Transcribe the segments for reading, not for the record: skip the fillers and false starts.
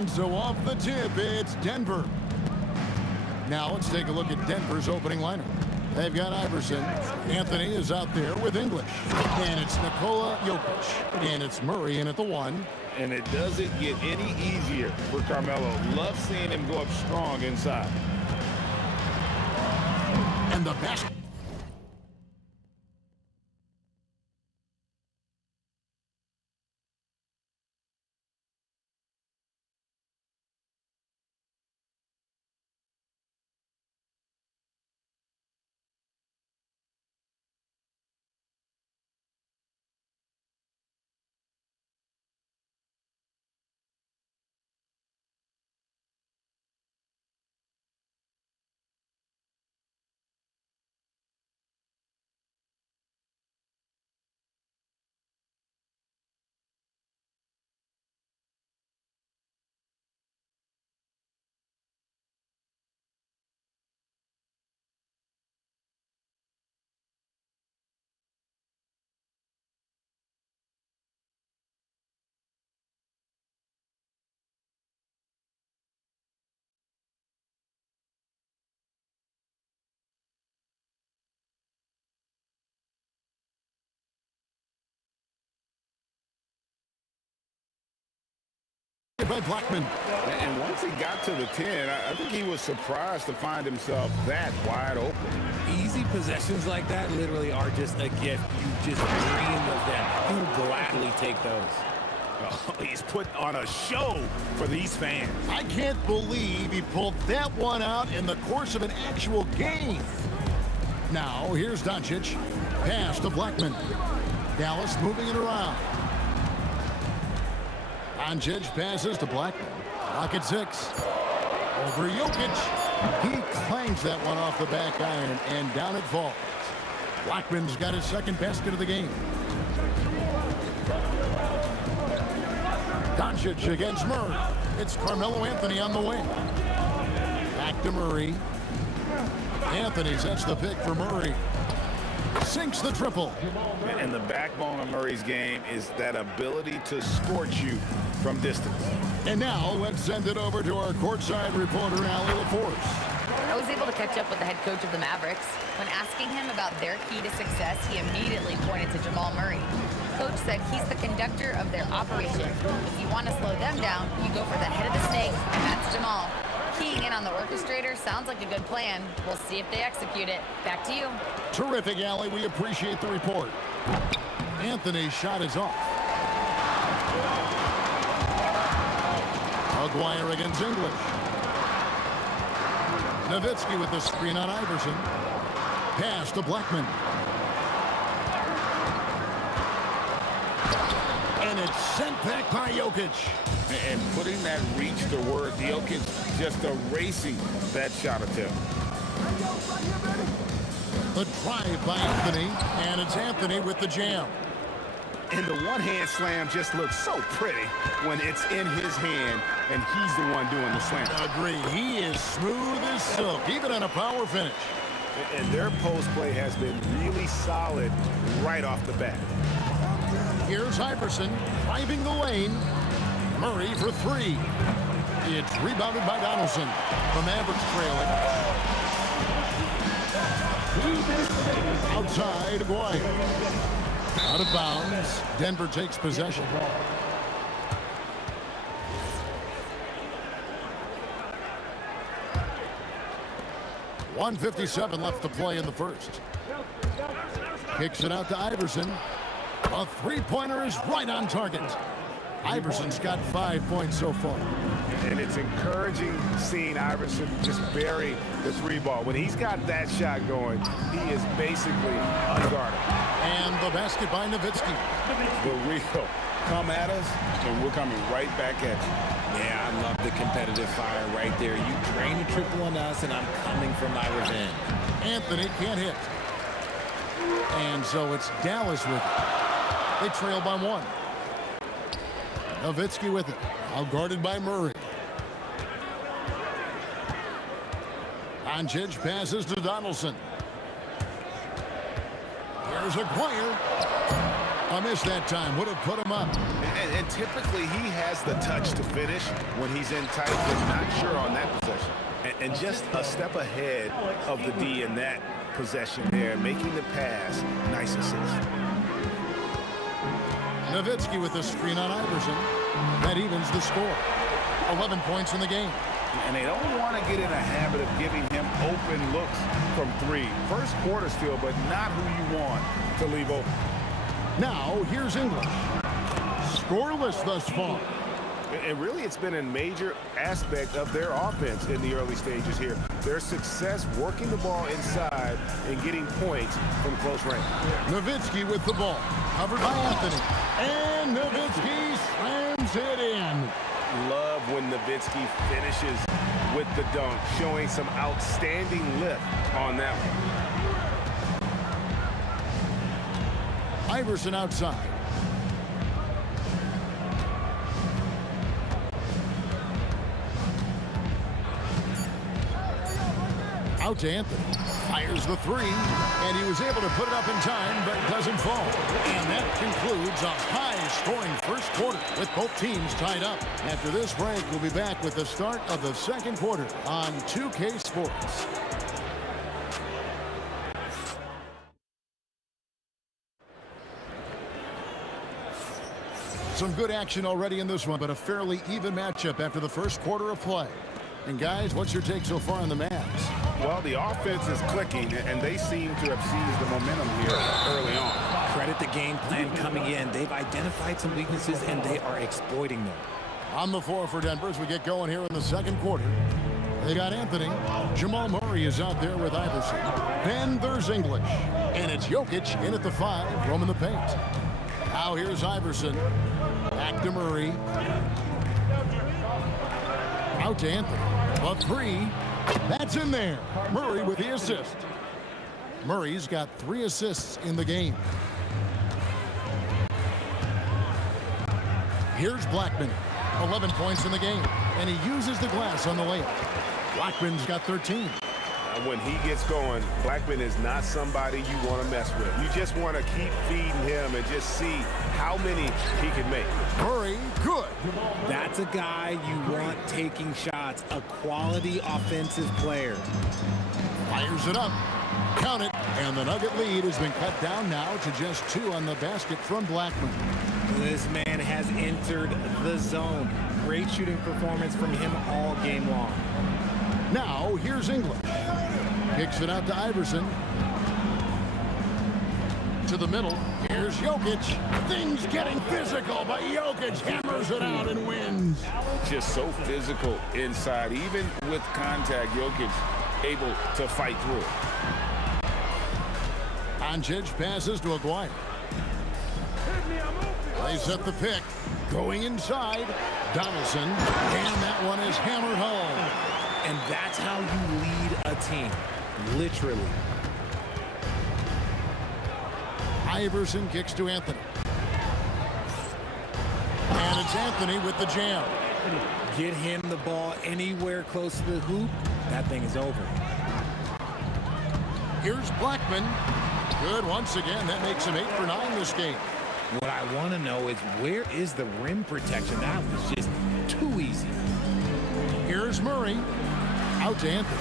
And so off the tip, it's Denver. Now let's take a look at Denver's opening lineup. They've got Iverson. Anthony is out there with English. And it's Nikola Jokic. And it's Murray in at the 1. And it doesn't get any easier for Carmelo. Love seeing him go up strong inside. And the best. by Blackman. And once he got to the 10, I think he was surprised to find himself that wide open. Easy possessions like that literally are just a gift. You just dream of them. He'll gladly take those. Oh, he's put on a show for these fans. I can't believe he pulled that one out in the course of an actual game. Now, here's Doncic. Pass to Blackman. Dallas moving it around. Doncic passes to Blackman. Rocket 6. Over Jokic. He clangs that one off the back iron, and down it falls. Blackman's got his second basket of the game. Doncic against Murray. It's Carmelo Anthony on the wing. Back to Murray. Anthony sets the pick for Murray. Sinks the triple. And the backbone of Murray's game is that ability to scorch you from distance. And now let's send it over to our courtside reporter, Allie LaForce. I was able to catch up with the head coach of the Mavericks. When asking him about their key to success, he immediately pointed to Jamal Murray. Coach said he's the conductor of their operation. If you want to slow them down, you go for the head of the snake, and that's Jamal. Keying in on the orchestrator sounds like a good plan. We'll see if they execute it. Back to you. Terrific, Allie. We appreciate the report. Anthony's shot is off. Aguirre against English. Nowitzki with the screen on Iverson. Pass to Blackman. And it's sent back by Jokic. And putting that reach to work, Jokic just erasing that shot attempt. The drive by Anthony, and it's Anthony with the jam. And the one-hand slam just looks so pretty when it's in his hand and he's the one doing the slam. Agree. He is smooth as silk, even on a power finish. And their post play has been really solid right off the bat. Here's Iverson driving the lane. Murray for three. It's rebounded by Donaldson. The Mavericks trailing. Outside, Aguirre. Out of bounds. Denver takes possession. .157 left to play in the first. Kicks it out to Iverson. A three-pointer is right on target. Iverson's got 5 points so far. And it's encouraging seeing Iverson just bury the three ball. When he's got that shot going, he is basically unguarded. And the basket by Nowitzki. The real come at us, and we're coming right back at you. Yeah, I love the competitive fire right there. You drain a triple on us, and I'm coming for my revenge. Anthony can't hit. And so it's Dallas with it. They trail by one. Nowitzki with it. Out guarded by Murray. Doncic passes to Donaldson. Here's Aguirre. A miss that time. Would have put him up. And typically he has the touch to finish when he's in tight, but not sure on that possession. And just a step ahead of the D in that possession there, making the pass. Nice assist. Nowitzki with the screen on Iverson. That evens the score. 11 points in the game. And they don't want to get in a habit of giving him open looks from three. First quarter still, but not who you want to leave open. Now, here's English. Scoreless thus far. And really, it's been a major aspect of their offense in the early stages here. Their success working the ball inside and getting points from close range. Nowitzki with the ball. Covered by Anthony. And Nowitzki slams it in. Love when Nowitzki finishes with the dunk, showing some outstanding lift on that one. Iverson outside. Out to Anthony. Fires the three, and he was able to put it up in time, but doesn't fall. And that concludes a high-scoring first quarter with both teams tied up. After this break, we'll be back with the start of the second quarter on 2K Sports. Some good action already in this one, but a fairly even matchup after the first quarter of play. And guys, what's your take so far on the Mavs? Well, the offense is clicking, and they seem to have seized the momentum here early on. Credit the game plan coming in. They've identified some weaknesses, and they are exploiting them. On the floor for Denver as we get going here in the second quarter. They got Anthony. Jamal Murray is out there with Iverson. Then there's English. And it's Jokic in at the 5, roaming the paint. Now here's Iverson. Back to Murray. Out to Anthony. A 3. That's in there. Murray with the assist. Murray's got 3 assists in the game. Here's Blackman. 11 points in the game. And he uses the glass on the layup. Blackman's got 13. When he gets going, Blackman is not somebody you want to mess with. You just want to keep feeding him and just see how many he can make. Murray, good. That's a guy you want taking shots, a quality offensive player. Fires it up. Count it. And the Nugget lead has been cut down now to just 2 on the basket from Blackman. This man has entered the zone. Great shooting performance from him all game long. Now, here's English. Kicks it out to Iverson. To the middle. Here's Jokic. Things getting physical, but Jokic hammers it out and wins. Just so physical inside. Even with contact, Jokic able to fight through it. Doncic passes to Aguirre. They set the pick. Going inside. Donaldson. And that one is hammered home. And that's how you lead a team. Literally. Iverson kicks to Anthony. And it's Anthony with the jam. Get him the ball anywhere close to the hoop. That thing is over. Here's Blackman. Good once again. That makes him 8 for 9 this game. What I want to know is where is the rim protection? That was just too easy. Here's Murray. Out to Anthony.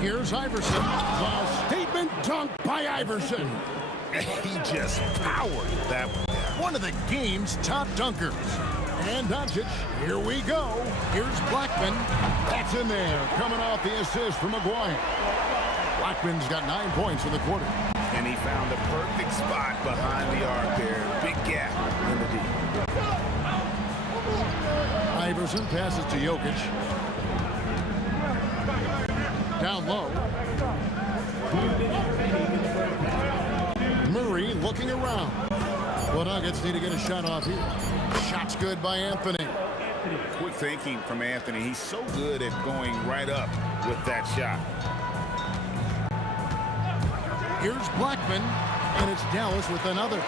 Here's Iverson. The statement dunk by Iverson. He just powered that one. One of the game's top dunkers. And Doncic, here we go. Here's Blackman. That's in there. Coming off the assist from Aguirre. Blackman's got 9 points in the quarter. And he found the perfect spot behind the arc there. Big gap in the D. Iverson passes to Jokic. Down low. Murray looking around. The Nuggets need to get a shot off here. Shot's good by Anthony. Quick thinking from Anthony. He's so good at going right up with that shot. Here's Blackman, and it's Dallas with another.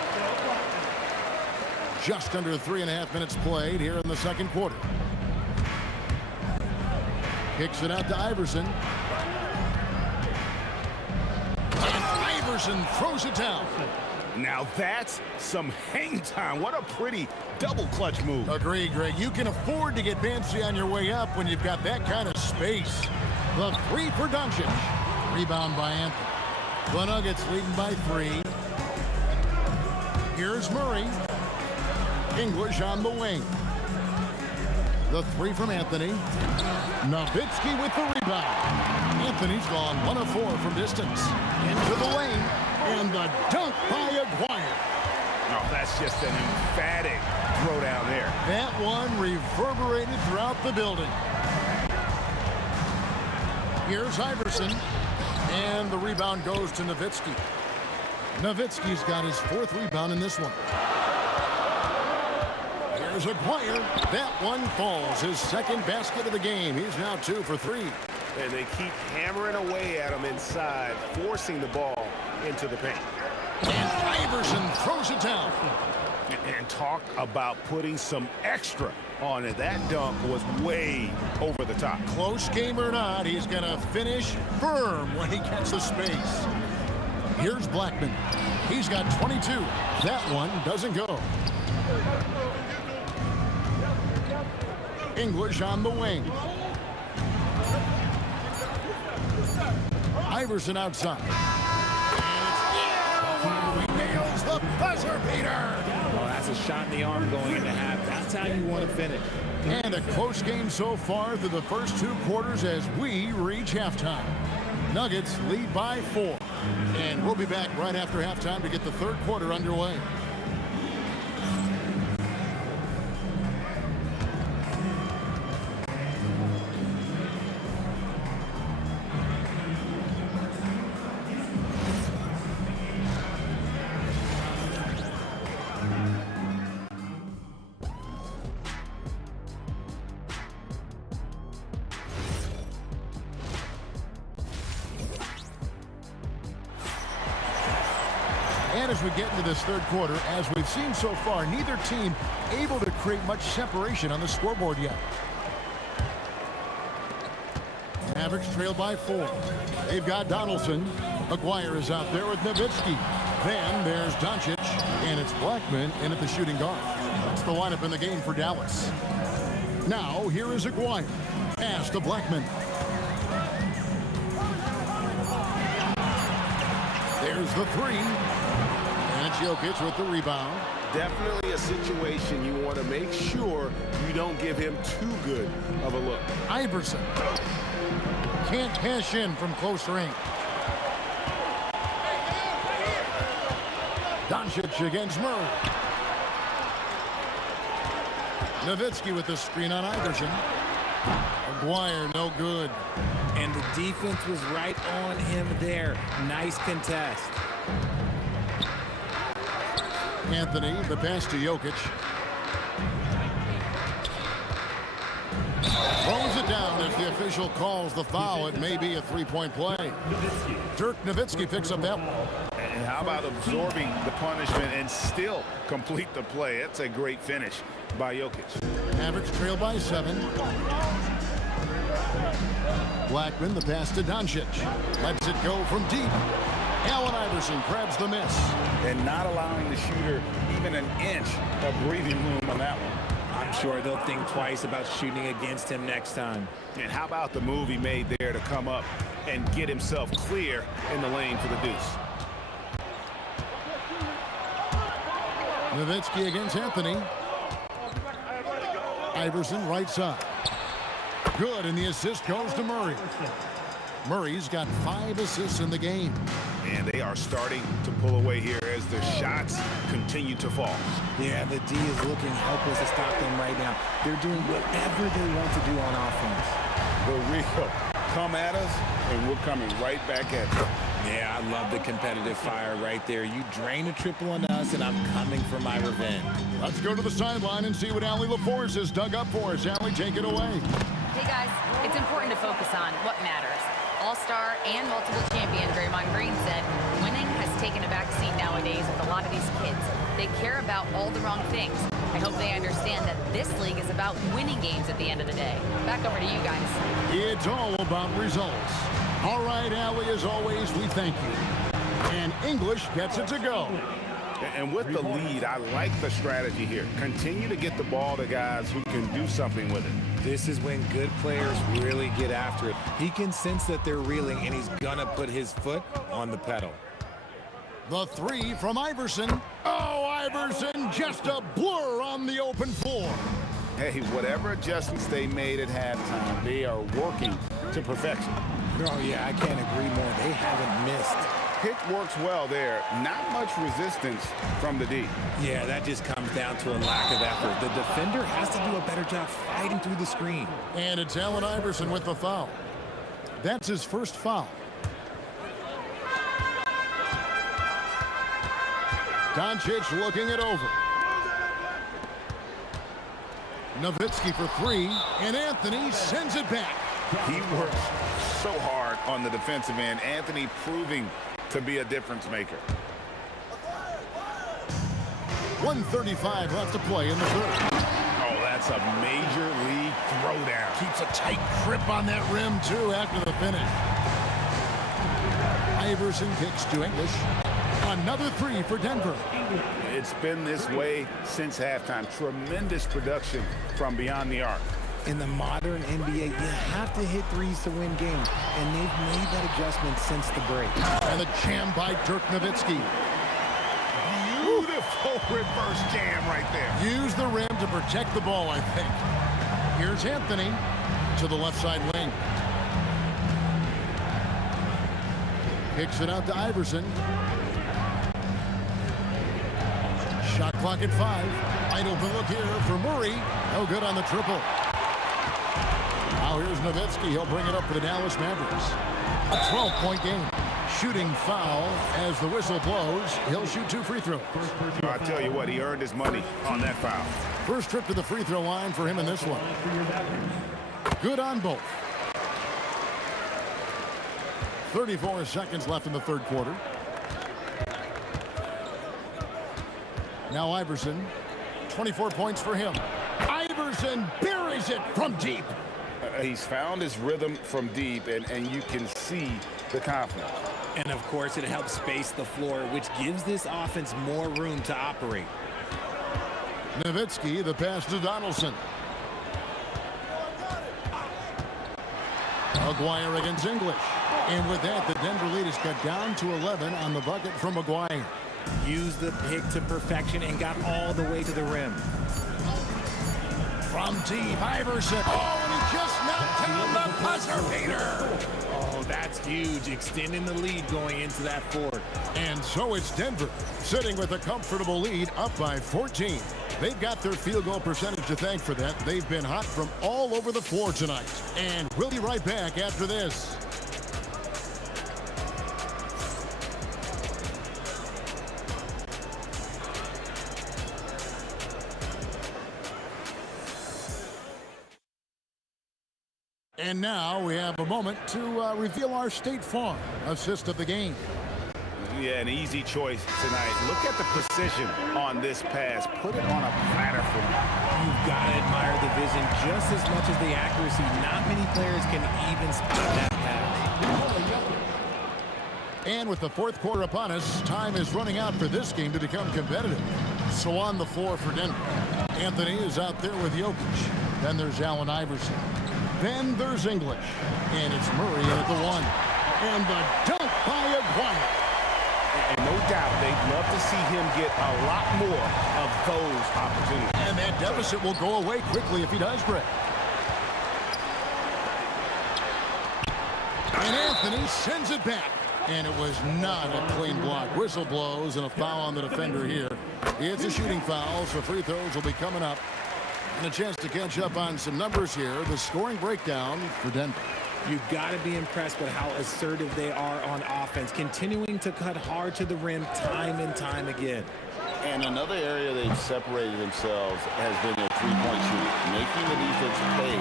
Just under 3.5 minutes played here in the second quarter. Kicks it out to Iverson. And Iverson throws it down. Now that's some hang time. What a pretty double clutch move. Agree, Greg. You can afford to get fancy on your way up when you've got that kind of space. The 3 for Doncic. Rebound by Anthony. The Nuggets leading by 3. Here's Murray. English on the wing. The 3 from Anthony. Nowitzki with the rebound. Anthony's gone 1 of 4 from distance. Into the lane. And the dunk by Aguirre. No, that's just an emphatic throwdown there. That one reverberated throughout the building. Here's Iverson. And the rebound goes to Nowitzki. Nowitzki's got his 4th rebound in this one. Here's Aguirre. That one falls. His 2nd basket of the game. He's now 2 for 3. And they keep hammering away at him inside, forcing the ball into the paint. And Iverson throws it down. And talk about putting some extra on it. That dunk was way over the top. Close game or not, he's going to finish firm when he gets the space. Here's Blackman. He's got 22. That one doesn't go. English on the wing. Iverson outside. And it's, he nails the buzzer beater. Well, that's a shot in the arm going into half. That's how you want to finish. And a close game so far through the first 2 quarters as we reach halftime. Nuggets lead by 4. And we'll be back right after halftime to get the 3rd quarter underway. And as we get into this 3rd quarter, as we've seen so far, neither team able to create much separation on the scoreboard yet. Mavericks trail by 4. They've got Donaldson. McGuire is out there with Nowitzki. Then there's Doncic, and it's Blackman in at the shooting guard. That's the lineup in the game for Dallas. Now, here is Aguirre. Pass to Blackman. There's the 3. And it's Jokic with the rebound. Definitely a situation you want to make sure you don't give him too good of a look. Iverson can't cash in from close range. Doncic against Murray. Nowitzki with the screen on Iverson. Aguirre, no good. And the defense was right on him there. Nice contest. Anthony, the pass to Jokic. Throws it down as the official calls the foul. It may be a 3-point play. Dirk Nowitzki picks up that one. And how about absorbing the punishment and still complete the play? That's a great finish by Jokic. Mavericks trail by 7. Blackman, the pass to Doncic. Lets it go from deep. Allen Iverson grabs the miss. And not allowing the shooter even an inch of breathing room on that one. I'm sure they'll think twice about shooting against him next time. And how about the move he made there to come up and get himself clear in the lane for the deuce? Nowitzki against Anthony. Iverson right side. Good, and the assist goes to Murray. Murray's got 5 assists in the game. And they are starting to pull away here as the shots continue to fall. Yeah, the D is looking helpless to stop them right now. They're doing whatever they want to do on offense. But Rico, come at us, and we're coming right back at you. Yeah, I love the competitive fire right there. You drain a triple on us, and I'm coming for my revenge. Let's go to the sideline and see what Allie LaForce has dug up for us. Allie, take it away. Hey guys, it's important to focus on what matters. All-star and multiple champion Draymond Green said winning has taken a backseat nowadays with a lot of these kids. They care about all the wrong things. I hope they understand that this league is about winning games at the end of the day. Back over to you guys. It's all about results. All right, Allie, as always, we thank you. And English gets it to go. And with the lead, I like the strategy here. Continue to get the ball to guys who can do something with it. This is when good players really get after it. He can sense that they're reeling, and he's gonna put his foot on the pedal. The 3 from Iverson. Oh, Iverson, just a blur on the open floor. Hey, whatever adjustments they made at halftime, they are working to perfection. Oh, yeah, I can't agree more. They haven't missed. Pick works well there. Not much resistance from the D. Yeah, that just comes down to a lack of effort. The defender has to do a better job fighting through the screen. And it's Allen Iverson with the foul. That's his first foul. Doncic looking it over. Nowitzki for 3, and Anthony sends it back. He works so hard on the defensive end. Anthony proving to be a difference maker. 1:35 left to play in the 3rd. Oh, that's a major league throwdown. Keeps a tight grip on that rim, too, after the finish. Iverson kicks to English. Another 3 for Denver. It's been this way since halftime. Tremendous production from beyond the arc. In the modern NBA, you have to hit threes to win games, and they've made that adjustment since the break. And the jam by Dirk Nowitzki. Beautiful reverse jam right there. Use the rim to protect the ball, I think. Here's Anthony to the left side wing. Kicks it out to Iverson. Shot clock at 5. Wide open look here for Murray. No good on the triple. Now here's Nowitzki. He'll bring it up for the Dallas Mavericks. A 12-point game. Shooting foul as the whistle blows. He'll shoot 2 free throws. I tell you what, he earned his money on that foul. First trip to the free throw line for him in this one. Good on both. 34 seconds left in the third quarter. Now Iverson. 24 points for him. Iverson buries it from deep. He's found his rhythm from deep, and you can see the confidence. And, of course, it helps space the floor, which gives this offense more room to operate. Nowitzki, the pass to Donaldson. Maguire against English. And with that, the Denver lead is cut down to 11 on the bucket from Maguire. Used the pick to perfection and got all the way to the rim. From deep, Iverson. Oh, and he just knocked down the buzzer beater. Oh, that's huge, extending the lead going into that fourth. And so it's Denver, sitting with a comfortable lead, up by 14. They've got their field goal percentage to thank for that. They've been hot from all over the floor tonight. And we'll be right back after this. And now we have a moment to reveal our State Farm assist of the game. Yeah, an easy choice tonight. Look at the precision on this pass. Put it on a platter for me. You've got to admire the vision just as much as the accuracy. Not many players can even spot that pass. And with the fourth quarter upon us, time is running out for this game to become competitive. So on the floor for Denver, Anthony is out there with Jokic. Then there's Allen Iverson. Then there's English. And it's Murray in at the 1. And the dunk by Aguirre. And no doubt they'd love to see him get a lot more of those opportunities. And that deficit will go away quickly if he does, Greg. And Anthony sends it back. And it was not a clean block. Whistle blows and a foul on the defender here. It's a shooting foul, so free throws will be coming up. And a chance to catch up on some numbers here. The scoring breakdown for Denver. You've got to be impressed with how assertive they are on offense, continuing to cut hard to the rim time and time again. And another area they've separated themselves has been their three-point shooting, making the defense pay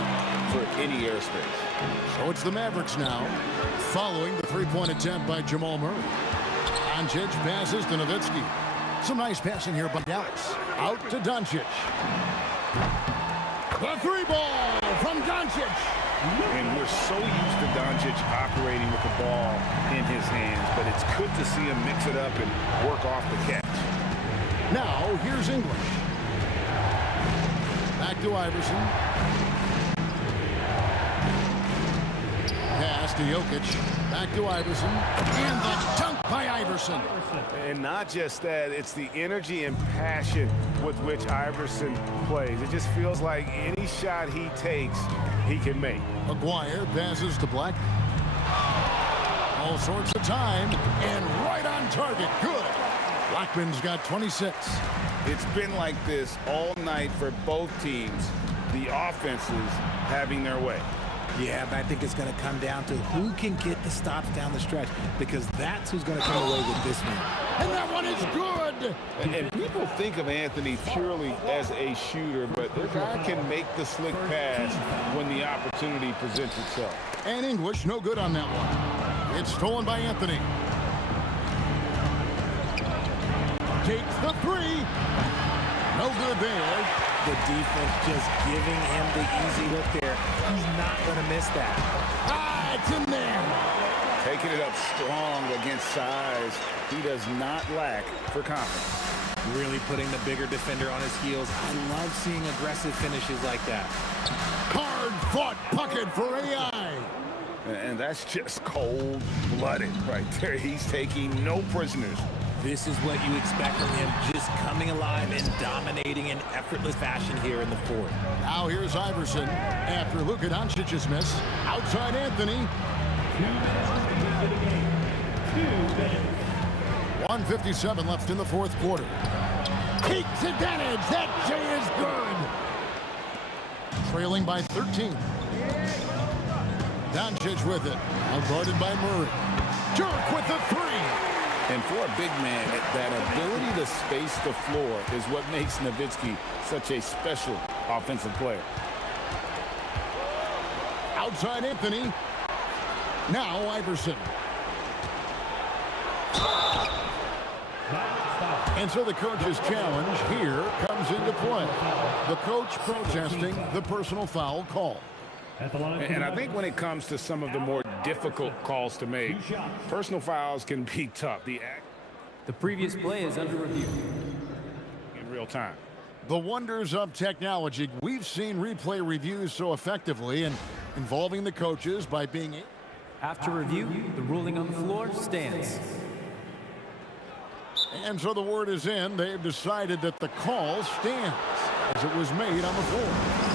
for any airspace. So it's the Mavericks now, following the three-point attempt by Jamal Murray. Doncic passes to Nowitzki. Some nice passing here by Dallas. Out to Doncic. The three ball from Doncic. And we're so used to Doncic operating with the ball in his hands, but it's good to see him mix it up and work off the catch. Now, here's English. Back to Iverson. Pass to Jokic. Back to Iverson. And the dunk by Iverson. And not just that, it's the energy and passion with which Iverson plays. It just feels like any shot he takes, he can make. Maguire passes to Black. All sorts of time. And right on target. Good. Blackman's got 26. It's been like this all night for both teams. The offenses having their way. Yeah, but I think it's going to come down to who can get the stops down the stretch, because that's who's going to come away with this one. And that one is good. And people think of Anthony purely as a shooter, but the guy can make the slick pass when the opportunity presents itself. And English, no good on that one. It's stolen by Anthony. Takes the three. No good there. The defense just giving him the easy look there. He's not going to miss that. Ah, it's in there. Taking it up strong against size. He does not lack for confidence. Really putting the bigger defender on his heels. I love seeing aggressive finishes like that. Hard-fought bucket for AI. And that's just cold-blooded right there. He's taking no prisoners This is what you expect from him, just coming alive and dominating in effortless fashion here in the fourth. Now here's Iverson after Luka Doncic's miss. Outside Anthony. 1:57 left in the fourth quarter. Takes advantage. That J is good. Trailing by 13. Doncic with it. Guarded by Murray. Dirk with the three. And for a big man, that ability to space the floor is what makes Nowitzki such a special offensive player. Outside Anthony. Now Iverson. And so the coach's challenge here comes into play. The coach protesting the personal foul call. And I think when it comes to some of the more difficult calls to make, personal fouls can be tough. The previous play is under review. In real time. The wonders of technology. We've seen replay reviews so effectively and involving the coaches by being... After review, the ruling on the floor stands. And so the word is in. They've decided that the call stands as it was made on the floor.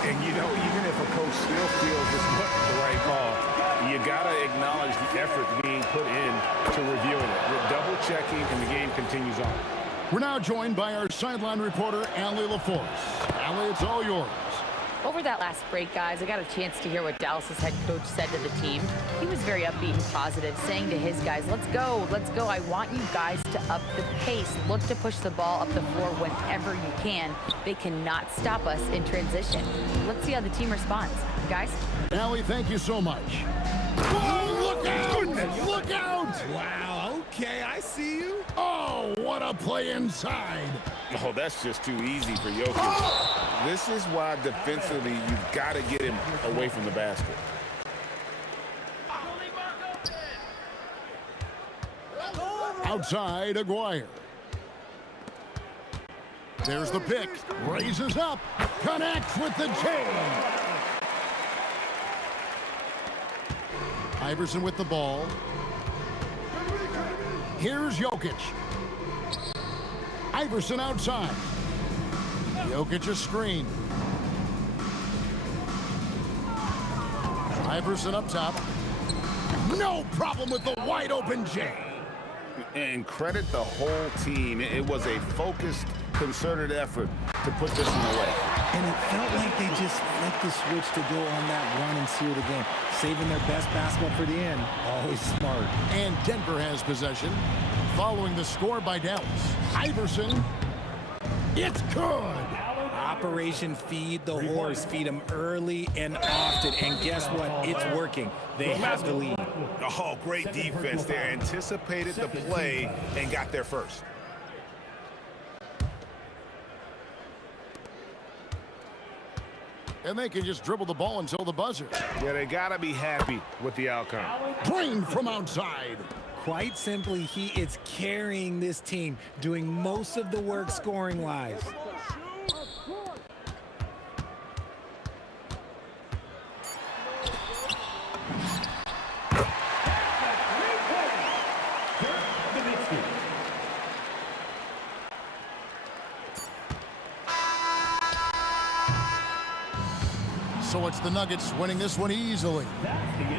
And, you know, even if a coach still feels this wasn't the right call, you got to acknowledge the effort being put in to reviewing it. We're double-checking, and the game continues on. We're now joined by our sideline reporter, Allie LaForce. Allie, it's all yours. Over that last break, guys, I got a chance to hear what Dallas's head coach said to the team. He was very upbeat and positive, saying to his guys, let's go. I want you guys to up the pace. Look to push the ball up the floor whenever you can. They cannot stop us in transition. Let's see how the team responds. Guys? Allie, thank you so much. Whoa, look out! Look out! Wow, okay, I see you. Oh, what a play inside. Oh, that's just too easy for Jokic. This is why defensively you've got to get him away from the basket. Outside, Aguirre. There's the pick. Raises up. Connects with the J. Iverson with the ball. Here's Jokic. Iverson outside. Jokic a screen. Iverson up top. No problem with the wide open J. And credit the whole team. It was a focused, concerted effort to put this in the way. And it felt like they just flipped the switch to go on that run and seal the game. Saving their best basketball for the end. Always smart. And Denver has possession. Following the score by Dallas. Iverson. It's good. Operation Feed the Horse. Feed them early and often. And guess what? It's working. They have to lead. Oh, great defense there. Anticipated the play and got there first. And they can just dribble the ball until the buzzer. Yeah, they got to be happy with the outcome. Drained from outside. Quite simply, he is carrying this team, doing most of the work scoring-wise. So it's the Nuggets winning this one easily.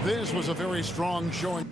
This was a very strong showing.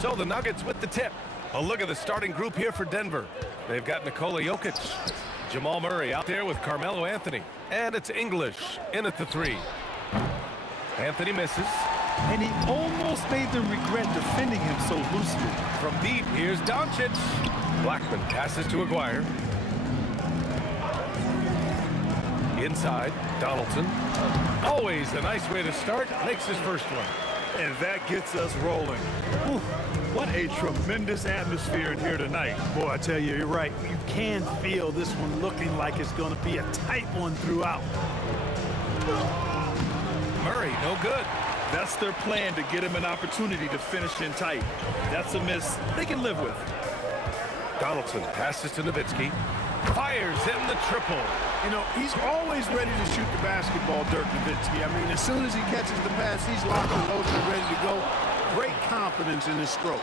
So the Nuggets with the tip. A look at the starting group here for Denver. They've got Nikola Jokic, Jamal Murray out there with Carmelo Anthony. And it's English in at the 3. Anthony misses. And he almost made them regret defending him so loosely. From deep, here's Doncic. Blackman passes to Aguirre. Inside, Donaldson. Always a nice way to start. Makes his first one. And that gets us rolling. Ooh, what a tremendous atmosphere in here tonight. Boy, I tell you, you're right. You can feel this one looking like it's going to be a tight one throughout. Murray, no good. That's their plan, to get him an opportunity to finish in tight. That's a miss they can live with. Donaldson passes to Nowitzki. Fires in the triple. You know, he's always ready to shoot the basketball, Dirk Nowitzki. I mean, as soon as he catches the pass, he's locked and loaded and ready to go. Great confidence in his stroke.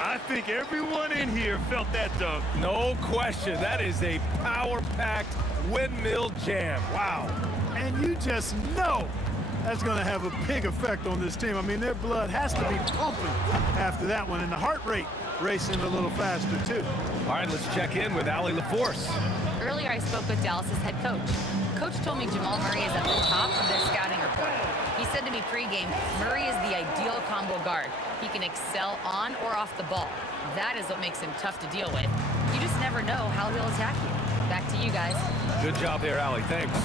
I think everyone in here felt that dunk. No question. That is a power-packed windmill jam. Wow. And you just know that's going to have a big effect on this team. I mean, their blood has to be pumping after that one, and the heart rate racing a little faster, too. All right, let's check in with Allie LaForce. Earlier, I spoke with Dallas's head coach. Coach told me Jamal Murray is at the top of their scouting report. He said to me pregame, Murray is the ideal combo guard. He can excel on or off the ball. That is what makes him tough to deal with. You just never know how he'll attack you. Back to you guys. Good job there, Allie. Thanks.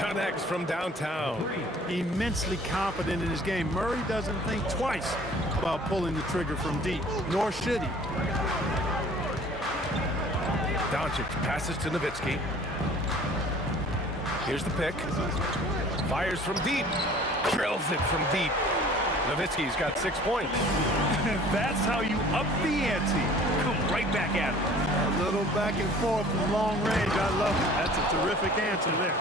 Connects from downtown. Immensely confident in his game. Murray doesn't think twice about pulling the trigger from deep, nor should he. Doncic passes to Nowitzki. Here's the pick. Fires from deep. Drills it from deep. Nowitzki's got 6 points. That's how you up the ante. Come right back at it. A little back and forth from long range. I love it. That's a terrific answer there.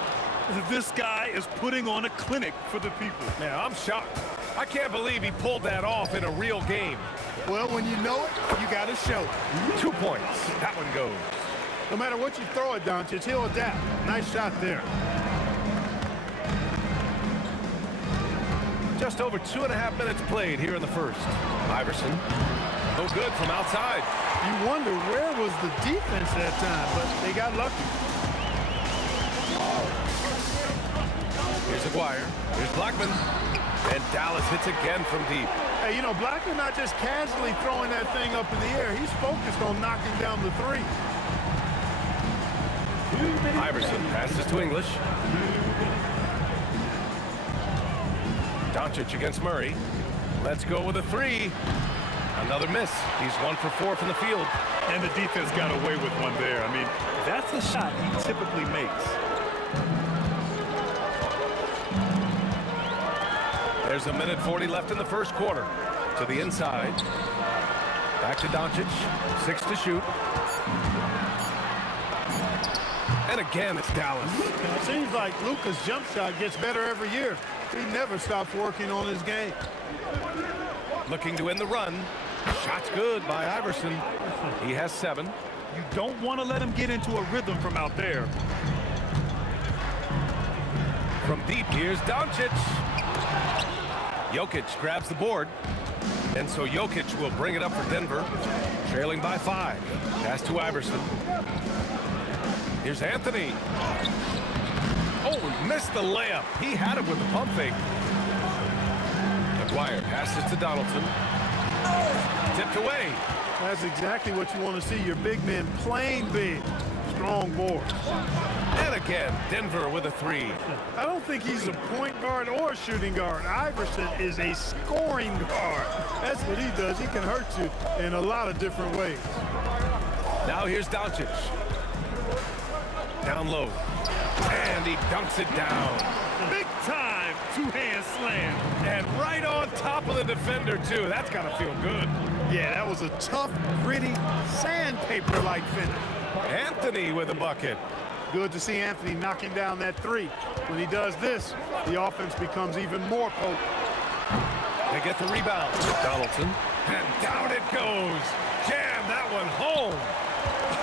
This guy is putting on a clinic for the people. Man, I'm shocked. I can't believe he pulled that off in a real game. Well, when you know it, you got to show it. 2 points. That one goes. No matter what you throw at Doncic, he'll adapt. Nice shot there. Just over 2.5 minutes played here in the first. Iverson. No good from outside. You wonder where was the defense that time, but they got lucky. Here's Aguirre. Here's Blackman. And Dallas hits again from deep. Hey, you know, Blackman not just casually throwing that thing up in the air. He's focused on knocking down the three. Iverson passes to English. Doncic against Murray. Let's go with a three. Another miss. He's 1 for 4 from the field. And the defense got away with one there. I mean, that's a shot he typically makes. There's 1:40 left in the first quarter. To the inside. Back to Doncic. 6 to shoot. And again, it's Dallas. It seems like Luka's jump shot gets better every year. He never stops working on his game. Looking to end the run. Shot's good by Iverson. He has 7. You don't want to let him get into a rhythm from out there. From deep, here's Doncic. Jokic grabs the board. And so Jokic will bring it up for Denver. Trailing by 5. Pass to Iverson. Here's Anthony. Oh, missed the layup. He had it with the pump fake. Aguirre passes to Donaldson. Tipped away. That's exactly what you want to see. Your big men playing big. Strong board. And again, Denver with a 3. I don't think he's a point guard or a shooting guard. Iverson is a scoring guard. That's what he does. He can hurt you in a lot of different ways. Now here's Doncic. Down low. And he dunks it down. Big time two-hand slam. And right on top of the defender, too. That's got to feel good. Yeah, that was a tough, gritty, sandpaper-like finish. Anthony with a bucket. Good to see Anthony knocking down that 3. When he does this, the offense becomes even more potent. They get the rebound. Donaldson. And down it goes. Jam that one home.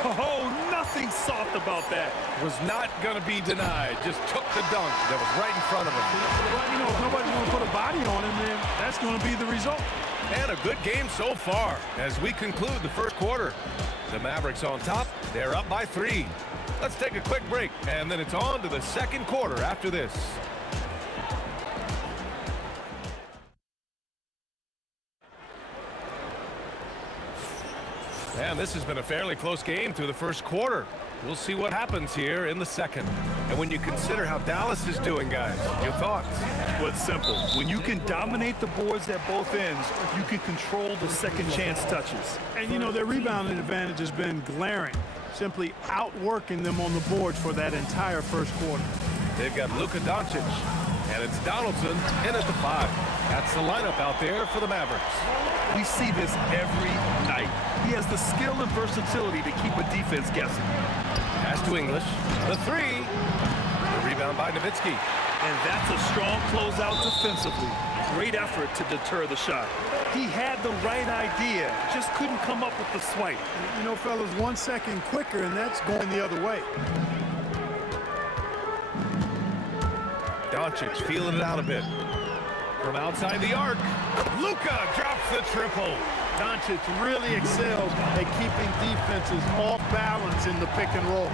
Oh, nothing soft about that. Was not going to be denied. Just took the dunk that was right in front of him. Well, you know, if nobody's going to put a body on him, then that's going to be the result. And a good game so far as we conclude the first quarter. The Mavericks on top. They're up by 3. Let's take a quick break, and then it's on to the second quarter after this. And this has been a fairly close game through the first quarter. We'll see what happens here in the second. And when you consider how Dallas is doing, guys, your thoughts? Well, it's simple. When you can dominate the boards at both ends, you can control the second chance touches. And, you know, their rebounding advantage has been glaring. Simply outworking them on the boards for that entire first quarter. They've got Luka Doncic, and it's Donaldson in at the 5. That's the lineup out there for the Mavericks. We see this every night. He has the skill and versatility to keep a defense guessing. Pass to English. The 3. The rebound by Nowitzki. And that's a strong closeout defensively. Great effort to deter the shot. He had the right idea, just couldn't come up with the swipe. You know, fellas, 1 second quicker, and that's going the other way. Doncic feeling it out a bit. From outside the arc, Luka drops the triple. Doncic really excels at keeping defenses off balance in the pick and roll.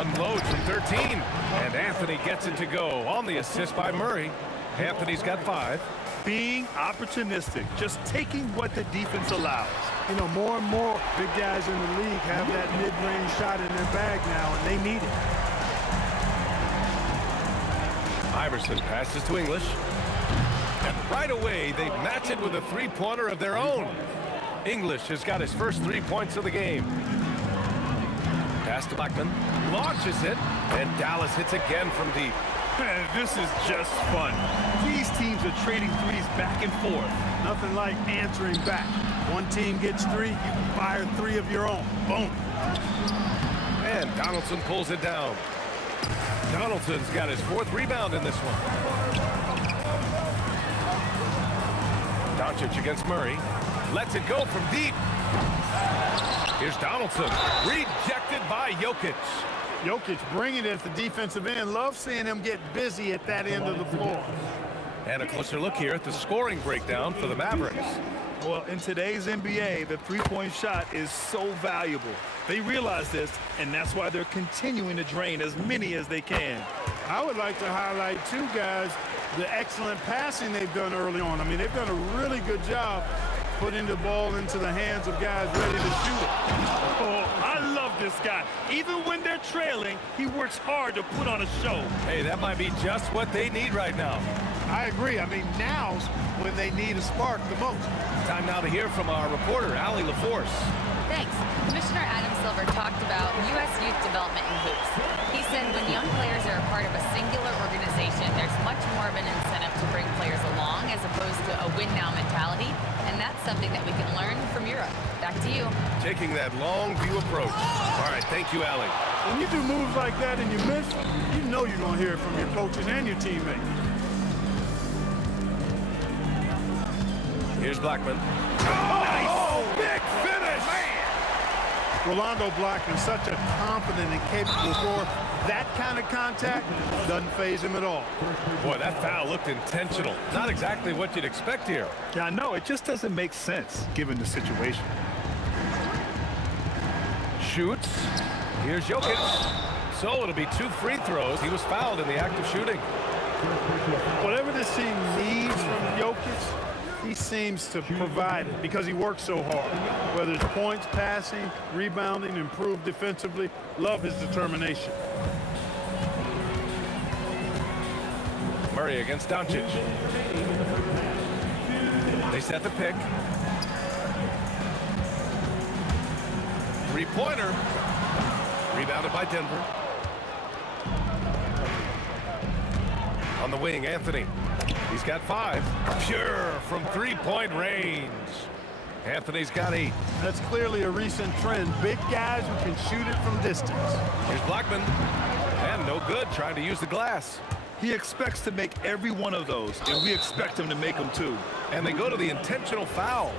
Unloads from 13, and Anthony gets it to go on the assist by Murray. Anthony's got 5. Being opportunistic, just taking what the defense allows. You know, more and more big guys in the league have that mid-range shot in their bag now, and they need it. Iverson passes to English. And right away, they match it with a 3-pointer of their own. English has got his first 3 points of the game. Pass to Blackman. Launches it. And Dallas hits again from deep. Man, this is just fun. These teams are trading threes back and forth. Nothing like answering back. One team gets 3, you can fire 3 of your own. Boom. And Donaldson pulls it down. Donaldson's got his 4th rebound in this one. Doncic against Murray. Lets it go from deep. Here's Donaldson. Rejected by Jokic. Jokic bringing it at the defensive end. Love seeing him get busy at that end of the floor. And a closer look here at the scoring breakdown for the Mavericks. Well, in today's NBA, the three-point shot is so valuable. They realize this, and that's why they're continuing to drain as many as they can. I would like to highlight, too, guys, the excellent passing they've done early on. I mean, they've done a really good job putting the ball into the hands of guys ready to shoot it. Oh, I love this guy. Even when they're trailing, he works hard to put on a show. Hey, that might be just what they need right now. I agree. I mean, now's when they need a spark the most. Time now to hear from our reporter, Allie LaForce. Thanks. Commissioner Adam Silver talked about U.S. youth development in hoops. He said when young players are a part of a singular organization, there's much more of an incentive to bring players along as opposed to a win-now mentality, and that's something that we can learn from Europe. Back to you. Taking that long view approach. All right, thank you, Allie. When you do moves like that and you miss, you know you're going to hear it from your coaches and your teammates. Here's Blackman. Oh, big finish! Rolando Blackman, such a confident and capable scorer. That kind of contact doesn't faze him at all. Boy, that foul looked intentional. Not exactly what you'd expect here. Yeah, I know. It just doesn't make sense given the situation. Shoots. Here's Jokic. So it'll be 2 free throws. He was fouled in the act of shooting. Whatever this team needs from Jokic, he seems to provide it because he works so hard. Whether it's points, passing, rebounding, improved defensively, love his determination. Murray against Doncic. They set the pick. 3-pointer. Rebounded by Denver. On the wing, Anthony. He's got 5. Pure from 3-point range. Anthony's got 8. That's clearly a recent trend. Big guys who can shoot it from distance. Here's Blackman. And no good, trying to use the glass. He expects to make every one of those, and we expect him to make them too. And they go to the intentional foul.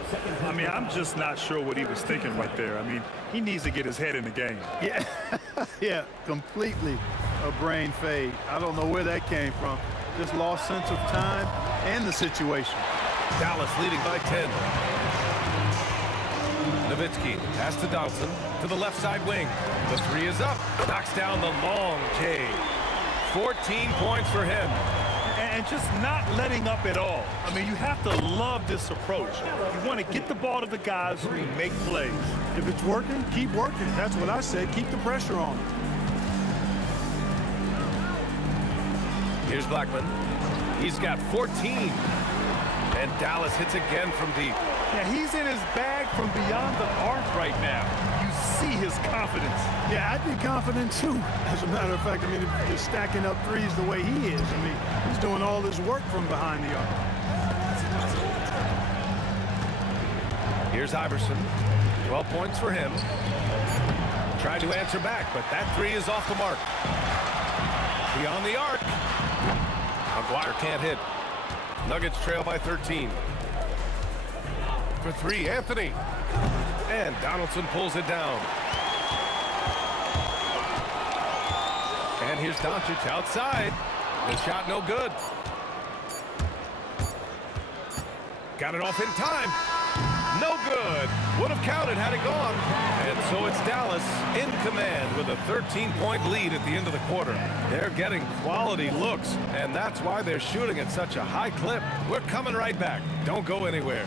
I mean, I'm just not sure what he was thinking right there. I mean, he needs to get his head in the game. Yeah, yeah, completely a brain fade. I don't know where that came from. Just lost sense of time and the situation. Dallas leading by 10. Nowitzki pass to Donaldson to the left side wing. The 3 is up. Knocks down the long J. 14 points for him. And just not letting up at all. I mean, you have to love this approach. You want to get the ball to the guys who make plays. If it's working, keep working. That's what I said. Keep the pressure on. Here's Blackman. He's got 14. And Dallas hits again from deep. Yeah, he's in his bag from beyond the arc right now. You see his confidence. Yeah, I'd be confident too. As a matter of fact, I mean, if you're stacking up threes the way he is, I mean, he's doing all this work from behind the arc. Here's Iverson. 12 points for him. Tried to answer back, but that 3 is off the mark. Beyond the arc. McGuire can't hit. Nuggets trail by 13. For 3, Anthony. And Donaldson pulls it down. And here's Doncic outside. The shot no good. Got it off in time. No good. Would have counted had it gone. And so it's Dallas in command with a 13-point lead at the end of the quarter. They're getting quality looks, and that's why they're shooting at such a high clip. We're coming right back. Don't go anywhere.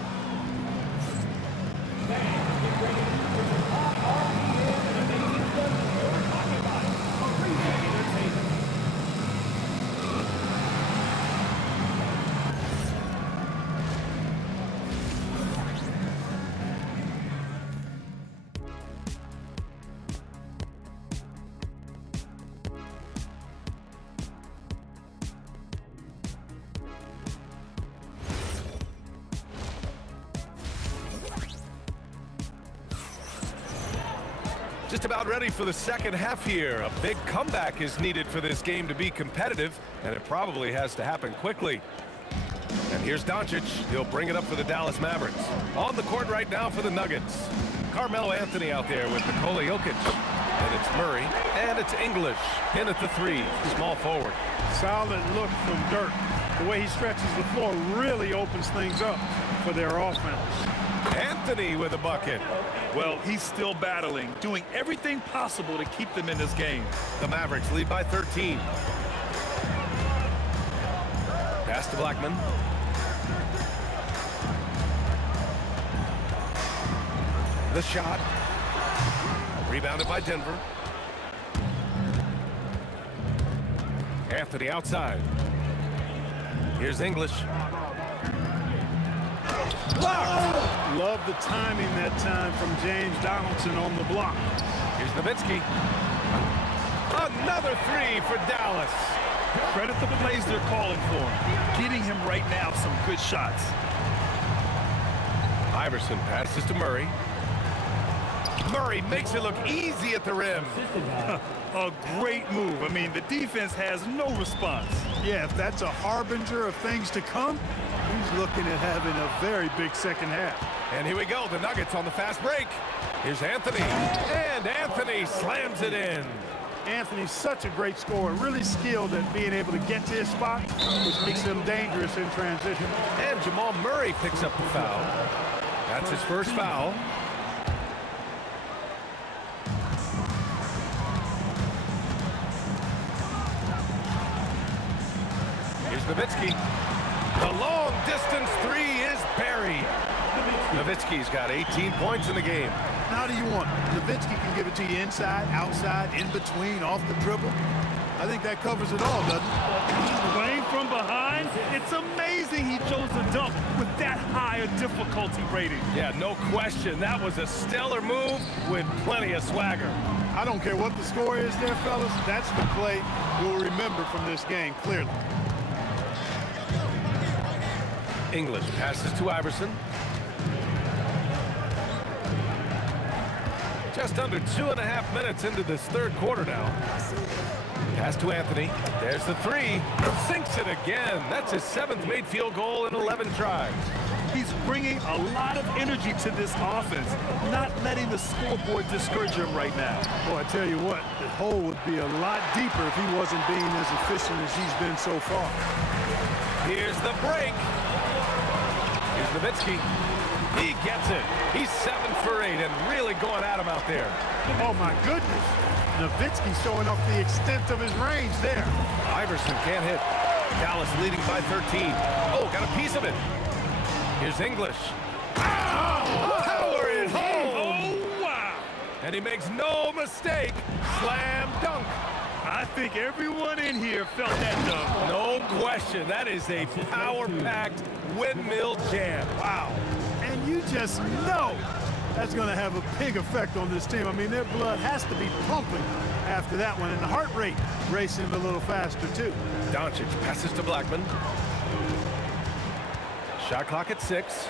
Just about ready for the second half here. A big comeback is needed for this game to be competitive, and it probably has to happen quickly. And here's Doncic. He'll bring it up for the Dallas Mavericks. On the court right now for the Nuggets. Carmelo Anthony out there with Nikola Jokic. And it's Murray, and it's English in at the 3, small forward. Solid look from Dirk. The way he stretches the floor really opens things up for their offense. Anthony with a bucket. Well, he's still battling, doing everything possible to keep them in this game. The Mavericks lead by 13. Pass to Blackman. The shot. Rebounded by Denver. Anthony outside. Here's English. Blocked. Love the timing that time from James Donaldson on the block. Here's Nowitzki. Another 3 for Dallas. Credit the plays they're calling for him. Getting him right now some good shots. Iverson passes to Murray. Murray makes it look easy at the rim. A great move. I mean, the defense has no response. Yeah, if that's a harbinger of things to come, he's looking at having a very big second half. And here we go, the Nuggets on the fast break. Here's Anthony, and Anthony slams it in. Anthony's such a great scorer, really skilled at being able to get to his spot, which makes him dangerous in transition. And Jamal Murray picks up the foul. That's his first foul. Here's Nowitzki. The long-distance 3 is buried. Nowitzki's got 18 points in the game. How do you want it? Nowitzki can give it to you inside, outside, in between, off the dribble. I think that covers it all, doesn't it? Playing from behind, it's amazing he chose to dunk with that high a difficulty rating. Yeah, no question. That was a stellar move with plenty of swagger. I don't care what the score is there, fellas. That's the play we'll remember from this game, clearly. English passes to Iverson. Just under 2.5 minutes into this third quarter now. Pass to Anthony. There's the 3. Sinks it again. That's his 7th made field goal in 11 tries. He's bringing a lot of energy to this offense, not letting the scoreboard discourage him right now. Boy, I tell you what, the hole would be a lot deeper if he wasn't being as efficient as he's been so far. Here's the break. Here's Nowitzki. He gets it. He's 7 for 8 and really going at him out there. Oh, my goodness. Nowitzki showing off the extent of his range there. Iverson can't hit. Dallas leading by 13. Oh, got a piece of it. Here's English. Oh, power it home. Oh, wow. And he makes no mistake. Slam dunk. I think everyone in here felt that dunk. No question. That is a power-packed windmill jam. Wow. And you just know that's going to have a big effect on this team. I mean, their blood has to be pumping after that one, and the heart rate racing a little faster, too. Doncic passes to Blackman. Shot clock at 6.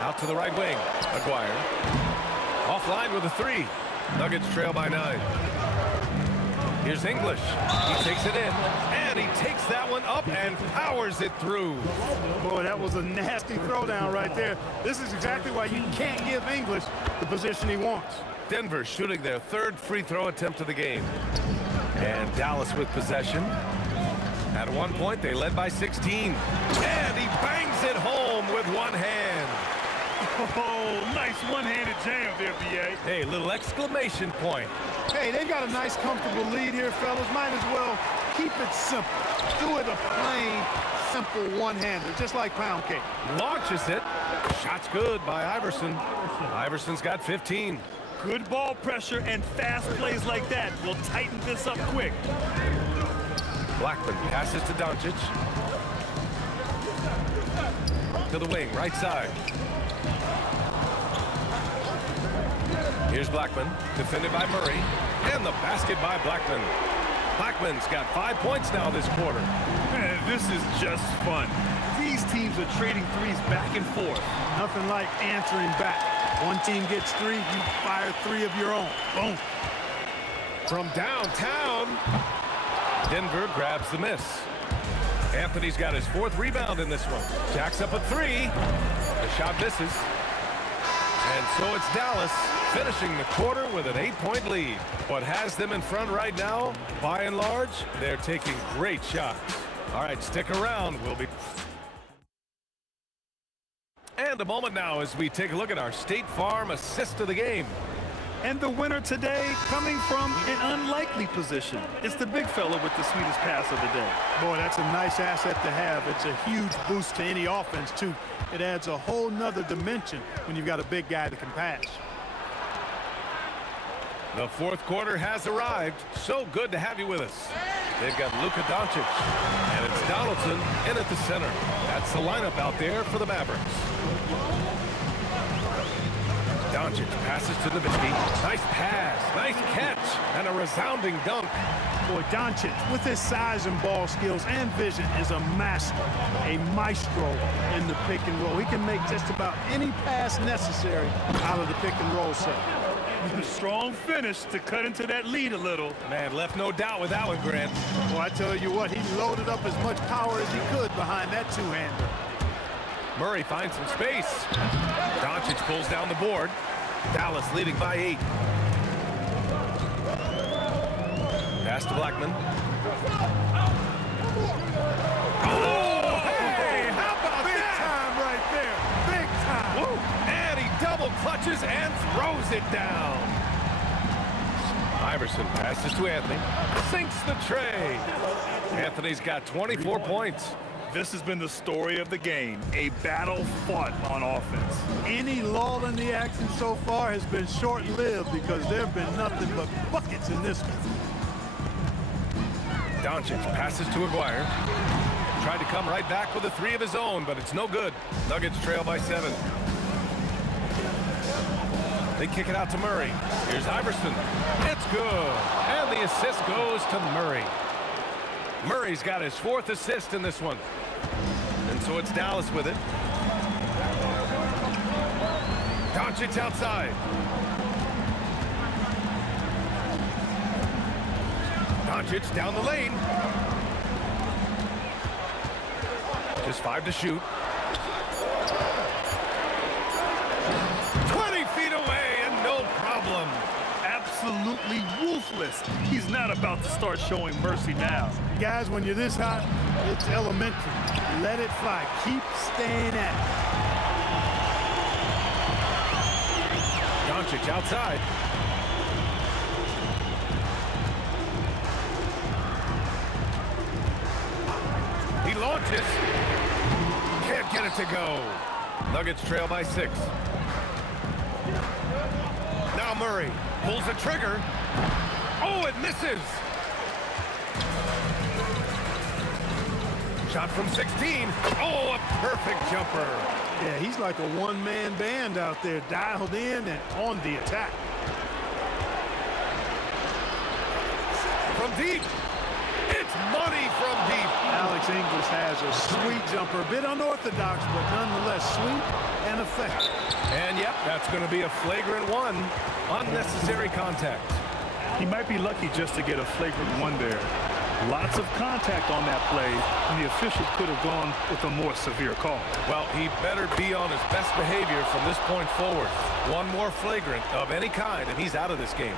Out to the right wing. Aguirre. Offline with a 3. Nuggets trail by 9. Here's English. He takes it in, and he takes that one up and powers it through. Boy, that was a nasty throwdown right there. This is exactly why you can't give English the position he wants. Denver shooting their 3rd free throw attempt of the game. And Dallas with possession. At one point, they led by 16. And he bangs it home with one hand. Oh, nice one-handed jam there, B.A. Hey, little exclamation point. Hey, they've got a nice, comfortable lead here, fellas. Might as well keep it simple. Do it a plain, simple one-hander, just like pound cake. Launches it. Shot's good by Iverson. Iverson's got 15. Good ball pressure and fast plays like that will tighten this up quick. Blackman passes to Doncic. To the wing, right side. Here's Blackman, defended by Murray, and the basket by Blackman. Blackman's got 5 points now this quarter. Man, this is just fun. These teams are trading threes back and forth. Nothing like answering back. One team gets 3, you fire 3 of your own. Boom. From downtown, Denver grabs the miss. Anthony's got his 4th rebound in this one. Jacks up a 3. The shot misses. And so it's Dallas finishing the quarter with an 8-point lead. What has them in front right now, by and large, they're taking great shots. All right, stick around. We'll be... And a moment now as we take a look at our State Farm assist of the game. And the winner today coming from an unlikely position. It's the big fella with the sweetest pass of the day. Boy, that's a nice asset to have. It's a huge boost to any offense, too. It adds a whole nother dimension when you've got a big guy that can pass. The 4th quarter has arrived. So good to have you with us. They've got Luka Doncic, and it's Donaldson in at the center. That's the lineup out there for the Mavericks. Doncic passes to Nowitzki. Nice pass, nice catch, and a resounding dunk. Boy, Doncic, with his size and ball skills and vision, is a master, a maestro in the pick and roll. He can make just about any pass necessary out of the pick and roll set. Strong finish to cut into that lead a little. Man, left no doubt with that one, Grant. Well, I tell you what, he loaded up as much power as he could behind that two-hander. Murray finds some space. Doncic pulls down the board. Dallas leading by 8. Pass to Blackman. Oh, hey, how about Big that? time right there. Big time. Woo. And he double clutches and throws it down. Iverson passes to Anthony. Sinks the tray. Anthony's got 24 points. This has been the story of the game, a battle fought on offense. Any lull in the action so far has been short-lived because there have been nothing but buckets in this one. Doncic passes to Aguirre. Tried to come right back with a 3 of his own, but it's no good. Nuggets trail by 7. They kick it out to Murray. Here's Iverson. It's good. And the assist goes to Murray. Murray's got his 4th assist in this one. And so it's Dallas with it. Doncic outside. Doncic down the lane. Just 5 to shoot. 20 feet away and no problem. Absolutely ruthless. He's not about to start showing mercy now. Guys, when you're this hot, it's elementary. Let it fly. Keep staying at it. Doncic outside. He launches. Can't get it to go. Nuggets trail by 6. Now Murray pulls the trigger. Oh, it misses. Shot from 16. Oh, a perfect jumper. Yeah, he's like a one-man band out there, dialed in and on the attack. From deep. It's money from deep. Alex English has a sweet jumper, a bit unorthodox, but nonetheless sweet and effective. And yep, that's going to be a flagrant 1. Unnecessary contact. He might be lucky just to get a flagrant 1 there. Lots of contact on that play, and the official could have gone with a more severe call. Well, he better be on his best behavior from this point forward. 1 more flagrant of any kind, and he's out of this game.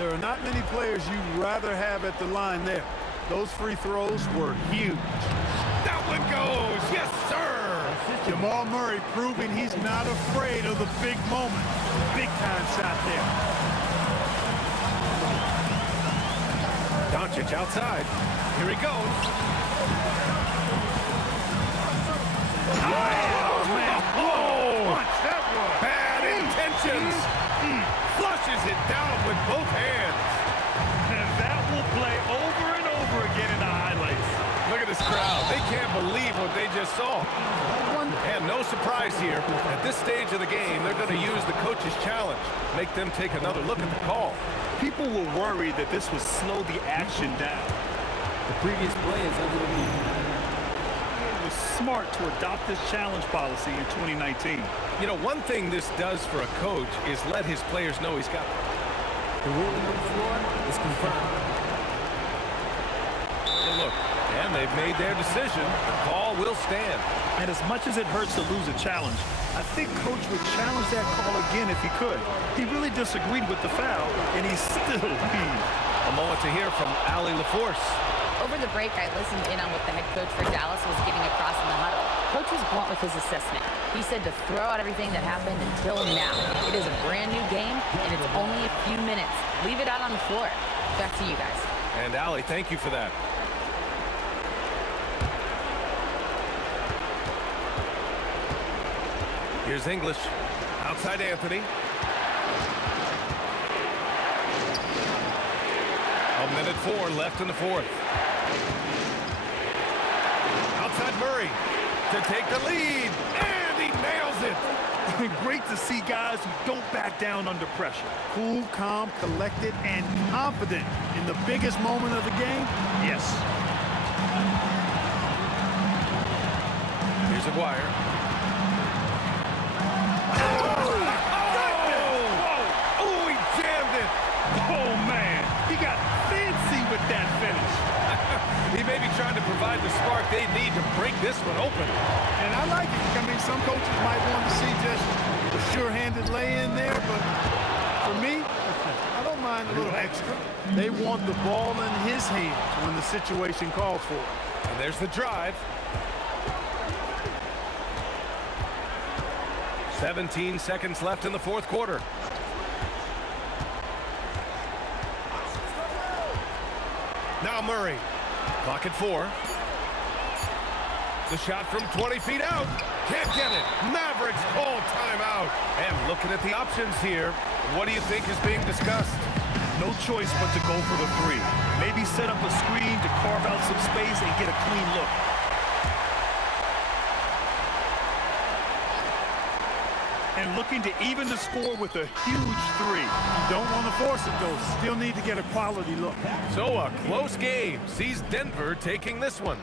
There are not many players you'd rather have at the line there. Those free throws were huge. That one goes! Yes, sir! Jamal Murray proving he's not afraid of the big moment. Big time shot there. Doncic outside. Here he goes. Oh, man. Oh! Punch that one. Bad intentions. Flushes it down with both hands. And that will play over and over again in the highlights. Look at this crowd. They can't believe what they just saw. And no surprise here. At this stage of the game, they're going to use the coach's challenge. Make them take another look at the call. People were worried that this would slow the action down. The previous play is under the lead. was smart to adopt this challenge policy in 2019. You know, one thing this does for a coach is let his players know he's got. The ruling on the floor is confirmed. Look, and they've made their decision. The call will stand. And as much as it hurts to lose a challenge, I think Coach would challenge that call again if he could. He really disagreed with the foul, and he still heaved. A moment to hear from Ali LaForce. Over the break, I listened in on what the head coach for Dallas was getting across in the huddle. Coach was blunt with his assessment. He said to throw out everything that happened until now. It is a brand new game, and it's only a few minutes. Leave it out on the floor. Back to you guys. And Ali, thank you for that. Here's English. Outside Anthony. A minute 4 left in the fourth. Outside Murray to take the lead. And he nails it. Great to see guys who don't back down under pressure. Cool, calm, collected, and confident in the biggest moment of the game. Yes. Here's Aguirre. Oh, man, he got fancy with that finish. He may be trying to provide the spark they need to break this one open. And I like it. I mean, some coaches might want to see just a sure-handed lay-in there, but for me, I don't mind a little extra. They want the ball in his hands when the situation calls for it. And there's the drive. 17 seconds left in the fourth quarter. Now Murray. Clock at 4. The shot from 20 feet out. Can't get it. Mavericks call timeout. And looking at the options here, what do you think is being discussed? No choice but to go for the three. Maybe set up a screen to carve out some space and get a clean look. And looking to even the score with a huge three. You don't want to force it, though. Still need to get a quality look. So a close game sees Denver taking this one.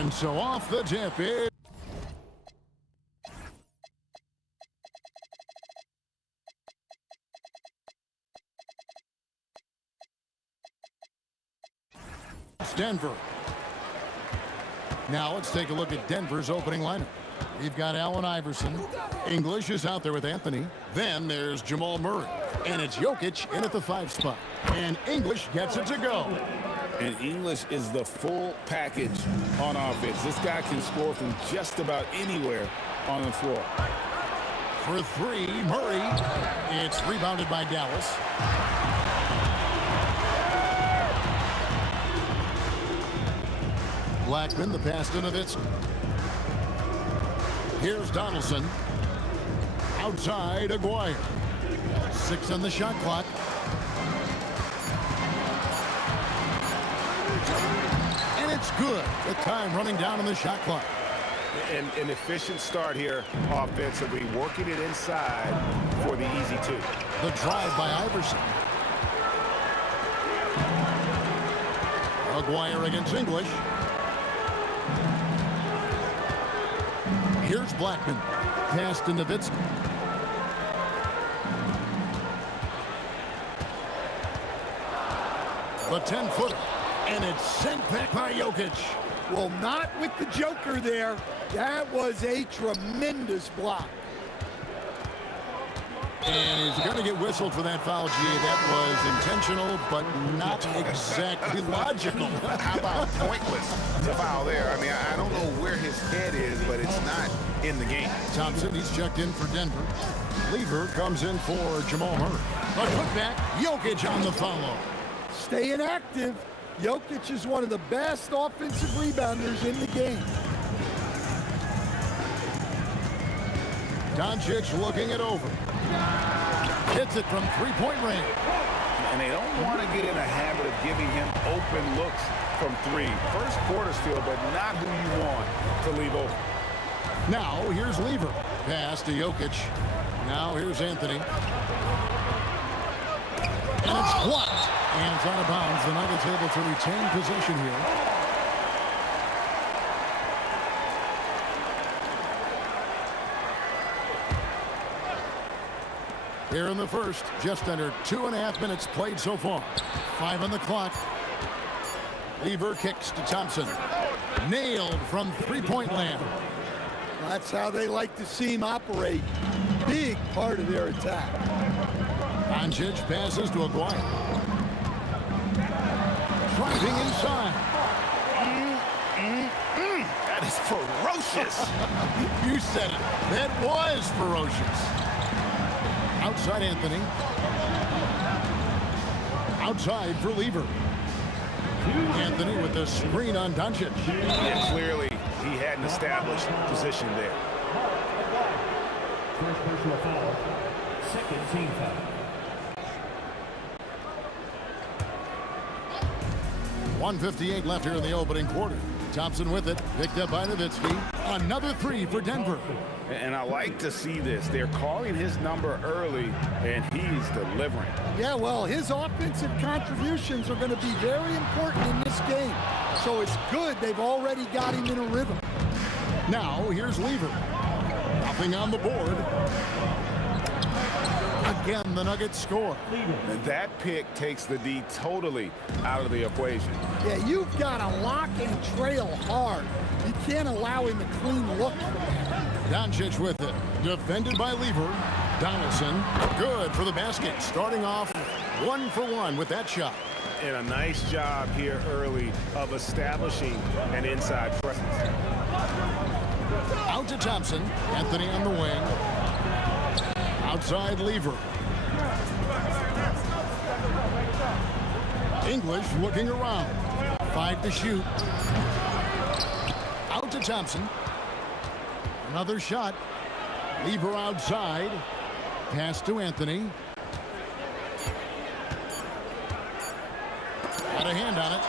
And so off the tip is Denver. Now let's take a look at Denver's opening lineup. We've got Allen Iverson. English is out there with Anthony. Then there's Jamal Murray. And it's Jokic in at the 5 spot. And English gets it to go. And English is the full package on offense. This guy can score from just about anywhere on the floor. For 3, Murray. It's rebounded by Dallas. Blackman, the pass to Nowitzki. Here's Donaldson. Outside, Aguirre. 6 on the shot clock. And it's good. The time running down on the shot clock. An efficient start here offensively, working it inside for the easy 2. The drive by Iverson. Aguirre against English. Here's Blackman. Pass to Nowitzki. The 10-footer. And it's sent back by Jokic. Well, not with the Joker there. That was a tremendous block. And he's going to get whistled for that foul, G. That was intentional, but not exactly logical. How about pointless to foul there? I mean, I don't know where his head is, but it's not in the game. Thompson, he's checked in for Denver. Lever comes in for Jamal Murray. A putback, Jokic on the follow. Staying active. Jokic is one of the best offensive rebounders in the game. Doncic looking it over. Hits it from 3-point range. And they don't want to get in a habit of giving him open looks from 3. First quarter still, but not who you want to leave open. Now, here's Lever. Pass to Jokic. Now, here's Anthony. And it's blocked. And it's out of bounds. The Nuggets able to retain possession here. Here in the first, just under 2.5 minutes played so far. 5 on the clock. Lever kicks to Thompson. Nailed from 3-point land. That's how they like to see him operate. Big part of their attack. Doncic passes to Aguirre. Driving inside. That is ferocious. You said it. That was ferocious. Outside Anthony. Outside for Lever. Anthony with the screen on Doncic. Yeah, clearly he had an established position there. First personal foul. Second team foul. .158 left here in the opening quarter. Thompson with it, picked up by Nowitzki. Another 3 for Denver. And I like to see this. They're calling his number early, and he's delivering. Yeah, well, his offensive contributions are going to be very important in this game. So it's good they've already got him in a rhythm. Now, here's Lever. Nothing on the board. Again, the Nuggets score. And that pick takes the D totally out of the equation. Yeah, you've got to lock and trail hard. You can't allow him a clean look. Doncic with it. Defended by Lever. Donaldson, good for the basket. Starting off 1 for 1 with that shot. And a nice job here early of establishing an inside presence. Out to Thompson. Anthony on the wing. Outside Lever. English looking around. 5 to shoot. Out to Thompson. Another shot. Lever outside. Pass to Anthony. Got a hand on it.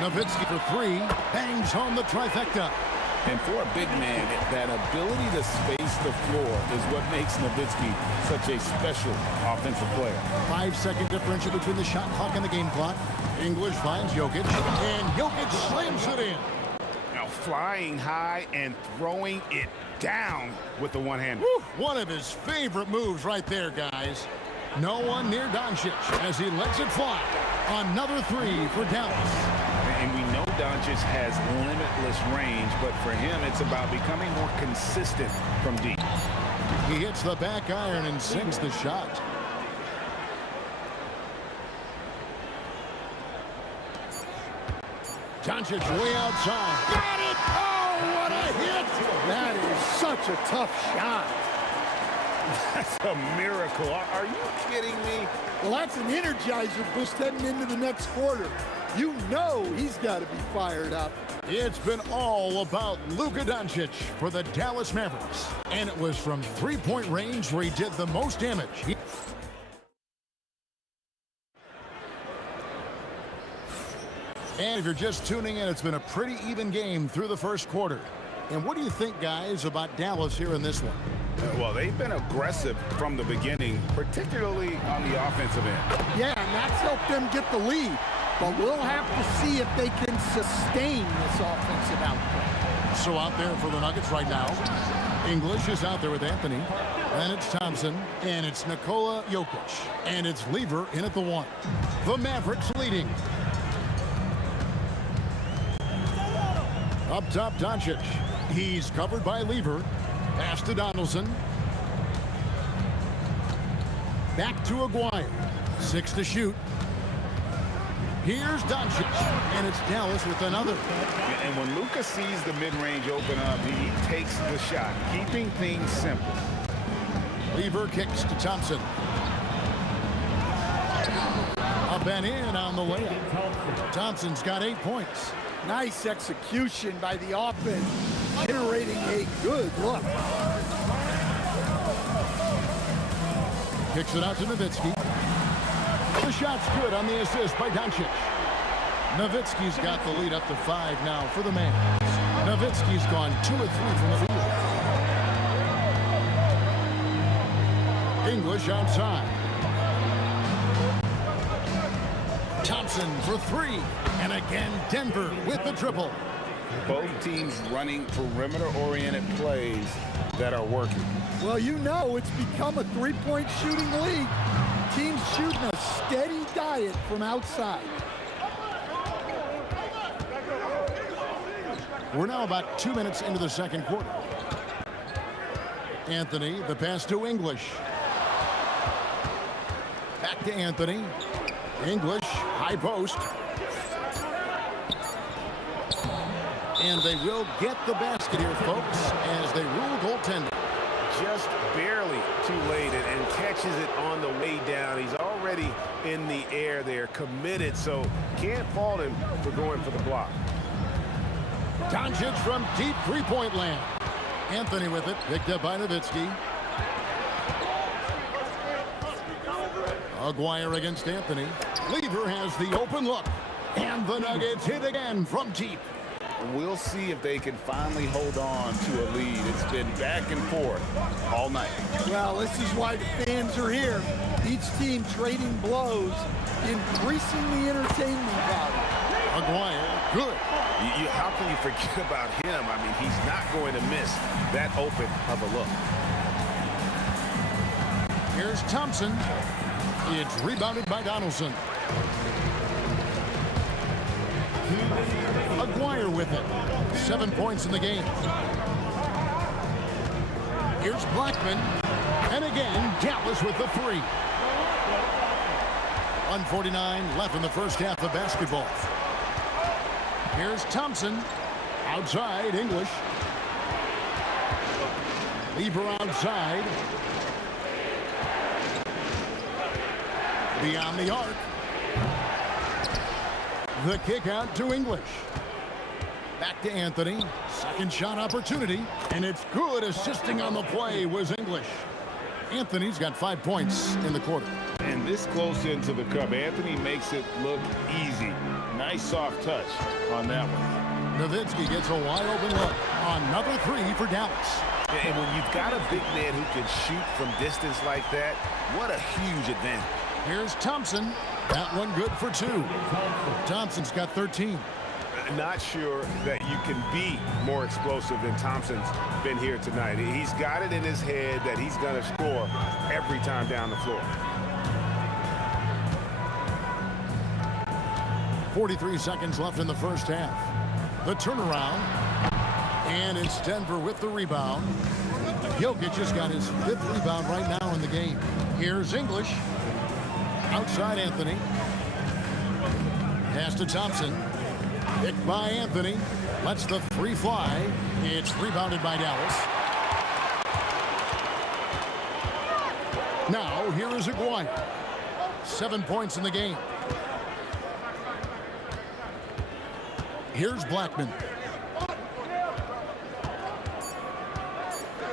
Nowitzki for 3. Bangs home the trifecta. And for a big man, that ability to space the floor is what makes Nowitzki such a special offensive player. 5-second differential between the shot clock and the game clock. English finds Jokic, and Jokic slams it in. Now flying high and throwing it down with the one-hander. One of his favorite moves right there, guys. No one near Doncic as he lets it fly. Another three for Dallas. And we know Doncic has limitless range, but for him, it's about becoming more consistent from deep. He hits the back iron and sinks the shot. Doncic way outside. Got it! Oh, what a hit! That is such a tough shot. That's a miracle. Are you kidding me? Well, that's an energizer boost heading into the next quarter. You know he's got to be fired up. It's been all about Luka Doncic for the Dallas Mavericks. And it was from three-point range where he did the most damage. And if you're just tuning in, it's been a pretty even game through the first quarter. And what do you think, guys, about Dallas here in this one? Well, they've been aggressive from the beginning, particularly on the offensive end. Yeah, and that's helped them get the lead. But we'll have to see if they can sustain this offensive output. So out there for the Nuggets right now, English is out there with Anthony. And it's Thompson. And it's Nikola Jokic. And it's Lever in at the one. The Mavericks leading. Up top, Doncic. He's covered by Lever. Pass to Donaldson. Back to Aguirre. 6 to shoot. Here's Doncic, and it's Dallas with another. And when Luka sees the mid-range open up, he takes the shot, keeping things simple. Lever kicks to Thompson. Up and in on the layup. Thompson's got 8 points. Nice execution by the offense, generating a good look. Kicks it out to Nowitzki. The shot's good on the assist by Doncic. Nowitzki's got the lead up to 5 now for the Mavs. Nowitzki's gone 2 of 3 from the field. English outside. Thompson for 3. And again, Denver with the triple. Both teams running perimeter-oriented plays that are working. Well, you know it's become a three-point shooting league. Teams shooting a steady diet from outside. We're now about 2 minutes into the second quarter. Anthony, the pass to English. Back to Anthony. English, high post. And they will get the basket here, folks, as they rule goaltending. Just barely too late and catches it on the way down. He's already in the air there, committed, so can't fault him for going for the block. Doncic from deep three-point land. Anthony with it, picked up by Nowitzki. Aguirre against Anthony. Lever has the open look. And the Nuggets hit again from deep. We'll see if they can finally hold on to a lead. It's been back and forth all night. Well, this is why the fans are here. Each team trading blows, increasing the entertainment value. Aguirre, good. How can you forget about him? I mean, he's not going to miss that open of a look. Here's Thompson. It's rebounded by Donaldson. Aguirre with it. 7 points in the game. Here's Blackman. And again, Dallas with the 3. 1:49 left in the first half of basketball. Here's Thompson. Outside, English. Lever outside. Beyond the arc. The kick out to English. Back to Anthony. Second shot opportunity. And it's good. Assisting on the play was English. Anthony's got 5 points in the quarter. And this close into the cup, Anthony makes it look easy. Nice soft touch on that one. Nowitzki gets a wide open look. Another 3 for Dallas. And when you've got a big man who can shoot from distance like that, what a huge advantage. Here's Thompson. That one good for 2. Thompson's got 13. Not sure that you can be more explosive than Thompson's been here tonight. He's got it in his head that he's going to score every time down the floor. 43 seconds left in the first half. The turnaround. And it's Denver with the rebound. Jokic just got his 5th rebound right now in the game. Here's English. Outside Anthony. Pass to Thompson. Picked by Anthony. Lets the 3 fly. It's rebounded by Dallas. Now, here is Aguirre. 7 points in the game. Here's Blackman.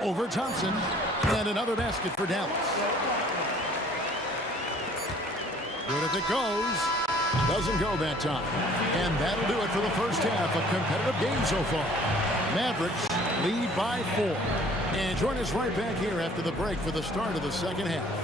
Over Thompson. And another basket for Dallas. Good if it goes. Doesn't go that time. And that'll do it for the first half. A competitive game so far. Mavericks lead by 4. And join us right back here after the break for the start of the second half.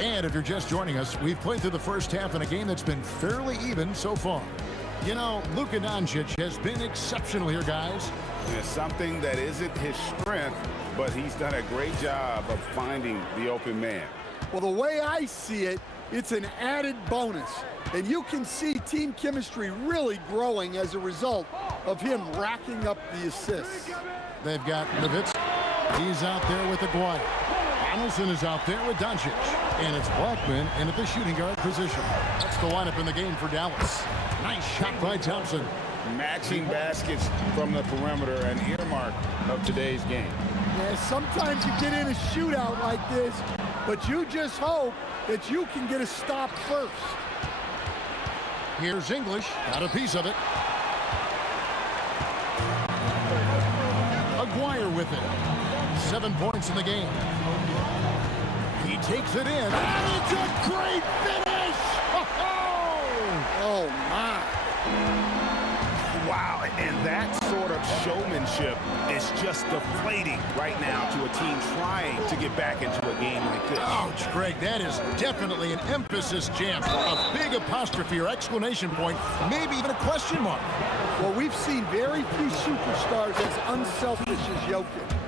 And if you're just joining us, we've played through the first half in a game that's been fairly even so far. You know, Luka Doncic has been exceptional here, guys. It's something that isn't his strength, but he's done a great job of finding the open man. Well, the way I see it, it's an added bonus. And you can see team chemistry really growing as a result of him racking up the assists. They've got Nowitzki. He's out there with Aguirre. Donaldson is out there with Doncic. And it's Blackman in at the shooting guard position. That's the lineup in the game for Dallas. Nice shot by Thompson. Matching baskets from the perimeter, an earmark of today's game. Yeah, sometimes you get in a shootout like this, but you just hope that you can get a stop first. Here's English. Got a piece of it. Aguirre with it. 7 points in the game. He takes it in, and it's a great finish! Oh, my. Wow, and that sort of showmanship is just deflating right now to a team trying to get back into a game like this. Ouch, Greg, that is definitely an emphasis jam. A big apostrophe or exclamation point, maybe even a question mark. Well, we've seen very few superstars as unselfish as Jokic.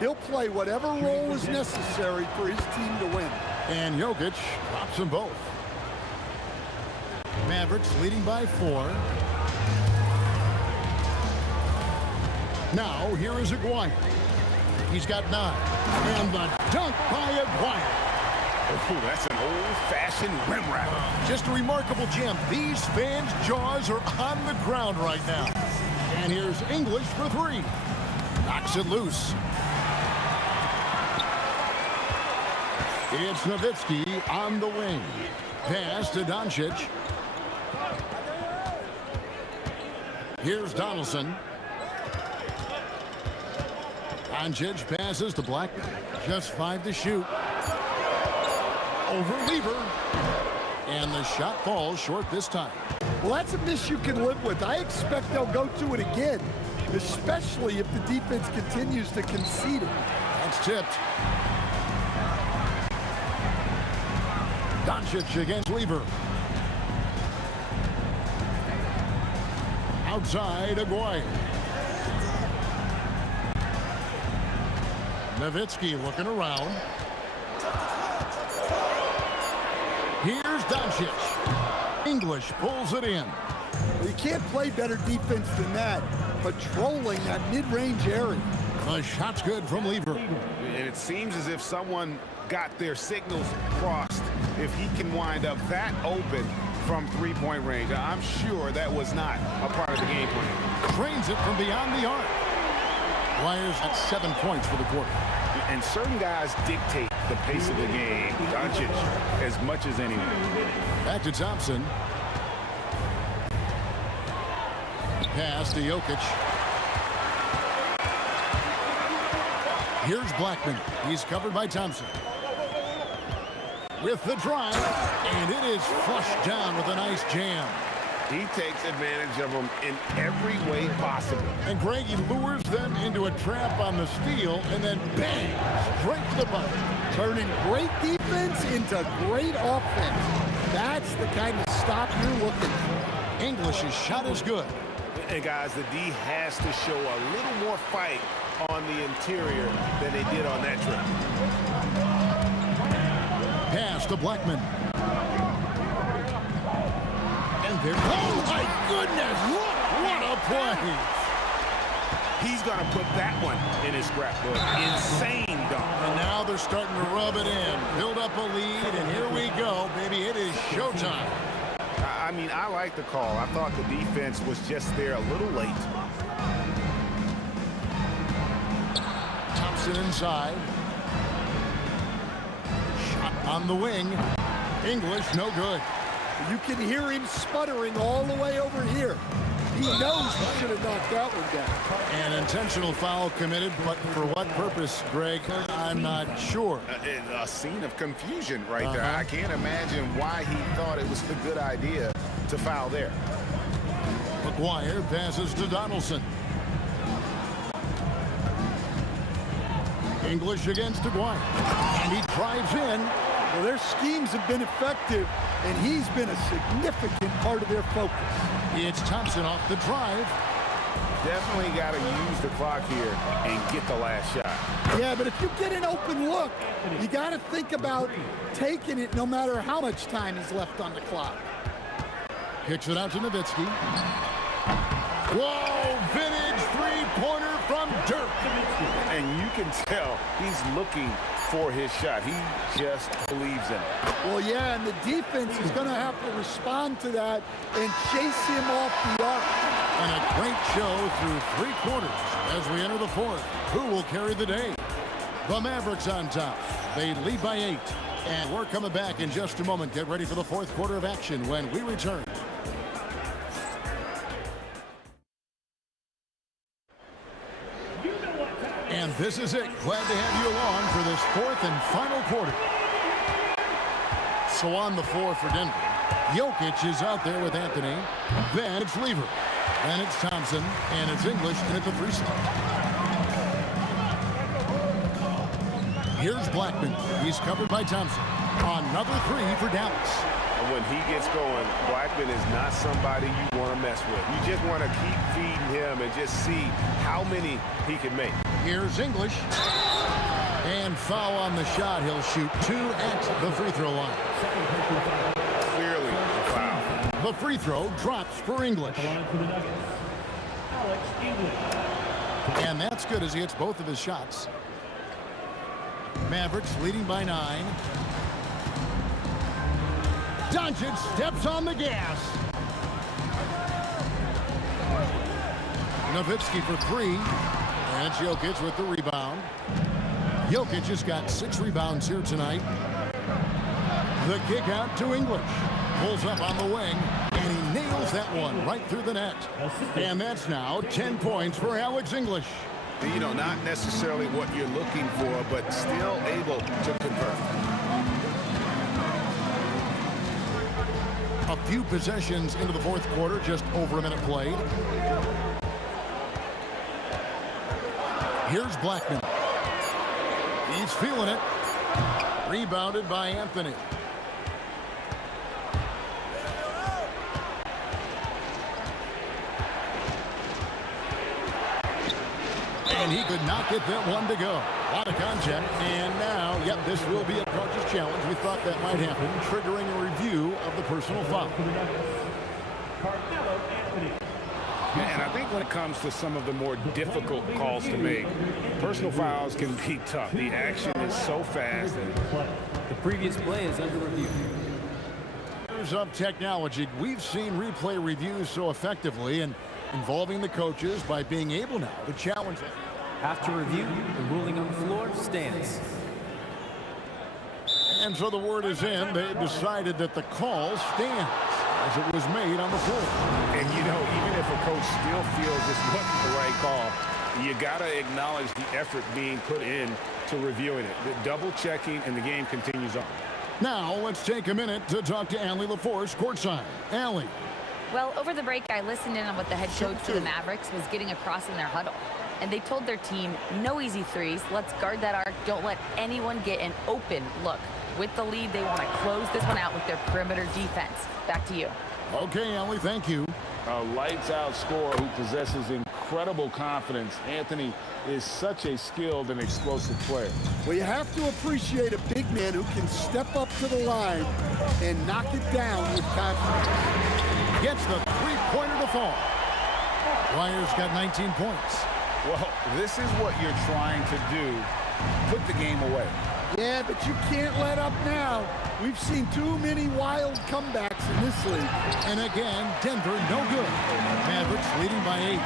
He'll play whatever role is necessary for his team to win. And Jokic drops them both. Mavericks leading by 4. Now, here is Aguirre. He's got 9. And the dunk by Aguirre. Oh, that's an old-fashioned rim wrap. Just a remarkable jam. These fans' jaws are on the ground right now. And here's English for 3. Knocks it loose. It's Nowitzki on the wing. Pass to Doncic. Here's Donaldson. Doncic passes to Blackman. Just 5 to shoot. Over Weaver. And the shot falls short this time. Well, that's a miss you can live with. I expect they'll go to it again, especially if the defense continues to concede it. That's tipped. Doncic against Weaver. Outside, Aguirre. Nowitzki looking around. Here's Doncic. English pulls it in. You can't play better defense than that, patrolling that mid-range area. The shot's good from Lever. And it seems as if someone got their signals crossed. If he can wind up that open from three-point range, I'm sure that was not a part of the game plan. Trains it from beyond the arc. Wires at 7 points for the quarter. And certain guys dictate the pace of the game. Doncic as much as anyone. Back to Thompson. Pass to Jokic. Here's Blackman. He's covered by Thompson. With the drive, and it is flushed down with a nice jam. He takes advantage of them in every way possible. And Greg, he lures them into a trap on the steal, and then bang, straight to the bucket. Turning great defense into great offense. That's the kind of stop you're looking for. English's shot is good. And guys, the D has to show a little more fight on the interior than they did on that trip. Pass to Blackman. And there, oh my goodness, what a play. He's going to put that one in his scrapbook. Insane dunk. And now they're starting to rub it in, build up a lead, and here we go, baby. It is showtime. I mean, I like the call. I thought the defense was just there a little late. Thompson inside. Shot on the wing. English, no good. You can hear him sputtering all the way over here. He knows he should have knocked that one down. An intentional foul committed, but for what purpose, Greg? I'm not sure. A scene of confusion right there. I can't imagine why he thought it was a good idea to foul there. McGuire passes to Donaldson. English against Aguirre. And he drives in. Well, their schemes have been effective, and he's been a significant part of their focus. It's Thompson off the drive. Definitely got to use the clock here and get the last shot. Yeah, but if you get an open look, you got to think about taking it no matter how much time is left on the clock. Kicks it out to Nowitzki. Whoa, vintage three-pointer from Dirk. And you can tell he's looking for his shot. He just believes in it. Well, yeah, and the defense is going to have to respond to that and chase him off the arc. And a great show through three quarters as we enter the fourth. Who will carry the day? The Mavericks on top. They lead by 8. And we're coming back in just a moment. Get ready for the fourth quarter of action when we return. And this is it. Glad to have you along for this fourth and final quarter. So on the floor for Denver, Jokic is out there with Anthony. Then it's Lever. Then it's Thompson. And it's English in at the free throw. Here's Blackman. He's covered by Thompson. Another three for Dallas. And when he gets going, Blackman is not somebody you want to mess with. You just want to keep feeding him and just see how many he can make. Here's English. And foul on the shot. He'll shoot 2 at the free throw line. Clearly a foul. The free throw drops for English. And that's good as he hits both of his shots. Mavericks leading by 9. Doncic steps on the gas. Nowitzki for 3. And it's Jokic with the rebound. Jokic has got 6 rebounds here tonight. The kick out to English. Pulls up on the wing, and he nails that one right through the net. And that's now 10 points for Alex English. You know, not necessarily what you're looking for, but still able to convert. A few possessions into the fourth quarter, just over a minute played. Here's Blackman. He's feeling it. Rebounded by Anthony. And he could not get that one to go. A lot of contact. And now, yep, this will be a coach's challenge. We thought that might happen, triggering a review of the personal foul. And I think when it comes to some of the more difficult calls to make, personal fouls can be tough. The action is so fast. The previous play is under review. Of technology, we've seen replay reviews so effectively and involving the coaches by being able now to challenge them. After review, the ruling on the floor stands. And so the word is in. They decided that the call stands as it was made on the floor. And you know, even if a coach still feels this wasn't the right call, you got to acknowledge the effort being put in to reviewing it. The double checking, and the game continues on. Now, let's take a minute to talk to Allie LaForce courtside. Allie. Well, over the break, I listened in on what the head coach for the Mavericks was getting across in their huddle. And they told their team, no easy threes. Let's guard that arc. Don't let anyone get an open look. With the lead, they want to close this one out with their perimeter defense. Back to you. Okay, Allie, thank you. A lights-out scorer who possesses incredible confidence. Anthony is such a skilled and explosive player. Well, you have to appreciate a big man who can step up to the line and knock it down with confidence. Gets the three-pointer to fall. Wyer's got 19 points. Well, this is what you're trying to do. Put the game away. Yeah, but you can't let up now. We've seen too many wild comebacks in this league. And again, Denver no good. Mavericks leading by 8.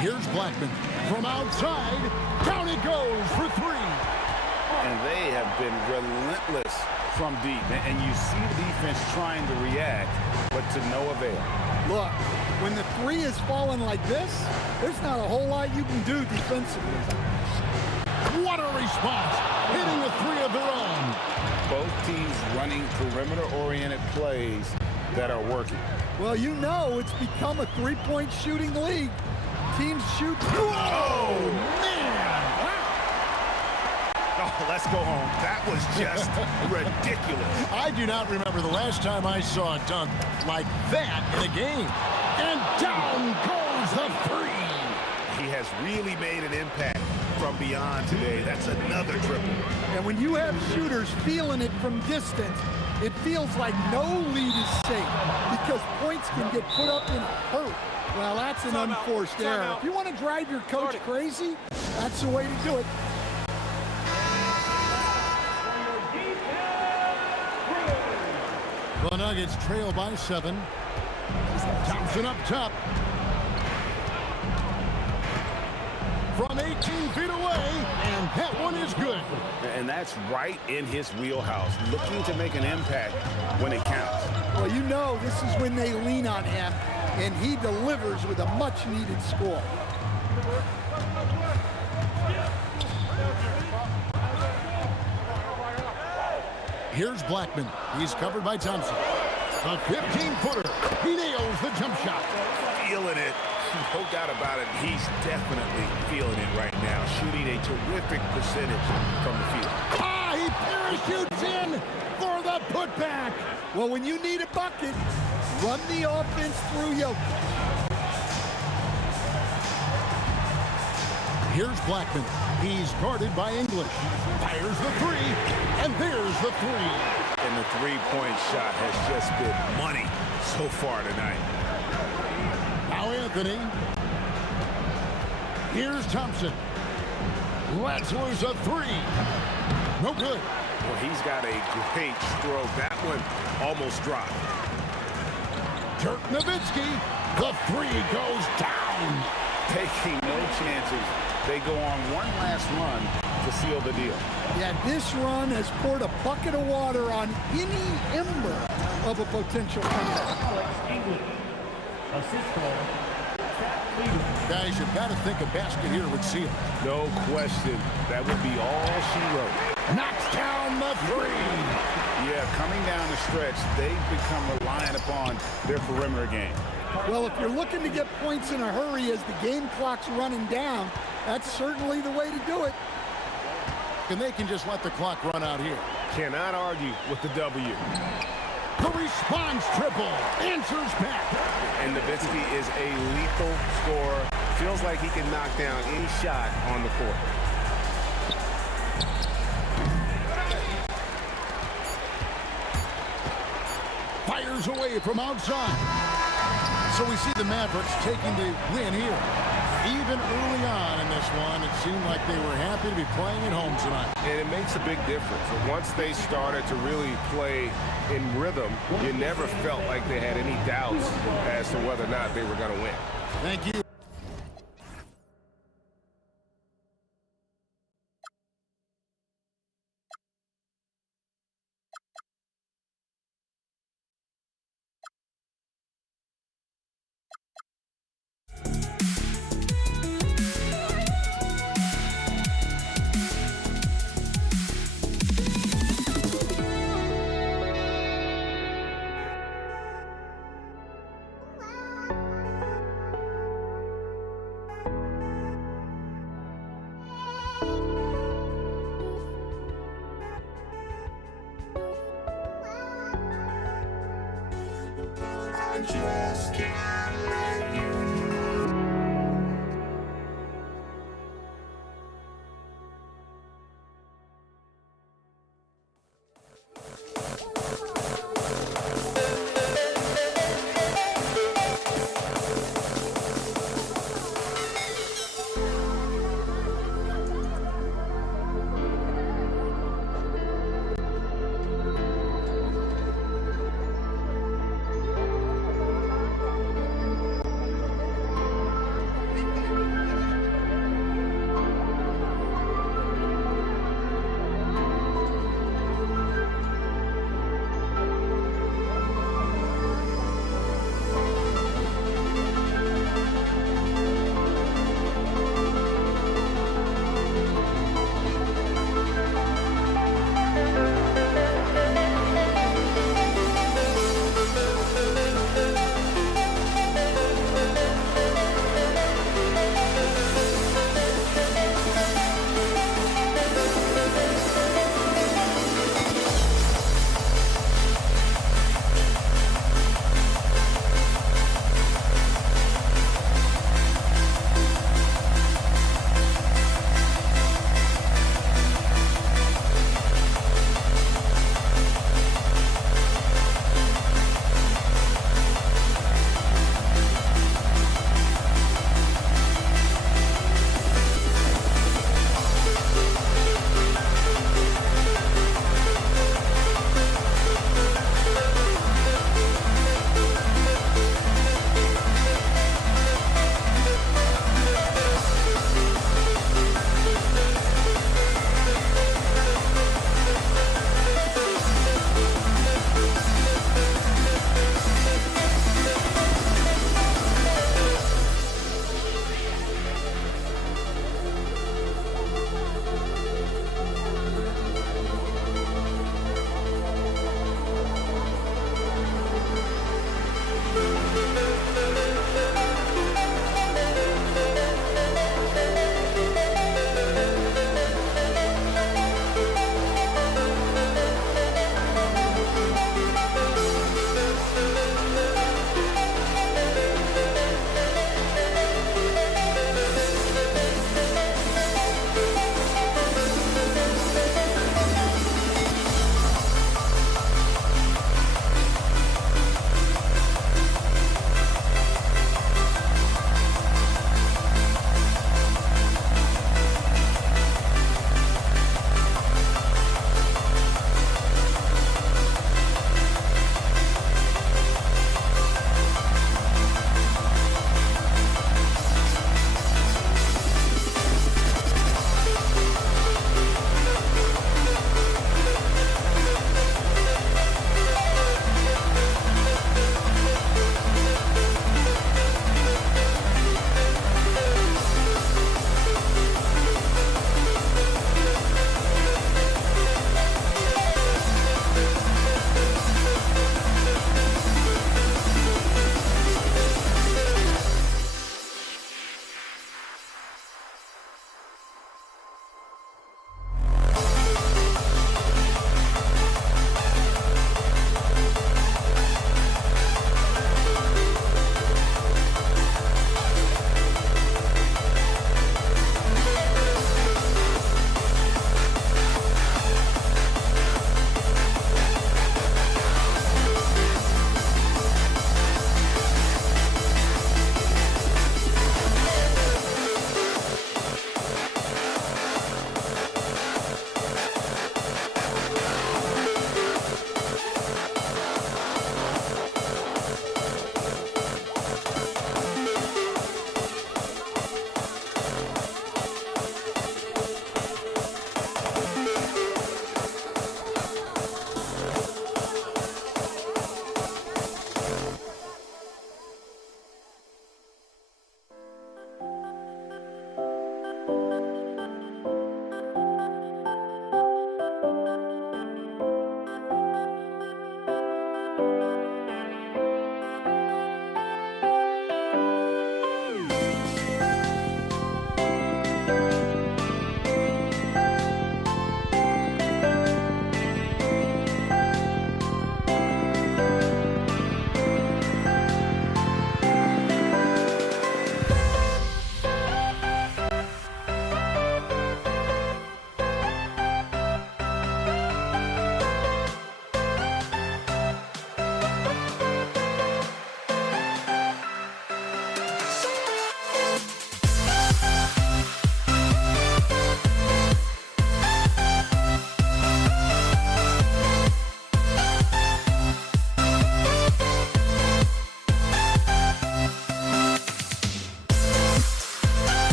Here's Blackman from outside. Down it goes for 3. And they have been relentless from deep. And you see the defense trying to react, but to no avail. Look, when the 3 is falling like this, there's not a whole lot you can do defensively. What a response! Hitting a 3 of their own. Both teams running perimeter-oriented plays that are working. Well, you know it's become a three-point shooting league. Teams shoot. Whoa, man! Oh, let's go home. That was just ridiculous. I do not remember the last time I saw a dunk like that in a game. And down goes the 3. He has really made an impact from beyond today. That's another triple. And when you have shooters feeling it from distance, it feels like no lead is safe because points can get put up in a hurt. Well, that's an unforced error. If you want to drive your coach crazy, that's the way to do it. The Nuggets trail by 7. Thompson up top. From 18 feet away, and that one is good. And that's right in his wheelhouse, looking to make an impact when it counts. Well, you know this is when they lean on him, and he delivers with a much-needed score. Here's Blackman. He's covered by Thompson. A 15-footer. He nails the jump shot. Feeling it. No doubt about it. He's definitely feeling it right now. Shooting a terrific percentage from the field. Ah, he parachutes in for the putback. Well, when you need a bucket, run the offense through Jokic. Here's Blackman. He's guarded by English. Fires the 3, and there's the 3. And the three-point shot has just been money so far tonight. Now Anthony. Here's Thompson. Let's lose a 3. No good. Well, he's got a great stroke. That one almost dropped. Dirk Nowitzki. The 3 goes down. Taking no chances. They go on one last run to seal the deal. Yeah, this run has poured a bucket of water on any ember of a potential comeback. Guys, you've got to think a basket here would seal. No question. That would be all she wrote. Knocks down the 3. Yeah, coming down the stretch, they've become reliant upon their perimeter game. Well, if you're looking to get points in a hurry as the game clock's running down, that's certainly the way to do it. And they can just let the clock run out here. Cannot argue with the W. The response triple answers back. And Nowitzki is a lethal feels like he can knock down any shot on the court. Fires away from outside. So we see the Mavericks taking the win here. Even early on in this one, it seemed like they were happy to be playing at home tonight. And it makes a big difference. Once they started to really play in rhythm, you never felt like they had any doubts as to whether or not they were going to win. Thank you.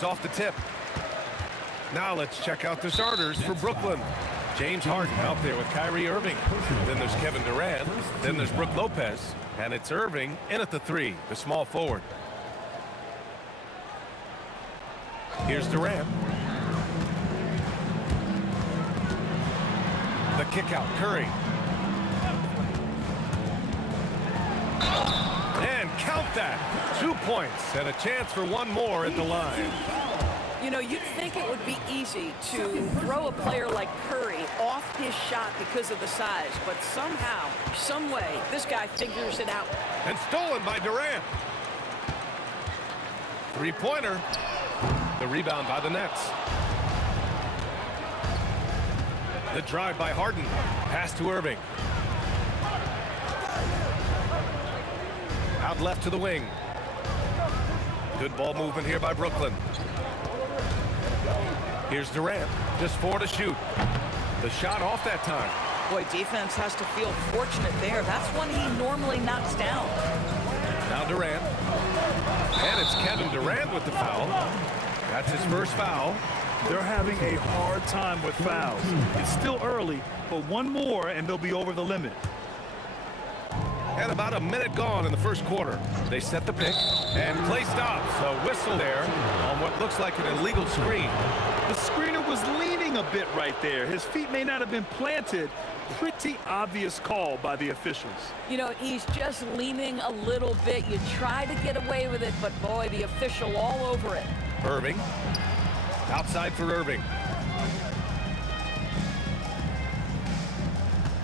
is off the tip. Now let's check out the starters for Brooklyn. James Harden out there with Kyrie Irving. Then there's Kevin Durant. Then there's Brook Lopez. And it's Irving in at the 3, the small forward. Here's Durant. The kick out, Curry. And count that. 2 points and a chance for one more at the line. You know, you'd think it would be easy to throw a player like Curry off his shot because of the size, but somehow, some way, this guy figures it out. And stolen by Durant. Three-pointer. The rebound by the Nets. The drive by Harden. Pass to Irving. Out left to the wing. Good ball movement here by Brooklyn. Here's Durant, just 4 to shoot. The shot off that time. Boy, defense has to feel fortunate there. That's one he normally knocks down. Now Durant. And it's Kevin Durant with the foul. That's his first foul. They're having a hard time with fouls. It's still early, but one more and they'll be over the limit. And about a minute gone in the first quarter. They set the pick, and play stops. A whistle there on what looks like an illegal screen. The screener was leaning a bit right there. His feet may not have been planted. Pretty obvious call by the officials. You know, he's just leaning a little bit. You try to get away with it, but boy, the official all over it. Irving. Outside for Irving.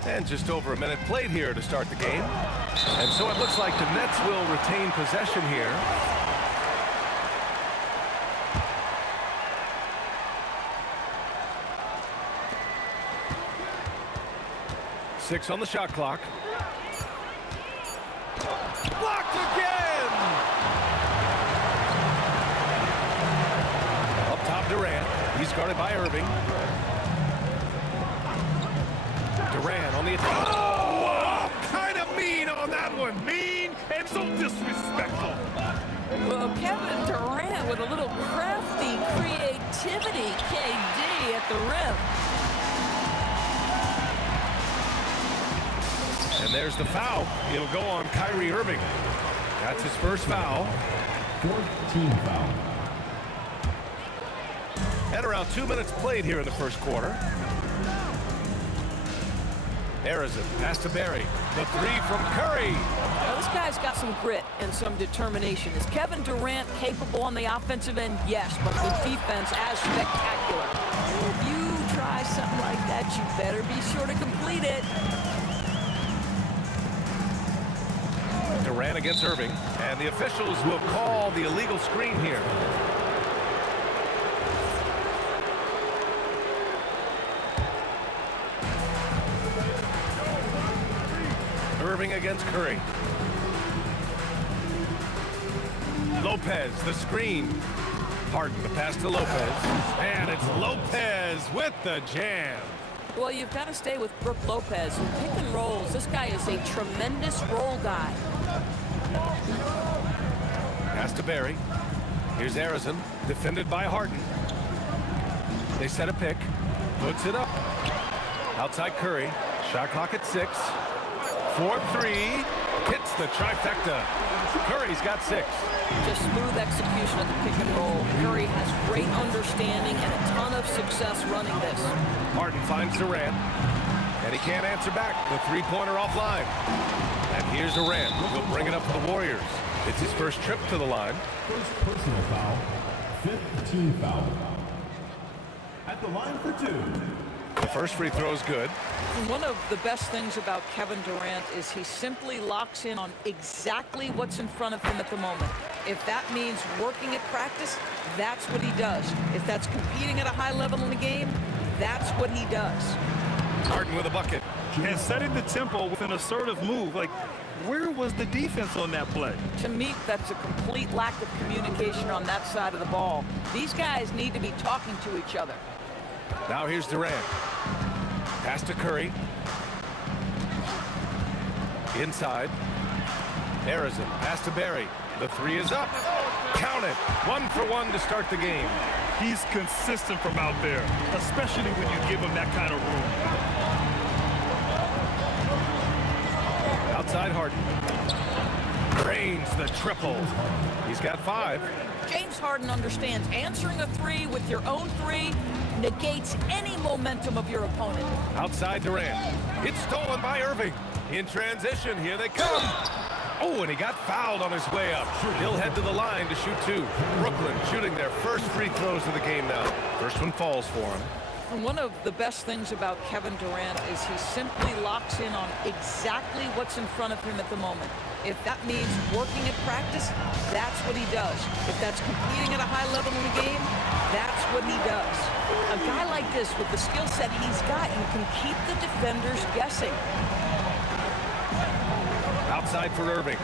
And just over a minute played here to start the game. And so it looks like the Nets will retain possession here. Six on the shot clock. Blocked again! Up top, Durant. He's guarded by Irving. Durant on the attack. Oh, kind of mean on that one. Mean and so disrespectful. Well, Kevin Durant with a little crafty creativity. KD at the rim. And there's the foul. It'll go on Kyrie Irving. That's his first foul. Fourth team foul. And around 2 minutes played here in the first quarter. Harrison, pass to Barry. The three from Curry. Now, this guy's got some grit and some determination. Is Kevin Durant capable on the offensive end? Yes, but the defense as spectacular. If you try something like that, you better be sure to complete it. Durant against Irving, and the officials will call the illegal screen here. Irving against Curry. Lopez, the screen. Harden, the pass to Lopez. And it's Lopez with the jam. Well, you've got to stay with Brook Lopez. In pick and rolls, this guy is a tremendous roll guy. Pass to Barry. Here's Harrison, defended by Harden. They set a pick. Puts it up. Outside Curry. Shot clock at 6. 4-3. Hits the trifecta. Curry's got 6. Just smooth execution of the pick and roll. Curry has great understanding and a ton of success running this. Harden finds Durant. And he can't answer back. The three-pointer offline. And here's Durant. He'll bring it up for the Warriors. It's his first trip to the line. First personal foul. Fifth team foul. At the line for 2. The first free throw is good. One of the best things about Kevin Durant is he simply locks in on exactly what's in front of him at the moment. If that means working at practice, that's what he does. If that's competing at a high level in the game, that's what he does. Harden with a bucket. And setting the tempo with an assertive move. Like, where was the defense on that play? To me, that's a complete lack of communication on that side of the ball. These guys need to be talking to each other. Now here's Durant. Pass to Curry. Inside. Harrison. Pass to Barry. The three is up. Count it. 1 for 1 to start the game. He's consistent from out there, especially when you give him that kind of room. Outside Harden. Drains the triple. He's got 5. James Harden understands answering a 3 with your own 3 negates any momentum of your opponent. Outside Durant. It's stolen by Irving. In transition, here they come. Oh, and he got fouled on his way up. He'll head to the line to shoot 2. Brooklyn shooting their first free throws of the game now. First one falls for him. And one of the best things about Kevin Durant is he simply locks in on exactly what's in front of him at the moment. If that means working at practice, that's what he does. If that's competing at a high level in the game, that's what he does. A guy like this, with the skill set he's got, you can keep the defenders guessing. Outside for Irving.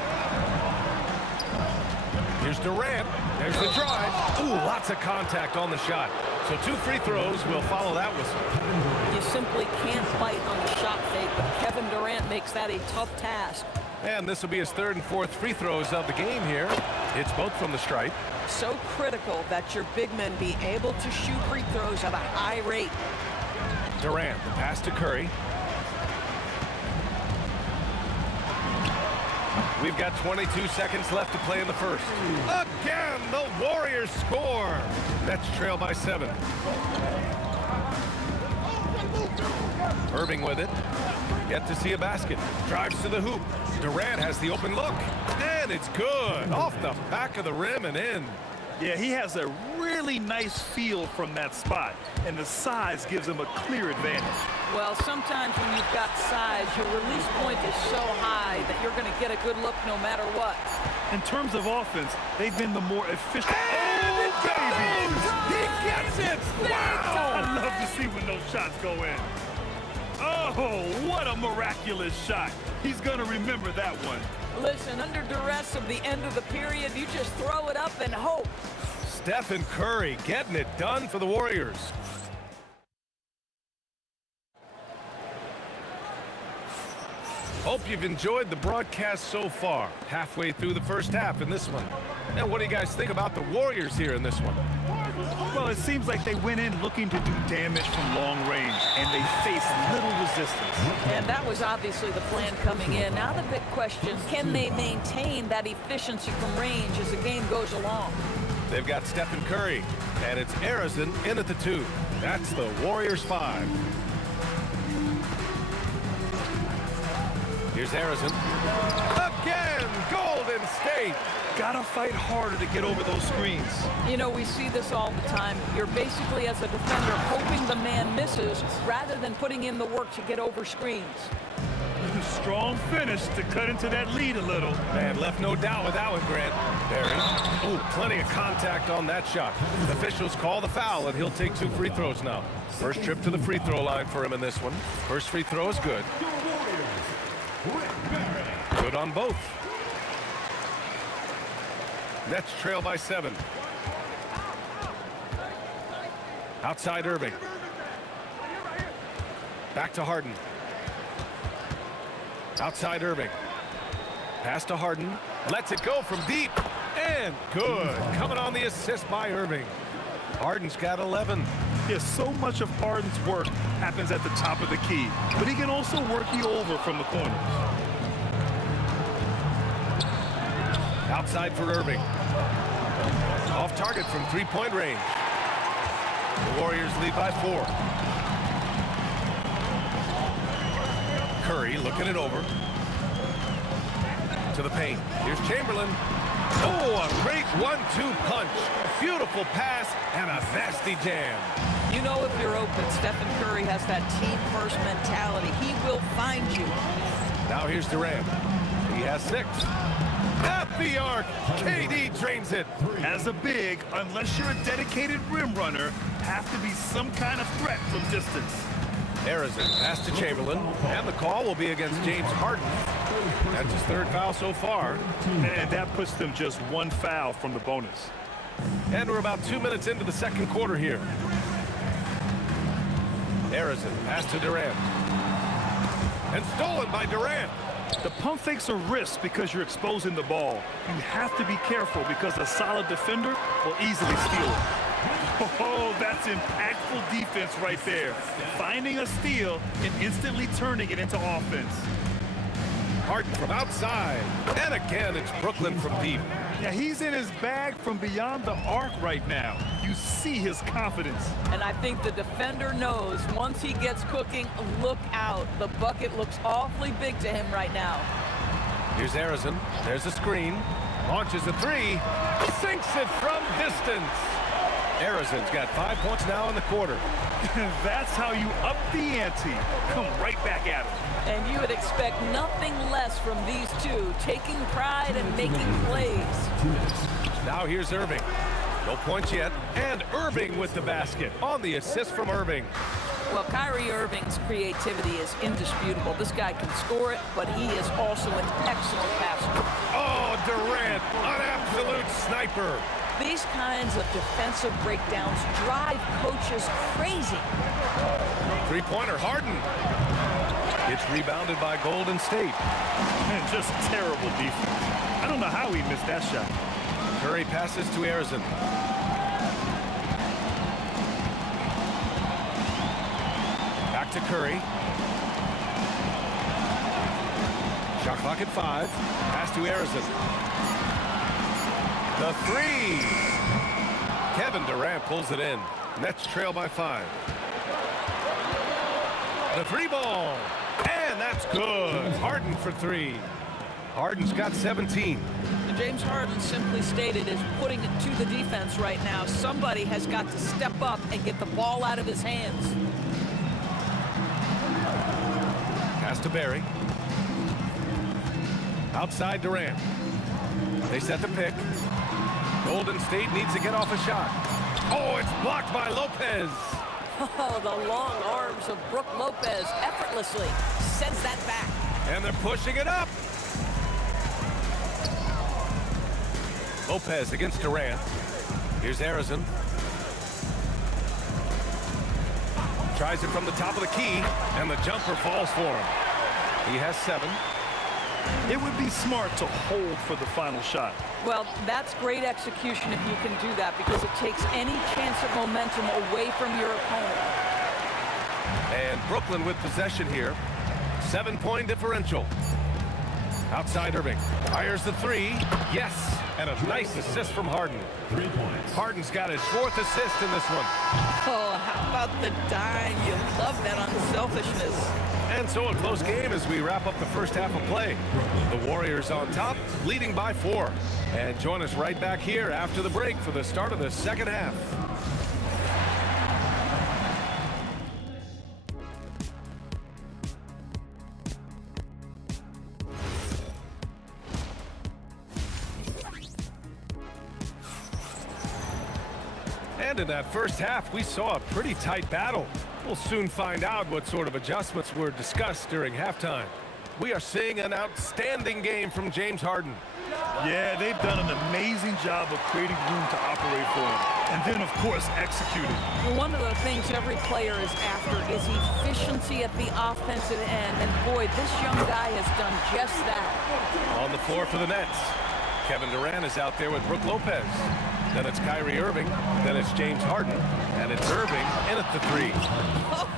Here's Durant. There's the drive. Ooh, lots of contact on the shot. So 2 free throws will follow that whistle. You simply can't bite on the shot fake, but Kevin Durant makes that a tough task. And this will be his 3rd and 4th free throws of the game here. It's both from the stripe. So critical that your big men be able to shoot free throws at a high rate. Durant, the pass to Curry. We've got 22 seconds left to play in the first. Again, the Warriors score. Nets trail by 7. Irving with it. Yet to see a basket. Drives to the hoop. Durant has the open look. And it's good. Off the back of the rim and in. Yeah, he has a really nice feel from that spot, and the size gives him a clear advantage. Well, sometimes when you've got size, your release point is so high that you're going to get a good look no matter what. In terms of offense, they've been the more efficient. And it goes! He gets it! Wow! I love to see when those shots go in. Oh, what a miraculous shot. He's going to remember that one. Listen, under duress of the end of the period, you just throw it up and hope. Stephen Curry getting it done for the Warriors. Hope you've enjoyed the broadcast so far. Halfway through the first half in this one. Now, what do you guys think about the Warriors here in this one? Well, it seems like they went in looking to do damage from long range, and they faced little resistance. And that was obviously the plan coming in. Now the big question, can they maintain that efficiency from range as the game goes along? They've got Stephen Curry, and it's Arizin in at the 2. That's the Warriors 5. Here's Arizin. Again, Golden State. Gotta fight harder to get over those screens. You know, we see this all the time. You're basically, as a defender, hoping the man misses rather than putting in the work to get over screens. Strong finish to cut into that lead a little. Man, left no doubt with that one, Grant. Barry. Ooh, plenty of contact on that shot. Officials call the foul, and he'll take 2 free throws now. First trip to the free throw line for him in this one. First free throw is good. Good on both. Nets trail by 7. Outside Irving. Back to Harden. Outside Irving. Pass to Harden. Lets it go from deep. And good. Coming on the assist by Irving. Harden's got 11. Yes, so much of Harden's work happens at the top of the key, but he can also work you over from the corners. Outside for Irving. Off target from 3-point range. The Warriors lead by 4. Curry looking it over. To the paint. Here's Chamberlain. Oh, a great 1-2 punch. Beautiful pass and a nasty jam. You know if you're open, Stephen Curry has that team-first mentality. He will find you. Now here's Durant. He has 6. At the arc, KD drains it. As a big, unless you're a dedicated rim runner, have to be some kind of threat from distance. Arizin pass to Chamberlain, and the call will be against James Harden. That's his 3rd foul so far. And that puts them just 1 foul from the bonus. And we're about 2 minutes into the second quarter here. Arizin pass to Durant. And stolen by Durant. The pump fakes are risks because you're exposing the ball. You have to be careful because a solid defender will easily steal it. Oh, that's impactful defense right there. Finding a steal and instantly turning it into offense. Harden from outside. And again, it's Brooklyn from deep. Yeah, he's in his bag from beyond the arc right now. You see his confidence. And I think the defender knows once he gets cooking, look out. The bucket looks awfully big to him right now. Here's Arizon. There's a screen. Launches a three. Sinks it from distance. Arizon's got 5 points now in the quarter. That's how you up the ante. Come right back at him. And you would expect nothing less from these two, taking pride and making plays. Now here's Irving. No points yet. And Irving with the basket on the assist from Irving. Well, Kyrie Irving's creativity is indisputable. This guy can score it, but he is also an excellent passer. Oh, Durant, an absolute sniper. These kinds of defensive breakdowns drive coaches crazy. Three-pointer, Harden. It's rebounded by Golden State. And just terrible defense. I don't know how he missed that shot. Curry passes to Arizon. Back to Curry. Shot clock at 5. Pass to Arizon. The three. Kevin Durant pulls it in. Nets trail by 5. The three ball. And that's good. Harden for 3. Harden's got 17. And James Harden, simply stated, is putting it to the defense right now. Somebody has got to step up and get the ball out of his hands. Pass to Barry. Outside Durant. They set the pick. Golden State needs to get off a shot. Oh, it's blocked by Lopez. Oh, the long arms of Brook Lopez effortlessly sends that back. And they're pushing it up. Lopez against Durant. Here's Arizon. Tries it from the top of the key, and the jumper falls for him. He has 7. It would be smart to hold for the final shot. Well, that's great execution if you can do that, because it takes any chance of momentum away from your opponent. And Brooklyn with possession here. 7-point differential. Outside Irving. Fires the three. Yes. And a nice assist from Harden. 3 points. Harden's got his 4th assist in this one. Oh, how about the dime? You love that unselfishness. And so a close game as we wrap up the first half of play. The Warriors on top, leading by 4. And join us right back here after the break for the start of the second half. And in that first half, we saw a pretty tight battle. We'll soon find out what sort of adjustments were discussed during halftime. We are seeing an outstanding game from James Harden. Yeah, they've done an amazing job of creating room to operate for him. And then, of course, executing. One of the things every player is after is efficiency at the offensive end. And boy, this young guy has done just that. On the floor for the Nets, Kevin Durant is out there with Brook Lopez. Then it's Kyrie Irving. Then it's James Harden. And it's Irving in at the 3.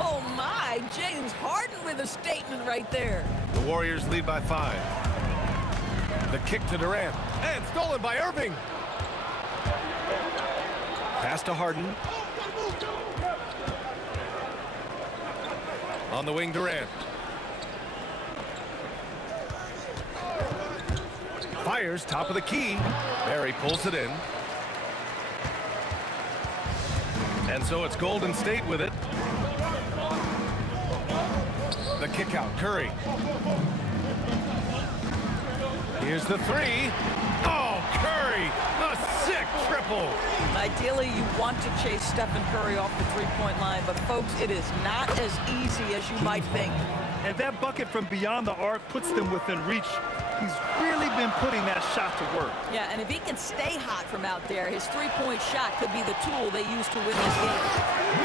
Oh, my. James Harden with a statement right there. The Warriors lead by 5. The kick to Durant. And stolen by Irving. Pass to Harden. On the wing, Durant. Fires, top of the key. Barry pulls it in. And so it's Golden State with it. The kick out, Curry. Here's the 3. Oh, Curry, a sick triple. Ideally, you want to chase Stephen Curry off the three-point line, but folks, it is not as easy as you might think. And that bucket from beyond the arc puts them within reach. He's really been putting that shot to work. Yeah, and if he can stay hot from out there, his three-point shot could be the tool they use to win this game.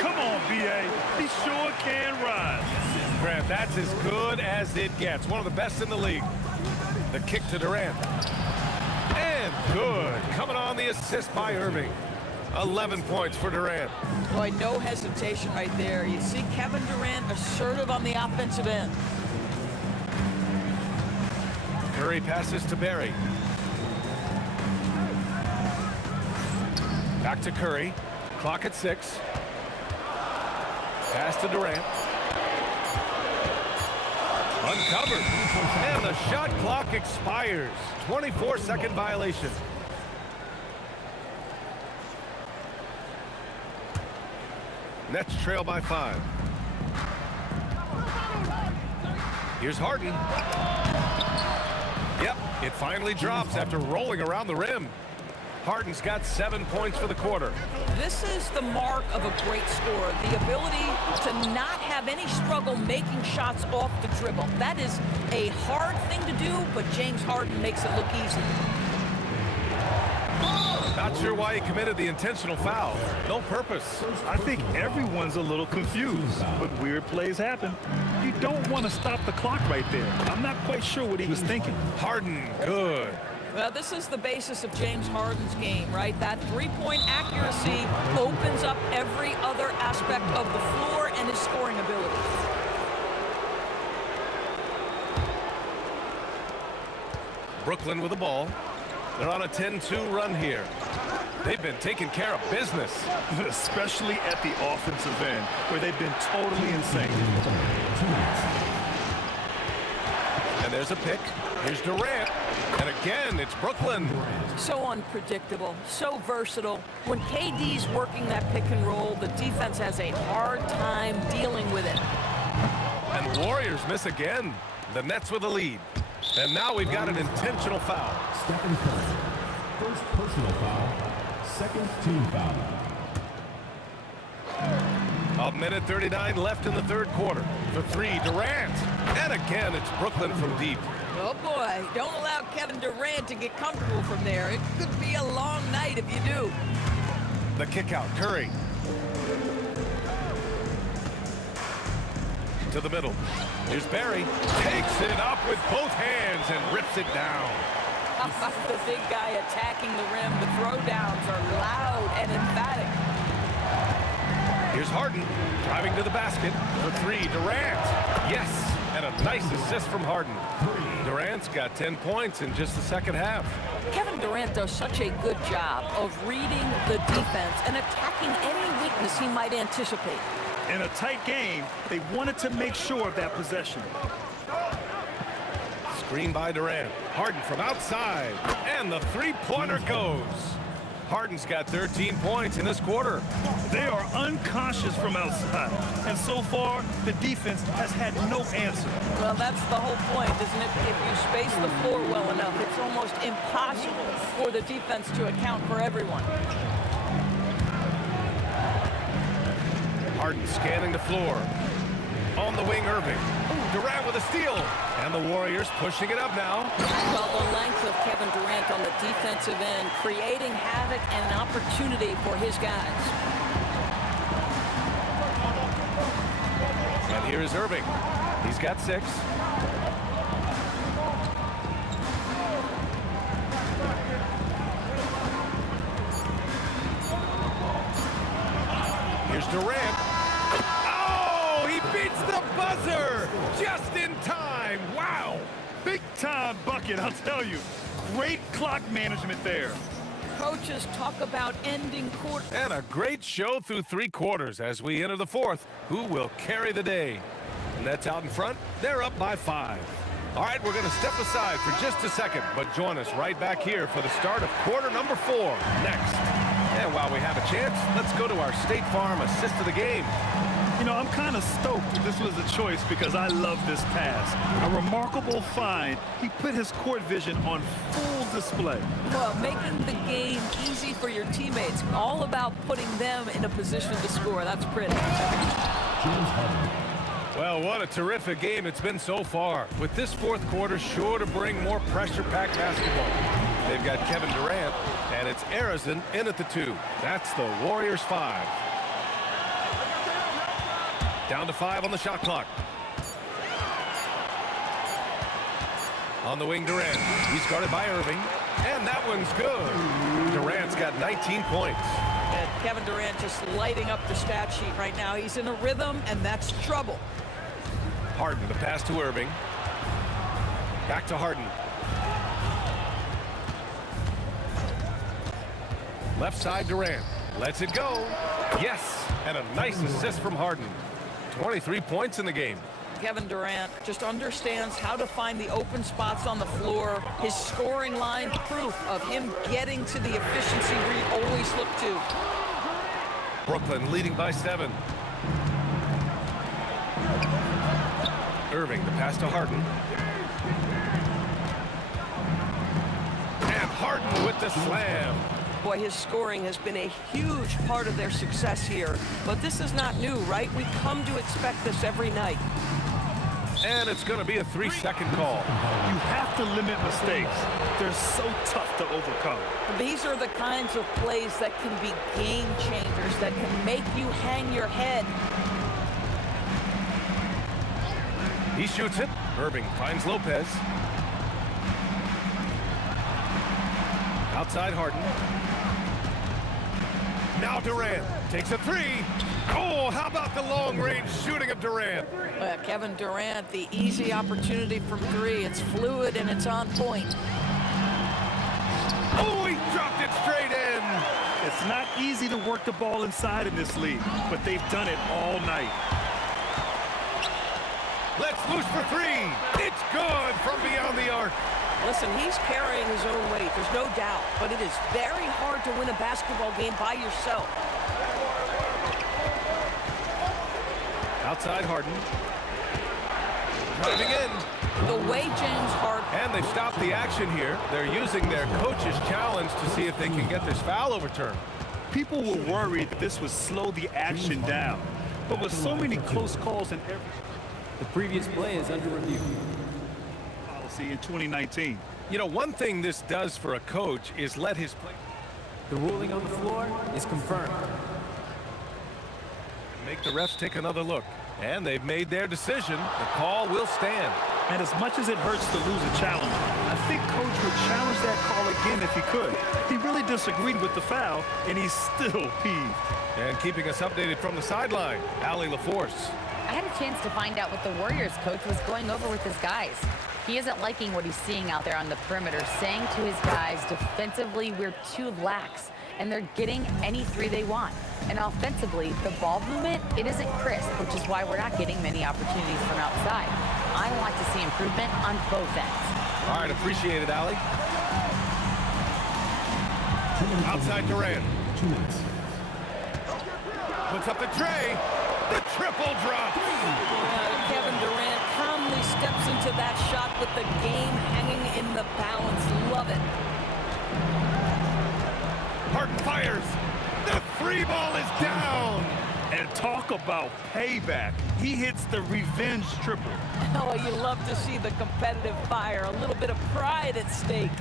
Come on, B.A. He sure can rise. Durant. That's as good as it gets. One of the best in the league. The kick to Durant. And good. Coming on the assist by Irving. 11 points for Durant. Boy, no hesitation right there. You see Kevin Durant assertive on the offensive end. Curry passes to Barry. Back to Curry. Clock at 6. Pass to Durant. Uncovered. And the shot clock expires. 24-second violation. Nets trail by 5. Here's Harden. Yep, it finally drops after rolling around the rim. Harden's got 7 points for the quarter. This is the mark of a great scorer, the ability to not have any struggle making shots off the dribble. That is a hard thing to do, but James Harden makes it look easy. Not sure why he committed the intentional foul. No purpose. I think everyone's a little confused, but weird plays happen. You don't want to stop the clock right there. I'm not quite sure what he was thinking. Harden, good. Well, this is the basis of James Harden's game, right? That three-point accuracy opens up every other aspect of the floor and his scoring ability. Brooklyn with the ball. They're on a 10-2 run here. They've been taking care of business. Especially at the offensive end, where they've been totally insane. And there's a pick. Here's Durant. And again, it's Brooklyn. So unpredictable, so versatile. When KD's working that pick and roll, the defense has a hard time dealing with it. And Warriors miss again. The Nets with the lead. And now we've got an intentional foul. Stephen Curry. First personal foul. Second team foul. A minute 39 left in the third quarter. For 3, Durant. And again, it's Brooklyn from deep. Oh boy, don't allow Kevin Durant to get comfortable from there. It could be a long night if you do. The kick out, Curry. To the middle. Here's Barry. Takes it up with both hands and rips it down. The big guy attacking the rim. The throwdowns are loud and emphatic. Here's Harden driving to the basket for 3. Durant. Yes, and a nice assist from Harden. Durant's got 10 points in just the second half. Kevin Durant does such a good job of reading the defense and attacking any weakness he might anticipate. In a tight game, they wanted to make sure of that possession. Screen by Durant. Harden from outside. And the three-pointer goes. Harden's got 13 points in this quarter. They are unconscious from outside. And so far, the defense has had no answer. Well, that's the whole point, isn't it? If you space the floor well enough, it's almost impossible for the defense to account for everyone. Harden scanning the floor. On the wing, Irving. Durant with a steal. And the Warriors pushing it up now. Well, the length of Kevin Durant on the defensive end, creating havoc and an opportunity for his guys. And here is Irving. He's got 6. Here's Durant. Oh, he beats the buzzer just in time. Wow. Big time bucket, I'll tell you. Great clock management there. Coaches talk about ending quarter. And a great show through 3 quarters as we enter the 4th. Who will carry the day? Nets out in front. They're up by 5. All right, we're going to step aside for just a second, but join us right back here for the start of quarter number 4 next. And while we have a chance, let's go to our State Farm assist of the game. You know, I'm kind of stoked that this was a choice because I love this pass. A remarkable find. He put his court vision on full display. Well, making the game easy for your teammates. All about putting them in a position to score. That's pretty. Well, what a terrific game it's been so far. With this 4th quarter sure to bring more pressure-packed basketball. They've got Kevin Durant, and it's Arizin in at the 2. That's the Warriors 5. Down to 5 on the shot clock. On the wing, Durant. He's guarded by Irving. And that one's good. Durant's got 19 points. And Kevin Durant just lighting up the stat sheet right now. He's in a rhythm, and that's trouble. Harden, the pass to Irving. Back to Harden. Left side, Durant. Lets it go. Yes, and a nice assist from Harden. 23 points in the game. Kevin Durant just understands how to find the open spots on the floor. His scoring line, proof of him getting to the efficiency we always look to. Brooklyn leading by 7. Irving, the pass to Harden. And Harden with the slam. Boy, his scoring has been a huge part of their success here. But this is not new, right? We come to expect this every night. And it's going to be a 3-second call. You have to limit mistakes. They're so tough to overcome. These are the kinds of plays that can be game changers, that can make you hang your head. He shoots it. Irving finds Lopez. Outside Harden. Now Durant takes a 3. Oh, how about the long-range shooting of Durant? Kevin Durant, the easy opportunity from 3. It's fluid and it's on point. Oh, he dropped it straight in. It's not easy to work the ball inside in this league, but they've done it all night. Let's loose for 3. It's good from beyond the arc. Listen, he's carrying his own weight, there's no doubt, but it is very hard to win a basketball game by yourself. Outside Harden. Driving in. The way James Harden... And they stopped the action here. They're using their coach's challenge to see if they can get this foul overturned. People were worried that this would slow the action down. But with so many close calls and every... The previous play is under review. Policy in 2019. You know, one thing this does for a coach is let his play... The ruling on the floor is confirmed. Make the refs take another look. And they've made their decision. The call will stand. And as much as it hurts to lose a challenge, I think Coach would challenge that call again if he could. He really disagreed with the foul, and he's still peeved. And keeping us updated from the sideline, Allie LaForce. I had a chance to find out what the Warriors coach was going over with his guys. He isn't liking what he's seeing out there on the perimeter, saying to his guys, defensively, we're too lax, and they're getting any 3 they want. And offensively, the ball movement, it isn't crisp, which is why we're not getting many opportunities from outside. I want to see improvement on both ends. All right, appreciate it, Allie. Outside Durant. 2 minutes. Puts up the tray. The triple drop. Kevin Durant calmly steps into that shot with the game hanging in the balance. Love it. Harden fires. The 3 ball is down. And talk about payback. He hits the revenge triple. Oh, you love to see the competitive fire. A little bit of pride at stake.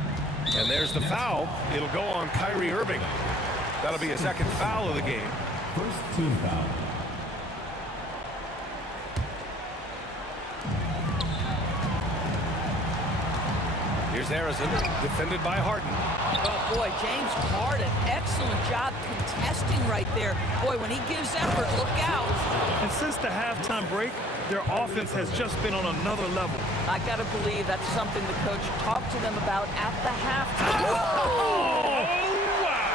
And there's the foul. It'll go on Kyrie Irving. That'll be a second foul of the game. First team foul. Here's Harrison, defended by Harden. Oh, boy, James Harden, excellent job contesting right there. Boy, when he gives effort, look out. And since the halftime break, their offense has just been on another level. I got to believe that's something the coach talked to them about at the halftime. Oh, wow.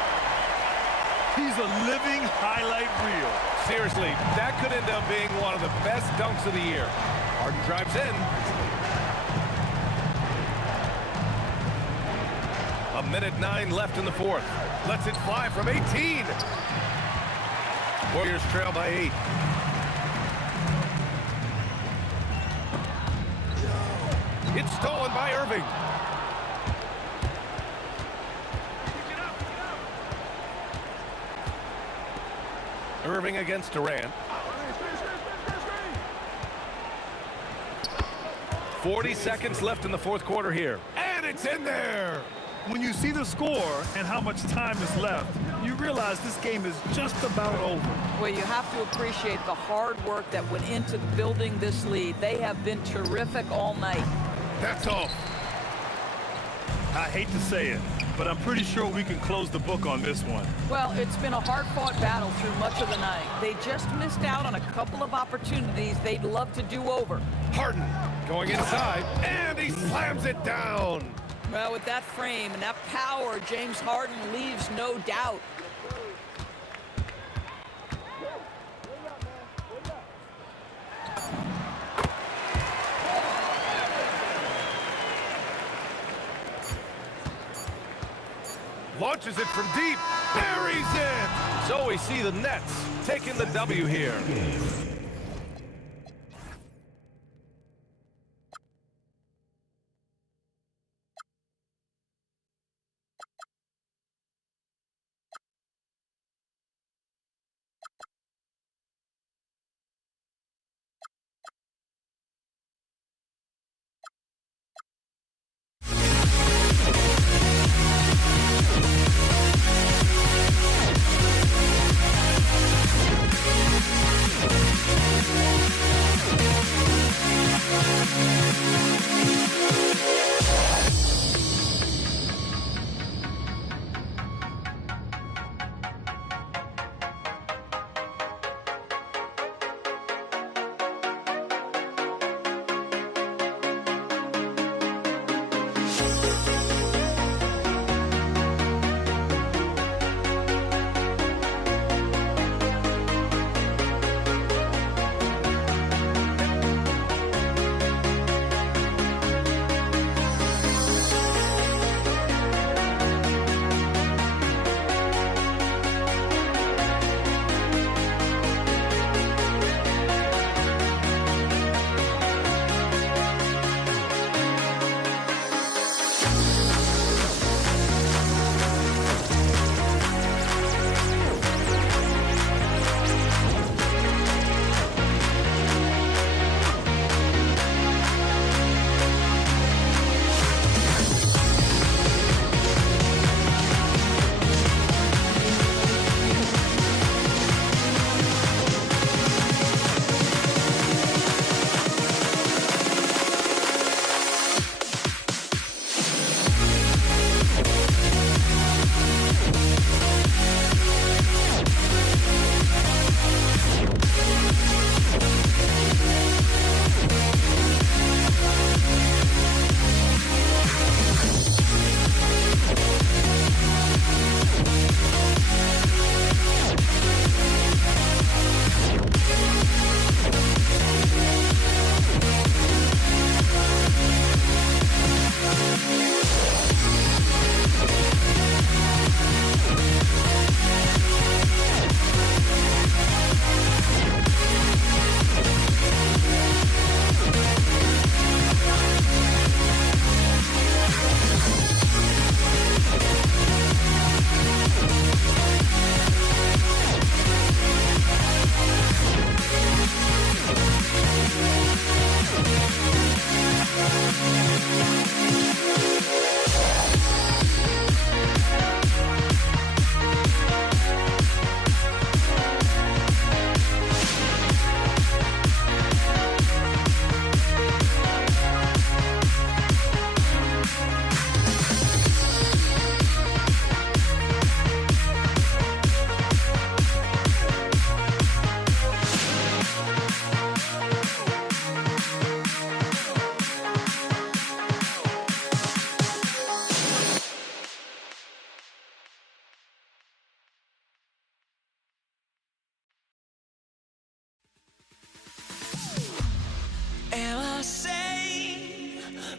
He's a living highlight reel. Seriously, that could end up being one of the best dunks of the year. Harden drives in. A minute 9 left in the 4th. Lets it fly from 18. Warriors trail by 8. It's stolen by Irving. Irving against Durant. 40 seconds left in the 4th quarter here. And it's in there. When you see the score and how much time is left, you realize this game is just about over. Well, you have to appreciate the hard work that went into building this lead. They have been terrific all night. That's all. I hate to say it, but I'm pretty sure we can close the book on this one. Well, it's been a hard-fought battle through much of the night. They just missed out on a couple of opportunities they'd love to do over. Harden going inside, and he slams it down. Well, with that frame and that power, James Harden leaves no doubt. Launches it from deep. Buries it. So we see the Nets taking the W here.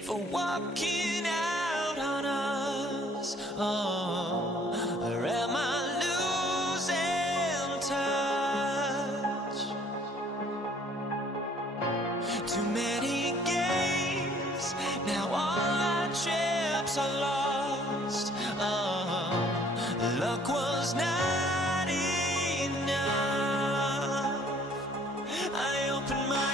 for walking out on us? Oh, or am I losing touch? Too many games, now all our chips are lost. Oh, luck was not enough. I opened my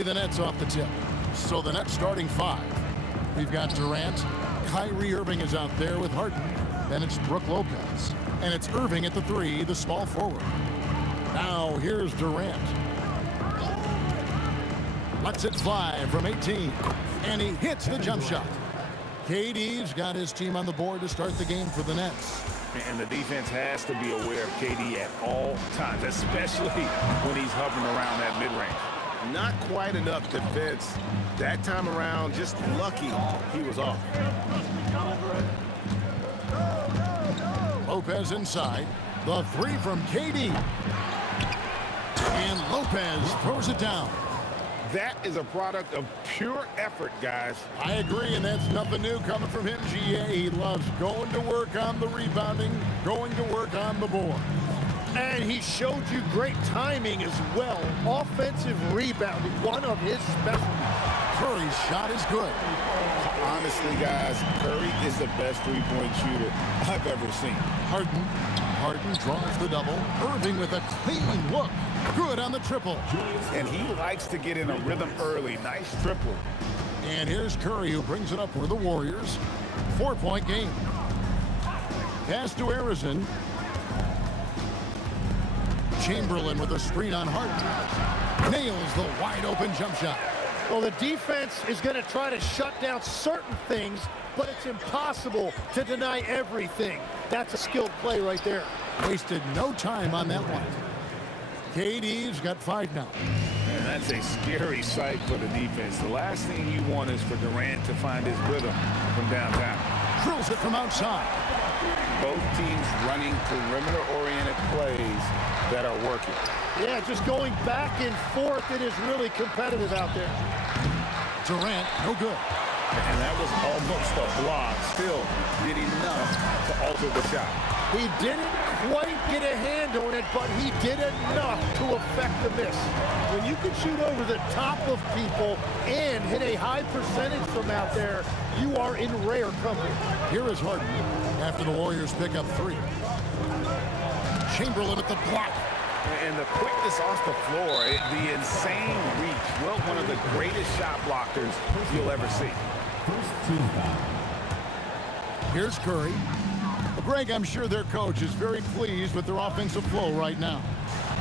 be the Nets off the tip. So the Nets starting 5. We've got Durant. Kyrie Irving is out there with Harden. Then it's Brook Lopez. And it's Irving at the 3, the small forward. Now here's Durant. Lets it fly from 18. And he hits the jump shot. KD's got his team on the board to start the game for the Nets. And the defense has to be aware of KD at all times, especially when he's hovering around that mid-range. Not quite enough defense that time around. Just lucky he was off. Lopez inside. The 3 from KD. And Lopez throws it down. That is a product of pure effort, guys. I agree, and that's nothing new coming from him, GA. He loves going to work on the rebounding, going to work on the board. And he showed you great timing as well. Offensive rebounding, one of his specialties. Curry's shot is good. Honestly, guys, Curry is the best three-point shooter I've ever seen. Harden draws the double. Irving with a clean look. Good on the triple. And he likes to get in a rhythm early. Nice triple. And here's Curry, who brings it up for the Warriors. 4-point game. Pass to Harrison. Chamberlain with a screen on Harden. Nails the wide-open jump shot. Well, the defense is going to try to shut down certain things, but it's impossible to deny everything. That's a skilled play right there. Wasted no time on that one. KD's got 5 now. And that's a scary sight for the defense. The last thing you want is for Durant to find his rhythm from downtown. Drills it from outside. Both teams running perimeter-oriented plays that are working. Yeah, just going back and forth. It is really competitive out there. Durant, no good. And that was almost a block. Still did enough to alter the shot. He didn't quite get a hand on it, but he did enough to affect the miss. When you can shoot over the top of people and hit a high percentage from out there, you are in rare company. Here is Harden after the Warriors pick up 3. Chamberlain at the block. And the quickness off the floor, the insane reach. Well, one of the greatest shot blockers you'll ever see. Here's Curry. Greg, I'm sure their coach is very pleased with their offensive flow right now.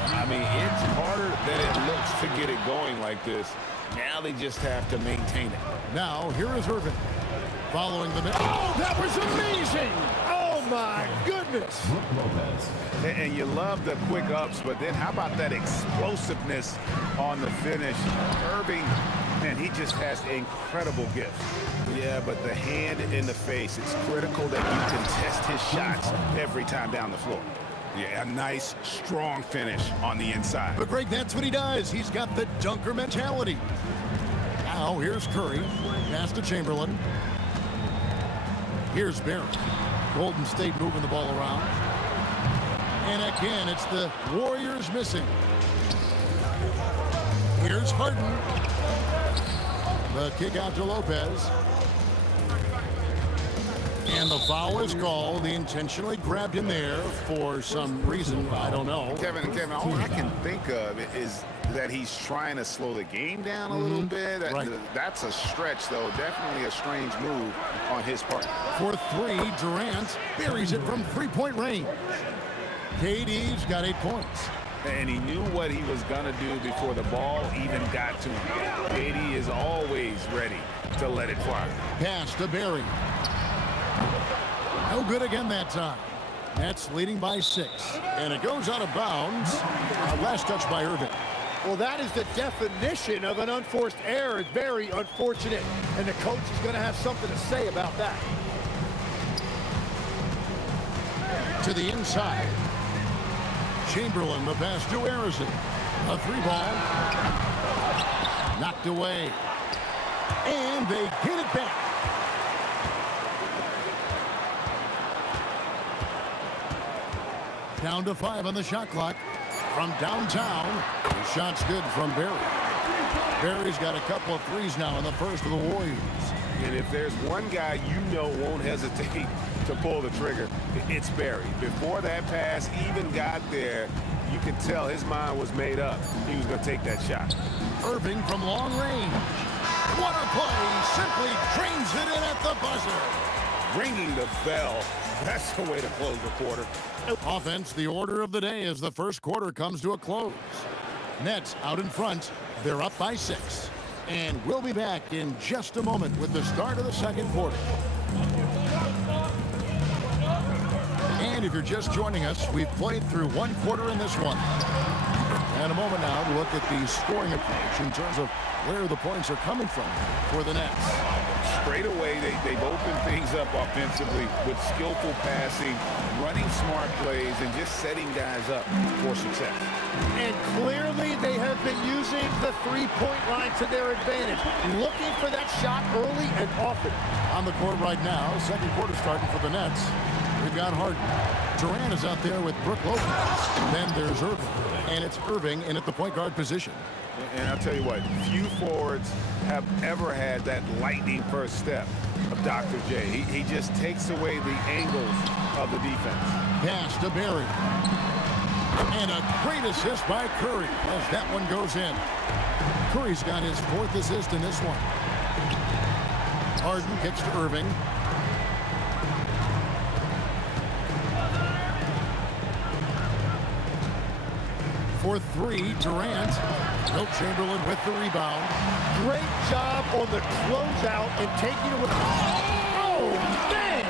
I mean, it's harder than it looks to get it going like this. Now they just have to maintain it. Now, here is Irving. Following the... Oh, that was amazing! Oh, my goodness! And you love the quick ups, but then how about that explosiveness on the finish? Irving, man, he just has incredible gifts. Yeah, but the hand in the face, it's critical that you can test his shots every time down the floor. Yeah, a nice, strong finish on the inside. But, Greg, that's what he does. He's got the dunker mentality. Now, here's Curry. Pass to Chamberlain. Here's Barry. Golden State moving the ball around. And again, it's the Warriors missing. Here's Harden. The kick out to Lopez. And the foul is called. He intentionally grabbed him there for some reason. I don't know. Kevin, all I can think of is that he's trying to slow the game down a little bit. That's a stretch, though. Definitely a strange move on his part. For 3, Durant buries it from 3-point range. KD's got 8 points. And he knew what he was going to do before the ball even got to him. KD is always ready to let it fly. Pass to Barry. No good again that time. Nets leading by 6. And it goes out of bounds. Last touch by Irving. Well, that is the definition of an unforced error. It's very unfortunate. And the coach is going to have something to say about that. To the inside. Chamberlain, the pass to Harrison. A 3-ball. Knocked away. And they get it back. Down to 5 on the shot clock. From downtown, the shot's good from Barry. Barry's got a couple of threes now in the first of the Warriors. And if there's one guy you know won't hesitate to pull the trigger, it's Barry. Before that pass even got there, You could tell his mind was made up. He was going to take that shot. Irving from long range. What a play. Simply drains it in at the buzzer. Ringing the bell. That's the way to close the quarter. Offense, the order of the day as the first quarter comes to a close. Nets out in front. They're up by 6. And we'll be back in just a moment with the start of the second quarter. And if you're just joining us, we've played through one quarter in this one. And a moment now to look at the scoring approach in terms of where the points are coming from for the Nets. Straight away, they've opened things up offensively with skillful passing, running smart plays, and just setting guys up for success. And clearly they have been using the three-point line to their advantage, looking for that shot early and often. On the court right now, second quarter starting for the Nets. We've got Harden. Durant is out there with Brook Lopez. Then there's Irving. And it's Irving in at the point guard position. And I'll tell you what, few forwards have ever had that lightning first step of Dr. J. He just takes away the angles of the defense. Pass to Barry. And a great assist by Curry as that one goes in. Curry's got his 4th assist in this one. Harden kicks to Irving. For 3, Durant. Wilt Chamberlain with the rebound. Great job on the closeout and taking it with... Oh, man!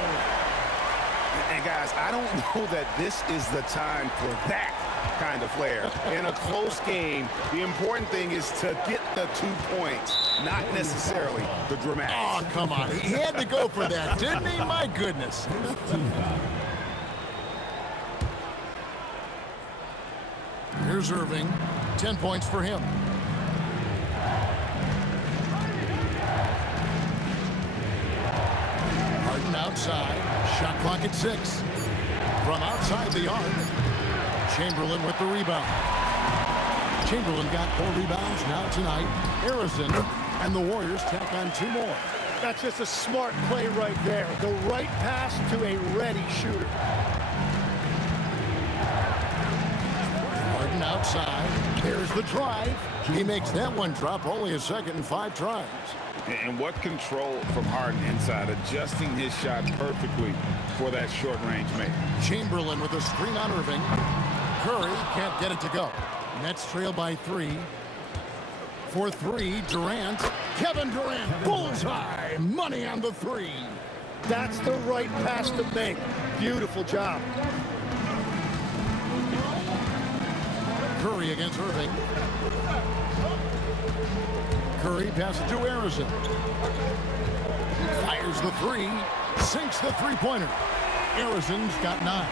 And guys, I don't know that this is the time for that kind of flair. In a close game, the important thing is to get the 2 points, not necessarily the dramatics. Oh, come on. He had to go for that, didn't he? My goodness. Here's Irving. 10 points for him. Harden outside. Shot clock at 6. From outside the arc. Chamberlain with the rebound. Chamberlain got 4 rebounds now tonight. Harrison and the Warriors tack on 2 more. That's just a smart play right there. The right pass to a ready shooter. Harden outside. There's the drive. He makes that one drop only a second and 5 tries. And what control from Harden inside, adjusting his shot perfectly for that short-range make. Chamberlain with a screen on Irving. Curry can't get it to go. Nets trail by 3. For 3, Durant. Kevin Durant, bullseye. Money on the 3. That's the right pass to make. Beautiful job. Curry against Irving. Curry passes to Harrison. Fires the 3. Sinks the three-pointer. Harrison's got 9.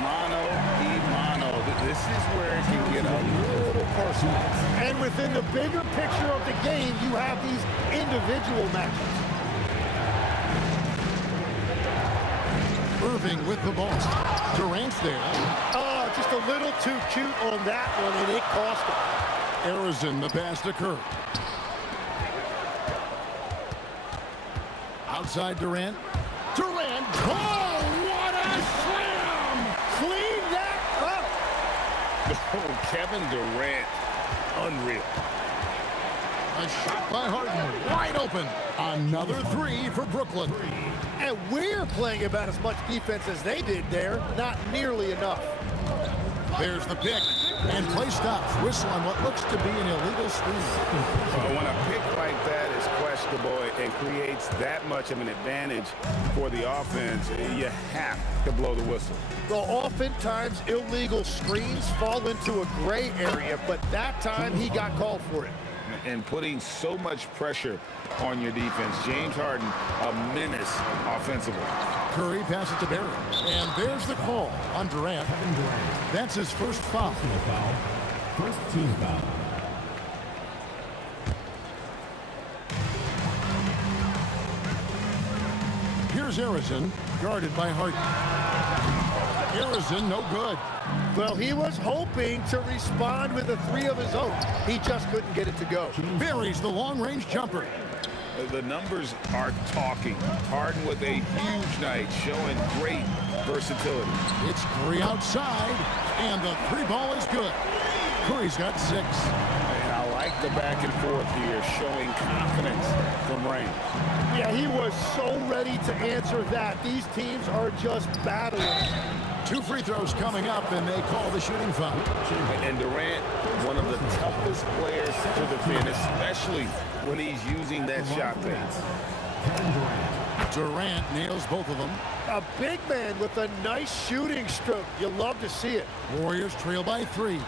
Mano y mano. This is where it can get a little personal. And within the bigger picture of the game, you have these individual matches. Irving with the ball. Durant's there. Oh, just a little too cute on that one, and it cost him. Harrison, the pass to Curry. Outside Durant. Durant. Oh, what a slam! Clean that up. Oh, Kevin Durant, unreal. A shot by Harden, wide open. Another 3 for Brooklyn. And we're playing about as much defense as they did there. Not nearly enough. There's the pick. And play stops. Whistle on what looks to be an illegal screen. When a pick like that is questionable and creates that much of an advantage for the offense, you have to blow the whistle. Well, oftentimes illegal screens fall into a gray area, but that time he got called for it. And putting so much pressure on your defense. James Harden, a menace offensively. Curry passes to Barry. And there's the call on Durant. That's his first foul. First team foul. Here's Harrison, guarded by Harden. Harrison, no good. Well, he was hoping to respond with a 3 of his own. He just couldn't get it to go. Buries the long-range jumper. The numbers are talking. Harden with a huge night, showing great versatility. It's Curry outside, and the three ball is good. Curry's got 6. And I like the back and forth here, showing confidence from Rain. Yeah, he was so ready to answer that. These teams are just battling. 2 free throws coming up, and they call the shooting foul. And Durant, one of the toughest players to defend, especially when he's using that shot fake. Durant nails both of them. A big man with a nice shooting stroke. You love to see it. Warriors trail by 3.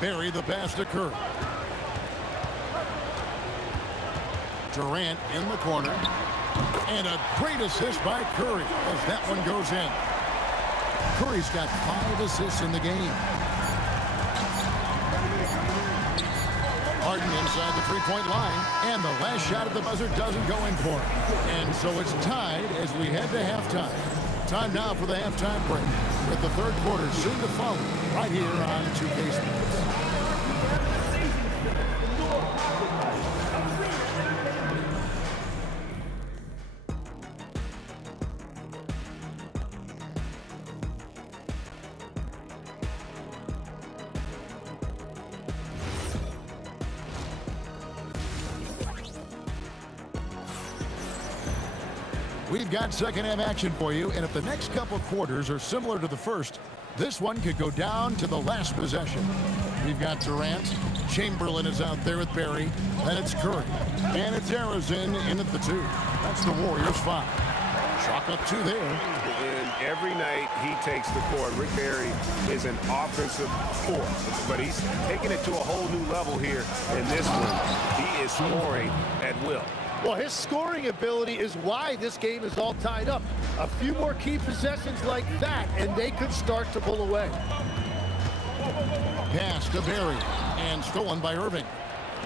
Barry the pass to Curry. Durant in the corner. And a great assist by Curry as that one goes in. Curry's got 5 assists in the game. Harden inside the three-point line, and the last shot at the buzzer doesn't go in for him. And so it's tied as we head to halftime. Time now for the halftime break, with the third quarter soon to follow right here on 2K Sports. We've got second half action for you, and if the next couple quarters are similar to the first, this one could go down to the last possession. We've got Durant. Chamberlain is out there with Barry. Then it's Curry. And it's Arizin in at the 2. That's the Warriors 5. Chalk up 2 there. And every night he takes the court. Rick Barry is an offensive force, but he's taking it to a whole new level here in this one. He is scoring at will. Well, his scoring ability is why this game is all tied up. A few more key possessions like that, and they could start to pull away. Pass to Barry, and stolen by Irving.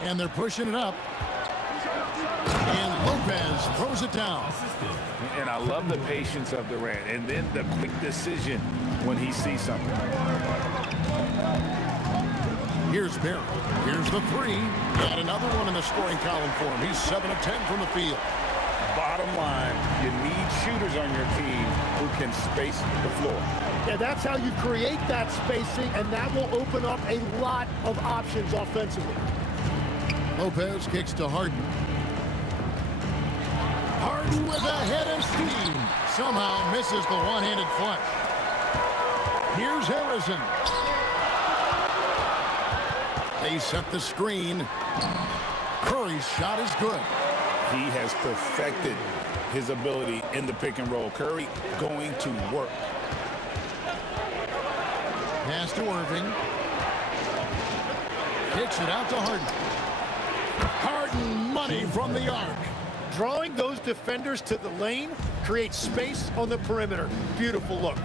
And they're pushing it up. And Lopez throws it down. And I love the patience of Durant, and then the quick decision when he sees something. Here's Barry. Here's the 3. And another one in the scoring column for him. He's 7 of 10 from the field. Bottom line, you need shooters on your team who can space the floor. Yeah, that's how you create that spacing, and that will open up a lot of options offensively. Lopez kicks to Harden. Harden with a head of steam. Somehow misses the one-handed flush. Here's Harrison. They set the screen. Curry's shot is good. He has perfected his ability in the pick and roll. Curry going to work. Pass to Irving. Kicks it out to Harden. Harden money from the arc. Drawing those defenders to the lane creates space on the perimeter. Beautiful look.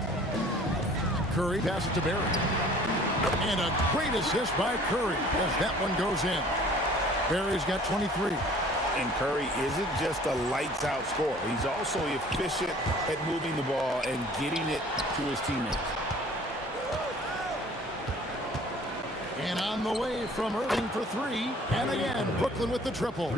Curry passes to Barry. And a great assist by Curry as that one goes in. Barry's got 23. And Curry isn't just a lights-out scorer. He's also efficient at moving the ball and getting it to his teammates. And on the way from Irving for 3. And again, Brooklyn with the triple.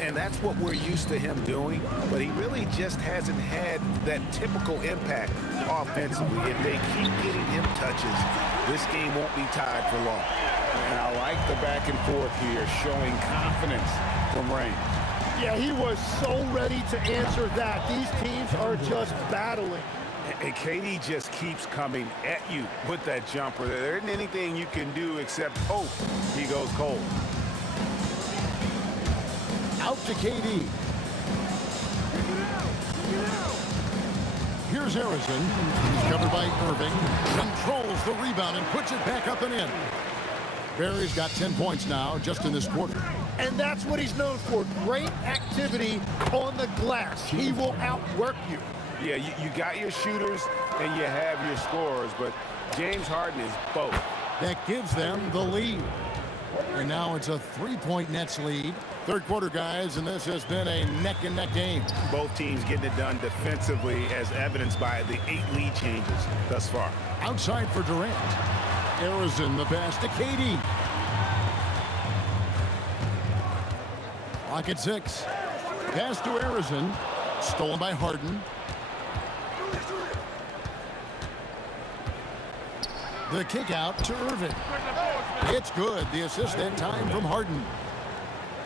And that's what we're used to him doing, but he really just hasn't had that typical impact offensively. If they keep getting him touches, this game won't be tied for long. And I like the back and forth here, showing confidence from Rain. Yeah, he was so ready to answer that. These teams are just battling. And KD just keeps coming at you with that jumper. There isn't anything you can do except hope he goes cold. Out to KD. Here's Harrison. He's covered by Irving. Controls the rebound and puts it back up and in. Barry's got 10 points now just in this quarter. And that's what he's known for. Great activity on the glass. He will outwork you. Yeah, you got your shooters and you have your scorers, but James Harden is both. That gives them the lead. And now it's a 3-point Nets lead. Third quarter, guys, and this has been a neck-and-neck game. Both teams getting it done defensively, as evidenced by the 8 lead changes thus far. Outside for Durant. Arizin the pass to KD. Clock at 6. Pass to Arizin. Stolen by Harden. The kick out to Irving. It's good. The assist that time from Harden.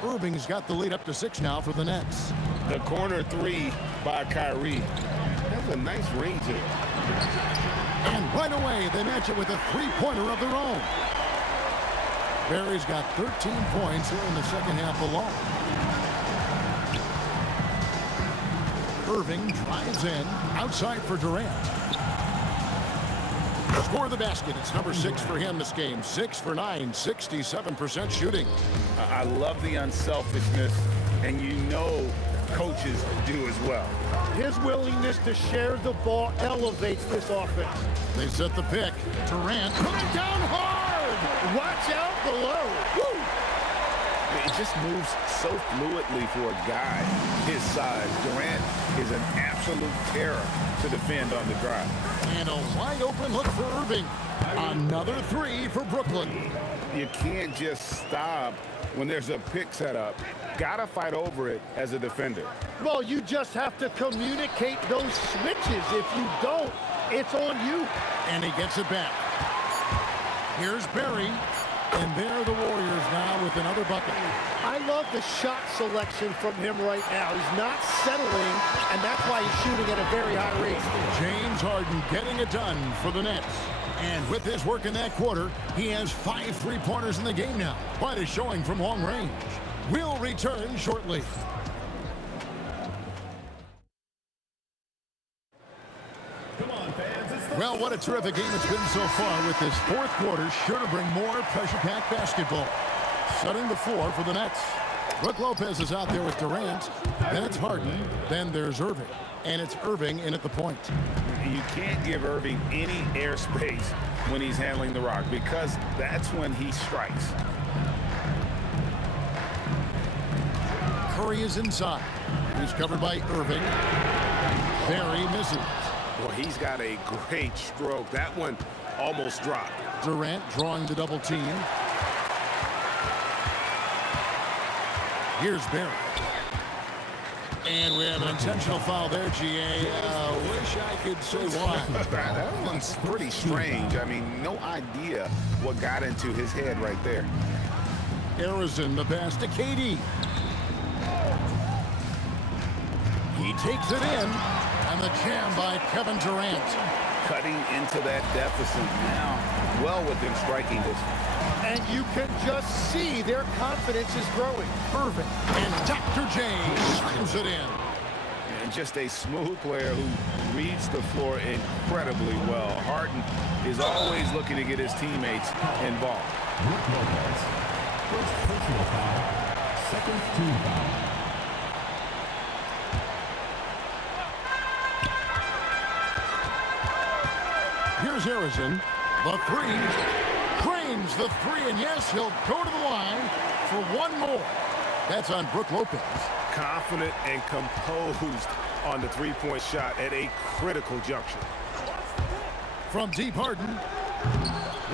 Irving's got the lead up to 6 now for the Nets. The corner three by Kyrie has a nice ring to it. And right away, they match it with a three-pointer of their own. Barry's got 13 points here in the second half alone. Irving drives in, outside for Durant. Score the basket. It's number 6 for him this game. 6 for 9, 67% shooting. I love the unselfishness, and you know coaches do as well. His willingness to share the ball elevates this offense. They set the pick. Durant coming down hard. Watch out below. Woo! It just moves so fluidly for a guy his size. Durant is an absolute terror to defend on the drive. And a wide open look for Irving. Another 3 for Brooklyn. You can't just stop when there's a pick set up. Gotta fight over it as a defender. Well, you just have to communicate those switches. If you don't, it's on you. And he gets it back. Here's Barry. And there are the Warriors now with another bucket. I love the shot selection from him right now. He's not settling, and that's why he's shooting at a very high rate. James Harden getting it done for the Nets. And with his work in that quarter, he has 5 three-pointers in the game now. Quite a showing from long range. We'll return shortly. Well, what a terrific game it's been so far, with this fourth quarter sure to bring more pressure-packed basketball. Setting the floor for the Nets. Brook Lopez is out there with Durant. Then it's Harden. Then there's Irving. And it's Irving in at the point. You can't give Irving any airspace when he's handling the rock, because that's when he strikes. Curry is inside. He's covered by Irving. Barry misses. Well, he's got a great stroke. That one almost dropped. Durant drawing the double team. Here's Barry. And we have an intentional foul there, GA. Wish I could say why. That one's pretty strange. I mean, no idea what got into his head right there. Harrison, the pass to KD. He takes it in. And the jam by Kevin Durant. Cutting into that deficit now, well within striking distance. And you can just see their confidence is growing. Irving and Dr. J slams it in. And just a smooth player who reads the floor incredibly well. Harden is always looking to get his teammates involved. Brook Lopez. First personal foul. Second team foul. Here's Harrison. The 3. Cranes the 3, and yes, he'll go to the line for one more. That's on Brook Lopez. Confident and composed on the three-point shot at a critical juncture. From deep, Harden.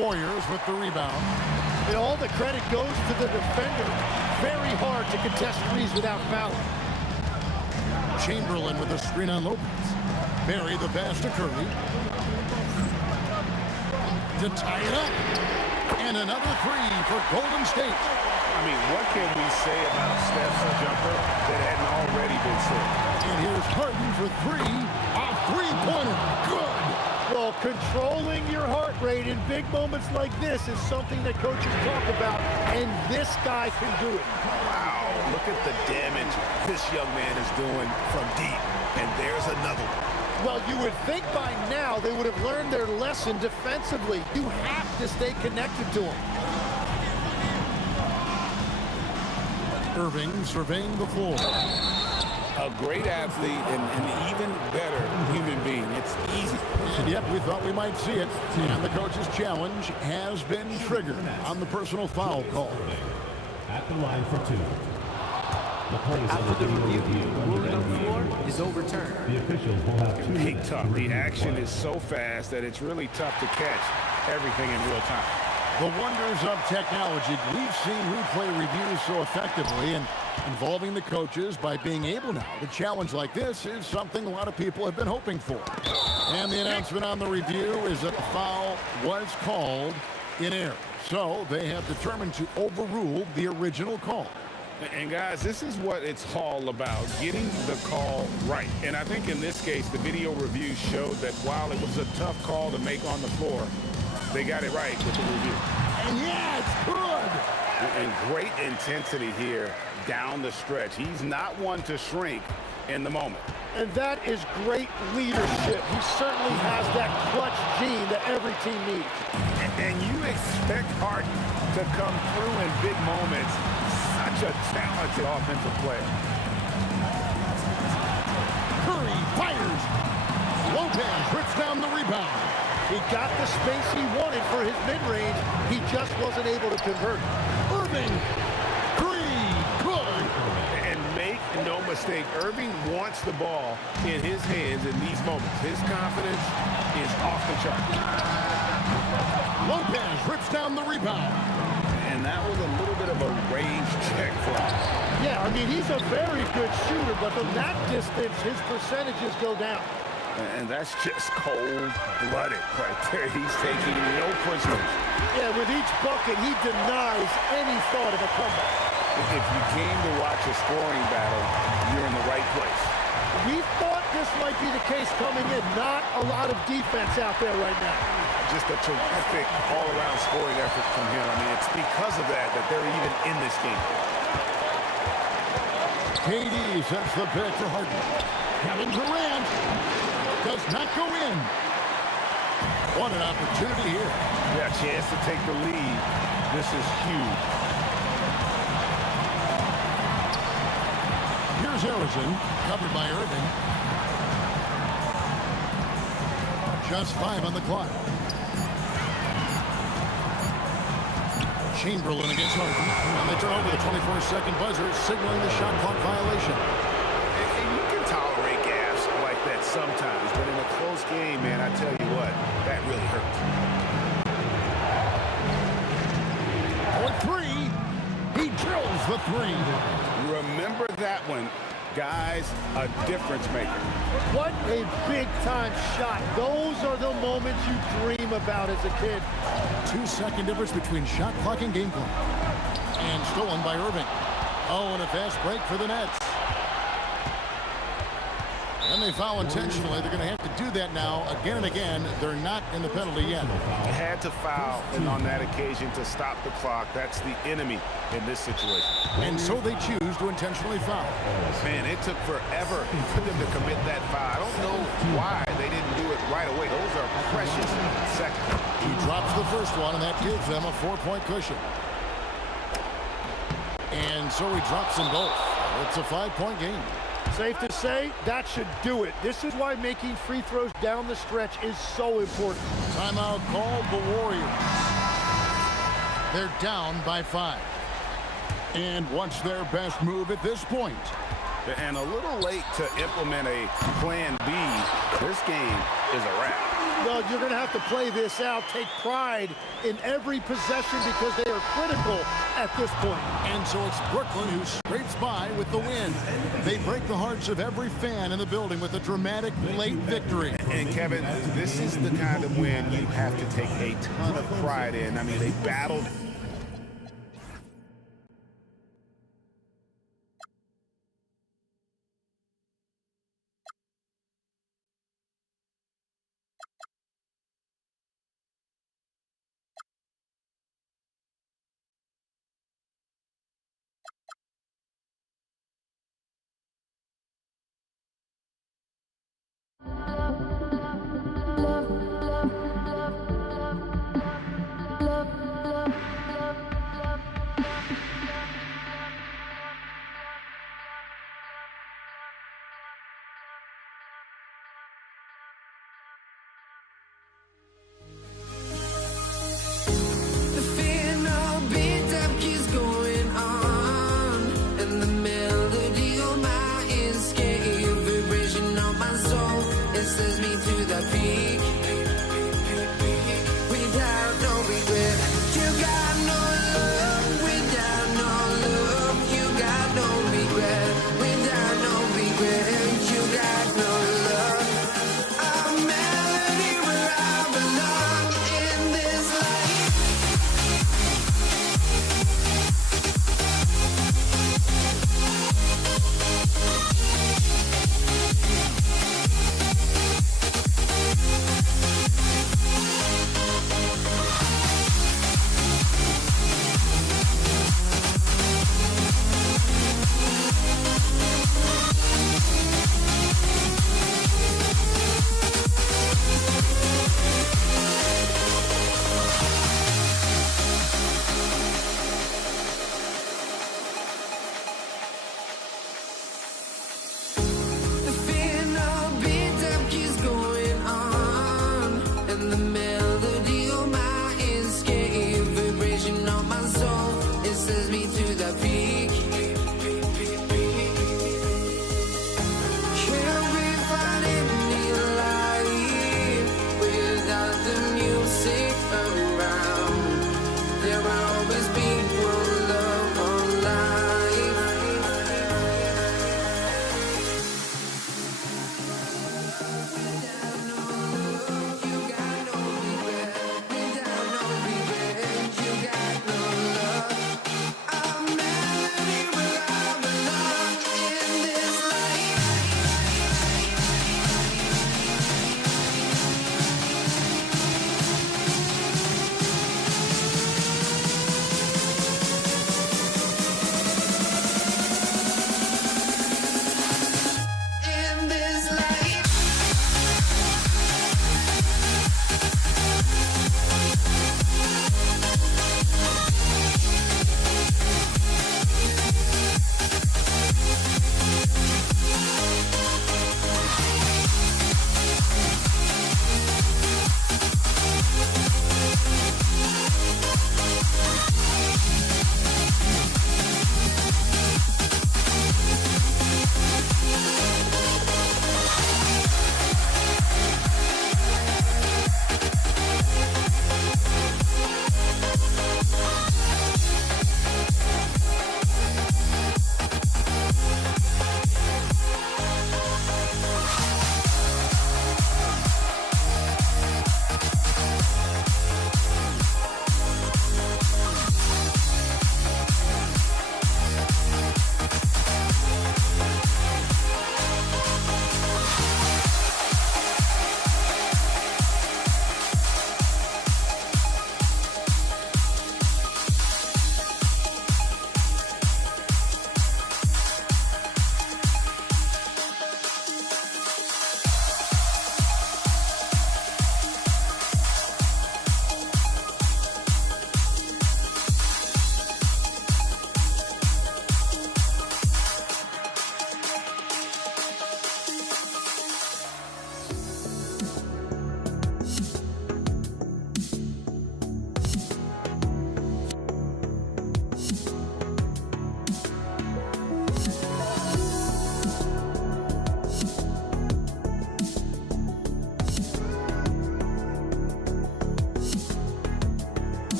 Warriors with the rebound. And all the credit goes to the defender. Very hard to contest threes without fouling. Chamberlain with a screen on Lopez. Barry the pass to Curry. To tie it up. And another 3 for Golden State. I mean, what can we say about Steph's jumper that hadn't already been said? And here's Harden for 3. A three-pointer. Good. Well, controlling your heart rate in big moments like this is something that coaches talk about, and this guy can do it. Wow, look at the damage this young man is doing from deep. And there's another one. Well, you would think by now they would have learned their lesson defensively. You have to stay connected to him. Irving surveying the floor. A great athlete and an even better human being. It's easy. And yet we thought we might see it. And the coach's challenge has been triggered on the personal foul call. At the line for 2. After the review, the ruling on the floor is overturned. The officials will have 2 minutes. The action is so fast that it's really tough to catch everything in real time. The wonders of technology. We've seen replay reviews so effectively, and Involving the coaches by being able now to challenge like this is something a lot of people have been hoping for. And the announcement on the review is that the foul was called in error. So they have determined to overrule the original call. And guys, this is what it's all about, getting the call right. And I think in this case, the video review showed that while it was a tough call to make on the floor, they got it right with the review. And yeah, it's good. And great intensity here down the stretch. He's not one to shrink in the moment. And that is great leadership. He certainly has that clutch gene that every team needs. And you expect Hart to come through in big moments. Such a talented offensive player. Curry fires. Lopez rips down the rebound. He got the space he wanted for his mid-range. He just wasn't able to convert. Irving, three, good. And make no mistake, Irving wants the ball in his hands in these moments. His confidence is off the chart. Lopez rips down the rebound. And that was a little bit of a range check for him. Yeah, I mean, he's a very good shooter, but from that distance, his percentages go down. And that's just cold-blooded right there. He's taking no prisoners. Yeah, with each bucket, he denies any thought of a comeback. If you came to watch a scoring battle, you're in the right place. We thought this might be the case coming in. Not a lot of defense out there right now. Just a terrific all-around scoring effort from him. I mean, it's because of that that they're even in this game. KD sets the pick for Harden. Kevin Durant does not go in. What an opportunity here. Yeah, chance to take the lead. This is huge. Here's Harrison, covered by Irving. Just 5 on the clock. Chamberlain against Harden. And they turn over the 24-second buzzer, signaling the shot clock violation. And you can tolerate gaffes like that sometimes, but in a close game, man, I tell you what, that really hurts. For three, he drills the three. Remember that one. Guys, a difference maker. What a big-time shot. Those are the moments you dream about as a kid. 2-second difference between shot clock and game clock. And stolen by Irving. Oh, and a fast break for the Nets. And they foul intentionally. They're going to have to do that now again and again. They're not in the penalty yet. Had to foul, and on that occasion to stop the clock. That's the enemy in this situation. And so they choose to intentionally foul. Man, it took forever for them to commit that foul. I don't know why they didn't do it right away. Those are precious seconds. He drops the first one, and that gives them a 4-point cushion. And so he drops them both. It's a 5-point game. Safe to say, that should do it. This is why making free throws down the stretch is so important. Timeout called the Warriors. They're down by 5. And what's their best move at this point? And a little late to implement a plan B. This game is a wrap. Well, you're going to have to play this out. Take pride in every possession because they are critical at this point. And so it's Brooklyn who scrapes by with the win. They break the hearts of every fan in the building with a dramatic late victory. And Kevin, this is the kind of win you have to take a ton of pride in. I mean, they battled. Says me to the peak without no regret. You got no love without no love. You got no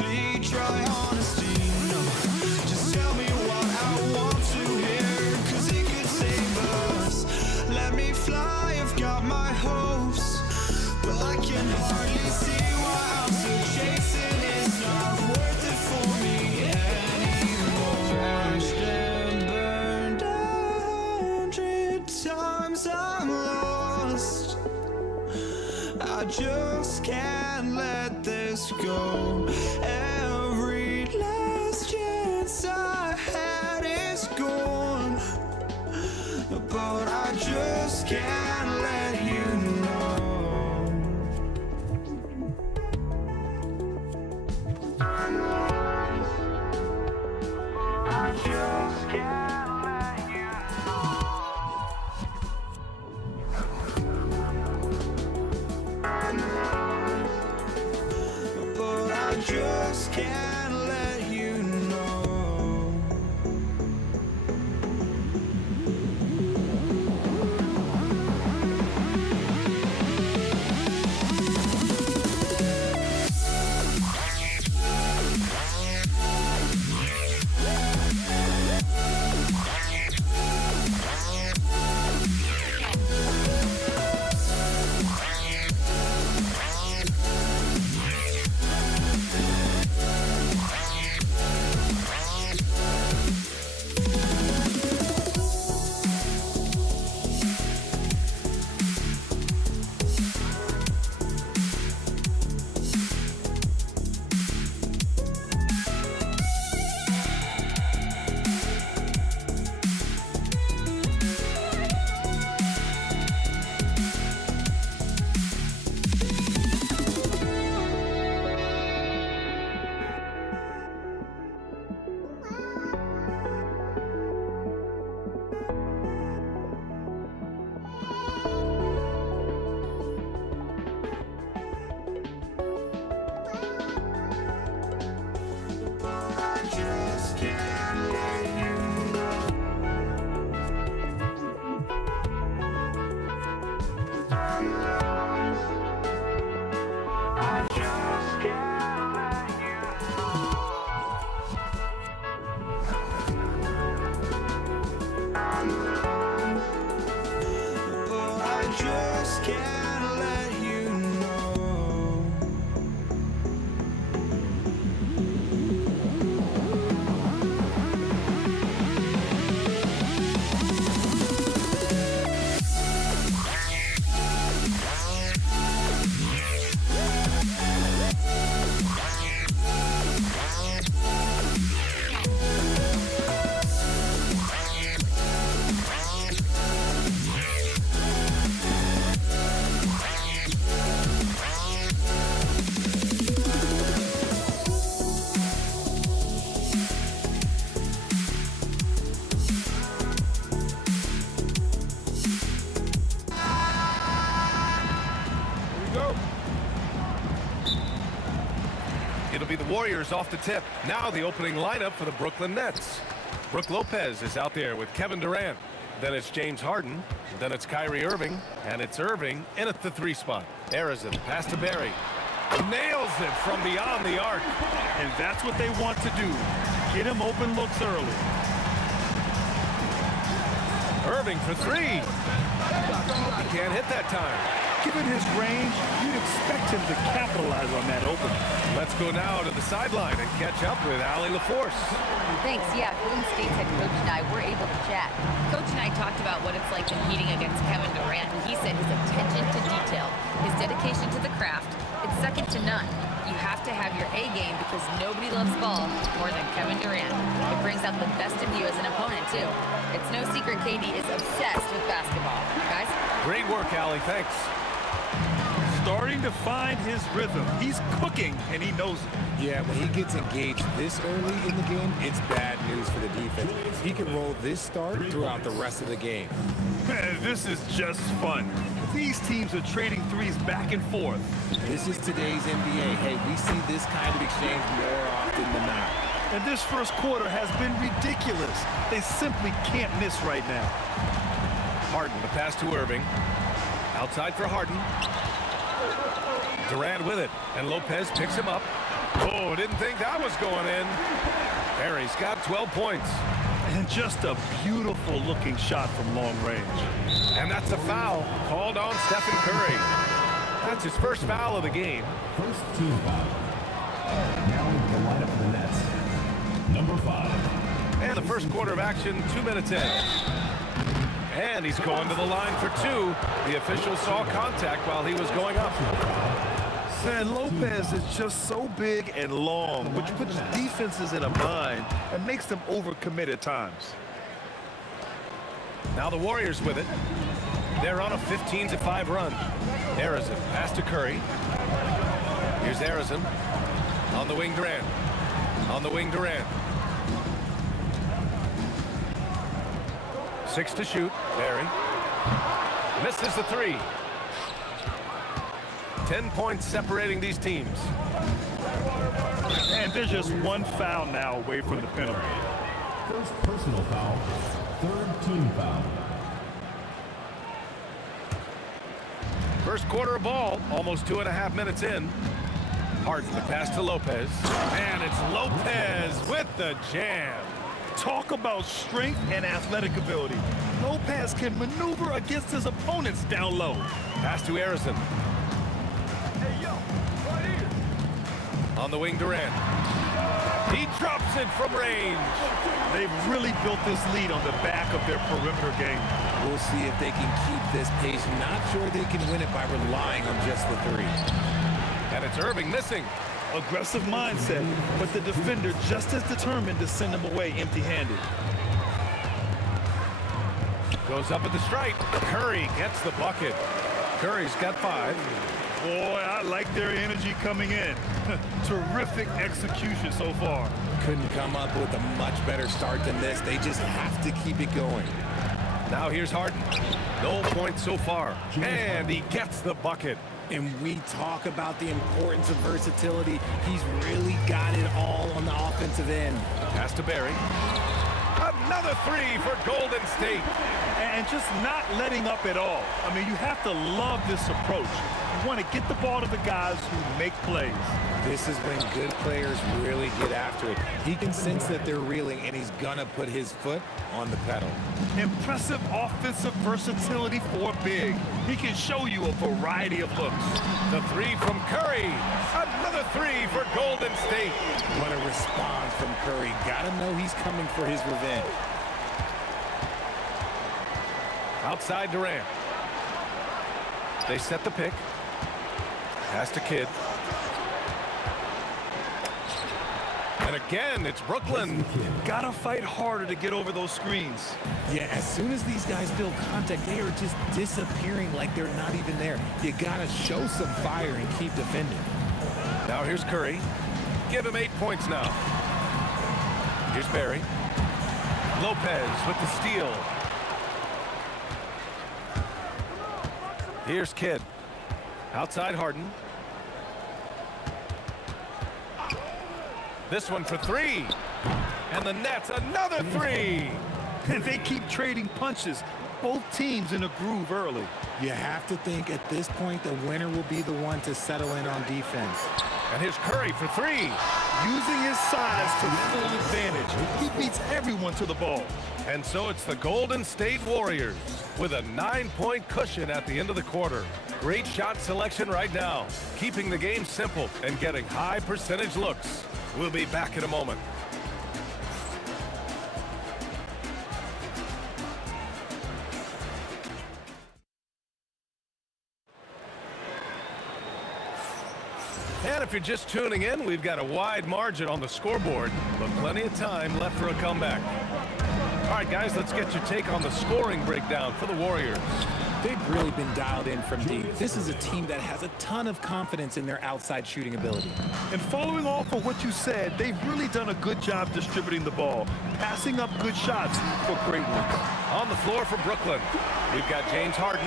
honestly, try honesty. No, just tell me what I want to hear, 'cause it could save us. Let me fly, I've got my hopes, but I can hardly see why I'm still chasing. It's not worth it for me anymore. Crashed and burned 100 times, I'm lost. I just can't let this go. Every last chance I had is gone, but I just can't let you know. I just can't let you know. But I just can't let you know. It'll be the Warriors off the tip. Now the opening lineup for the Brooklyn Nets. Brooke Lopez is out there with Kevin Durant. Then it's James Harden. Then it's Kyrie Irving. And it's Irving in at the 3 spot. Arizin, pass to Barry. Nails it from beyond the arc. And that's what they want to do. Get him open looks early. Irving for 3. He can't hit that time. Given his range, you'd expect him to capitalize on that opening. Let's go now to the sideline and catch up with Allie LaForce. Thanks. Yeah, Golden State's head coach and I were able to chat. Coach and I talked about what it's like competing against Kevin Durant, and he said his attention to detail, his dedication to the craft, it's second to none. You have to have your A game because nobody loves ball more than Kevin Durant. It brings out the best of you as an opponent, too. It's no secret KD is obsessed with basketball. Guys? Great work, Allie. Thanks. Starting to find his rhythm. He's cooking, and he knows it. Yeah, when he gets engaged this early in the game, it's bad news for the defense. He can roll this start throughout the rest of the game. Man, this is just fun. These teams are trading threes back and forth. This is today's NBA. Hey, we see this kind of exchange more often than not. And this first quarter has been ridiculous. They simply can't miss right now. Harden, the pass to Irving. Outside for Harden. Durant with it, and Lopez picks him up. Oh, didn't think that was going in. Barry's got 12 points. And just a beautiful looking shot from long range. And that's a foul called on Stephen Curry. That's his first foul of the game. First team foul. Now into the lineup for the Nets. Number 5. And the first quarter of action, 2 minutes in. And he's going to the line for 2. The official saw contact while he was going up. Man, Lopez is just so big and long, which puts defenses in a bind and makes them overcommit at times. Now the Warriors with it. They're on a 15-5 run. Harrison, pass to Curry. Here's Harrison. On the wing, Durant. On the wing, Durant. 6 to shoot. Barry. Misses the 3. 10 points separating these teams. And there's just one foul now away from the penalty. First personal foul. Third team foul. First quarter of ball, almost 2.5 minutes in. Harden to pass to Lopez. And it's Lopez with the jam. Talk about strength and athletic ability. Lopez can maneuver against his opponents down low. Pass to Harrison. Hey, yo, right here. On the wing, Durant. He drops it from range. They've really built this lead on the back of their perimeter game. We'll see if they can keep this pace. Not sure they can win it by relying on just the 3. And it's Irving missing. Aggressive mindset, but the defender just as determined to send him away empty-handed. Goes up at the stripe. Curry gets the bucket. Curry's got 5. Boy, I like their energy coming in. Terrific execution so far. Couldn't come up with a much better start than this. They just have to keep it going. Now here's Harden. No points so far. And he gets the bucket. And we talk about the importance of versatility. He's really got it all on the offensive end. Pass to Barry. Another 3 for Golden State. And just not letting up at all. I mean, you have to love this approach. You want to get the ball to the guys who make plays. This is when good players really get after it. He can sense that they're reeling, and he's going to put his foot on the pedal. Impressive offensive versatility for big. He can show you a variety of looks. The 3 from Curry. Another 3 for Golden State. What a response from Curry. Got to know he's coming for his revenge. Outside Durant. They set the pick. Pass to Kidd. And again, it's Brooklyn. Gotta fight harder to get over those screens. Yeah, as soon as these guys build contact, they are just disappearing like they're not even there. You gotta show some fire and keep defending. Now here's Curry. Give him 8 points now. Here's Barry. Lopez with the steal. Here's Kidd. Outside Harden. This one for 3. And the Nets, another 3. And they keep trading punches. Both teams in a groove early. You have to think at this point the winner will be the one to settle in on defense. And here's Curry for 3. Using his size to full advantage. He beats everyone to the ball. And so it's the Golden State Warriors with a 9-point cushion at the end of the quarter. Great shot selection right now, keeping the game simple and getting high percentage looks. We'll be back in a moment. And if you're just tuning in, we've got a wide margin on the scoreboard, but plenty of time left for a comeback. All right, guys, let's get your take on the scoring breakdown for the Warriors. They've really been dialed in from deep. This is a team that has a ton of confidence in their outside shooting ability. And following off of what you said, they've really done a good job distributing the ball, passing up good shots for great ones. On the floor for Brooklyn, we've got James Harden.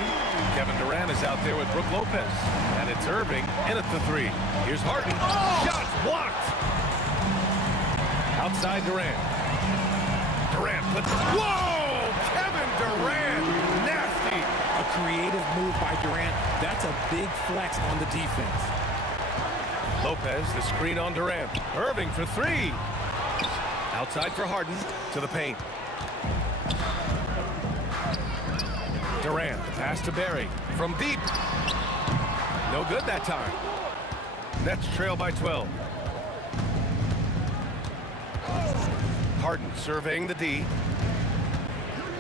Kevin Durant is out there with Brook Lopez. And it's Irving in at the 3. Here's Harden. Shots blocked. Outside Durant. Durant puts... Whoa! Kevin Durant! Nasty! A creative move by Durant. That's a big flex on the defense. Lopez, the screen on Durant. Irving for three. Outside for Harden, to the paint. Durant, pass to Barry, from deep. No good that time. Nets trail by 12. Harden surveying the D.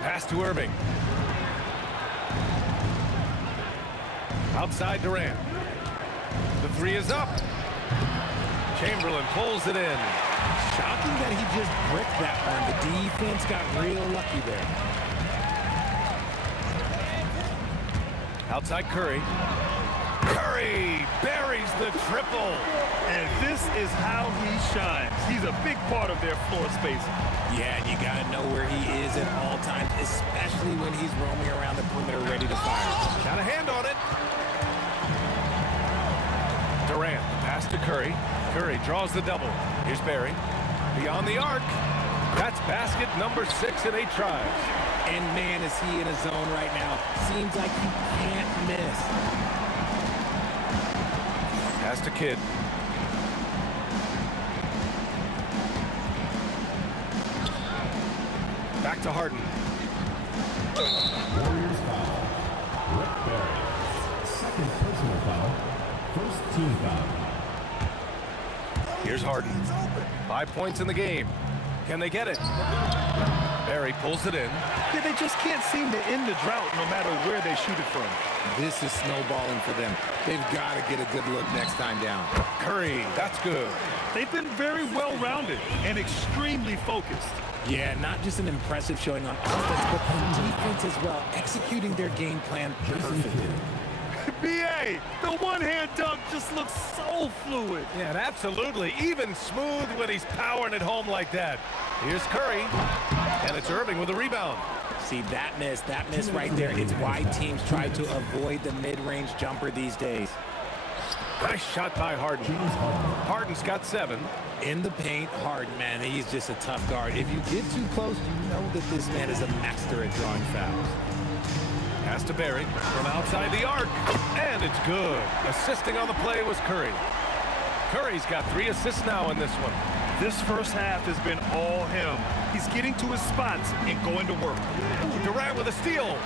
Pass to Irving. Outside Durant. The three is up. Chamberlain pulls it in. Shocking that he just bricked that one. The defense got real lucky there. Outside Curry. Curry buries the triple. And this is how he shines. He's a big part of their floor space. Yeah, and you got to know where he is at all times, especially when he's roaming around the perimeter ready to fire. Got a hand on it. Durant, pass to Curry. Curry draws the double. Here's Barry. Beyond the arc. That's basket number 6 in 8 tries. And man, is he in a zone right now. Seems like he can't miss. Pass to Kidd. Back to Harden. Warriors foul. Rick Barry. Second personal foul. First team foul. Here's Harden. 5 points in the game. Can they get it? Barry pulls it in. Yeah, they just can't seem to end the drought no matter where they shoot it from. This is snowballing for them. They've got to get a good look next time down. Curry, that's good. They've been very well-rounded and extremely focused. Yeah, not just an impressive showing on offense, but on defense as well, executing their game plan perfectly. B.A., the one-hand dunk just looks so fluid. Yeah, and absolutely. Even smooth when he's powering it home like that. Here's Curry, and it's Irving with a rebound. See, that miss right there. It's why teams try to avoid the mid-range jumper these days. Nice shot by Harden. Harden's got 7. In the paint, Harden, man, he's just a tough guard. If you get too close, you know that this man is a master at drawing fouls. Pass to Barry from outside the arc, and it's good. Assisting on the play was Curry. Curry's got 3 assists now in this one. This first half has been all him. He's getting to his spots and going to work. Durant with a steal.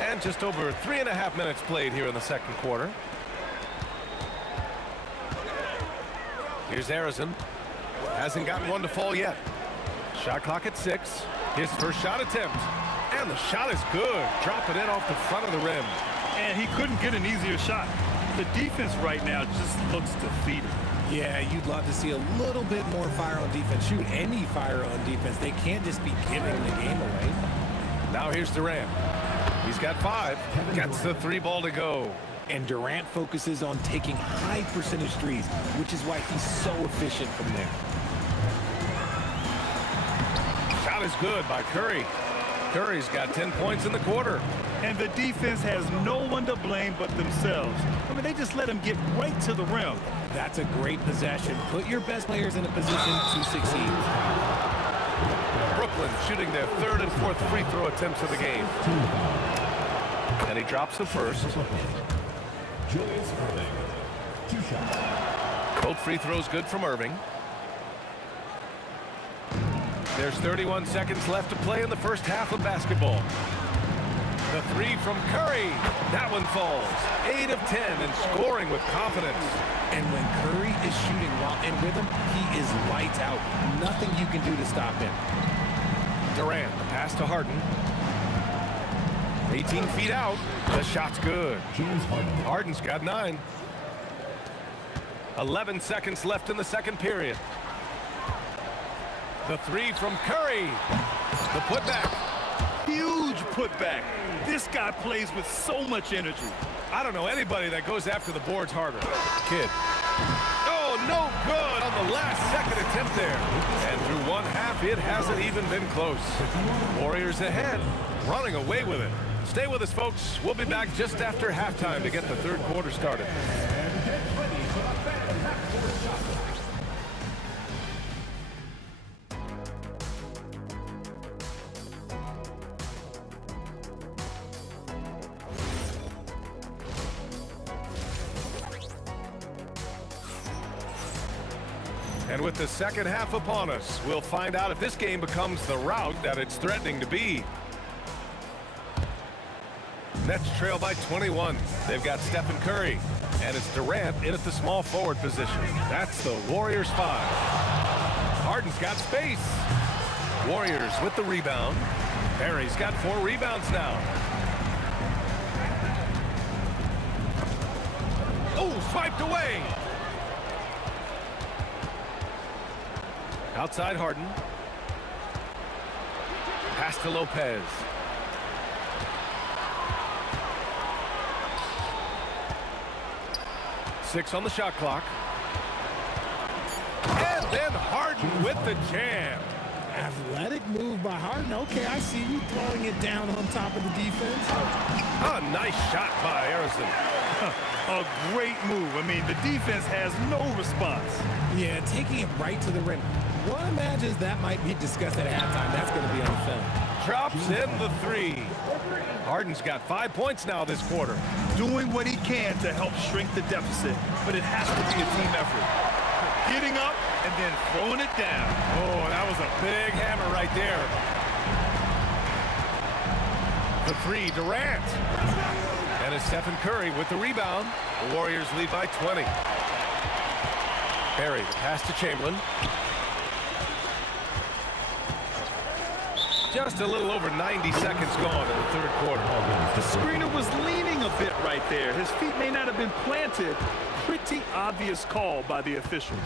And just over 3.5 minutes played here in the second quarter. Here's Harrison. Hasn't gotten one to fall yet. Shot clock at 6. His first shot attempt. And the shot is good. Drop it in off the front of the rim. And he couldn't get an easier shot. The defense right now just looks defeated. Yeah, you'd love to see a little bit more fire on defense. Shoot any fire on defense. They can't just be giving the game away. Now here's Durant. He's got 5. Gets the 3 ball to go. And Durant focuses on taking high percentage threes, which is why he's so efficient from there. Shot is good by Curry. Curry's got 10 points in the quarter. And the defense has no one to blame but themselves. I mean, they just let him get right to the rim. That's a great possession. Put your best players in a position to succeed. Brooklyn shooting their 3rd and 4th free throw attempts of the game. And he drops the first. Julius Irving. 2 shots. Both free throws good from Irving. There's 31 seconds left to play in the first half of basketball. The 3 from Curry. That one falls. 8 of 10 and scoring with confidence. And when Curry is shooting while in rhythm, he is lights out. Nothing you can do to stop him. Durant, the pass to Harden. 18 feet out. The shot's good. Harden's got 9. 11 seconds left in the second period. The 3 from Curry. The putback. Huge putback. This guy plays with so much energy. I don't know anybody that goes after the boards harder. Kidd. Oh, no good on the last second attempt there. And through one half, it hasn't even been close. Warriors ahead, running away with it. Stay with us, folks. We'll be back just after halftime to get the third quarter started. And with the second half upon us, we'll find out if this game becomes the rout that it's threatening to be. Nets trail by 21. They've got Stephen Curry, and it's Durant in at the small forward position. That's the Warriors 5. Harden's got space. Warriors with the rebound. Perry's got 4 rebounds now. Oh, swiped away. Outside Harden. Pass to Lopez. Six on the shot clock. And then Harden with the jam. Athletic move by Harden. Okay, I see you throwing it down on top of the defense. A nice shot by Harrison. A great move. I mean, the defense has no response. Yeah, taking it right to the rim. One imagines that might be discussed at halftime. That's going to be on film. Drops in the 3. Harden's got 5 points now this quarter. Doing what he can to help shrink the deficit, but it has to be a team effort. Getting up and then throwing it down. Oh, that was a big hammer right there. The 3, Durant. And it's Stephen Curry with the rebound. The Warriors lead by 20. Perry, the pass to Chamberlain. Just a little over 90 seconds gone in the third quarter. The screener was leaning a bit right there. His feet may not have been planted. Pretty obvious call by the officials.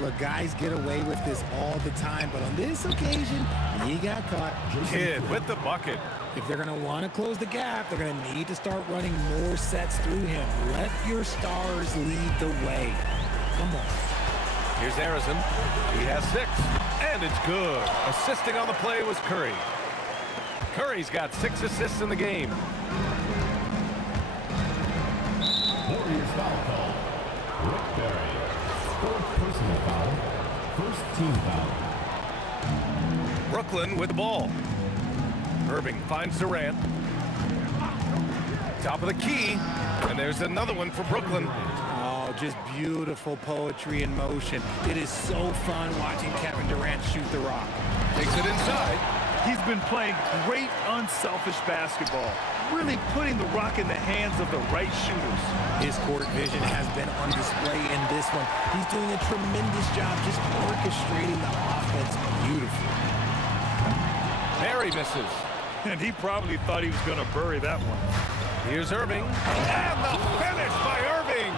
Look, guys get away with this all the time, but on this occasion, he got caught. Kid with the bucket. If they're going to want to close the gap, they're going to need to start running more sets through him. Let your stars lead the way. Come on. Here's Harrison. He has 6, and it's good. Assisting on the play was Curry. Curry's got 6 assists in the game. Warriors foul call. Rick Barry. 4th personal foul. 1st team foul. Brooklyn with the ball. Irving finds Durant. Top of the key. And there's another one for Brooklyn. Oh, just beautiful poetry in motion. It is so fun watching Kevin Durant shoot the rock. Takes it inside. He's been playing great unselfish basketball, really putting the rock in the hands of the right shooters. His court vision has been on display in this one. He's doing a tremendous job just orchestrating the offense beautifully. Perry misses. And he probably thought he was going to bury that one. Here's Irving. And the finish by Irving.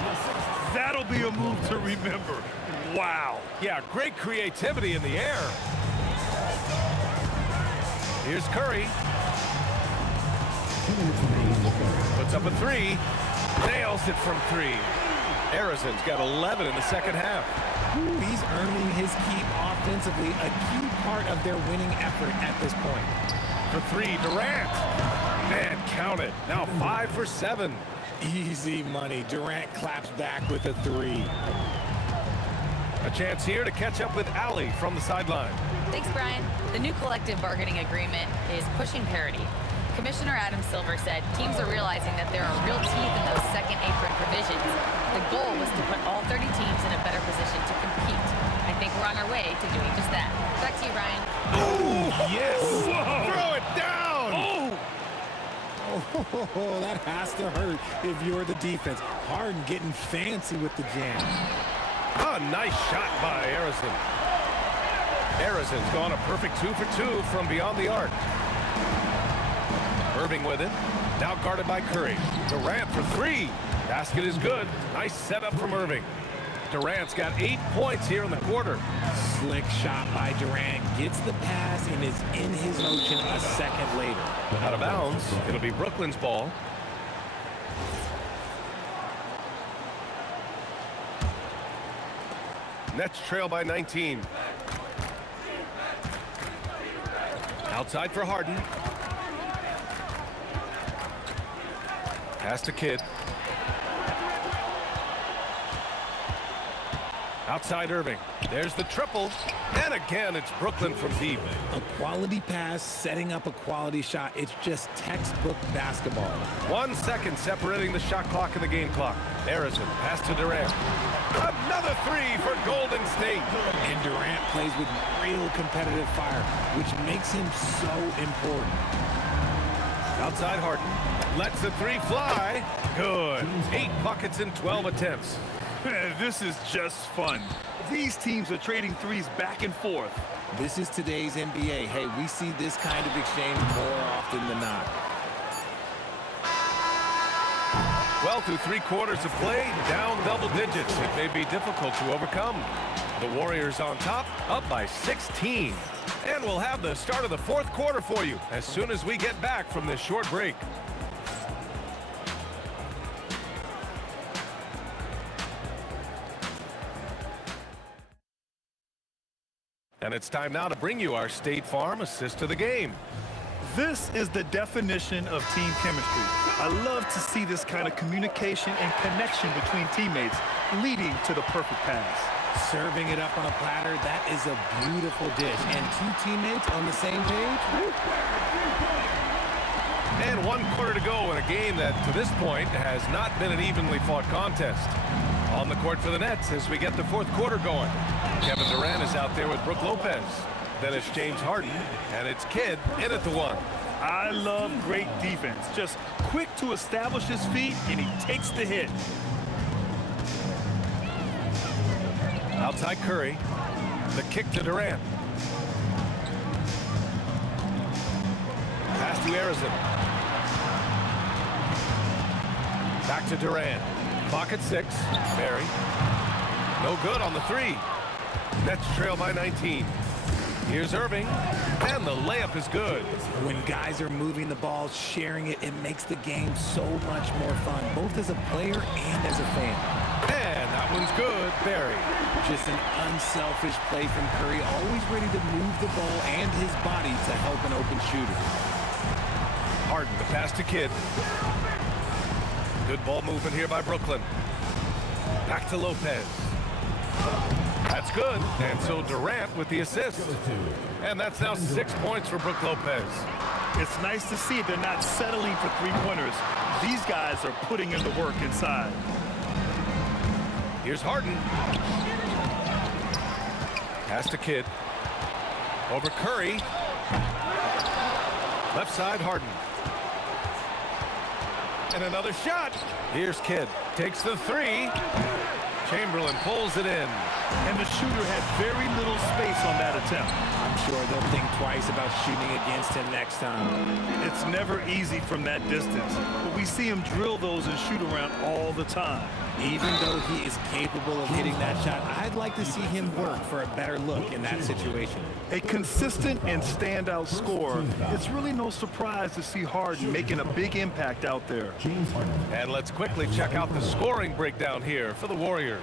That'll be a move to remember. Wow. Yeah, great creativity in the air. Here's Curry. Puts up a 3. Nails it from 3. Harrison's got 11 in the second half. He's earning his keep offensively, a key part of their winning effort at this point. For 3, Durant. Man, count it. Now 5 for 7. Easy money. Durant claps back with a 3. A chance here to catch up with Allie from the sideline. Thanks, Brian. The new collective bargaining agreement is pushing parity. Commissioner Adam Silver said teams are realizing that there are real teeth in those second apron provisions. The goal was to put all 30 teams in a better position to compete. I think we're on our way to doing just that. Back to you, Brian. Oh, yes! Whoa. Throw it down! Oh, that has to hurt if you're the defense. Harden getting fancy with the jam. A nice shot by Harrison. Harrison's gone a perfect 2 for 2 from beyond the arc. Irving with it. Now guarded by Curry. Durant for 3. Basket is good. Nice setup from Irving. Durant's got 8 points here in the quarter. Slick shot by Durant. Gets the pass and is in his motion a second later. Out of bounds. It'll be Brooklyn's ball. Nets trail by 19. Outside for Harden. Pass to Kidd. Outside Irving. There's the triple. And again, it's Brooklyn from deep. A quality pass, setting up a quality shot. It's just textbook basketball. 1 second separating the shot clock and the game clock. Harrison, pass to Durant. Another three for Golden State. And Durant plays with real competitive fire, which makes him so important. Outside Harden. Lets the three fly. Good. 8 buckets in 12 attempts. This is just fun. These teams are trading threes back and forth. This is today's NBA. Hey, we see this kind of exchange more often than not. Well, through 3 quarters of play, down double digits. It may be difficult to overcome. The Warriors on top, up by 16. And we'll have the start of the 4th quarter for you as soon as we get back from this short break. And it's time now to bring you our State Farm assist to the game. This is the definition of team chemistry. I love to see this kind of communication and connection between teammates leading to the perfect pass. Serving it up on a platter, that is a beautiful dish. And 2 teammates on the same page. And 1 quarter to go in a game that, to this point, has not been an evenly fought contest. On the court for the Nets as we get the 4th quarter going. Kevin Durant is out there with Brook Lopez. Then it's James Harden, and it's Kidd in at the 1. I love great defense. Just quick to establish his feet, and he takes the hit. Outside Curry. The kick to Durant. Pass to Harrison. Back to Durant. Clock at 6. Barry. No good on the 3. Nets trail by 19. Here's Irving. And the layup is good. When guys are moving the ball, sharing it, it makes the game so much more fun, both as a player and as a fan. And that one's good. Barry. Just an unselfish play from Curry, always ready to move the ball and his body to help an open shooter. Harden, the pass to Kidd. Good ball movement here by Brooklyn. Back to Lopez. That's good. And so Durant with the assist. And that's now 6 points for Brook Lopez. It's nice to see they're not settling for 3-pointers. These guys are putting in the work inside. Here's Harden. Pass to Kidd. Over Curry. Left side, Harden. And another shot. Here's Kidd. Takes the 3. Chamberlain pulls it in. And the shooter had very little space on that attempt. I'm sure they'll think twice about shooting against him next time. It's never easy from that distance, but we see him drill those and shoot around all the time. Even though he is capable of hitting that shot, I'd like to see him work for a better look in that situation. A consistent and standout scorer. It's really no surprise to see Harden making a big impact out there. And let's quickly check out the scoring breakdown here for the Warriors.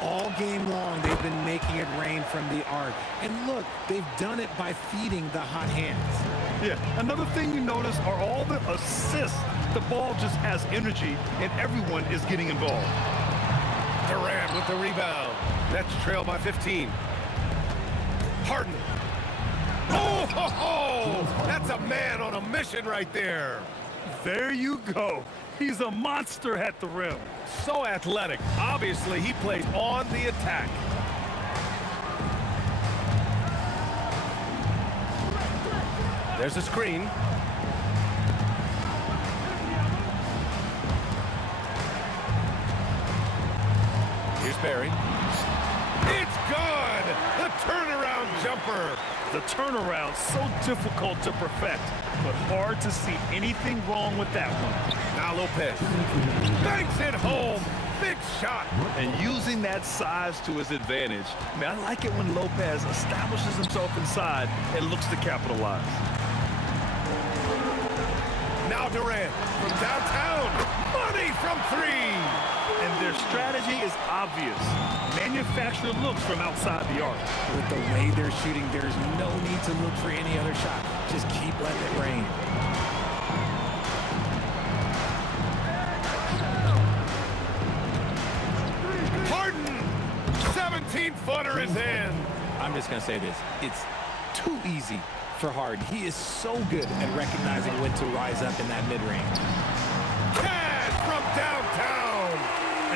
All game long, they've been making it rain from the arc. And look, they've done it by feeding the hot hands. Yeah, another thing you notice are all the assists. The ball just has energy, and everyone is getting involved. Durant with the rebound. Nets trail by 15. Harden. Oh, ho, ho! That's a man on a mission right there. There you go. He's a monster at the rim. So athletic. Obviously, he plays on the attack. There's a screen. Here's Barry. It's good! The turnaround jumper. The turnaround so difficult to perfect, but hard to see anything wrong with that one. Now Lopez banks it home. Big shot. And using that size to his advantage. I mean, I like it when Lopez establishes himself inside and looks to capitalize. Now Durant from downtown. Money from 3. And their strategy is obvious. Manufacture looks from outside the arc. With the way they're shooting, there's no need to look for any other shot. Just keep letting it rain. Harden, 17 I'm just going to say this. It's too easy for Harden. He is so good at recognizing when to rise up in that mid-range. Cash from downtown!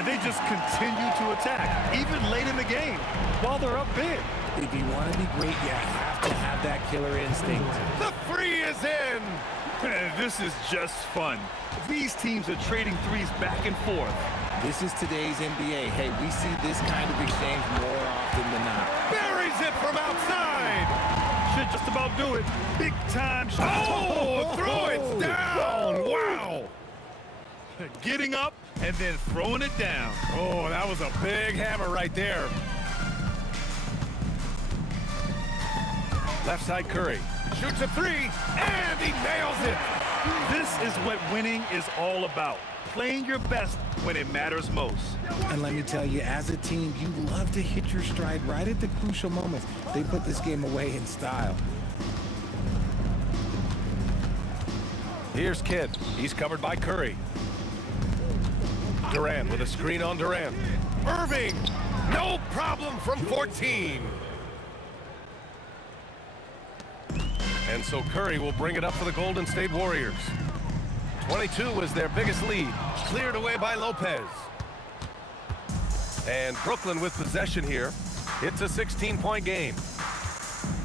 And they just continue to attack, even late in the game, while they're up big. If you want to be great, you have to have that killer instinct. The three is in! This is just fun. These teams are trading threes back and forth. This is today's NBA. Hey, we see this kind of exchange more often than not. Buries it from outside! Should just about do it. Big time shot. Oh, throw it down! Wow! Getting up and then throwing it down. Oh, that was a big hammer right there. Left side Curry. Shoots a three, and he nails it. This is what winning is all about. Playing your best when it matters most. And let me tell you, as a team, you love to hit your stride right at the crucial moments. They put this game away in style. Here's Kidd. He's covered by Curry. Durant with a screen on Durant. Irving, no problem from 14. And so Curry will bring it up for the Golden State Warriors. 22 was their biggest lead. Cleared away by Lopez. And Brooklyn with possession here. It's a 16-point game.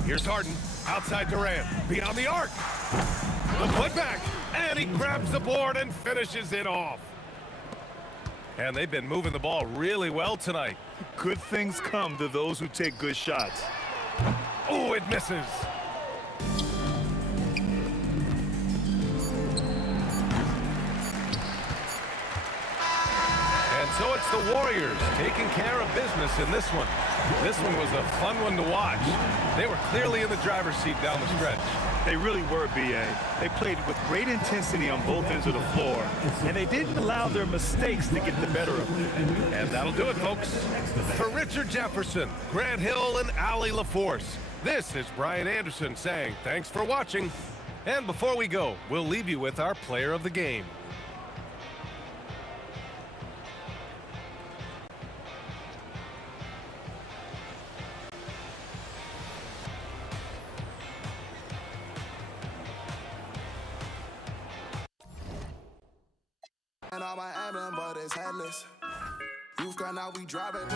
Here's Harden, outside Durant, beyond the arc. The putback, and he grabs the board and finishes it off. And they've been moving the ball really well tonight. Good things come to those who take good shots. Oh, it misses. And so it's the Warriors taking care of business in this one. This one was a fun one to watch. They were clearly in the driver's seat down the stretch. They really were, B.A. They played with great intensity on both ends of the floor, and they didn't allow their mistakes to get the better of them. And that'll do it, folks. For Richard Jefferson, Grant Hill, and Allie LaForce, This is Brian Anderson saying thanks for watching. And before we go, we'll leave you with our player of the game. And all my emblem, but it's headless. You've gone out, we driving.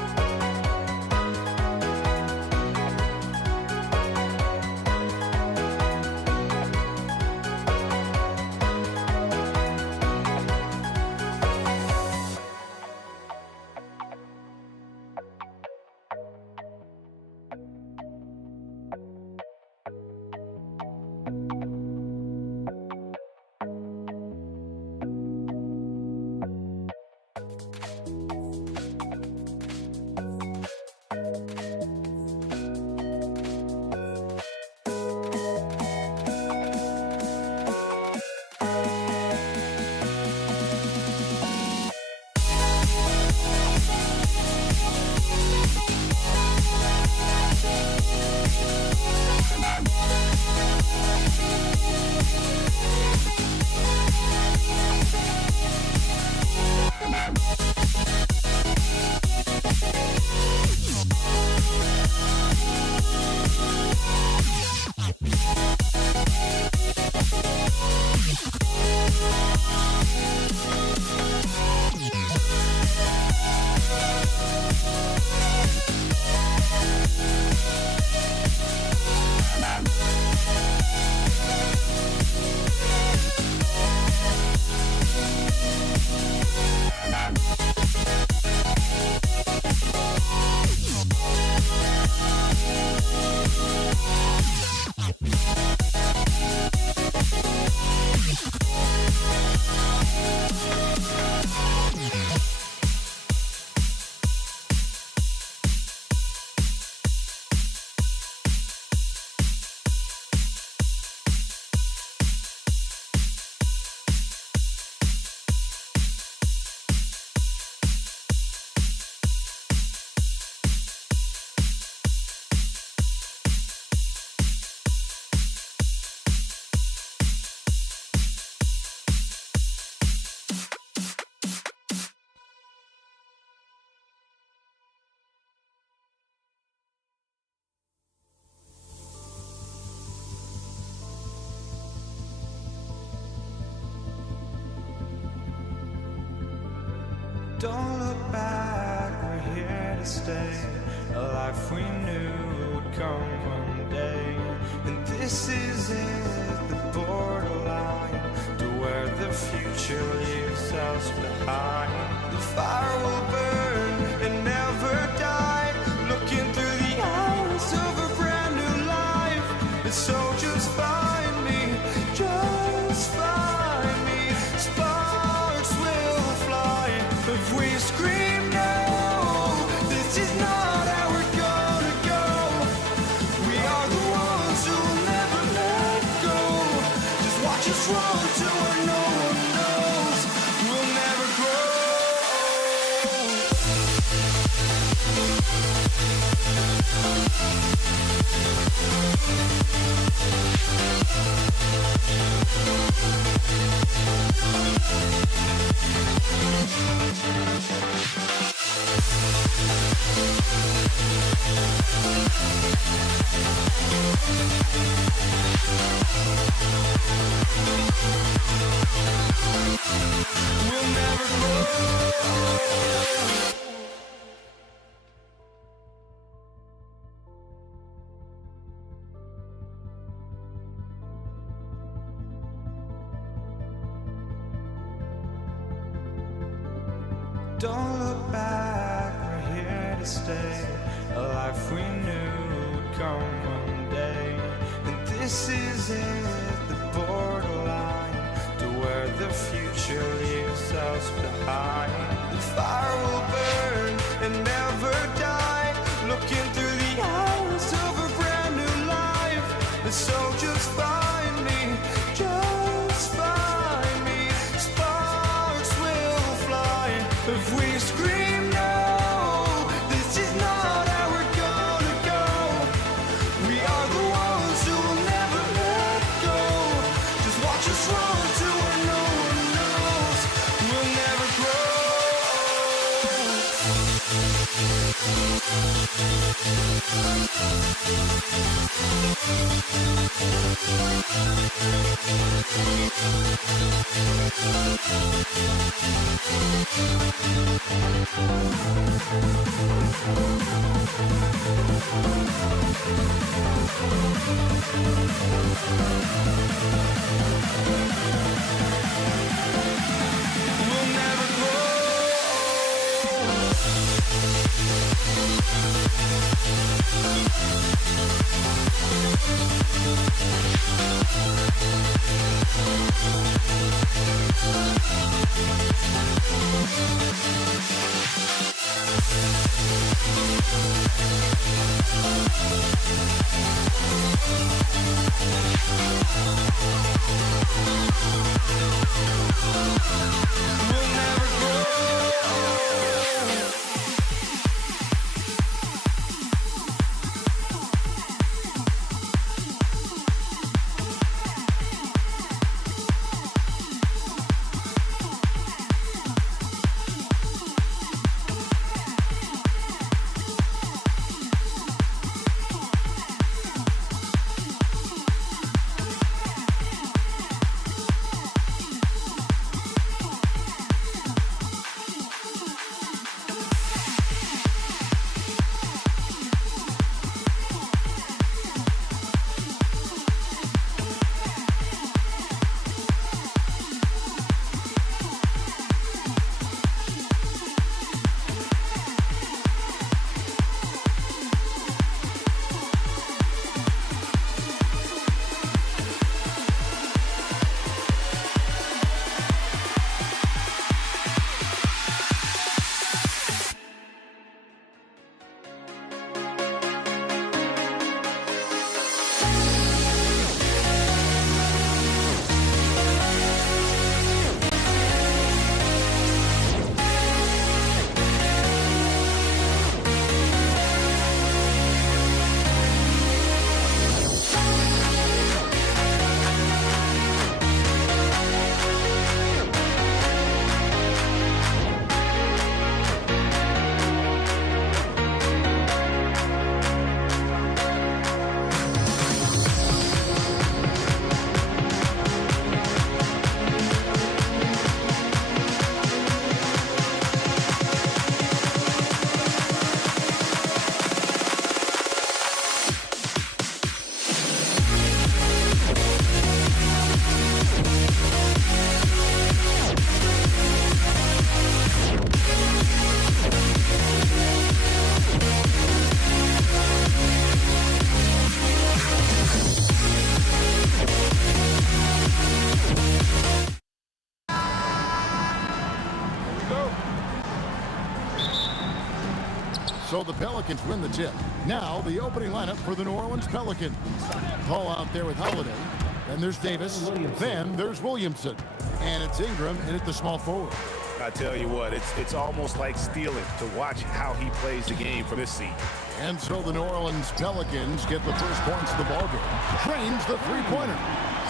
Don't look back, we're here to stay. A life we knew would come one day. And this is it, the borderline to where the future leaves us behind. The fire will burn and never die, looking through the eyes of a brand new life. And so just find me, just find me. Sparks will fly if we scream no. This is not how we're gonna go. We are the ones who will never let go. Just watch us run to where no one knows. We'll never grow. We'll never grow. Don't look back, we're here to stay. A life we knew would come one day. And this is it, the borderline to where the future leaves us behind. The fire will burn and never die, looking through the eyes of a brand new life. And so just find me, just find me. Sparks will fly if we scream no. This is not how we're gonna go. We are the ones who will never let go. Just watch us run to where no one knows. We'll never grow. We'll never grow. We'll never grow. So the Pelicans win the tip. Now the opening lineup for the New Orleans Pelicans. Paul out there with Holiday. Then there's Davis. Then there's Williamson. And it's Ingram in at the small forward. I tell you what, it's almost like stealing to watch how he plays the game from this seat. And so the New Orleans Pelicans get the first points of the ballgame. Trains the three-pointer.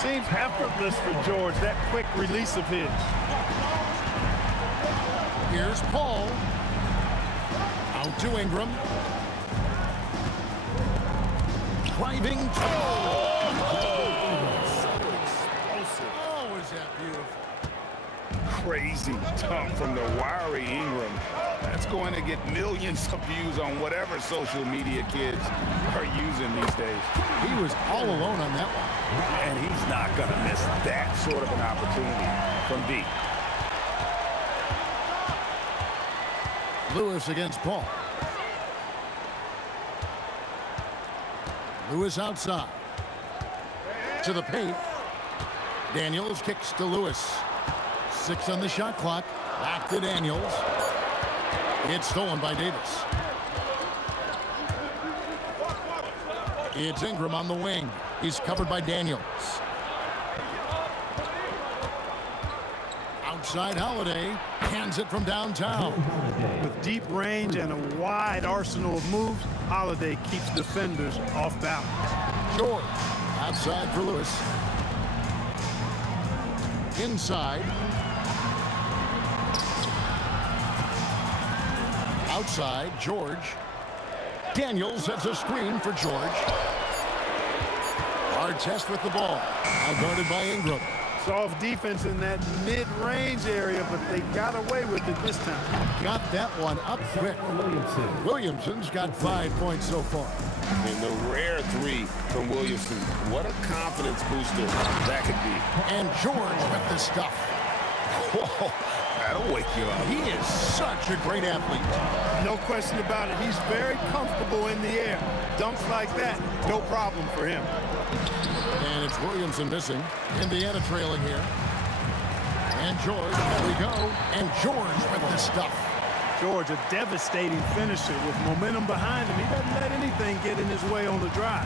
Seems effortless for George, that quick release of his. Here's Paul. Out to Ingram. Driving. Oh, is that beautiful. Crazy dunk from the wiry Ingram. That's going to get millions of views on whatever social media kids are using these days. He was all alone on that one. And he's not going to miss that sort of an opportunity from deep. Lewis against Paul. Lewis outside. To the paint. Daniels kicks to Lewis. 6 on the shot clock. Back to Daniels. It's stolen by Davis. It's Ingram on the wing. He's covered by Daniels. Outside Holiday. Hands it from downtown. With deep range and a wide arsenal of moves, Holiday keeps defenders off balance. George. Outside for Lewis. Inside. Outside, George. Daniels sets a screen for George. Artest with the ball. Now guarded by Ingram. Soft defense in that mid-range area, but they got away with it this time. Got that one up quick. Williamson's got 5 points so far. And the rare three from Williamson. What a confidence booster that could be. And George with the stuff. Whoa, that'll wake you up. He is such a great athlete. No question about it. He's very comfortable in the air. Dunks like that, no problem for him. And it's Williamson missing. Indiana trailing here. And George, there we go. And George with the stuff. George, a devastating finisher with momentum behind him. He doesn't let anything get in his way on the drive.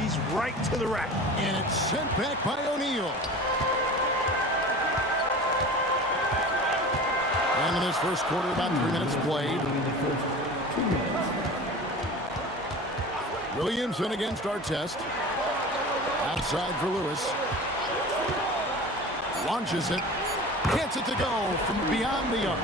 He's right to the rack. And it's sent back by O'Neal. And in this first quarter, about 3 minutes played. Williamson against Artest. Outside for Lewis. Launches it. Gets it to go from beyond the arc.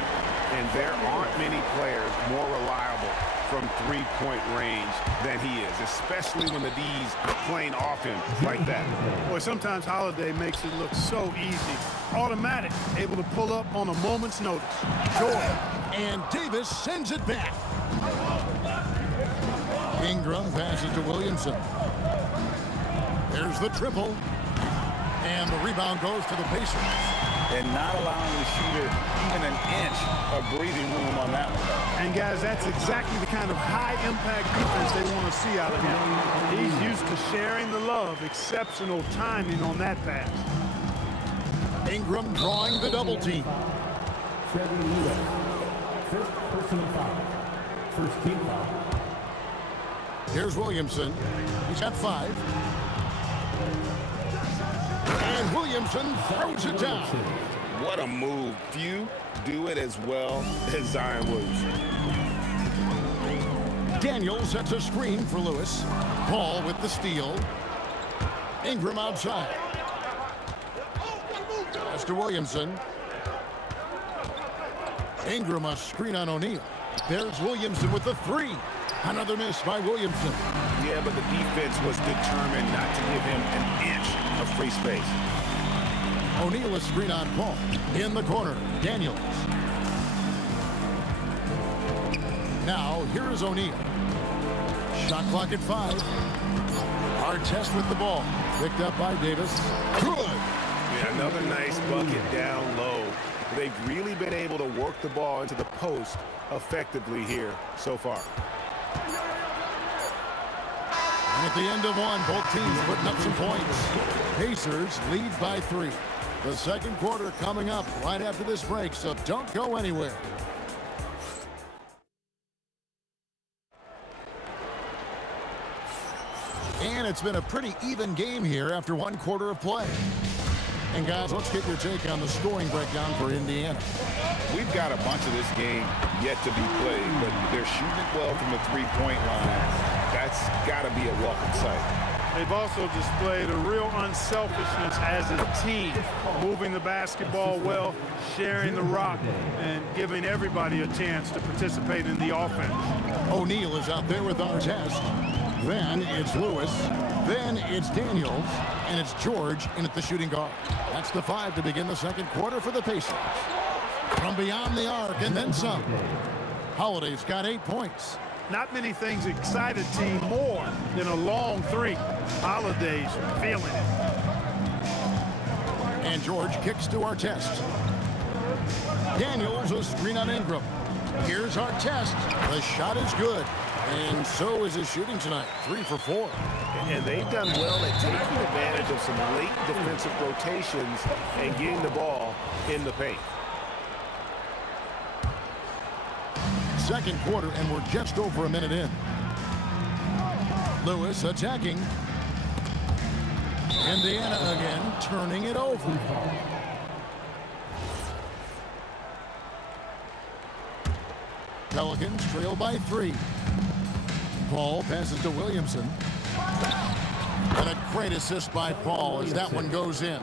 And there aren't many players more reliable from three-point range than he is, especially when the D's are playing off him like that. Boy, sometimes Holiday makes it look so easy. Automatic, able to pull up on a moment's notice. George. And Davis sends it back. Ingram passes to Williamson. There's the triple. And the rebound goes to the Pacers. And not allowing the shooter even an inch of breathing room on that one. And guys, that's exactly the kind of high-impact defense they want to see out of him. He's used to sharing the love. Exceptional timing on that pass. Ingram drawing the double team. First personal foul. First team foul. Here's Williamson. He's got 5. And Williamson throws it down. What a move. Few do it as well as Zion Williamson. Daniels sets a screen for Lewis. Paul with the steal. Ingram outside. Pass to Williamson. Ingram a screen on O'Neal. There's Williamson with the 3. Another miss by Williamson. Yeah, but the defense was determined not to give him an inch of free space. O'Neal a screen on Paul. In the corner, Daniels. Now, here is O'Neal. Shot clock at 5. Artest with the ball. Picked up by Davis. Good. Yeah, another nice bucket down low. They've really been able to work the ball into the post effectively here so far. And at the end of one, both teams putting up some points. Pacers lead by 3. The second quarter coming up right after this break, so don't go anywhere. And it's been a pretty even game here after 1 quarter of play. And guys, let's get your take on the scoring breakdown for Indiana. We've got a bunch of this game yet to be played, but they're shooting it well from the three-point line. That's got to be a welcome sight. They've also displayed a real unselfishness as a team, moving the basketball well, sharing the rock, and giving everybody a chance to participate in the offense. O'Neal is out there with our test. Then it's Lewis. Then it's Daniels. And it's George in at the shooting guard. That's the 5 to begin the second quarter for the Pacers. From beyond the arc and then some. Holiday's got 8 points. Not many things excite a team more than a long three. Holiday's feeling it. And George kicks to our test. Daniels a screen on Ingram. Here's our test. The shot is good. And so is his shooting tonight. 3 for 4. And they've done well at taking advantage of some late defensive rotations and getting the ball in the paint. Second quarter, and we're just over a minute in. Lewis attacking. Indiana again, turning it over. Pelicans trail by 3. Paul passes to Williamson. And a great assist by Paul as that one goes in.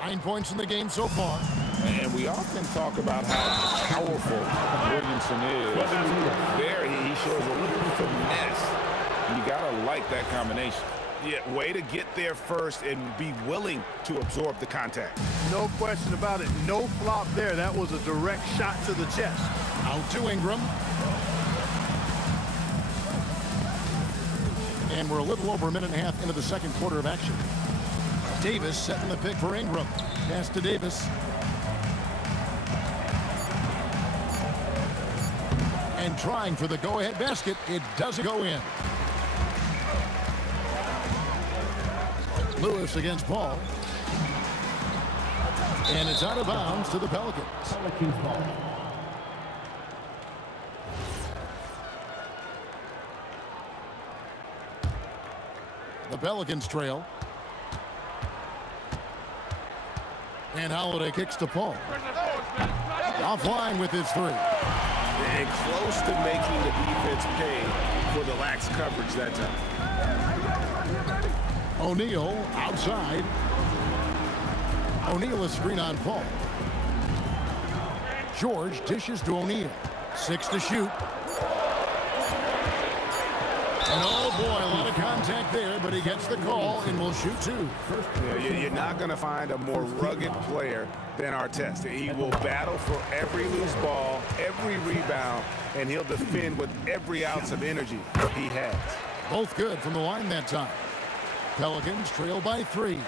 9 points in the game so far. And we often talk about how powerful Williamson is. There, he shows a little finesse. You got to like that combination. Yeah, way to get there first and be willing to absorb the contact. No question about it. No flop there. That was a direct shot to the chest. Out to Ingram. And we're a little over a minute and a half into the second quarter of action. Davis setting the pick for Ingram. Pass to Davis. And trying for the go-ahead basket. It doesn't go in. Lewis against Paul. And it's out of bounds to the Pelicans. The Pelicans trail. And Holiday kicks to Paul. Offline with his 3. And close to making the defense pay for the lax coverage that time. O'Neal outside. O'Neal a screen on Paul. George dishes to O'Neal. 6 to shoot. And oh boy, a lot of contact there, but he gets the call and will shoot 2. Yeah, you're not going to find a more rugged player than Artest. He will battle for every loose ball, every rebound, and he'll defend with every ounce of energy he has. Both good from the line that time. Pelicans trail by 3.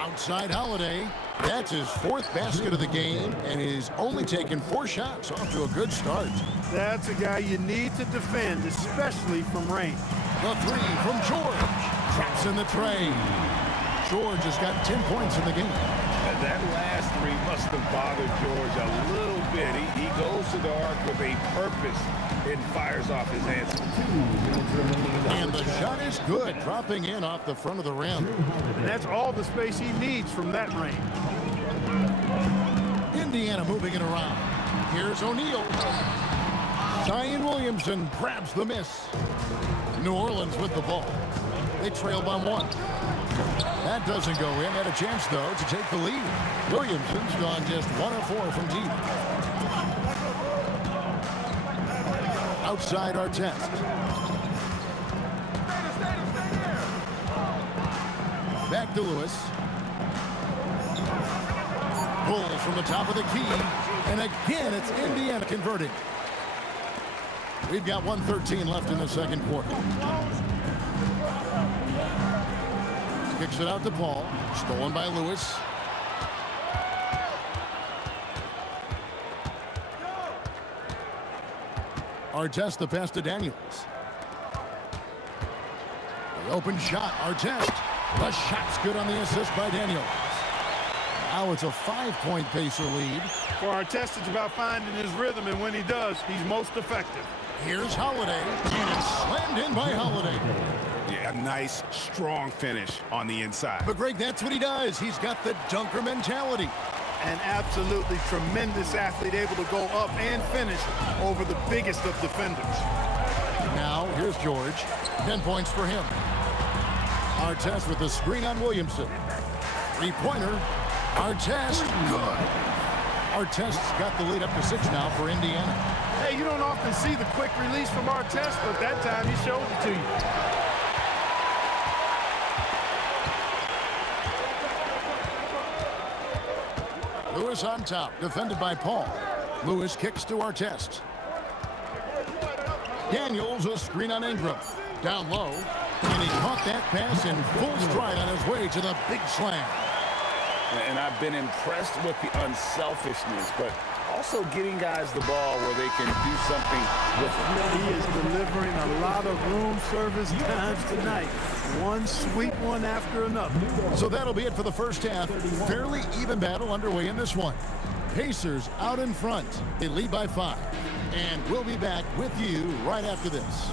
Outside Holiday. That's his 4th basket of the game, and he's only taken 4 shots. Off to a good start. That's a guy you need to defend, especially from range. The 3 from George. Traps in the tray. George has got 10 points in the game. And that last 3 must have bothered George a little bit. He goes to the arc with a purpose and fires off his answer. And the shot is good, dropping in off the front of the rim. And that's all the space he needs from that range. Indiana moving it around. Here's O'Neal. Zion Williamson grabs the miss. New Orleans with the ball. They trail by 1. That doesn't go in. Had a chance, though, to take the lead. Williamson's gone just 1 of 4 from deep. Outside Artest. Back to Lewis. Bulls from the top of the key. And again, it's Indiana converting. We've got 1:13 left in the second quarter. Kicks it out to Paul. Stolen by Lewis. Artest the pass to Daniels. The open shot, Artest. The shot's good on the assist by Daniels. Now it's a 5-point Pacer lead. For Artest, it's about finding his rhythm, and when he does, he's most effective. Here's Holiday, and it's slammed in by Holiday. Yeah, a nice, strong finish on the inside. But, Greg, that's what he does. He's got the dunker mentality. An absolutely tremendous athlete, able to go up and finish over the biggest of defenders. Now, here's George. 10 points for him. Artest with the screen on Williamson. Three-pointer. Artest, good. Artest's got the lead up to 6 now for Indiana. Hey, you don't often see the quick release from Artest, but that time he showed it to you. Lewis on top, defended by Paul. Lewis kicks to Artest. Daniels, a screen on Ingram. Down low, and he caught that pass in full stride on his way to the big slam. And I've been impressed with the unselfishness, but also getting guys the ball where they can do something with it. He is delivering a lot of room service times tonight. One sweet one after another. So that'll be it for the first half. Fairly even battle underway in this one. Pacers out in front. They lead by 5. And we'll be back with you right after this.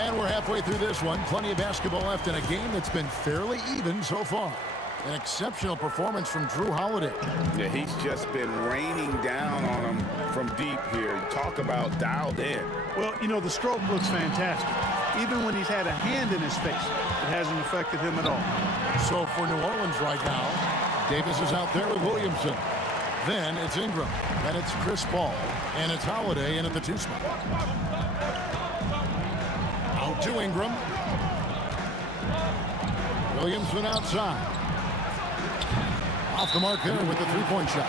And we're halfway through this one. Plenty of basketball left in a game that's been fairly even so far. An exceptional performance from Drew Holiday. Yeah, he's just been raining down on him from deep here. Talk about dialed in. Well, you know, the stroke looks fantastic. Even when he's had a hand in his face, it hasn't affected him at all. So for New Orleans right now, Davis is out there with Williamson. Then it's Ingram. Then it's Chris Paul. And it's Holiday in at the 2 spot. Out to Ingram. Williamson outside. Off the mark there with the 3-point shot.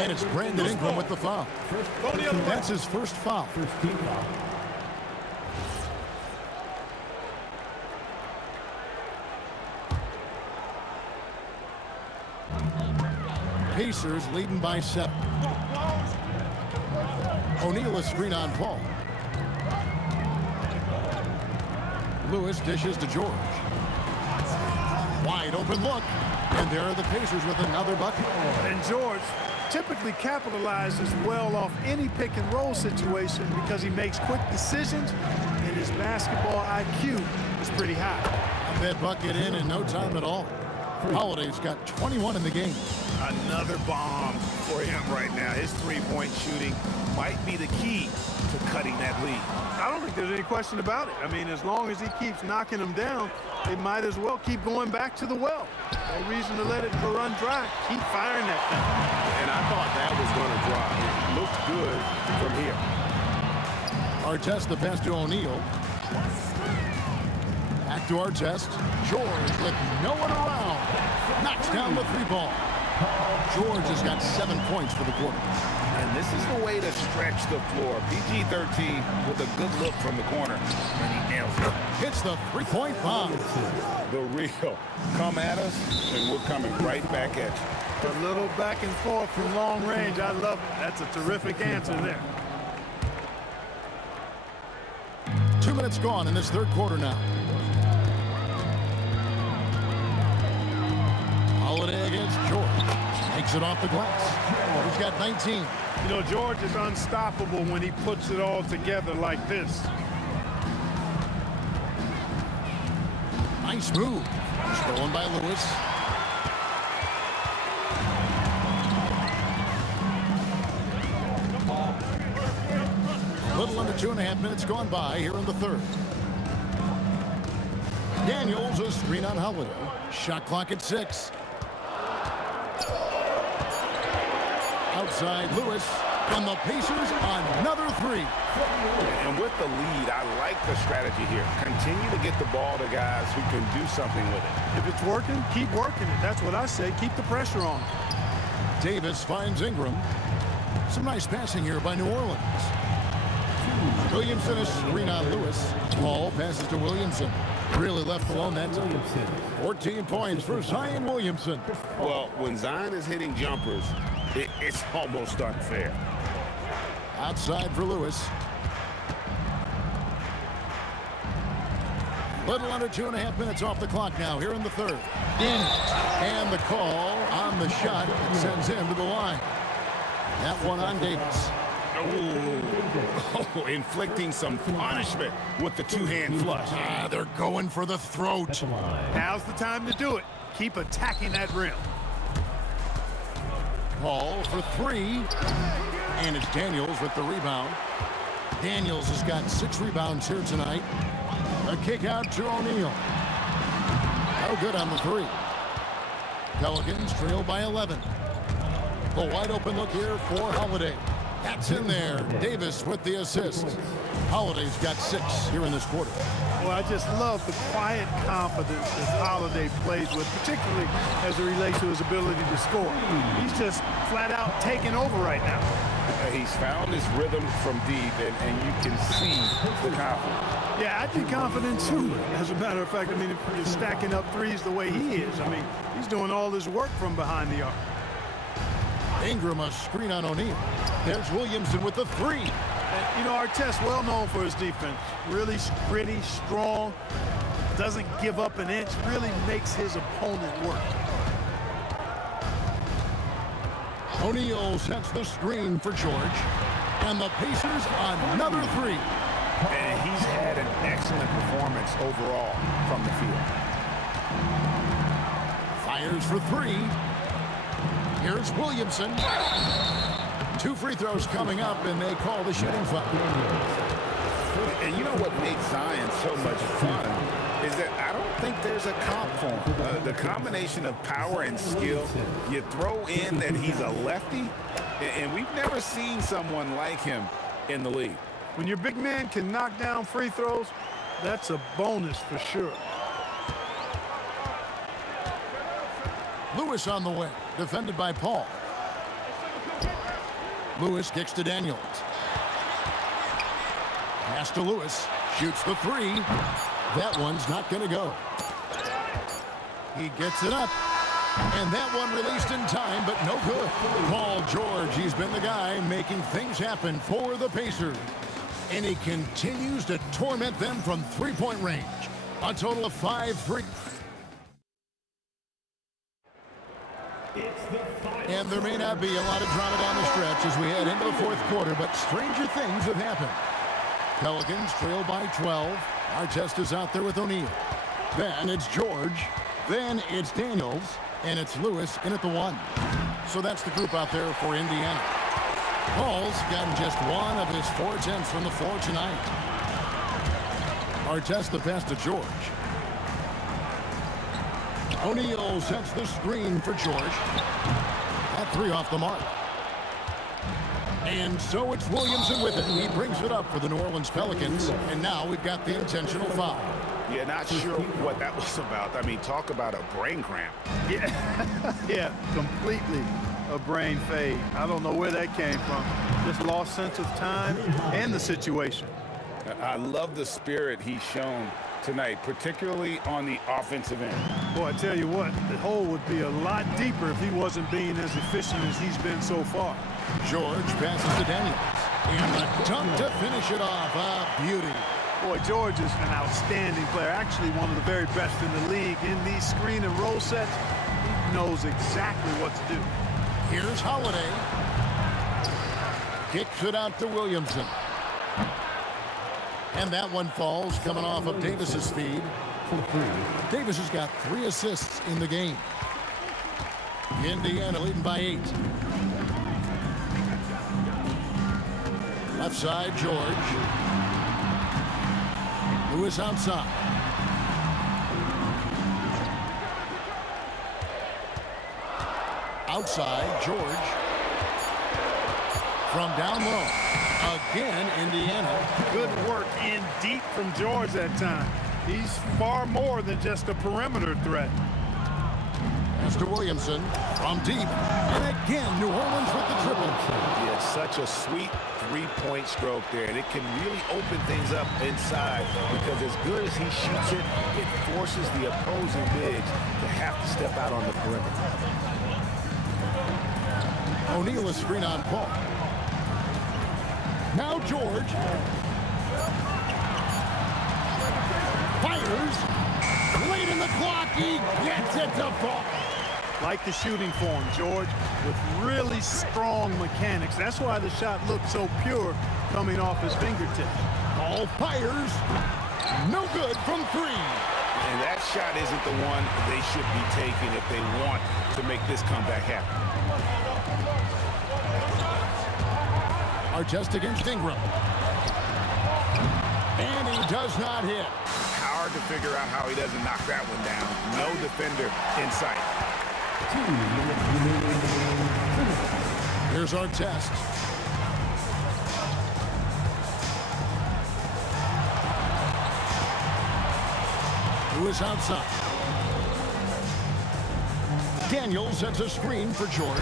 And it's Brandon Ingram with the foul. That's his first foul. Pacers leading by 7. O'Neal a screen on Paul. Lewis dishes to George. Wide open look. And there are the Pacers with another bucket. And George typically capitalizes well off any pick and roll situation because he makes quick decisions and his basketball IQ is pretty high. Got that bucket in no time at all. Holiday's got 21 in the game. Another bomb for him right now. His 3-point shooting might be the key to cutting that lead. I don't think there's any question about it. I mean, as long as he keeps knocking them down, they might as well keep going back to the well. No reason to let it run dry. Keep firing that thing. And I thought that was going to drop. It looked good from here. Artest the pass to O'Neal. Back to Artest. George with no one around. Knocks down the 3-ball. George has got 7 points for the quarter. And this is the way to stretch the floor. PG-13 with a good look from the corner. And he nails it. Hits the 3-point bomb. The real. Come at us, and we're coming right back at you. A little back and forth from long range. I love it. That's a terrific answer there. 2 minutes gone in this third quarter now. Holiday against George. Takes it off the glass. He's got 19. You know, George is unstoppable when he puts it all together like this. Nice move. Stolen by Lewis. A little under 2.5 minutes gone by here in the third. Daniels a screen on Holiday. Shot clock at 6. Outside Lewis, and the Pacers another 3. And with the lead, I like the strategy here. Continue to get the ball to guys who can do something with it. If it's working, keep working it. That's what I say. Keep the pressure on. Davis finds Ingram. Some nice passing here by New Orleans. Williamson is screen on Lewis. Ball passes to Williamson. Really left alone that time. 14 points for Zion Williamson. Well, when Zion is hitting jumpers, it's almost unfair. Outside for Lewis. Little under 2.5 minutes off the clock now here in the third. And the call on the shot sends him to the line. That one on Davis. Oh, inflicting some punishment with the two-hand flush. They're going for the throat. Now's the time to do it. Keep attacking that rim. Ball for three. And it's Daniels with the rebound. Daniels has got 6 rebounds here tonight. A kick out to O'Neal. No good on the three. Pelicans trail by 11. A wide open look here for Holiday. That's in there. Davis with the assist. Holiday's got 6 here in this quarter. Well, I just love the quiet confidence that Holiday plays with, particularly as it relates to his ability to score. He's just flat out taking over right now. He's found his rhythm from deep, and you can see the confidence. Yeah, I'd be confident too. As a matter of fact, I mean, if you're stacking up threes the way he is, I mean, he's doing all his work from behind the arc. Ingram a screen on O'Neal. There's Williamson with the three. And, you know, Artest, well known for his defense. Really gritty, strong, doesn't give up an inch, really makes his opponent work. O'Neal sets the screen for George. And the Pacers another three. And he's had an excellent performance overall from the field. Fires for three. Here's Williamson. 2 free throws coming up, and they call the shooting foul. And you know what makes Zion so much fun is that I don't think there's a comp for him. The combination of power and skill, you throw in that he's a lefty, and we've never seen someone like him in the league. When your big man can knock down free throws, that's a bonus for sure. Lewis on the wing, defended by Paul. Lewis kicks to Daniels. Pass to Lewis, shoots the three. That one's not going to go. He gets it up, and that one released in time, but no good. Paul George, he's been the guy making things happen for the Pacers. And he continues to torment them from three-point range. A total of 5 free. And there may not be a lot of drama down the stretch as we head into the fourth quarter, but stranger things have happened. Pelicans trail by 12. Artest is out there with O'Neal. Then it's George. Then it's Daniels. And it's Lewis in at the 1. So that's the group out there for Indiana. Paul's gotten just 1 of his 4 attempts from the floor tonight. Artest the pass to George. O'Neal sets the screen for George. That 3 off the mark. And so it's Williamson with it. He brings it up for the New Orleans Pelicans. And now we've got the intentional foul. Yeah, not sure what that was about. I mean, talk about a brain cramp. Yeah, completely a brain fade. I don't know where that came from. Just lost sense of time and the situation. I love the spirit he's shown tonight, particularly on the offensive end. Boy, I tell you what, the hole would be a lot deeper if he wasn't being as efficient as he's been so far. George passes to Daniels. And a dunk to finish it off. A beauty. Boy, George is an outstanding player, actually one of the very best in the league. In these screen and roll sets, he knows exactly what to do. Here's Holiday. Kicks it out to Williamson. And that one falls coming off of Davis's feed. Davis has got 3 assists in the game. Indiana leading by 8. Left side, George. Lewis outside. Outside, George. From down low. Again, Indiana. Good work in deep from George that time. He's far more than just a perimeter threat. Pass to Williamson from deep. And again, New Orleans with the triple. Yeah, such a sweet three-point stroke there. And it can really open things up inside because as good as he shoots it, it forces the opposing bigs to have to step out on the perimeter. O'Neal is screen on Paul. Now George. Fires. Late in the clock, he gets it to fall. Like the shooting form, George, with really strong mechanics. That's why the shot looked so pure coming off his fingertips. Paul fires. No good from three. And that shot isn't the one they should be taking if they want to make this comeback happen. Artest against Ingram. And he does not hit. Hard to figure out how he doesn't knock that one down. No defender in sight. Here's Artest. Who is outside? Daniel sets a screen for George.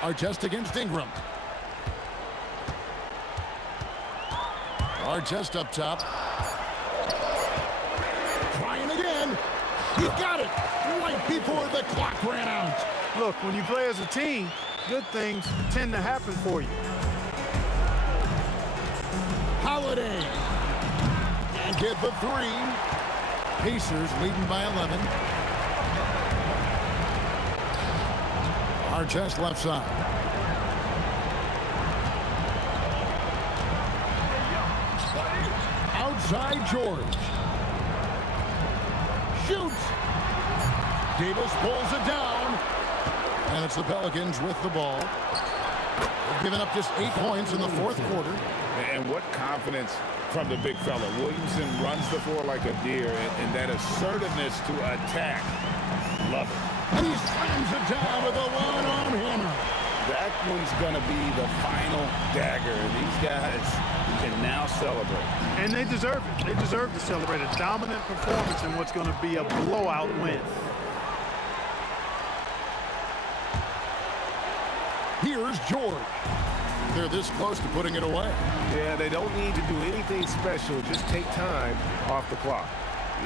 Artest against Ingram. Artest up top. Trying again. He got it right before the clock ran out. Look, when you play as a team, good things tend to happen for you. Holiday. And get the three. Pacers leading by 11. Artest left side. Outside George. Shoots. Davis pulls it down. And it's the Pelicans with the ball. They've given up just 8 points in the fourth quarter. And what confidence from the big fella. Williamson runs the floor like a deer, and that assertiveness to attack. Love it. And he slams it down with a one-arm hammer. That one's going to be the final dagger. These guys can now celebrate. And they deserve it. They deserve to celebrate a dominant performance in what's going to be a blowout win. Here's George. They're this close to putting it away. Yeah, they don't need to do anything special. Just take time off the clock.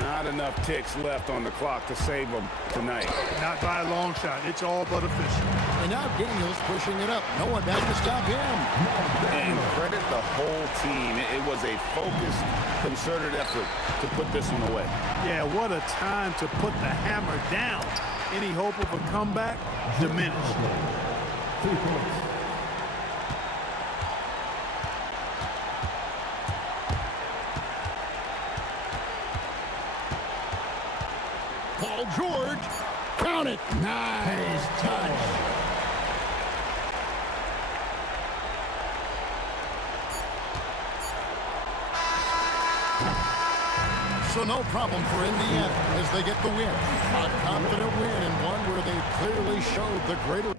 Not enough ticks left on the clock to save them tonight. Not by a long shot. It's all but official. And now Daniels pushing it up. No one back to stop him. And credit the whole team. It was a focused, concerted effort to put this one away. Yeah, what a time to put the hammer down. Any hope of a comeback diminished. 3 points. Paul George, count it. Nice touch. So no problem for Indiana as they get the win. A confident win and one where they clearly showed the greater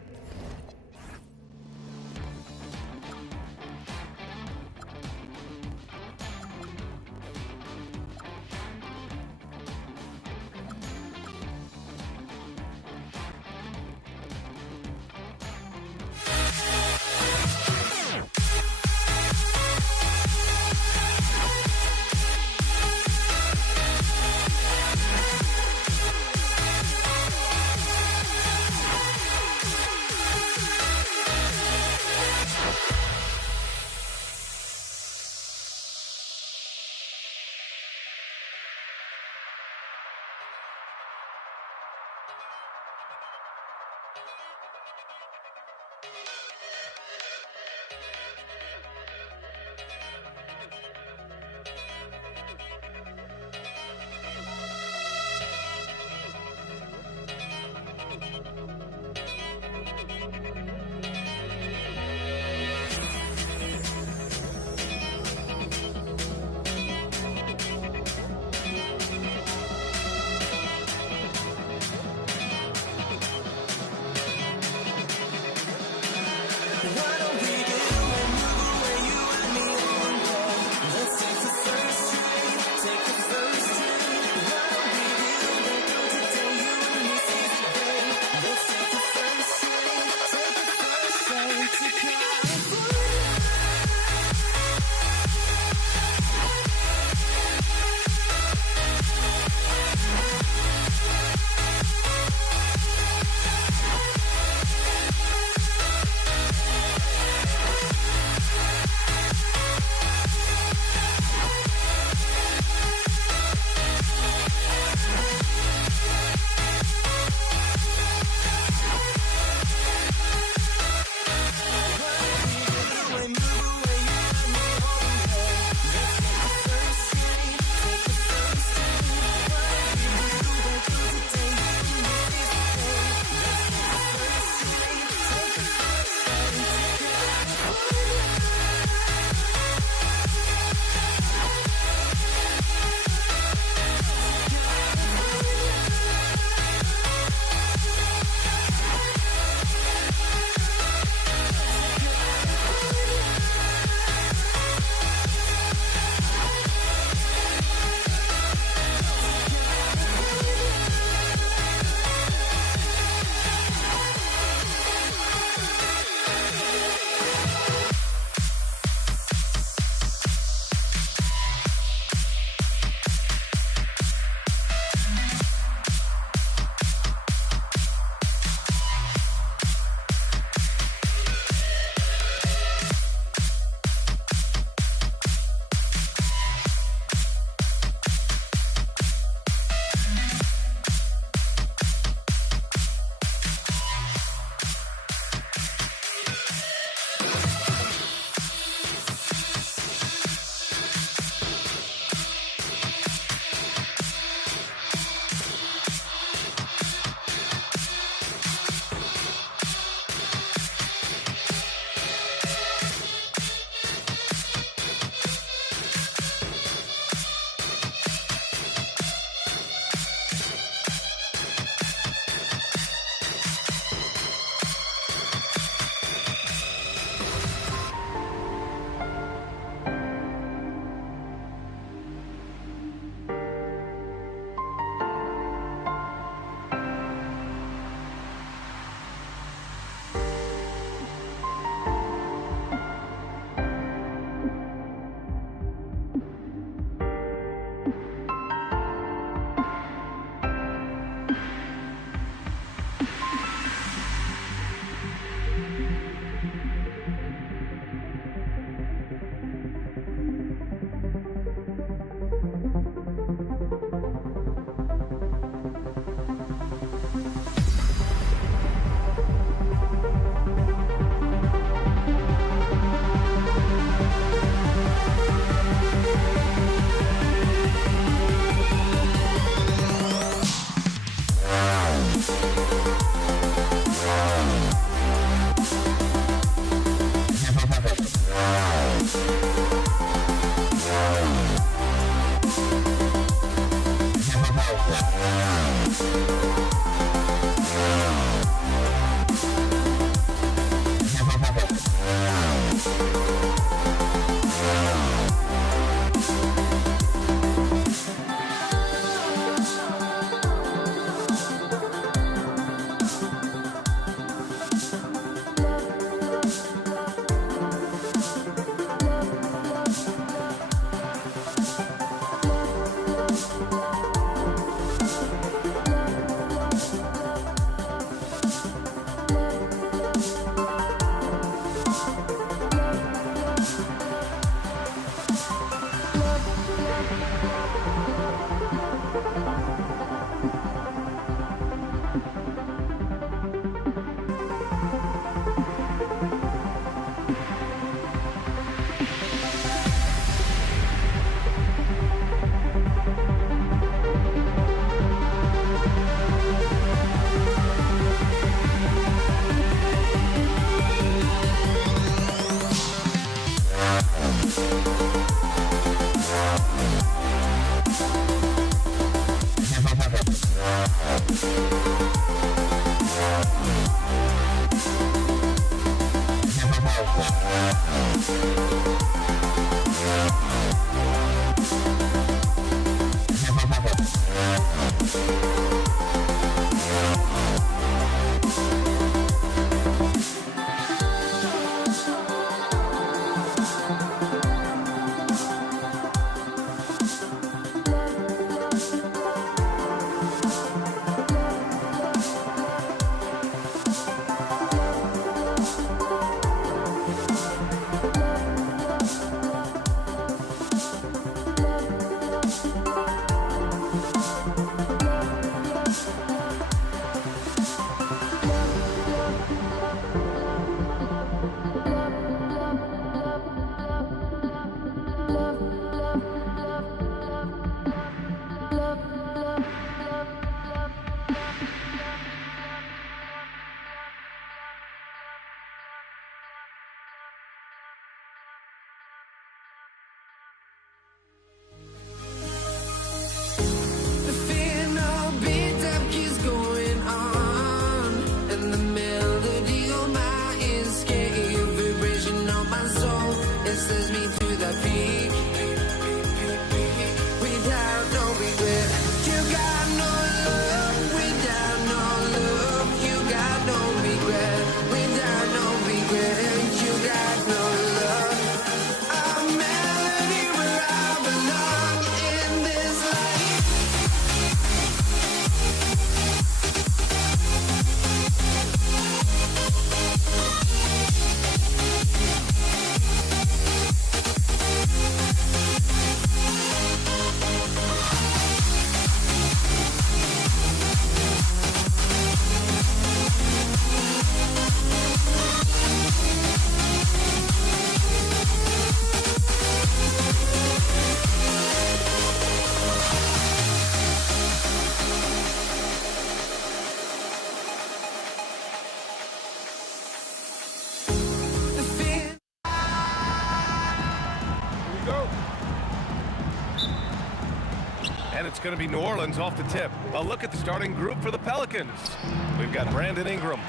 And it's going to be New Orleans off the tip. A look at the starting group for the Pelicans. We've got Brandon Ingram,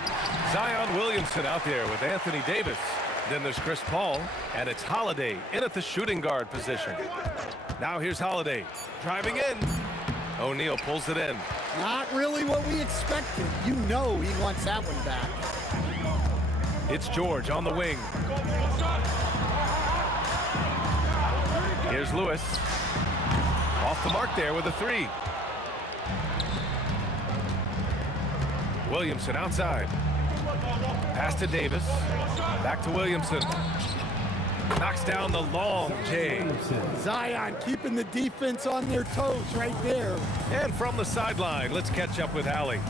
Zion Williamson out there with Anthony Davis. Then there's Chris Paul, and it's Holiday in at the shooting guard position. Now here's Holiday driving in. O'Neal pulls it in. Not really what we expected. You know he wants that one back. It's George on the wing. Here's Lewis. Off the mark there with a three. Williamson outside. Pass to Davis. Back to Williamson. Knocks down the long J. Zion keeping the defense on their toes right there. And from the sideline, let's catch up with Allie.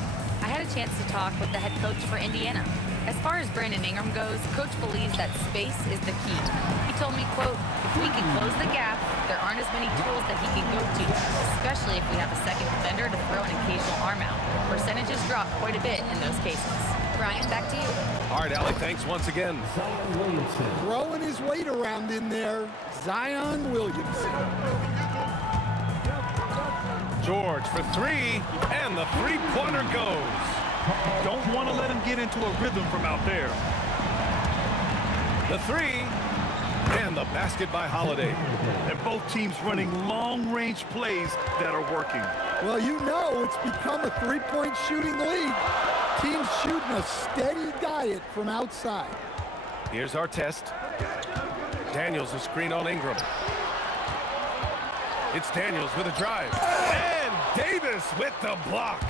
I had a chance to talk with the head coach for Indiana. As far as Brandon Ingram goes, coach believes that space is the key. He told me, quote, if we can close the gap, there aren't as many tools that he can go to, especially if we have a second defender to throw an occasional arm out. Percentages drop quite a bit in those cases. Brian, back to you. All right, Allie, thanks once again. Throwing his weight around in there, Zion Williamson. George for three, and the three-pointer goes. Don't want to let him get into a rhythm from out there. The three, and the basket by Holiday. And both teams running long-range plays that are working. Well, you know it's become a three-point shooting league. Teams shooting a steady diet from outside. Here's our test. Daniels a screen on Ingram. It's Daniels with a drive. And Davis with the block.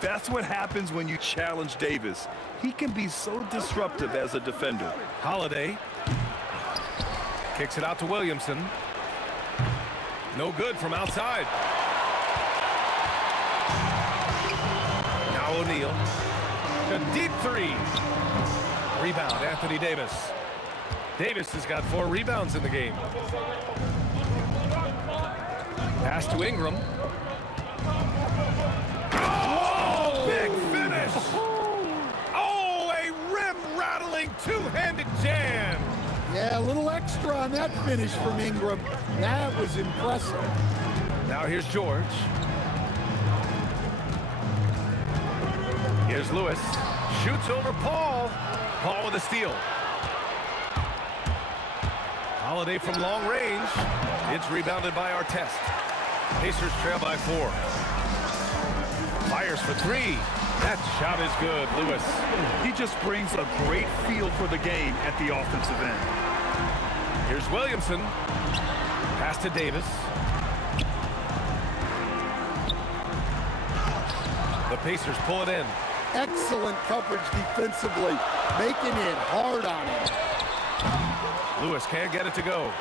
That's what happens when you challenge Davis. He can be so disruptive as a defender. Holiday kicks it out to Williamson. No good from outside. Now O'Neal. A deep three. Rebound, Anthony Davis. Davis has got 4 rebounds in the game. Pass to Ingram. Oh, big finish! Oh, a rim-rattling two-handed jam! Yeah, a little extra on that finish from Ingram. That was impressive. Now here's George. Here's Lewis. Shoots over Paul. Paul with a steal. Holiday from long range. It's rebounded by Artest. Pacers trail by 4. Fires for 3. That shot is good, Lewis. He just brings a great feel for the game at the offensive end. Here's Williamson. Pass to Davis. The Pacers pull it in. Excellent coverage defensively, making it hard on him. Lewis can't get it to go.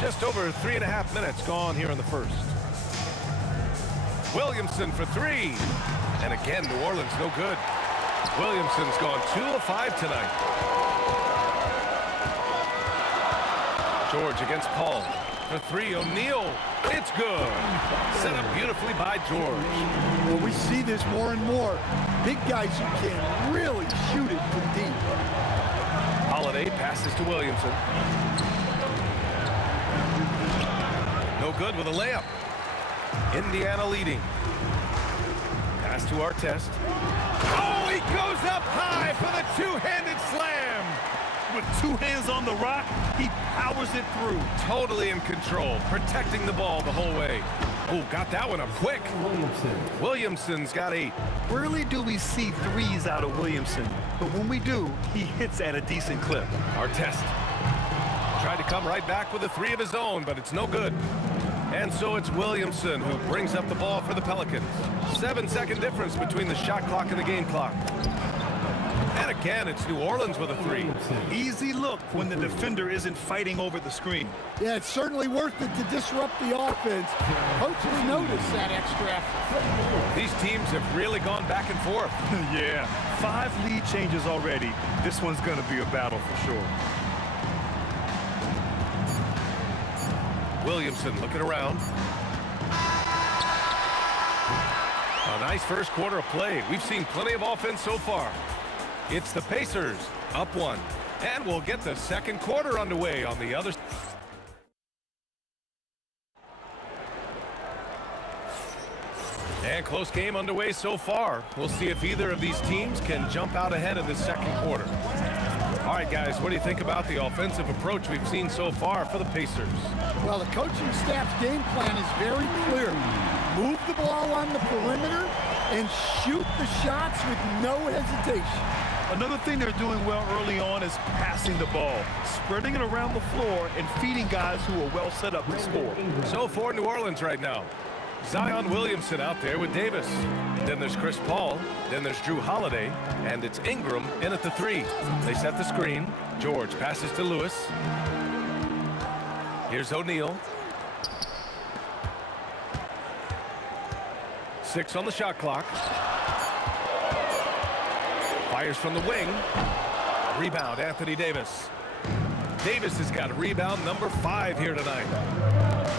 Just over 3.5 minutes gone here in the first. Williamson for 3. And again, New Orleans no good. Williamson's gone 2 of 5 tonight. George against Paul. For 3, O'Neal. It's good. Set up beautifully by George. Well, we see this more and more. Big guys who can really shoot it from deep. Holiday passes to Williamson. No good with a layup. Indiana leading. Pass to Artest. Oh, he goes up high for the two-handed slam. With 2 hands on the rock, he powers it through. Totally in control, protecting the ball the whole way. Oh, got that one up quick. Williamson's got 8. Rarely do we see threes out of Williamson, but when we do, he hits at a decent clip. Artest tried to come right back with a 3 of his own, but it's no good. And so it's Williamson who brings up the ball for the Pelicans. 7-second difference between the shot clock and the game clock. And again, it's New Orleans with a 3. Easy look when the defender isn't fighting over the screen. Yeah, it's certainly worth it to disrupt the offense. Coaches notice that extra effort. These teams have really gone back and forth. Yeah, 5 lead changes already. This one's going to be a battle for sure. Williamson looking around. A nice first quarter of play. We've seen plenty of offense so far. It's the Pacers up 1. And we'll get the second quarter underway on the other side. And close game underway so far. We'll see if either of these teams can jump out ahead in the second quarter. All right, guys, what do you think about the offensive approach we've seen so far for the Pacers? Well, the coaching staff's game plan is very clear. Move the ball on the perimeter and shoot the shots with no hesitation. Another thing they're doing well early on is passing the ball, spreading it around the floor and feeding guys who are well set up to score. So for New Orleans right now, Zion Williamson out there with Davis. Then there's Chris Paul. Then there's Drew Holiday. And it's Ingram in at the 3. They set the screen. George passes to Lewis. Here's O'Neal. 6 on the shot clock. Fires from the wing. Rebound, Anthony Davis. Davis has got rebound number 5 here tonight.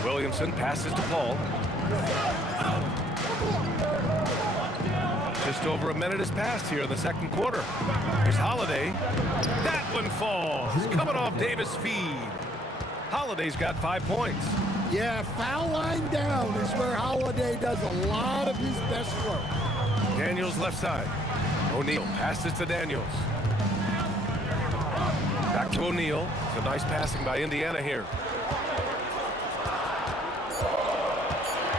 Williamson passes to Paul. Just over a minute has passed here in the second quarter. Here's Holiday. That one falls. Coming off Davis' feed. Holiday's got 5 points. Yeah, foul line down is where Holiday Holiday does a lot of his best work. Daniels left side. O'Neal passes to Daniels. Back to O'Neal. It's a nice passing by Indiana here.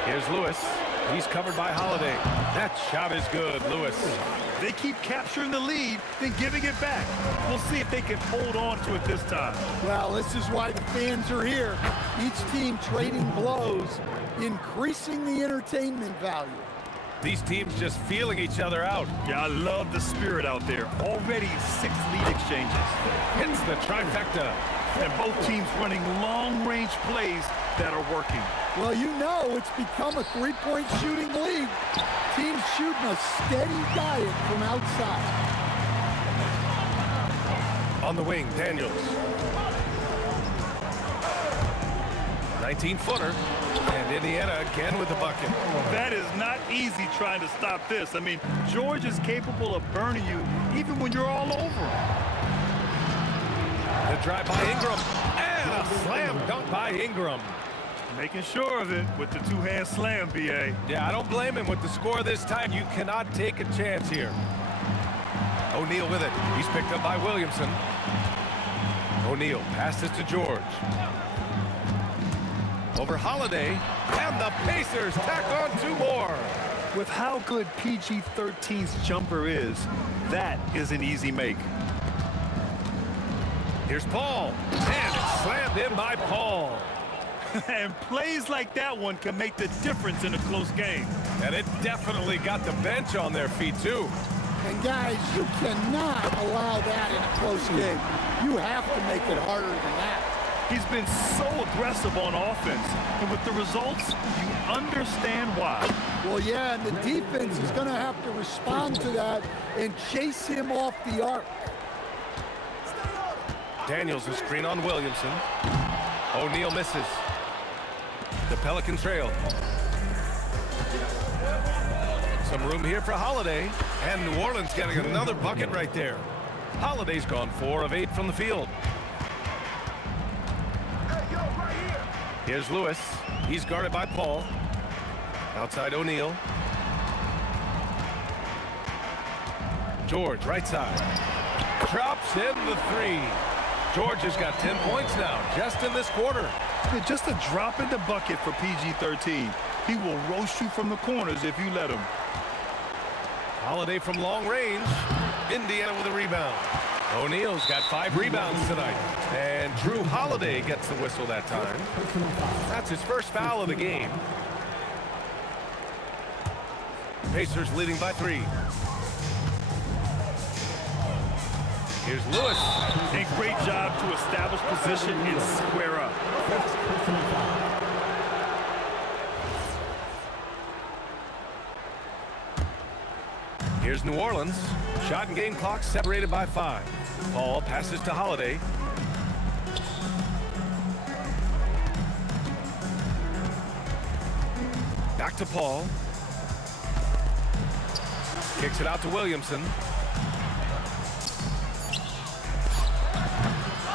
Here's Lewis. He's covered by Holiday. That shot is good, Lewis. They keep capturing the lead, then giving it back. We'll see if they can hold on to it this time. Well, this is why the fans are here. Each team trading blows, increasing the entertainment value. These teams just feeling each other out. Yeah, I love the spirit out there. Already 6 lead exchanges. Hits the trifecta. And both teams running long-range plays that are working. Well, you know it's become a three-point shooting league. Teams shooting a steady diet from outside. On the wing, Daniels. 19-footer. And Indiana again with the bucket. That is not easy trying to stop this. I mean, George is capable of burning you even when you're all over him. The drive by Ingram. And a slam dunk by Ingram. Making sure of it with the two-hand slam, B.A. Yeah, I don't blame him with the score this time. You cannot take a chance here. O'Neal with it. He's picked up by Williamson. O'Neal passes to George. Over Holiday. And the Pacers tack on 2 more. With how good PG-13's jumper is, that is an easy make. Here's Paul. And it's slammed in by Paul. And plays like that one can make the difference in a close game. And it definitely got the bench on their feet, too. And guys, you cannot allow that in a close game. You have to make it harder than that. He's been so aggressive on offense. And with the results, you understand why. Well, yeah, and the defense is going to have to respond to that and chase him off the arc. Daniels a screen on Williamson. O'Neal misses. The Pelican trail. Some room here for Holiday. And New Orleans getting another bucket right there. Holiday's gone 4 of 8 from the field. Here's Lewis. He's guarded by Paul. Outside O'Neal. George, right side. Drops in the 3. George has got 10 points now, just in this quarter. Just a drop in the bucket for PG-13. He will roast you from the corners if you let him. Holiday from long range. Indiana with a rebound. O'Neal's got 5 rebounds tonight. And Drew Holiday gets the whistle that time. That's his first foul of the game. Pacers leading by 3. Here's Lewis. A great job to establish position and square up. Here's New Orleans. Shot and game clock separated by 5. Paul passes to Holiday. Back to Paul. Kicks it out to Williamson.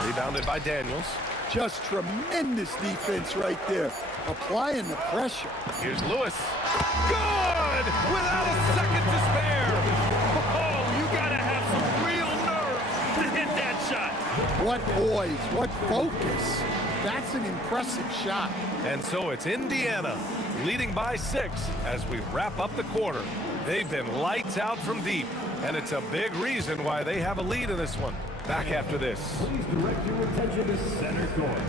Rebounded by Daniels. Just tremendous defense right there. Applying the pressure. Here's Lewis. Good! Without a second to spare. Oh, you gotta have some real nerve to hit that shot. What poise, what focus. That's an impressive shot. And so it's Indiana leading by 6 as we wrap up the quarter. They've been lights out from deep, and it's a big reason why they have a lead in this one. Back after this. Please direct your attention to center court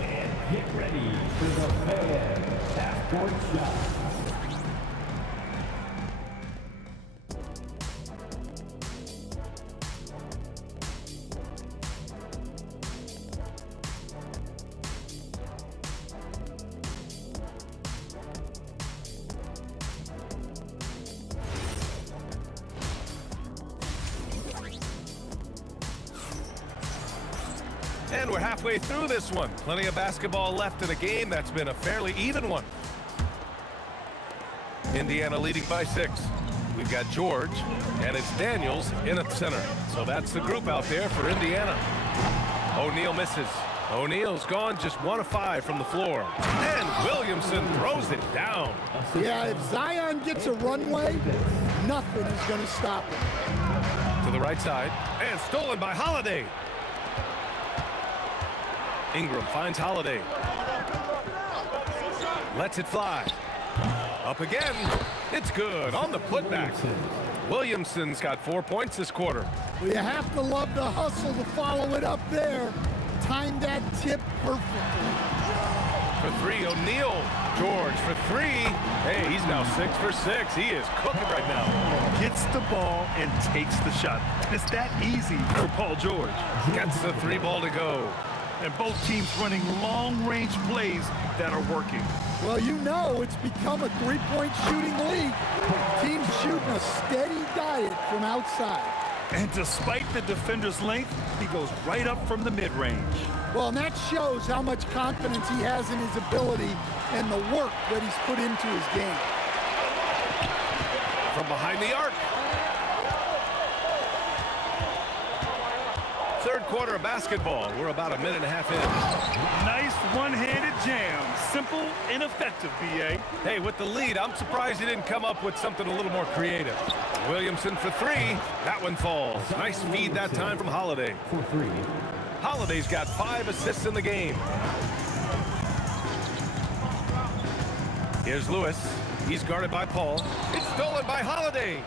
and get ready for the fan half-court shot. And we're halfway through this one. Plenty of basketball left in a game that's been a fairly even one. Indiana leading by 6. We've got George, and it's Daniels in at center. So that's the group out there for Indiana. O'Neal misses. O'Neal's gone just 1 of 5 from the floor. And Williamson throws it down. Yeah, if Zion gets a runway, nothing is going to stop him. To the right side. And stolen by Holiday. Ingram finds Holiday. Lets it fly. Up again. It's good on the putback. Williamson's got 4 points this quarter. Well, you have to love the hustle to follow it up there. Timed that tip perfectly. For 3, O'Neal. George for 3. Hey, he's now 6 for 6. He is cooking right now. Gets the ball and takes the shot. It's that easy for Paul George. Gets the 3 ball to go. And both teams running long-range plays that are working. Well, you know it's become a three-point shooting league. Teams shooting a steady diet from outside. And despite the defender's length, he goes right up from the mid-range. Well, and that shows how much confidence he has in his ability and the work that he's put into his game. From behind the arc. Third quarter of basketball. We're about a minute and a half in. Nice one-handed jam. Simple and effective, B.A. Hey, with the lead, I'm surprised he didn't come up with something a little more creative. Williamson for 3. That one falls. Nice feed that time from Holiday. For 3. Holiday's got 5 assists in the game. Here's Lewis. He's guarded by Paul. It's stolen by Holiday.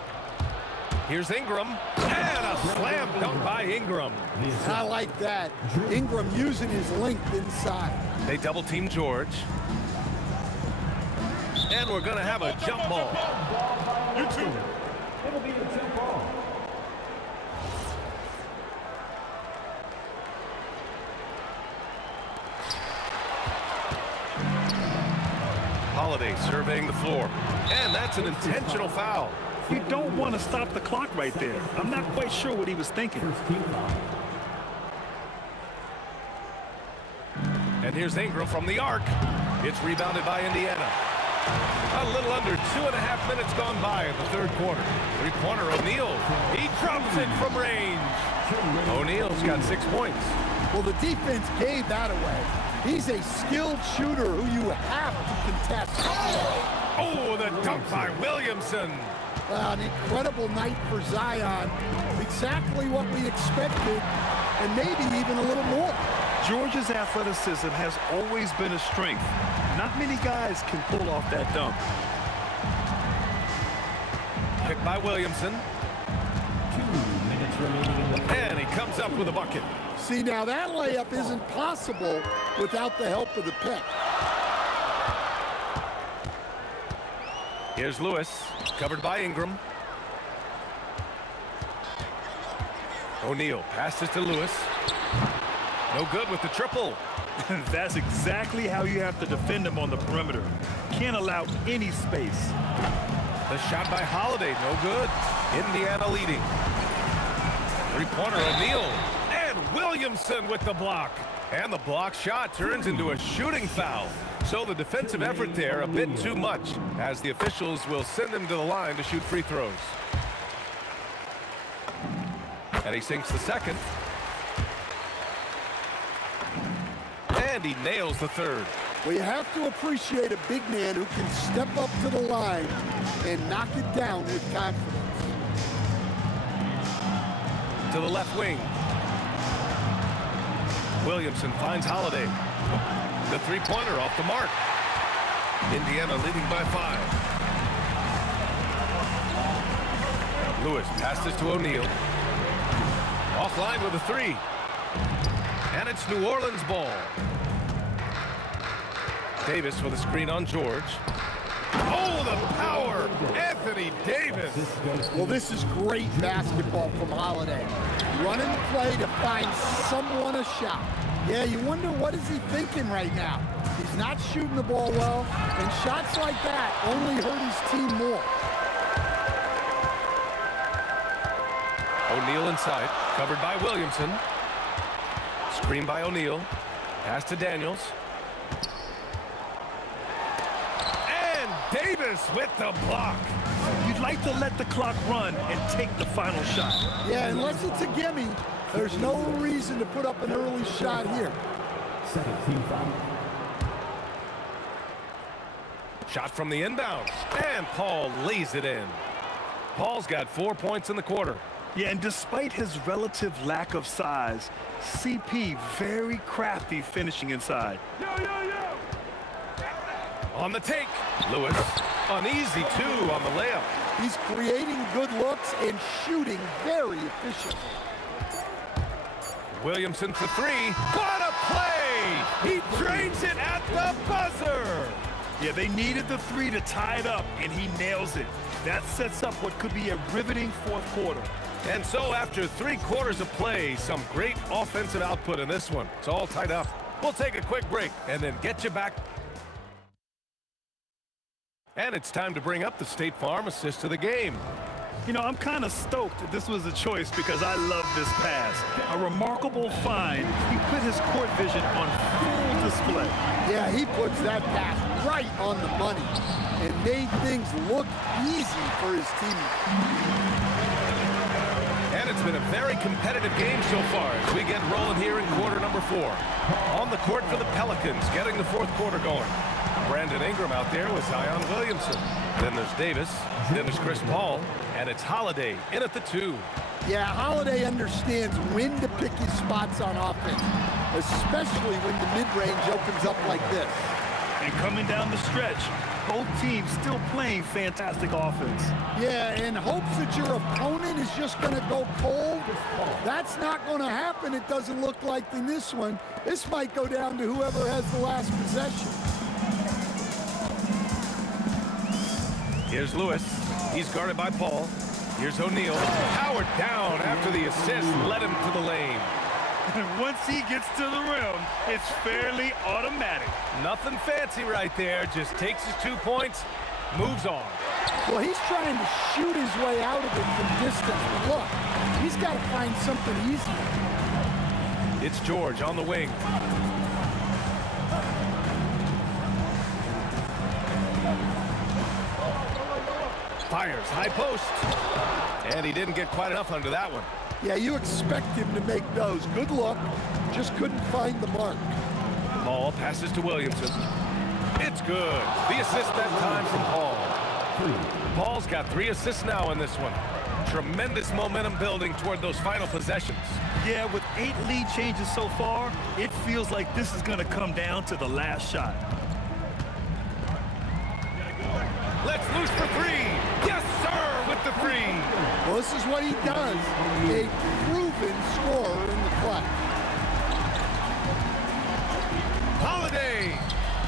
Here's Ingram. And a slam dunk by Ingram. I like that. Ingram using his length inside. They double team George. And we're going to have a jump ball. You too. It'll be a jump ball. Holiday surveying the floor. And that's an intentional foul. You don't want to stop the clock right there. I'm not quite sure what he was thinking. And here's Ingram from the arc. It's rebounded by Indiana. A little under 2.5 minutes gone by in the third quarter. Three-pointer O'Neal. He drops it from range. O'Neal's got 6 points. Well, the defense gave that away. He's a skilled shooter who you have to contest. Oh, the dunk by Williamson. An incredible night for Zion. Exactly what we expected, and maybe even a little more. George's athleticism has always been a strength. Not many guys can pull off that dunk. Picked by Williamson. 2 minutes remaining in the And he comes up with a bucket. See, now that layup isn't possible without the help of the pick. Here's Lewis, covered by Ingram. O'Neal passes to Lewis. No good with the triple. That's exactly how you have to defend him on the perimeter. Can't allow any space. The shot by Holiday, no good. Indiana leading. Three-pointer O'Neal. And Williamson with the block. And the block shot turns into a shooting foul. So the defensive effort there a bit too much, as the officials will send him to the line to shoot free throws. And he sinks the second. And he nails the third. Well, you have to appreciate a big man who can step up to the line and knock it down with confidence. To the left wing. Williamson finds Holiday. The three-pointer off the mark. Indiana leading by 5. Lewis passes to O'Neal. Offline with a 3. And it's New Orleans ball. Davis with a screen on George. Oh, the power! Anthony Davis! Well, this is great basketball from Holiday. Running the play to find someone a shot. Yeah, you wonder what is he thinking right now. He's not shooting the ball well, and shots like that only hurt his team more. O'Neal inside, covered by Williamson. Screen by O'Neal. Pass to Daniels. And Davis with the block. You'd like to let the clock run and take the final shot. Yeah, unless it's a gimme, there's no reason to put up an early shot here. Second team foul. Shot from the inbound, and Paul lays it in. Paul's got 4 points in the quarter. Yeah, and despite his relative lack of size, CP very crafty finishing inside. On the take, Lewis, an easy 2 on the layup. He's creating good looks and shooting very efficiently. Williamson for 3. What a play! He drains it at the buzzer! Yeah, they needed the 3 to tie it up, and he nails it. That sets up what could be a riveting fourth quarter. And so after 3 quarters of play, some great offensive output in this one. It's all tied up. We'll take a quick break and then get you back. And it's time to bring up the State Farm assist of the game. You know, I'm kind of stoked that this was a choice because I love this pass. A remarkable find. He put his court vision on full display. Yeah, he puts that pass right on the money and made things look easy for his team. And it's been a very competitive game so far as we get rolling here in quarter number 4. On the court for the Pelicans, getting the fourth quarter going. Brandon Ingram out there with Zion Williamson. Then there's Davis, then there's Chris Paul, and it's Holiday in at the 2. Yeah, Holiday understands when to pick his spots on offense, especially when the mid-range opens up like this. And coming down the stretch, both teams still playing fantastic offense. Yeah, and hopes that your opponent is just going to go cold. That's not going to happen, it doesn't look like in this one. This might go down to whoever has the last possession. Here's Lewis. He's guarded by Paul. Here's O'Neal. Powered down after the assist led him to the lane. Once he gets to the rim, it's fairly automatic. Nothing fancy right there. Just takes his 2 points, moves on. Well, he's trying to shoot his way out of it from distance. But look, he's got to find something easier. It's George on the wing. Fires, high post. And he didn't get quite enough under that one. Yeah, you expect him to make those. Good luck. Just couldn't find the mark. Ball passes to Williamson. It's good. The assist that time from Paul. Paul's got 3 assists now in this one. Tremendous momentum building toward those final possessions. Yeah, with 8 lead changes so far, it feels like this is going to come down to the last shot. Let's loose for 3. Yes, sir, with the 3. Well, this is what he does. A proven scorer in the clutch. Holiday.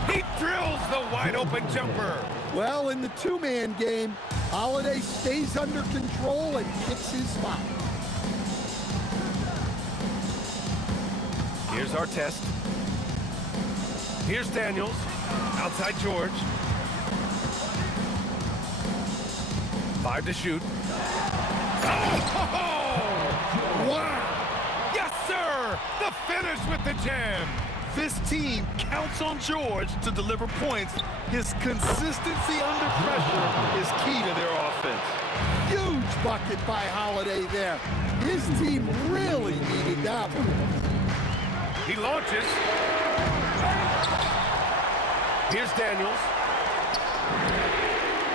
He drills the wide open jumper. Well, in the 2-man game, Holiday stays under control and hits his spot. Here's our test. Here's Daniels. Outside George. 5 to shoot. Oh! Wow! Yes, sir! The finish with the jam. This team counts on George to deliver points. His consistency under pressure is key to their offense. Huge bucket by Holiday there. His team really needed that one. He launches. Here's Daniels.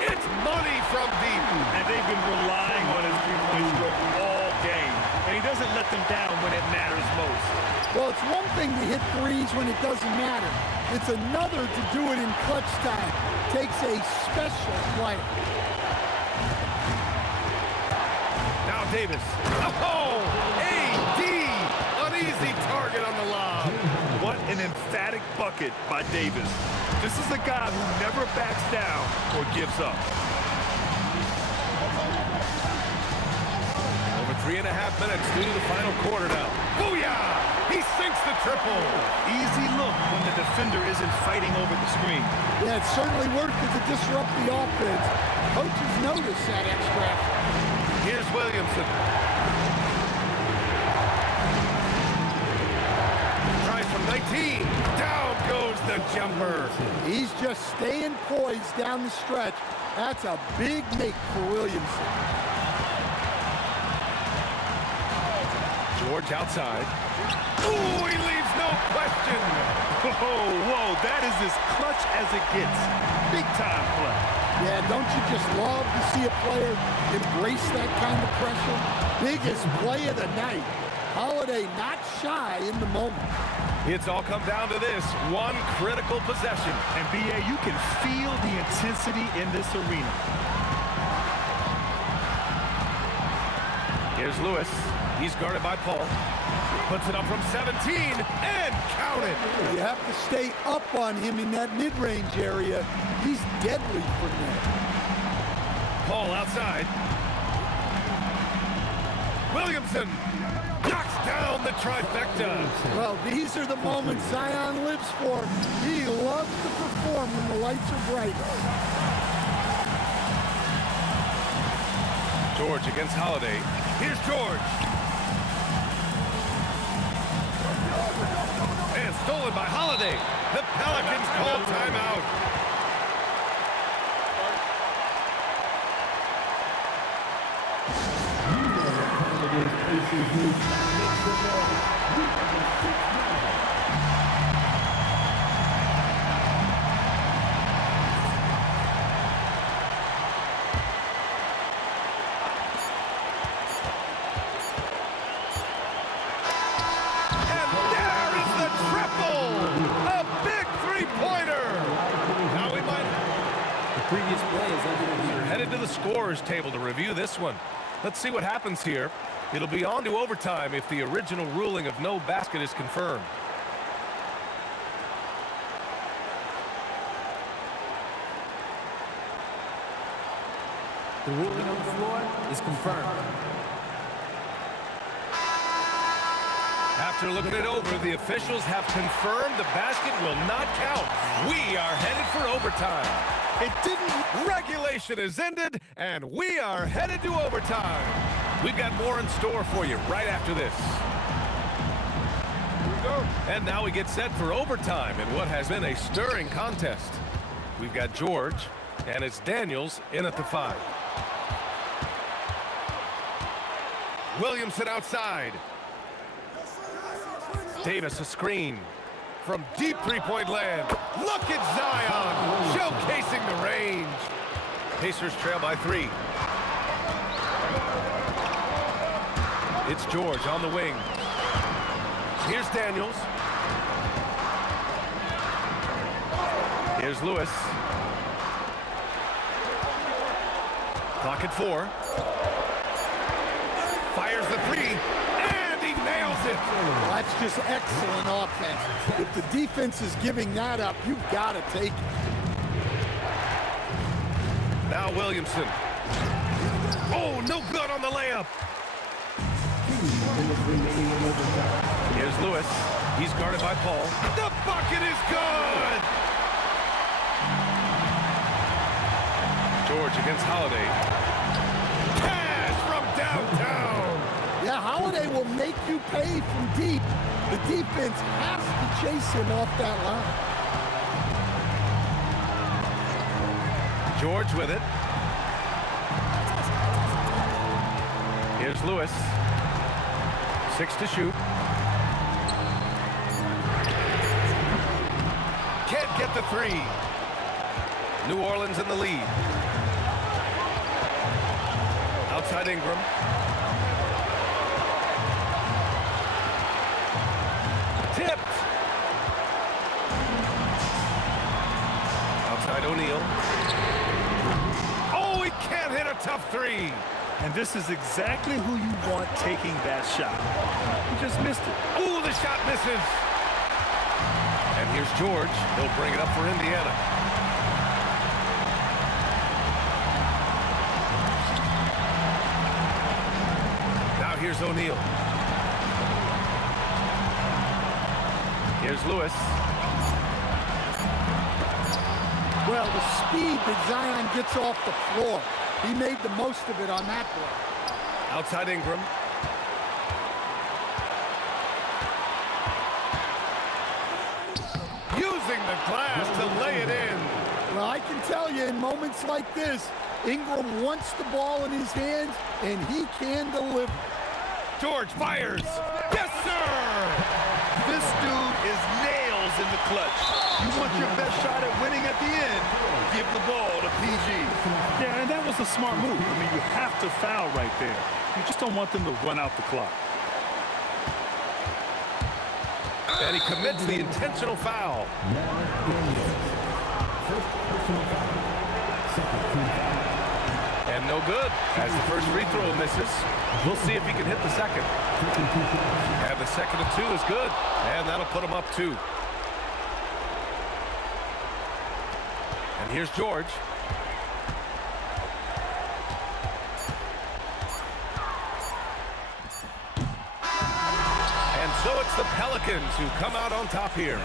It's money from deep. And they've been relying on his three-point stroke all game. And he doesn't let them down when it matters most. Well, it's one thing to hit threes when it doesn't matter. It's another to do it in clutch time. Takes a special player. Now Davis. Oh! AD! An easy target on the lob. What an emphatic bucket by Davis. This is a guy who never backs down or gives up. Over 3.5 minutes through the final quarter now. Booyah! He sinks the triple. Easy look when the defender isn't fighting over the screen. Yeah, it certainly worked to disrupt the offense. Coaches notice that extra effort. Here's Williamson. Tries from 19. Down goes the jumper. He's just staying poised down the stretch. That's a big make for Williamson. George outside. Ooh, he leaves no question. Whoa, that is as clutch as it gets. Big time play. Yeah, don't you just love to see a player embrace that kind of pressure? Biggest play of the night. Holiday not shy in the moment. It's all come down to this one critical possession. And B.A., you can feel the intensity in this arena. Here's Lewis. He's guarded by Paul. Puts it up from 17 and count it. You have to stay up on him in that mid-range area. He's deadly from there. Paul outside. Williamson knocks down the trifecta. Well, these are the moments Zion lives for. He loves to perform when the lights are bright. George against Holiday. Here's George. And stolen by Holiday. The Pelicans call timeout. Previous play is under review. We're headed to the scorer's table to review this one. Let's see what happens here. It'll be on to overtime if the original ruling of no basket is confirmed. The ruling on the floor is confirmed. After looking it over, the officials have confirmed the basket will not count. We are headed for overtime. It didn't. Regulation is ended, and we are headed to overtime. We've got more in store for you right after this. Here we go. And now we get set for overtime in what has been a stirring contest. We've got George, and it's Daniels in at the 5. Williamson outside. Davis a screen. From deep three-point land, look at Zion, showcasing the range. Pacers trail by 3. It's George on the wing. Here's Daniels. Here's Lewis. Clock at 4. Fires the 3. Nails it. Well, that's just excellent offense. If the defense is giving that up, you've got to take it. Now Williamson. Oh, no good on the layup. Here's Lewis. He's guarded by Paul. The bucket is good. George against Holiday. Cash from downtown. Yeah, Holiday will make you pay from deep. The defense has to chase him off that line. George with it. Here's Lewis. 6 to shoot. Can't get the 3. New Orleans in the lead. Outside Ingram. Tipped. Outside O'Neal. Oh, he can't hit a tough 3. And this is exactly who you want taking that shot. He just missed it. Oh, the shot misses. And here's George. He'll bring it up for Indiana. Now here's O'Neal. Here's Lewis. Well, the speed that Zion gets off the floor, he made the most of it on that play. Outside Ingram. Using the glass to lay it in. Well, I can tell you in moments like this, Ingram wants the ball in his hands, and he can deliver. George fires. This dude is nails in the clutch. You want your best shot at winning at the end, give the ball to PG. Yeah, and that was a smart move. I mean, you have to foul right there. You just don't want them to run out the clock. And he commits the intentional foul. And no good, as the first free throw misses. We'll see if he can hit the second. And the second and 2 is good. And that'll put him up 2. And here's George. And so it's the Pelicans who come out on top here.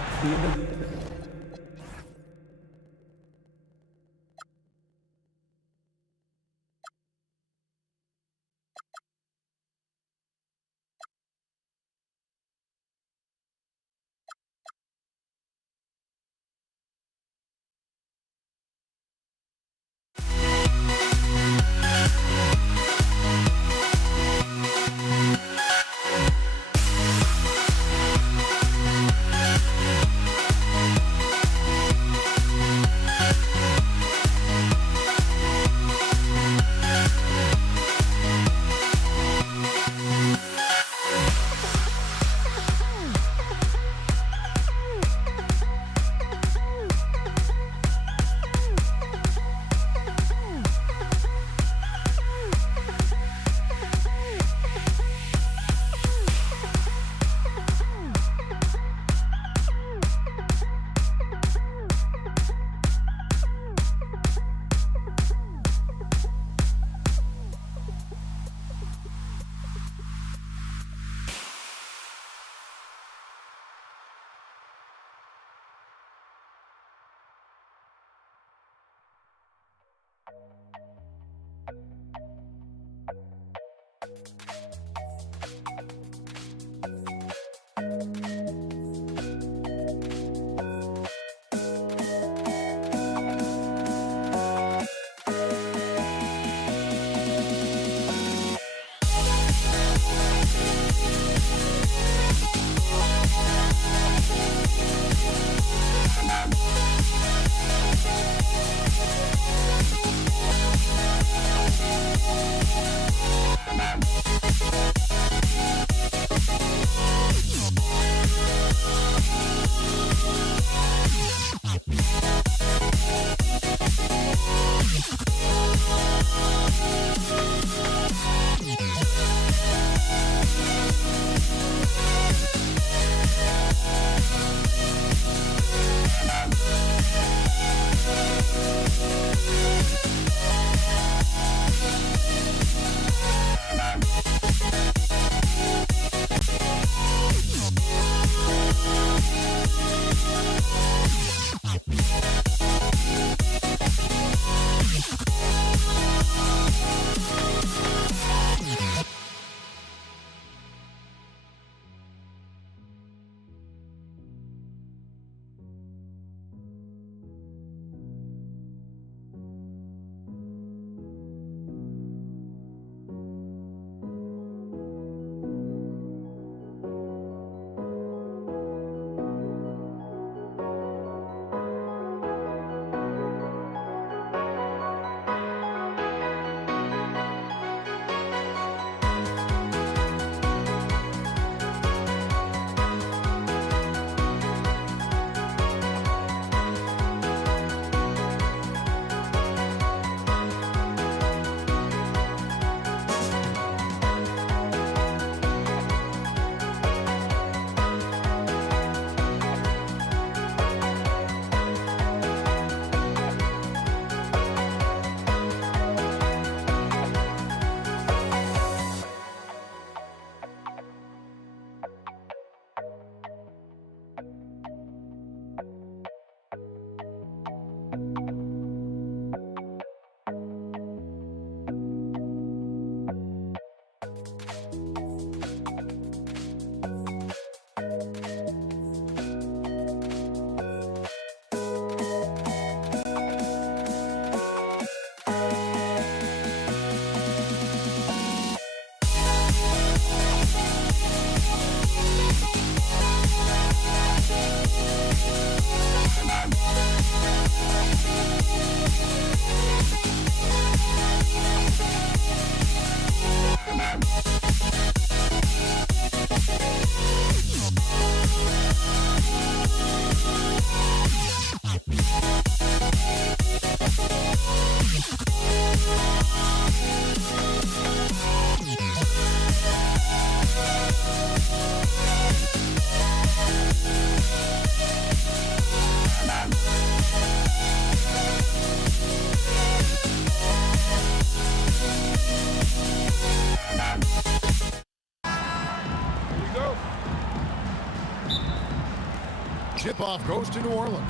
tip-off goes to New Orleans.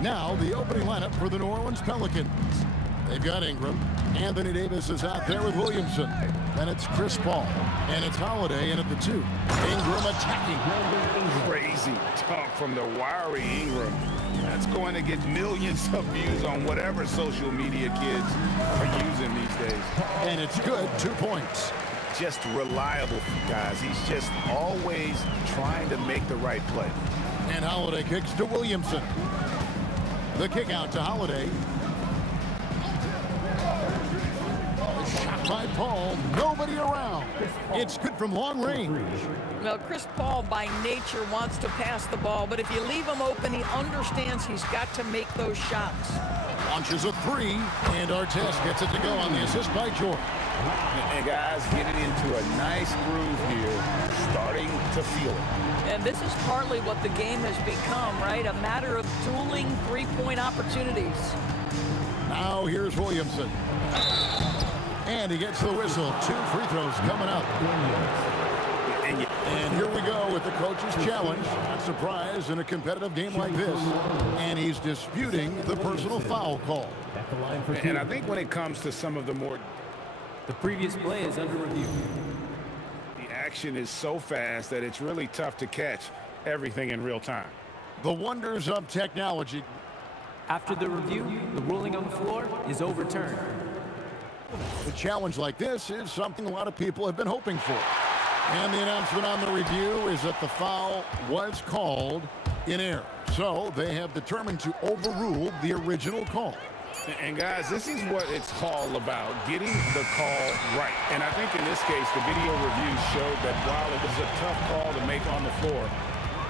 Now the opening lineup for the New Orleans Pelicans. They've got Ingram. Anthony Davis is out there with Williamson. Then it's Chris Paul. And it's Holiday in at the 2. Ingram attacking. Crazy dunk from the wiry Ingram. That's going to get millions of views on whatever social media kids are using these days. And it's good. 2 points. Just reliable, guys. He's just always trying to make the right play. And Holiday kicks to Williamson. The kick out to Holiday. Shot by Paul, nobody around. It's good from long range. Well, Chris Paul by nature wants to pass the ball, but if you leave him open, he understands he's got to make those shots. Launches a 3, and Artest gets it to go on the assist by George. And guys, getting into a nice groove here, starting to feel it. And this is partly what the game has become, right? A matter of dueling three-point opportunities. Now here's Williamson. And he gets the whistle. 2 free throws coming up. And here we go with the coach's challenge. Not surprised in a competitive game like this. And he's disputing the personal foul call. And I think when it comes to some of the more... The previous play is under review. The action is so fast that it's really tough to catch everything in real time. The wonders of technology. After the review, the ruling on the floor is overturned. A challenge like this is something a lot of people have been hoping for. And the announcement on the review is that the foul was called in error. So they have determined to overrule the original call. And guys, this is what it's all about, getting the call right. And I think in this case, the video review showed that while it was a tough call to make on the floor,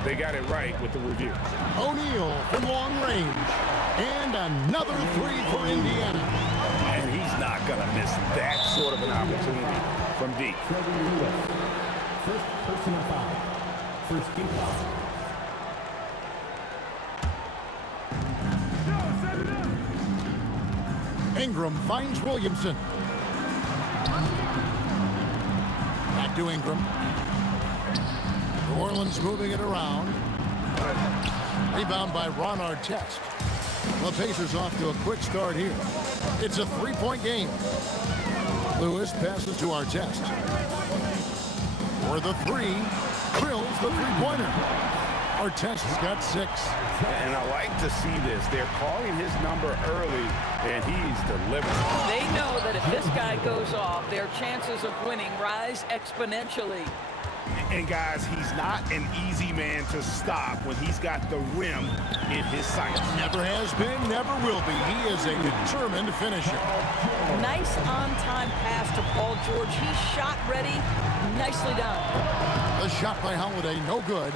they got it right with the review. O'Neal from long range. And another 3 for Indiana. And he's not going to miss that sort of an opportunity from deep. First personal foul. First team foul. Ingram finds Williamson. Back to Ingram. New Orleans moving it around. Rebound by Ron Artest. The Pacers off to a quick start here. It's a 3-point game. Lewis passes to Artest. For the 3, drills the 3-pointer. Artest's got 6. And I like to see this. They're calling his number early, and he's delivering. They know that if this guy goes off, their chances of winning rise exponentially. And guys, he's not an easy man to stop when he's got the rim in his sights. Never has been, never will be. He is a determined finisher. Nice on-time pass to Paul George. He's shot ready. Nicely done. The shot by Holiday, no good.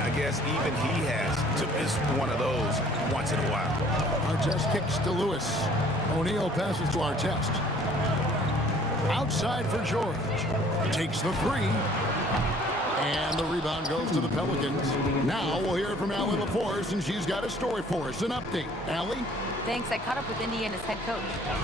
I guess even he has to miss one of those once in a while. Artest kicks to Lewis. O'Neal passes to Artest. Outside for George. Takes the 3. And the rebound goes to the Pelicans. Now we'll hear from Allie LaForce, and she's got a story for us. An update. Allie? Thanks. I caught up with Indiana's head coach.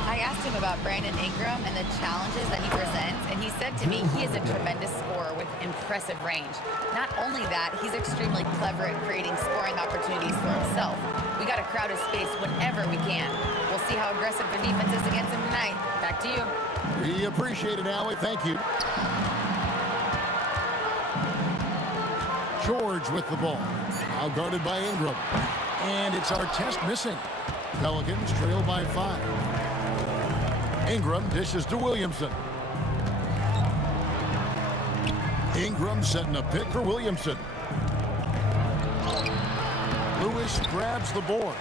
I asked him about Brandon Ingram and the challenges that he presents, and he said to me he is a tremendous scorer with impressive range. Not only that, he's extremely clever at creating scoring opportunities for himself. We got to crowd his space whenever we can. We'll see how aggressive the defense is against him tonight. Back to you. We appreciate it, Allie. Thank you. George with the ball. Now guarded by Ingram. And it's Artest missing. Pelicans trail by 5. Ingram dishes to Williamson. Ingram setting a pick for Williamson. Lewis grabs the board.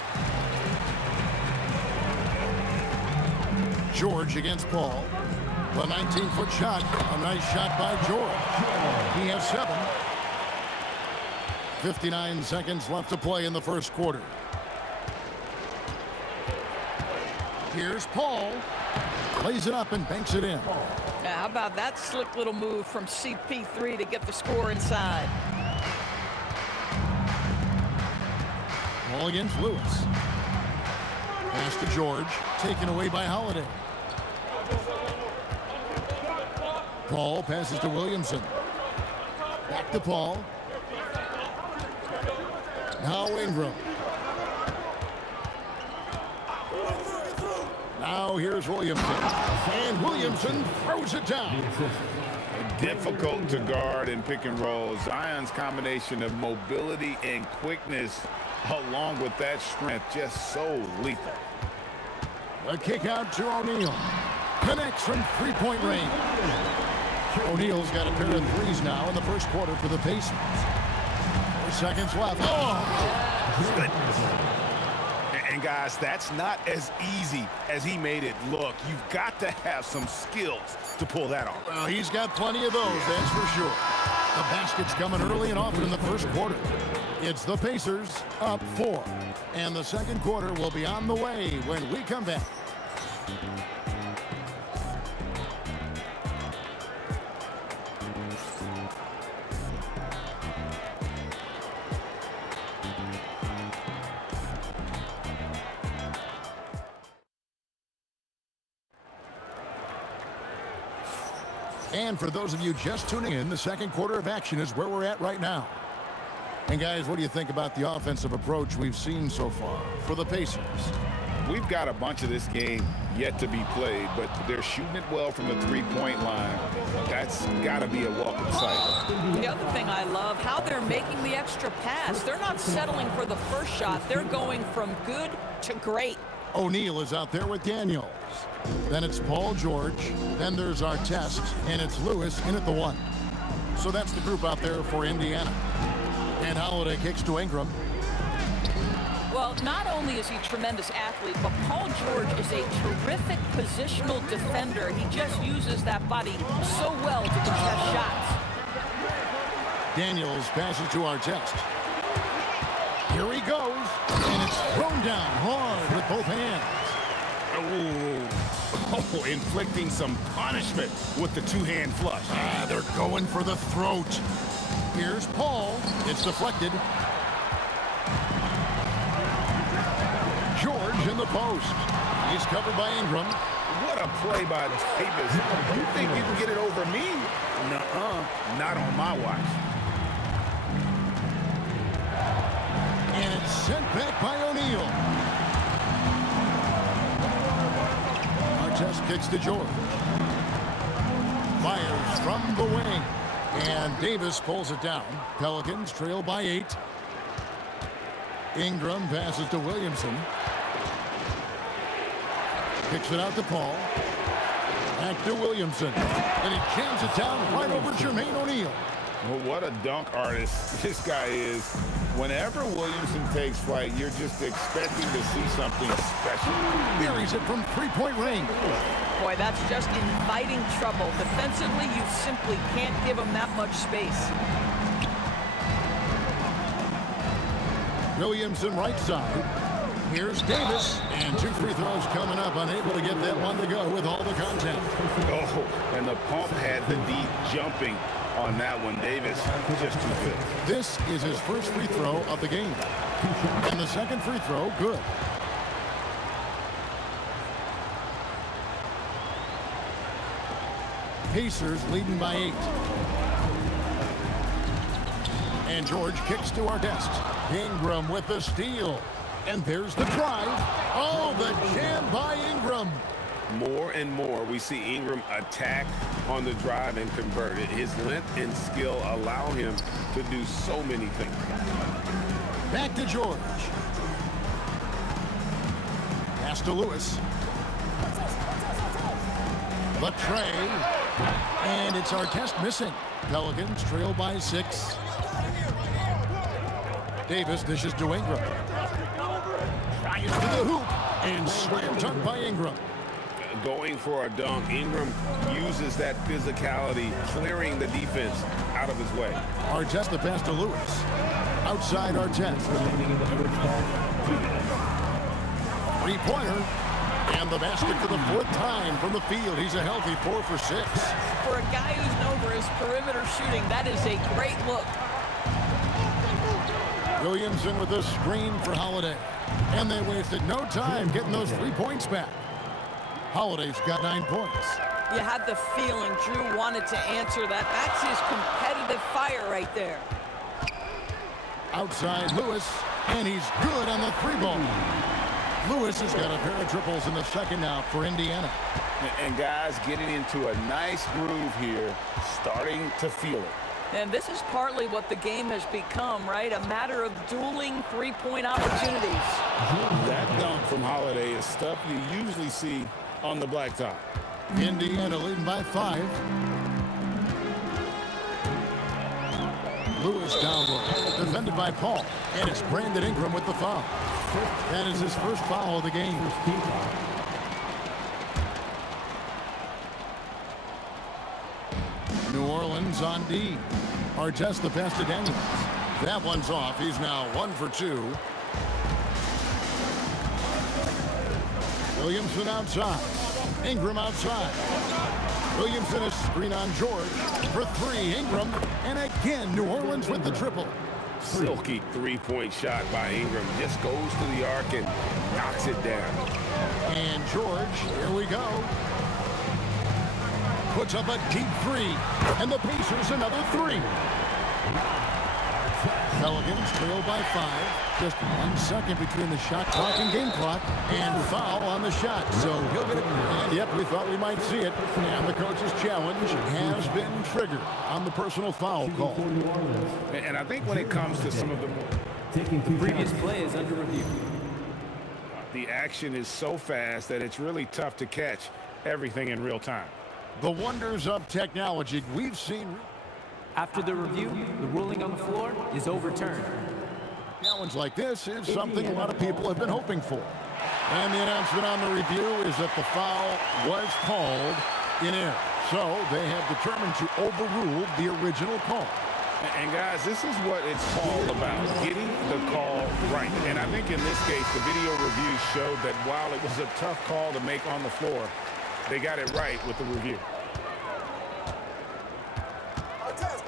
George against Paul. The 19-foot shot. A nice shot by George. He has 7. 59 seconds left to play in the first quarter. Here's Paul. Lays it up and banks it in. Now, how about that slick little move from CP3 to get the score inside? Ball against Lewis. Pass to George. Taken away by Holiday. Paul passes to Williamson. Back to Paul. Now Ingram. Now here's Williamson. And Williamson throws it down. Difficult to guard in pick and roll. Zion's combination of mobility and quickness along with that strength just so lethal. A kick out to O'Neal. Connects from three-point range. O'Neal's got a pair of threes now in the first quarter for the Pacers. 4 seconds left. Oh! Goodness. And guys, that's not as easy as he made it look. You've got to have some skills to pull that off. Well, he's got plenty of those, that's for sure. The basket's coming early and often in the first quarter. It's the Pacers up 4. And the second quarter will be on the way when we come back. And for those of you just tuning in, the second quarter of action is where we're at right now. And guys, what do you think about the offensive approach we've seen so far for the Pacers? We've got a bunch of this game yet to be played, but they're shooting it well from the three-point line. That's got to be a welcome sight. The other thing I love, how they're making the extra pass. They're not settling for the first shot. They're going from good to great. O'Neal is out there with Daniels. Then it's Paul George. Then there's Artest, and it's Lewis in at the 1. So that's the group out there for Indiana. And Holiday kicks to Ingram. Well, not only is he a tremendous athlete, but Paul George is a terrific positional defender. He just uses that body so well to contest shots. Daniels passes to Artest. Here he goes, and it's thrown down hard with both hands. Oh, inflicting some punishment with the two-hand flush. They're going for the throat. Here's Paul. It's deflected. George in the post. He's covered by Ingram. What a play by Davis. You think you can get it over me? Nuh-uh. Not on my watch. And it's sent back by O'Neal. Artest kicks to George. Fires from the wing. And Davis pulls it down. Pelicans trail by 8. Ingram passes to Williamson. Kicks it out to Paul. Back to Williamson. And he jams it down right over Jermaine O'Neal. Well, what a dunk artist this guy is. Whenever Williamson takes flight, you're just expecting to see something special. Buries it from three-point range. Boy, that's just inviting trouble. Defensively, you simply can't give him that much space. Williamson right side. Here's Davis. And 2 free throws coming up. Unable to get that one to go with all the contact. Oh, and the pump had the D jumping on that one. Davis just too good. This is his first free throw of the game. And the second free throw, good. Pacers leading by 8. And George kicks to Artest. Ingram with the steal. And there's the drive. Oh, the jam by Ingram. More and more we see Ingram attack on the drive and convert it. His length and skill allow him to do so many things. Back to George. Pass to Lewis. The tray. And it's Artest missing. Pelicans trail by 6. Davis dishes to Ingram. Tries to the hoop. And slam dunk by Ingram. Going for a dunk. Ingram uses that physicality, clearing the defense out of his way. Artest the pass to Lewis. Outside Artest. Three-pointer. And the basket for the 4th time from the field. He's a healthy 4 for 6. For a guy who's known for his perimeter shooting, that is a great look. Williamson with a screen for Holiday. And they wasted no time getting those 3 points back. Holiday's got 9 points. You had the feeling Drew wanted to answer that. That's his competitive fire right there. Outside Lewis. And he's good on the 3-ball. Lewis has got a pair of triples in the second now for Indiana. And guys getting into a nice groove here, starting to feel it. And this is partly what the game has become, right? A matter of dueling three-point opportunities. That dunk from Holiday is stuff you usually see on the blacktop. Indiana leading by 5. Lewis down low, defended by Paul. And it's Brandon Ingram with the foul. That is his first foul of the game. New Orleans on D. Artest the pass to Daniels. That one's off. He's now 1 for 2. Williamson outside. Ingram outside. Williamson a screen on George for 3. Ingram, and again New Orleans with the triple. Silky three-point shot by Ingram. Just goes to the arc and knocks it down. And George, here we go. Puts up a deep 3, and the Pacers another 3. Pelicans trail by 5. Just 1 second between the shot clock and game clock, and foul on the shot. So he'll get it. And yep, we thought we might see it. And the coach's challenge has been triggered on the personal foul call. And I think when it comes to some of the previous play is under review. The action is so fast that it's really tough to catch everything in real time. The wonders of technology we've seen. After the review, the ruling on the floor is overturned. Challenge like this is something a lot of people have been hoping for. And the announcement on the review is that the foul was called in error. So they have determined to overrule the original call. And guys, this is what it's all about, getting the call right. And I think in this case, the video review showed that while it was a tough call to make on the floor, they got it right with the review.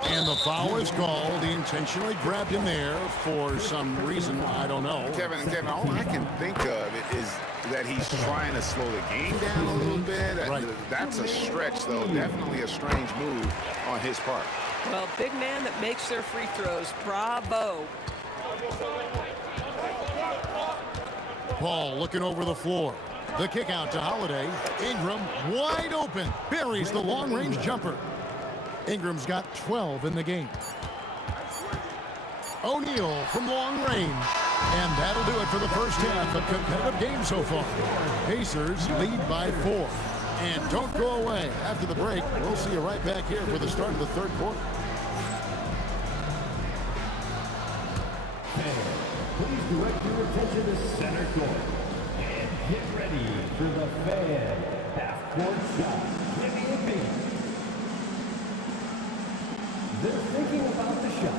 And the foul is called. He intentionally grabbed him there for some reason. I don't know. Kevin, all I can think of is that he's trying to slow the game down a little bit. Right. That's a stretch, though. Definitely a strange move on his part. Well, big man that makes their free throws. Bravo. Paul looking over the floor. The kick out to Holiday. Ingram wide open. Buries the long-range jumper. Ingram's got 12 in the game. O'Neal from long range. And that'll do it for the first half. A competitive game so far. Pacers lead by 4. And don't go away. After the break, we'll see you right back here for the start of the third quarter. Please direct your attention to center court. And get ready for the fan half-court shot. Give me a beat. They're thinking about the shot.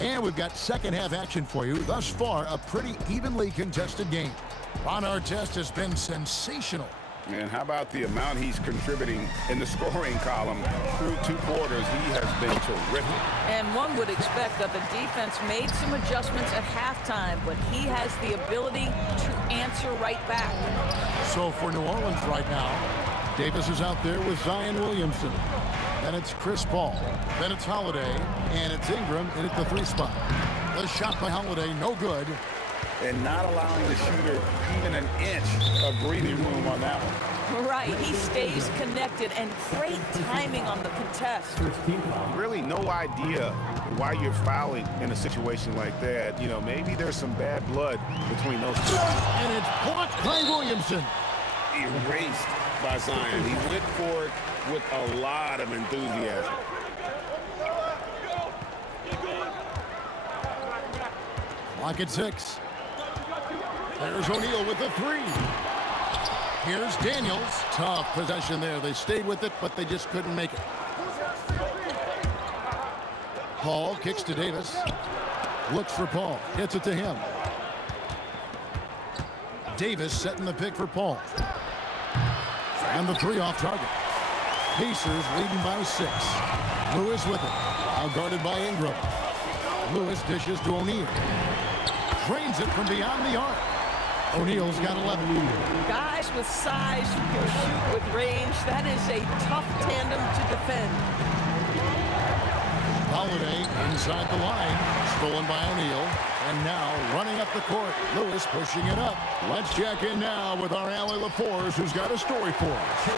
And we've got second half action for you. Thus far, a pretty evenly contested game. Ron Artest has been sensational. And how about the amount he's contributing in the scoring column through 2 quarters? He has been terrific. And one would expect that the defense made some adjustments at halftime, but he has the ability to answer right back. So for New Orleans right now, Davis is out there with Zion Williamson. Then it's Chris Paul. Then it's Holiday. And it's Ingram in at the 3 spot. The shot by Holiday, no good. And not allowing the shooter even an inch of breathing room on that one. Right, he stays connected, and great timing on the contest. Really no idea why you're fouling in a situation like that. You know, maybe there's some bad blood between those two. And it's blocked by Williamson. Erased by Zion. He went for it with a lot of enthusiasm. Clock at 6. There's O'Neal with the 3. Here's Daniels. Tough possession there. They stayed with it, but they just couldn't make it. Paul kicks to Davis. Looks for Paul. Gets it to him. Davis setting the pick for Paul. And the 3 off target. Pacers leading by 6. Lewis with it. Now guarded by Ingram. Lewis dishes to O'Neal. Drains it from beyond the arc. O'Neal's got 11. Guys with size who can shoot with range, that is a tough tandem to defend. Holiday inside the line. Stolen by O'Neal. And now running up the court. Lewis pushing it up. Let's check in now with our Allie LaForce, who's got a story for us.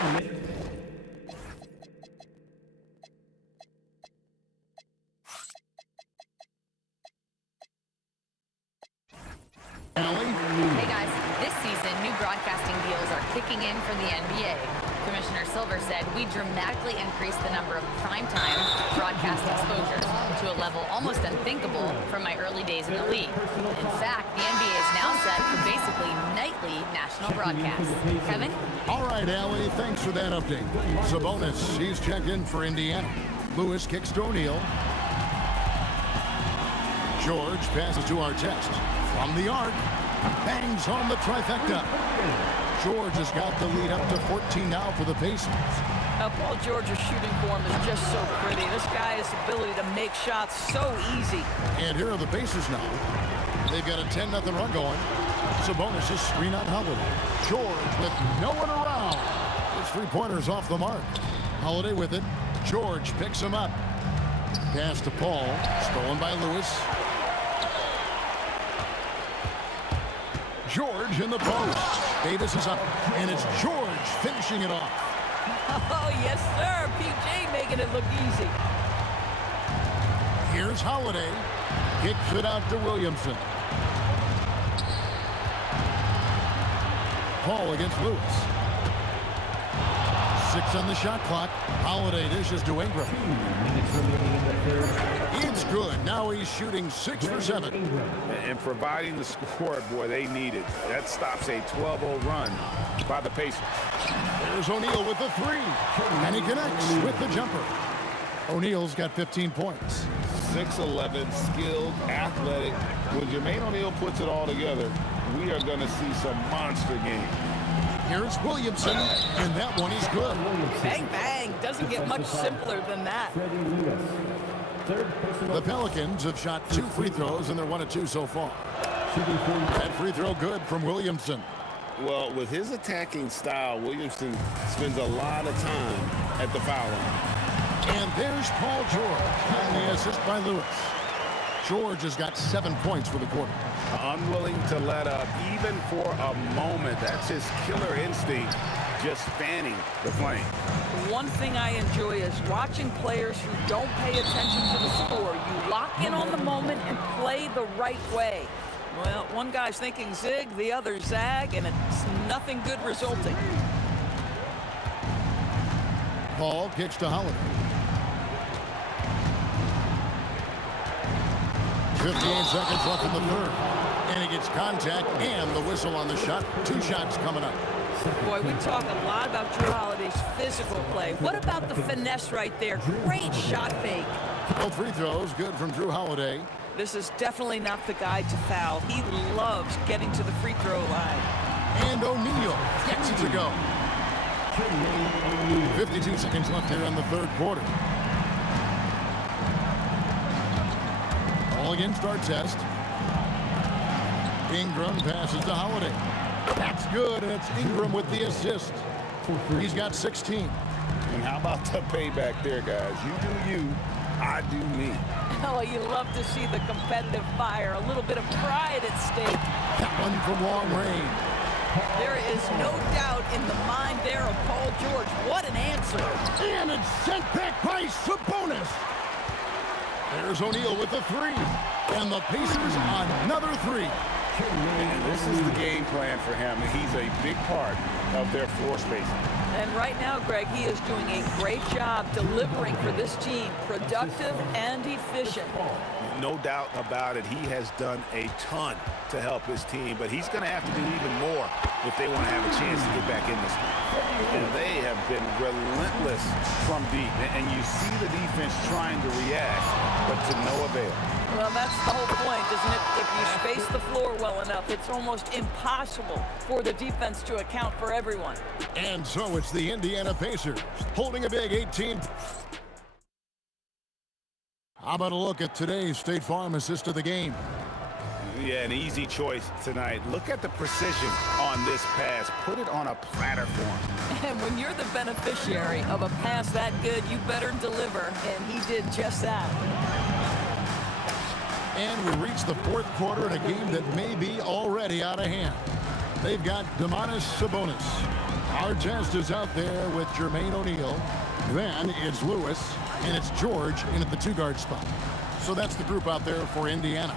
Hey guys, this season new broadcasting deals are kicking in for the NBA. Commissioner Silver said we dramatically increased the number of primetime broadcast exposures to a level almost unthinkable from my early days in the league. In fact, the NBA is now set for basically nightly national broadcasts. Kevin? All right, Allie, thanks for that update. Sabonis, he's checked in for Indiana. Lewis kicks to O'Neal. George passes to Artest. From the arc, bangs home the trifecta. George has got the lead up to 14 now for the Pacers. Paul George's shooting form is just so pretty. This guy has the ability to make shots so easy. And here are the Pacers now. They've got a 10-0 run going. Sabonis is screen on Holiday. George with no one around. His three-pointer's off the mark. Holiday with it. George picks him up. Pass to Paul. Stolen by Lewis. George in the post. Davis is up, and it's George finishing it off. Oh, yes, sir. PJ making it look easy. Here's Holiday. Kicks it out to Williamson. Paul against Lewis. 6 on the shot clock. Holiday dishes to Ingram. It's good. Now he's shooting 6 for 7. And providing the score, boy, they need it. That stops a 12-0 run by the Pacers. There's O'Neal with the 3. And he connects with the jumper. O'Neal's got 15 points. 6'11", skilled, athletic. When Jermaine O'Neal puts it all together, we are going to see some monster games. Here's Williamson, and that one is good. Bang, bang. Doesn't get much simpler than that. The Pelicans have shot 2 free throws, and they're 1 of 2 so far. That free throw good from Williamson. Well, with his attacking style, Williamson spends a lot of time at the foul line. And there's Paul George, and the assist by Lewis. George has got 7 points for the quarter. Unwilling to let up even for a moment. That's his killer instinct, just fanning the flame. One thing I enjoy is watching players who don't pay attention to the score. You lock in on the moment and play the right way. Well, one guy's thinking zig, the other zag, and it's nothing good resulting. Paul kicks to Holiday. 58 seconds left in the third. And he gets contact and the whistle on the shot. 2 shots coming up. Boy, we talk a lot about Drew Holiday's physical play. What about the finesse right there? Great shot fake. Both free throws good from Drew Holiday. This is definitely not the guy to foul. He loves getting to the free throw line. And O'Neal gets it to go. 52 seconds left here in the third quarter. All against Artest. Ingram passes to Holiday. That's good, and it's Ingram with the assist. He's got 16. And how about the payback there, guys? You do you, I do me. Oh, you love to see the competitive fire. A little bit of pride at stake. That one from long range. There is no doubt in the mind there of Paul George. What an answer. And it's sent back by Sabonis. There's O'Neal with the 3. And the Pacers another 3. And this is the game plan for him. He's a big part of their floor spacing. And right now, Greg, he is doing a great job delivering for this team. Productive and efficient. No doubt about it. He has done a ton to help his team, but he's going to have to do even more if they want to have a chance to get back in this one. And they have been relentless from deep. And you see the defense trying to react, but to no avail. Well, that's the whole point, isn't it? If you space the floor well enough, it's almost impossible for the defense to account for everyone. And so it's the Indiana Pacers holding a big 18. How about a look at today's State Farm assist of the game? Yeah, an easy choice tonight. Look at the precision on this pass. Put it on a platter for him. And when you're the beneficiary of a pass that good, you better deliver. And he did just that. And we reach the fourth quarter in a game that may be already out of hand. They've got Domantas Sabonis. Artest is out there with Jermaine O'Neal. Then it's Lewis, and it's George in at the two-guard spot. So that's the group out there for Indiana.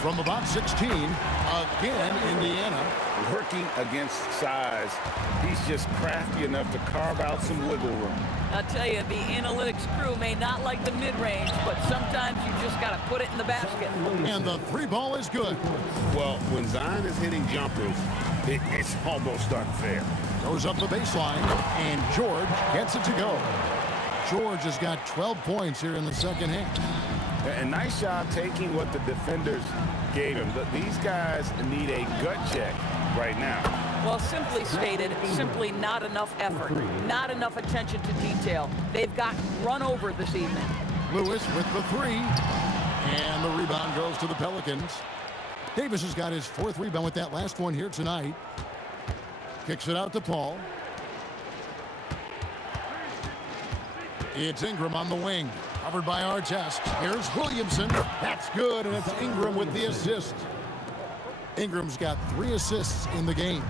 From about 16, again, Indiana. Working against size. He's just crafty enough to carve out some wiggle room. I'll tell you, the analytics crew may not like the mid-range, but sometimes you just got to put it in the basket. And the three ball is good. Well, when Zion is hitting jumpers, it's almost unfair. Goes up the baseline, and George gets it to go. George has got 12 points here in the second half. A nice job taking what the defenders gave him. But these guys need a gut check right now. Well, simply stated, simply not enough effort, not enough attention to detail. They've gotten run over this evening. Lewis with the three, and the rebound goes to the Pelicans. Davis has got his fourth rebound with that last one here tonight. Kicks it out to Paul. It's Ingram on the wing. Covered by Artest. Here's Williamson. That's good, and it's Ingram with the assist. Ingram's got 3 assists in the game.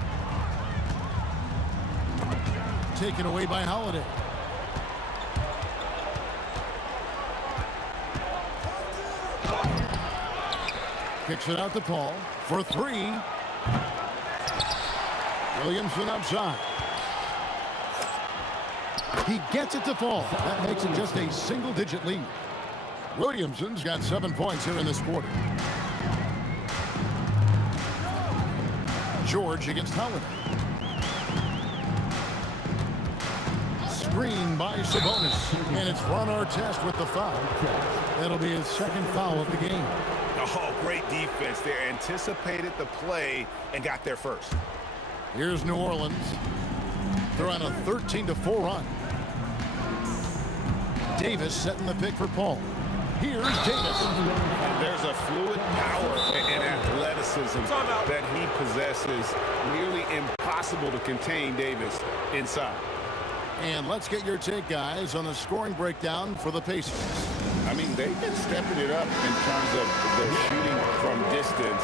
Taken away by Holiday. Kicks it out to Paul for 3. Williamson outside. He gets it to fall. That makes it just a single-digit lead. Williamson's got 7 points here in this quarter. George against Holiday. Screen by Sabonis. And it's Ron Artest with the foul. That'll be his second foul of the game. Oh, great defense there. Anticipated the play and got there first. Here's New Orleans. They're on a 13-4 run. Davis setting the pick for Paul. Here's Davis. There's a fluid power and athleticism that he possesses. Nearly impossible to contain Davis inside. And let's get your take, guys, on the scoring breakdown for the Pacers. I mean, they've been stepping it up in terms of their shooting from distance,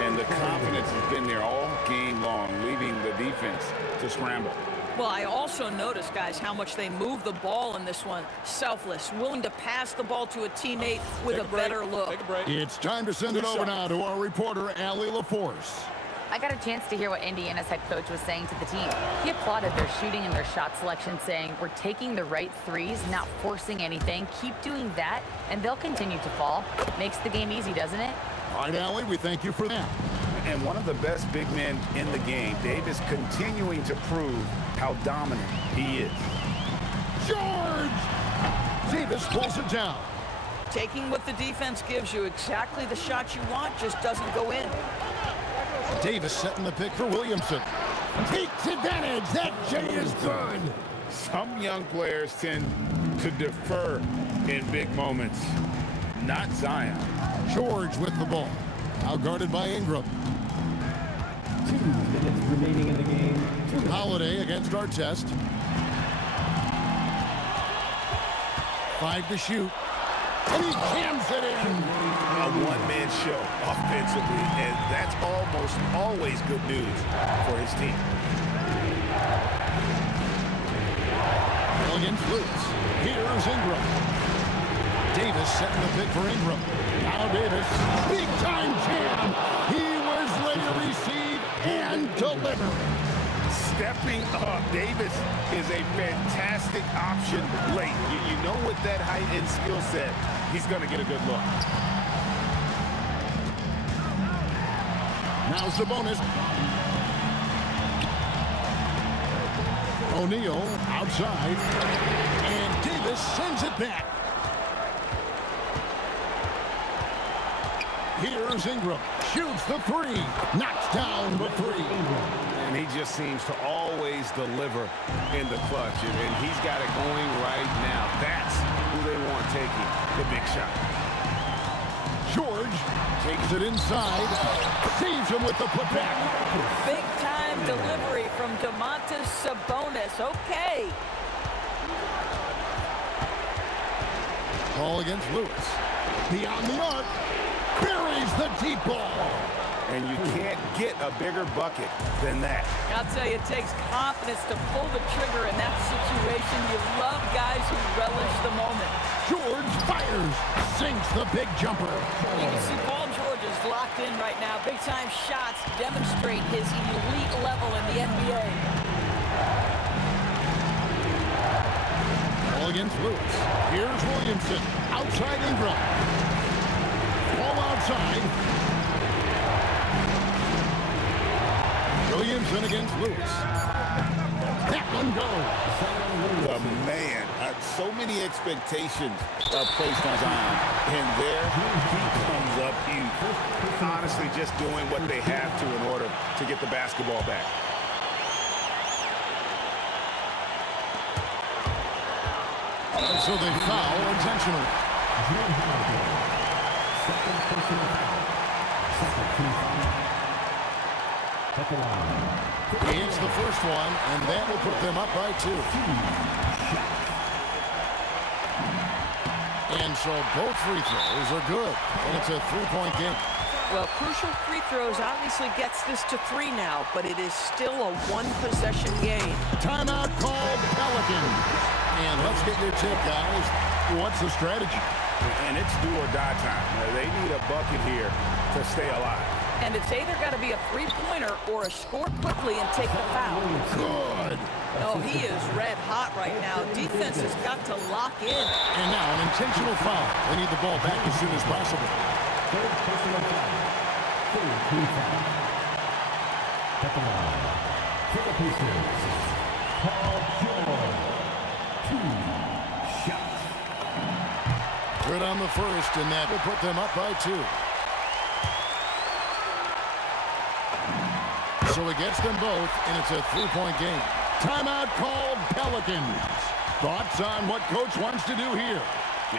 and the confidence has been there all game long, leaving the defense to scramble. Well, I also noticed, guys, how much they move the ball in this one. Selfless, willing to pass the ball to a teammate with a better look. It's time to send it over now to our reporter, Allie LaForce. I got a chance to hear what Indiana's head coach was saying to the team. He applauded their shooting and their shot selection, saying, "We're taking the right threes, not forcing anything. Keep doing that, and they'll continue to fall." Makes the game easy, doesn't it? All right, Allie, we thank you for that. And one of the best big men in the game, Davis, continuing to prove how dominant he is. George! Davis pulls it down. Taking what the defense gives you, exactly the shot you want, just doesn't go in. Davis setting the pick for Williamson. Takes advantage. That J is good. Some young players tend to defer in big moments. Not Zion. George with the ball. Now guarded by Ingram. 2 minutes remaining in the game. Holiday against Artest. 5 to shoot. And he jams it in. A one-man show offensively, and that's almost always good news for his team. Against Lewis. Here's Ingram. Davis setting the pick for Ingram. Now Davis. Big time jam. He was ready to receive and deliver. Stepping up, Davis is a fantastic option late. You know with that height and skill set, he's going to get a good look. Now Sabonis. O'Neal outside. And Davis sends it back. Here's Ingram. Shoots the 3. Knocks down the 3. And he just seems to always deliver in the clutch. And he's got it going right now. That's who they want taking the big shot. George takes it inside. Saves him with the putback. Big-time delivery from Domantas Sabonis. Okay. Ball against Lewis. Beyond the arc. Buries the deep ball. And you can't get a bigger bucket than that. I'll tell you, it takes confidence to pull the trigger in that situation. You love guys who relish the moment. George fires. Sinks the big jumper. You can see Paul George is locked in right now. Big-time shots demonstrate his elite level in the NBA. Ball against Lewis. Here's Williamson. Outside Ingram. Ball outside. Williamson against Lewis. That one goes. The man. So many expectations are placed on Zion. And there he comes up huge. Honestly, just doing what they have to in order to get the basketball back. And so they foul intentionally. He hits the first one, and that will put them up by 2. And so both free throws are good, and it's a 3-point game. Well, crucial free throws obviously gets this to 3 now, but it is still a one-possession game. Timeout called Pelicans. And let's get your take, guys. What's the strategy? And it's do or die time. They need a bucket here to stay alive. And it's either got to be a three-pointer or a score quickly and take the foul. Good. Oh, he is red hot right now. Defense has got to lock in. And now an intentional foul. They need the ball back as soon as possible. Third personal foul. Third team foul. At the line, for the Pacers, Paul George. 2 shots. Good on the first, and that will put them up by 2. So he gets them both, and it's a 3-point game. Timeout called Pelicans. Thoughts on what Coach wants to do here?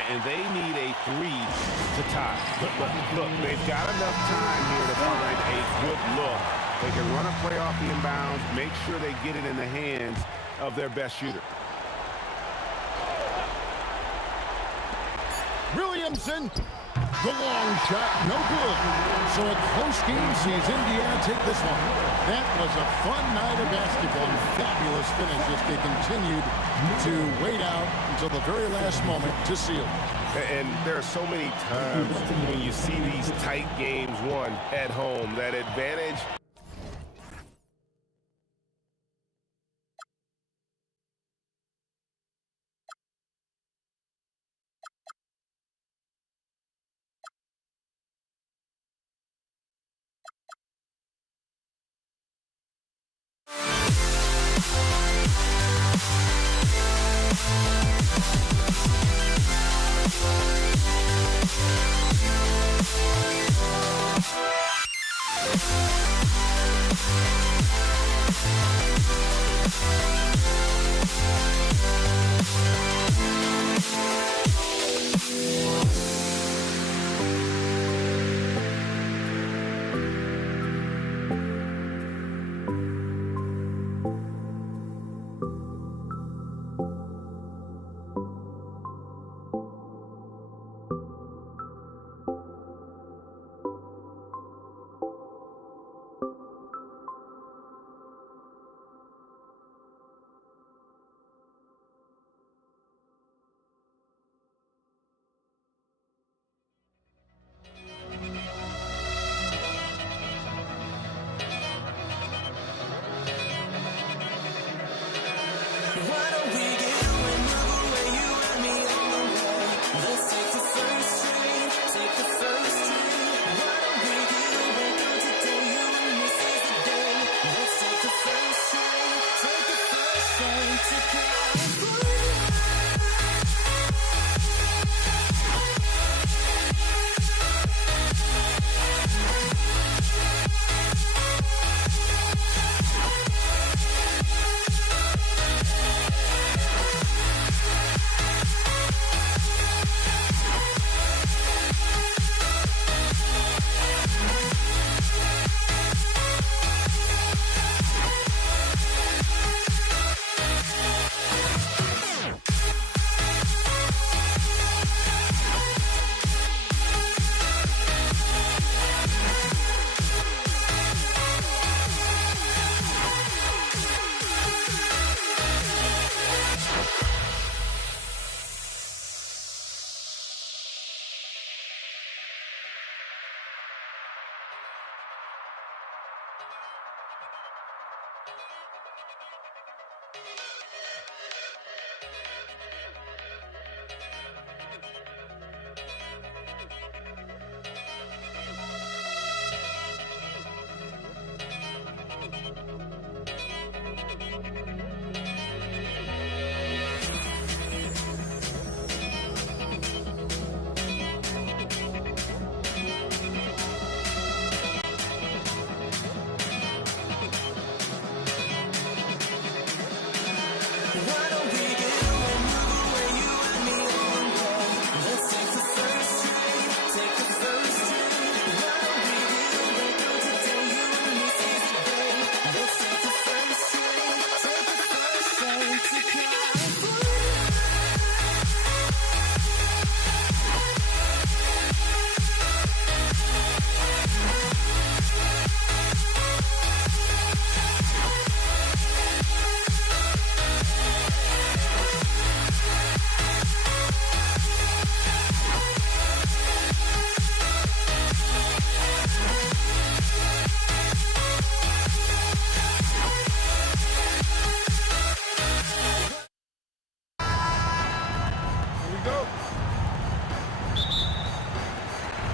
And they need a 3 to tie. Look, they've got enough time here to find a good look. They can run a play off the inbounds, make sure they get it in the hands of their best shooter. Williamson, the long shot, no good. So a close game sees Indiana take this one. That was a fun night of basketball and fabulous finish as they continued to wait out until the very last moment to seal. And there are so many times when you see these tight games won at home, that advantage.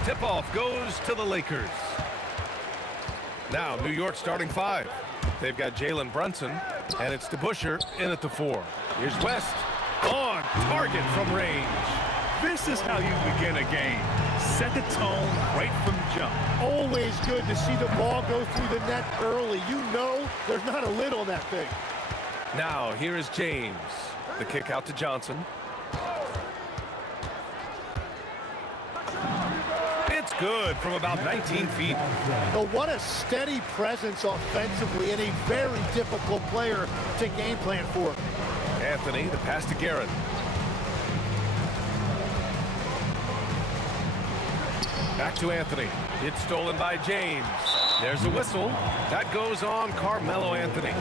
Tip-off goes to the Lakers. Now, New York starting 5. They've got Jalen Brunson, and it's DeBusschere in at the 4. Here's West on target from range. This is how you begin a game. Set the tone right from the jump. Always good to see the ball go through the net early. You know there's not a lid on that thing. Now, here is James. The kick out to Johnson. It's good from about 19 feet. But what a steady presence offensively and a very difficult player to game plan for. Anthony, the pass to Garrett. Back to Anthony. It's stolen by James. There's a whistle. That goes on Carmelo Anthony.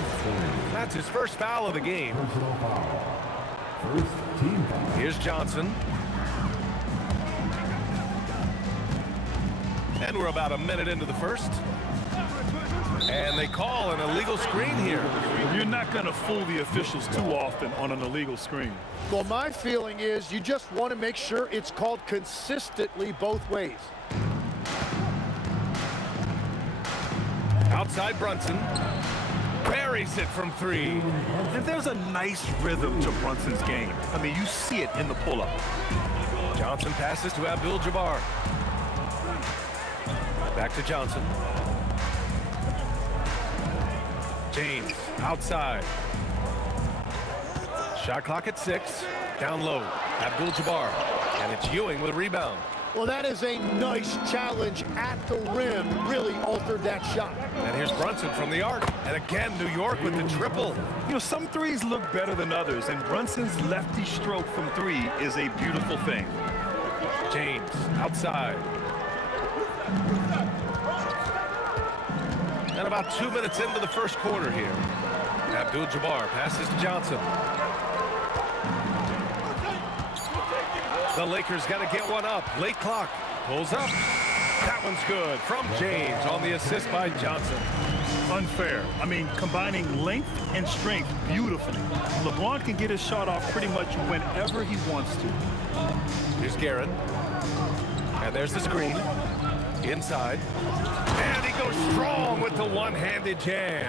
That's his first foul of the game. Here's Johnson. And we're about a minute into the first. And they call an illegal screen here. You're not going to fool the officials too often on an illegal screen. Well, my feeling is you just want to make sure it's called consistently both ways. Outside Brunson. Buries it from 3. And there's a nice rhythm to Brunson's game. I mean, you see it in the pull-up. Johnson passes to Abdul-Jabbar. Back to Johnson. James outside. Shot clock at 6. Down low. Abdul-Jabbar. And it's Ewing with a rebound. Well, that is a nice challenge at the rim. Really altered that shot. And here's Brunson from the arc. And again, New York with the triple. You know, some threes look better than others, and Brunson's lefty stroke from 3 is a beautiful thing. James outside. And about 2 minutes into the first quarter here. Abdul-Jabbar passes to Johnson. The Lakers got to get one up. Late clock. Pulls up. That one's good from James on the assist by Johnson. Unfair. I mean, combining length and strength beautifully. LeBron can get his shot off pretty much whenever he wants to. Here's Garrett. And there's the screen. Inside. And he goes strong with the one-handed jam.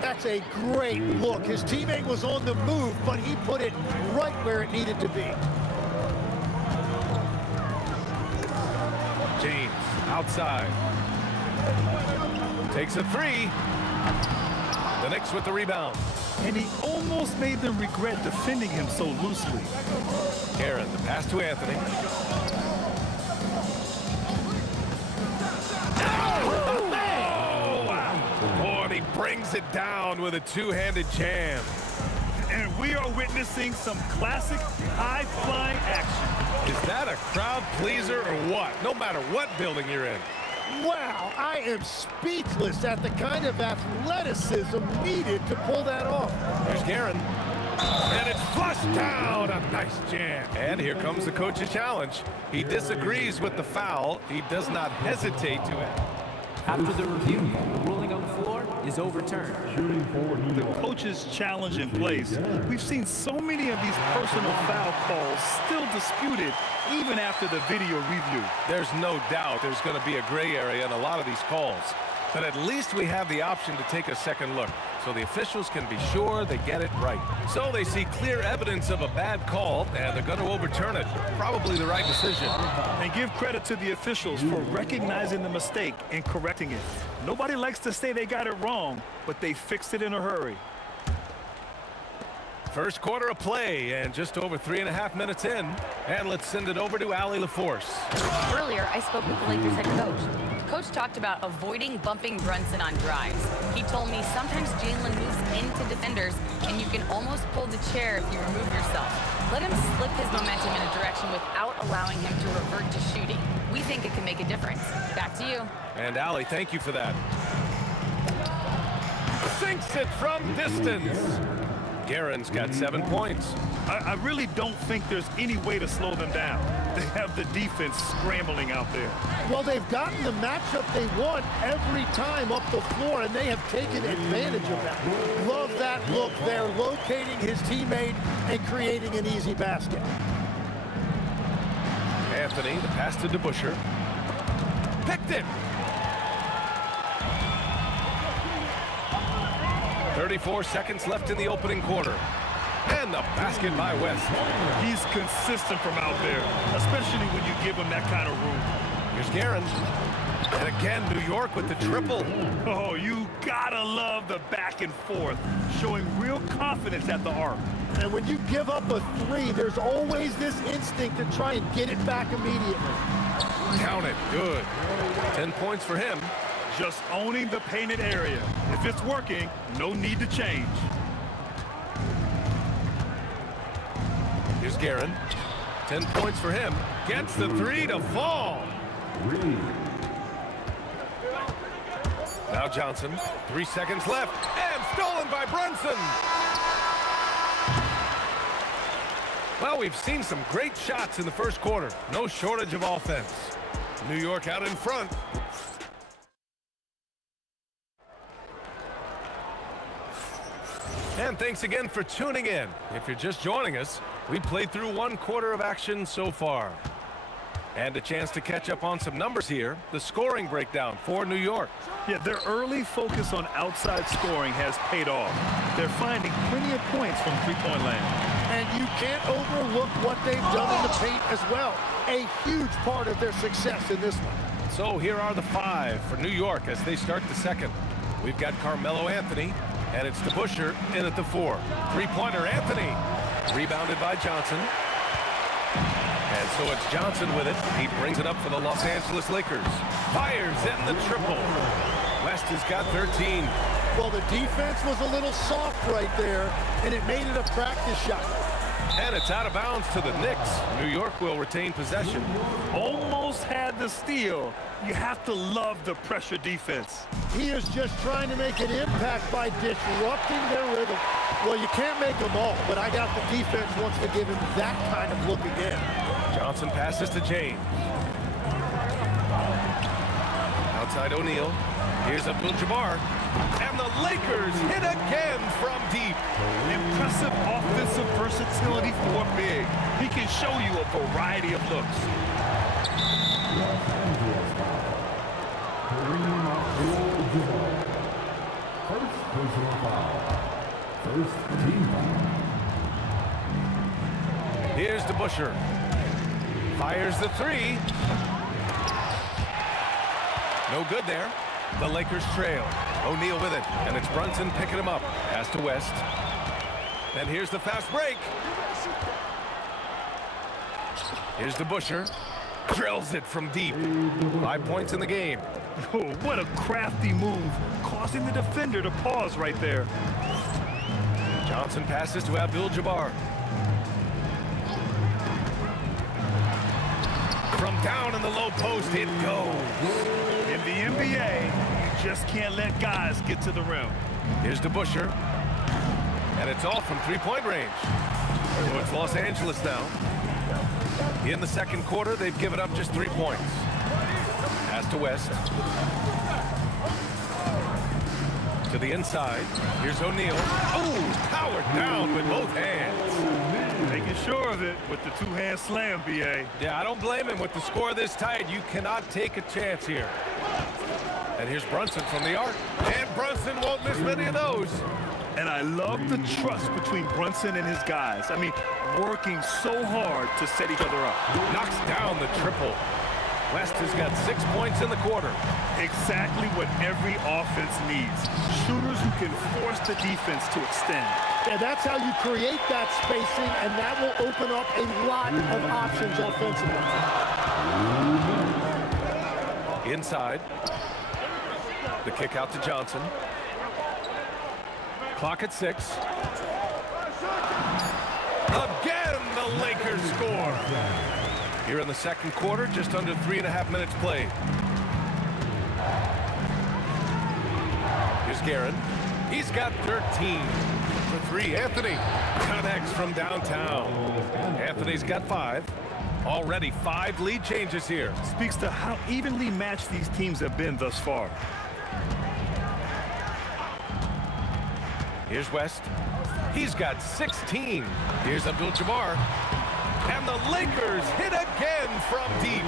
That's a great look. His teammate was on the move, but he put it right where it needed to be. James outside. Takes a 3. The Knicks with the rebound. And he almost made them regret defending him so loosely. Garrett, the pass to Anthony. Oh, and he brings it down with a two-handed jam. And we are witnessing some classic high-flying action. Is that a crowd pleaser or what? No matter what building you're in. Wow, I am speechless at the kind of athleticism needed to pull that off. Here's Garrett. And it's flushed down. A nice jam. And here comes the coach's challenge. He disagrees with the foul. He does not hesitate to it. After the review, the ruling on the floor is overturned. The coach's challenge in place. We've seen so many of these personal foul calls still disputed even after the video review. There's no doubt there's going to be a gray area in a lot of these calls. But at least we have the option to take a second look, so the officials can be sure they get it right. So they see clear evidence of a bad call, and they're going to overturn it. Probably the right decision. And give credit to the officials for recognizing the mistake and correcting it. Nobody likes to say they got it wrong, but they fixed it in a hurry. First quarter of play, and just over 3.5 minutes in. And let's send it over to Allie LaForce. Earlier, I spoke with the Lakers head coach. The coach talked about avoiding bumping Brunson on drives. He told me sometimes Jalen moves into defenders, and you can almost pull the chair if you remove yourself. Let him slip his momentum in a direction without allowing him to revert to shooting. We think it can make a difference. Back to you. And Allie, thank you for that. Sinks it from distance. Guerin's got 7 points. I really don't think there's any way to slow them down. They have the defense scrambling out there. Well, they've gotten the matchup they want every time up the floor, and they have taken advantage of that. Love that look there, locating his teammate and creating an easy basket. Anthony, the pass to DeBusschere. Picked it. 34 seconds left in the opening quarter. And the basket by West. He's consistent from out there, especially when you give him that kind of room. Here's Guerin. And again, New York with the triple. Oh, you gotta love the back and forth, showing real confidence at the arc. And when you give up a three, there's always this instinct to try and get it back immediately. Count it. Good. 10 points for him. Just owning the painted area. If it's working, no need to change. Here's Guerin. 10 points for him. Gets the three to fall. Now Johnson. 3 seconds left. And stolen by Brunson. Well, we've seen some great shots in the first quarter. No shortage of offense. New York out in front. And thanks again for tuning in. If you're just joining us, we played through 1 quarter of action so far. And a chance to catch up on some numbers here. The scoring breakdown for New York. Yeah, their early focus on outside scoring has paid off. They're finding plenty of points from three-point land. And you can't overlook what they've done in the paint as well. A huge part of their success in this one. So here are the 5 for New York as they start the second. We've got Carmelo Anthony, and it's DeBusschere in at the 4. Three-pointer Anthony, rebounded by Johnson. And so it's Johnson with it. He brings it up for the Los Angeles Lakers. Fires in the triple. West has got 13. Well, the defense was a little soft right there, and it made it a practice shot. And it's out of bounds to the Knicks. New York will retain possession. Almost had the steal. You have to love the pressure defense. He is just trying to make an impact by disrupting their rhythm. Well, you can't make them all, but I doubt the defense wants to give him that kind of look again. Johnson passes to James. Outside O'Neal. Here's Abdul-Jabbar. And the Lakers hit again from deep. Impressive offensive versatility for big. He can show you a variety of looks. First personal foul. First team foul. Here's DeBusschere. Fires the 3. No good there. The Lakers trail. O'Neal with it, and it's Brunson picking him up. Pass to West. And here's the fast break. Here's DeBusschere. Drills it from deep. 5 points in the game. Oh, what a crafty move, causing the defender to pause right there. Johnson passes to Abdul-Jabbar. From down in the low post, it goes. In the NBA, you just can't let guys get to the rim. Here's DeBusschere. And it's all from three-point range. So it's Los Angeles now. In the second quarter, they've given up just 3 points. Pass to West. To the inside. Here's O'Neal. Oh, powered down with both hands. Making sure of it with the two-hand slam, B.A. Yeah, I don't blame him. With the score this tight, you cannot take a chance here. And here's Brunson from the arc. And Brunson won't miss many of those. And I love the trust between Brunson and his guys. I mean, working so hard to set each other up. Knocks down the triple. West has got 6 points in the quarter. Exactly what every offense needs. Shooters who can force the defense to extend. Yeah, that's how you create that spacing, and that will open up a lot of options offensively. Inside. The kick out to Johnson. Clock at 6. Again, the Lakers score. Here in the second quarter, just under 3.5 minutes played. Here's Guerin. He's got 13 for 3. Anthony connects from downtown. Anthony's got 5. Already 5 lead changes here. Speaks to how evenly matched these teams have been thus far. Here's West. He's got 16. Here's Abdul-Jabbar. And the Lakers hit again from deep.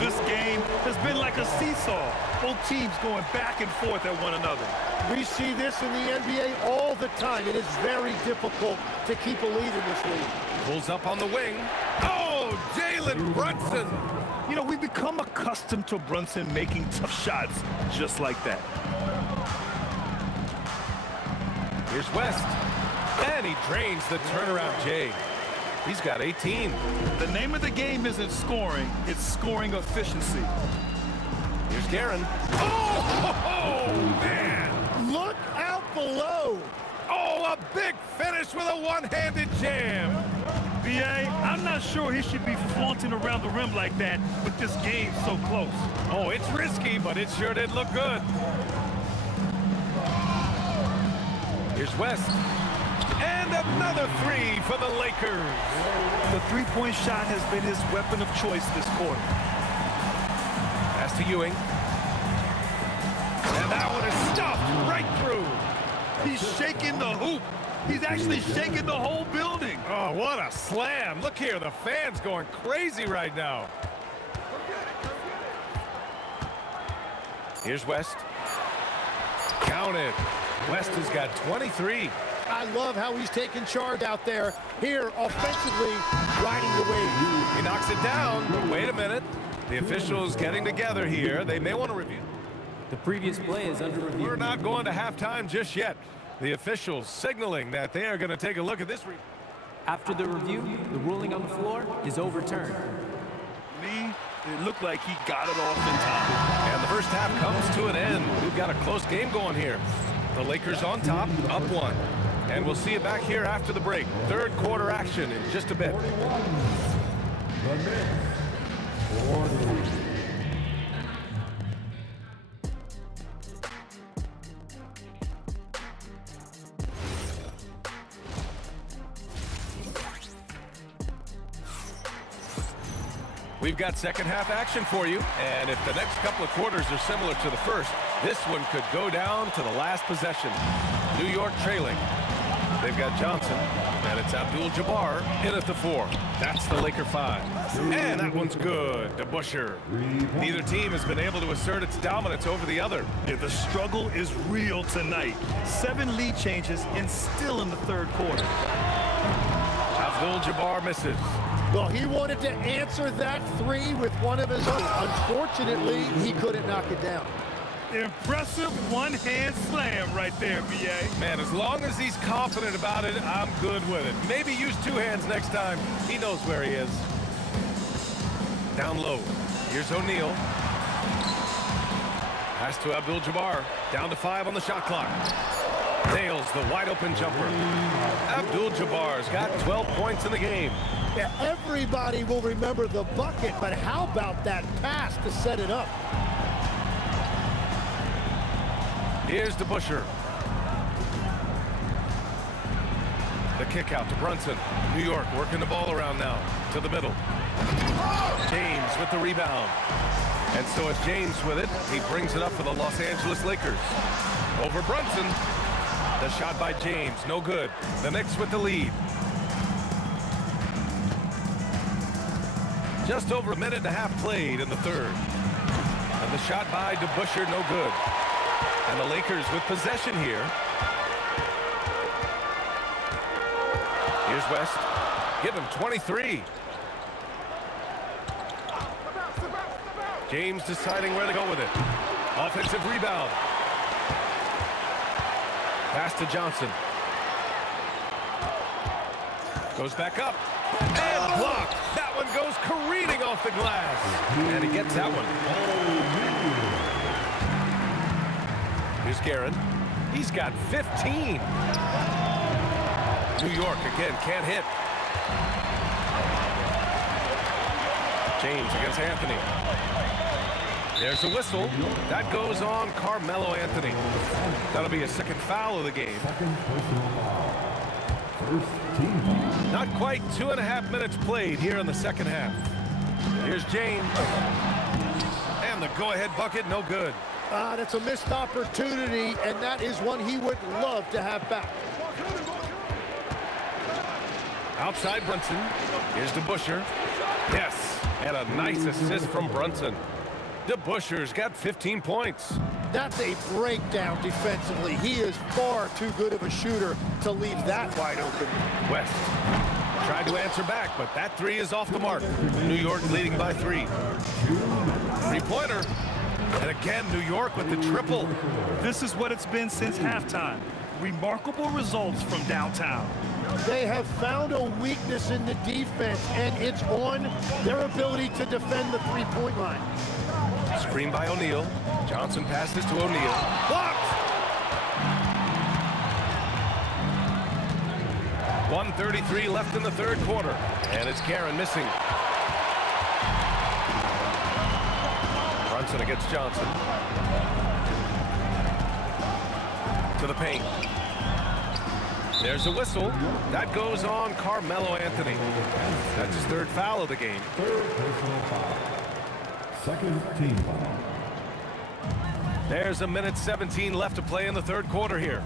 This game has been like a seesaw. Both teams going back and forth at one another. We see this in the NBA all the time. It is very difficult to keep a lead in this league. Pulls up on the wing. Oh, Jalen Brunson. You know, we've become accustomed to Brunson making tough shots just like that. Here's West. And he drains the turnaround J. He's got 18. The name of the game isn't scoring, it's scoring efficiency. Here's Guerin. Oh, man! Look out below! Oh, a big finish with a one-handed jam. B.A., I'm not sure he should be flaunting around the rim like that with this game so close. Oh, it's risky, but it sure did look good. Here's West. And another 3 for the Lakers. The three-point shot has been his weapon of choice this quarter. Pass to Ewing. And that one is stuffed right through. He's shaking the hoop. He's actually shaking the whole building. Oh, what a slam. Look here, the fans going crazy right now. Here's West. Counted. West has got 23. I love how he's taking charge out there. Here, offensively, riding the wave. He knocks it down, but wait a minute. The officials getting together here. They may want to review. The previous play is under review. We're not going to halftime just yet. The officials signaling that they are going to take a look at this. After the review, the ruling on the floor is overturned. Me, it looked like he got it off in time. And the first half comes to an end. We've got a close game going here. The Lakers on top, up 1. And we'll see you back here after the break. Third quarter action in just a bit. We've got second half action for you. And if the next couple of quarters are similar to the first, this one could go down to the last possession. New York trailing. They've got Johnson, and it's Abdul-Jabbar in at the 4. That's the Laker 5. And that one's good to Busher. Neither team has been able to assert its dominance over the other. Yeah, the struggle is real tonight. 7 lead changes and still in the third quarter. Abdul-Jabbar misses. Well, he wanted to answer that 3 with one of his own. Unfortunately, he couldn't knock it down. Impressive one-hand slam right there, B.A. Man, as long as he's confident about it, I'm good with it. Maybe use 2 hands next time. He knows where he is. Down low. Here's O'Neal. Pass to Abdul-Jabbar. Down to 5 on the shot clock. Nails the wide-open jumper. Abdul-Jabbar's got 12 points in the game. Yeah, everybody will remember the bucket, but how about that pass to set it up? Here's to Busher. The kick out to Brunson. New York working the ball around now to the middle. James with the rebound. And so it's James with it. He brings it up for the Los Angeles Lakers. Over Brunson. The shot by James, no good. The Knicks with the lead. Just over a minute and a half played in the third. And the shot by DeBusschere, no good. And the Lakers with possession here. Here's West. Give him 23. James deciding where to go with it. Offensive rebound. Pass to Johnson. Goes back up. And blocked. That one goes careening off the glass. And he gets that one. Here's Guerin. He's got 15. New York again can't hit. James against Anthony. There's a whistle. That goes on Carmelo Anthony. That'll be a second foul of the game. Not quite 2.5 minutes played here in the second half. Here's James. And the go-ahead bucket, no good. That's a missed opportunity, and that is one he would love to have back. Outside Brunson. Here's DeBusschere. Yes, and a nice assist from Brunson. DeBusschere's got 15 points. That's a breakdown defensively. He is far too good of a shooter to leave that wide open. West tried to answer back, but that three is off the mark. New York leading by 3. Three-pointer. And again, New York with the triple. This is what it's been since halftime. Remarkable results from downtown. They have found a weakness in the defense, and it's on their ability to defend the three-point line. Screen by O'Neal. Johnson passes to O'Neal. Blocked! 1:33 left in the third quarter. And it's Guerin missing. Brunson against Johnson. To the paint. There's a whistle. That goes on Carmelo Anthony. That's his third foul of the game. Third personal foul. Second team foul. There's 1:17 left to play in the third quarter here.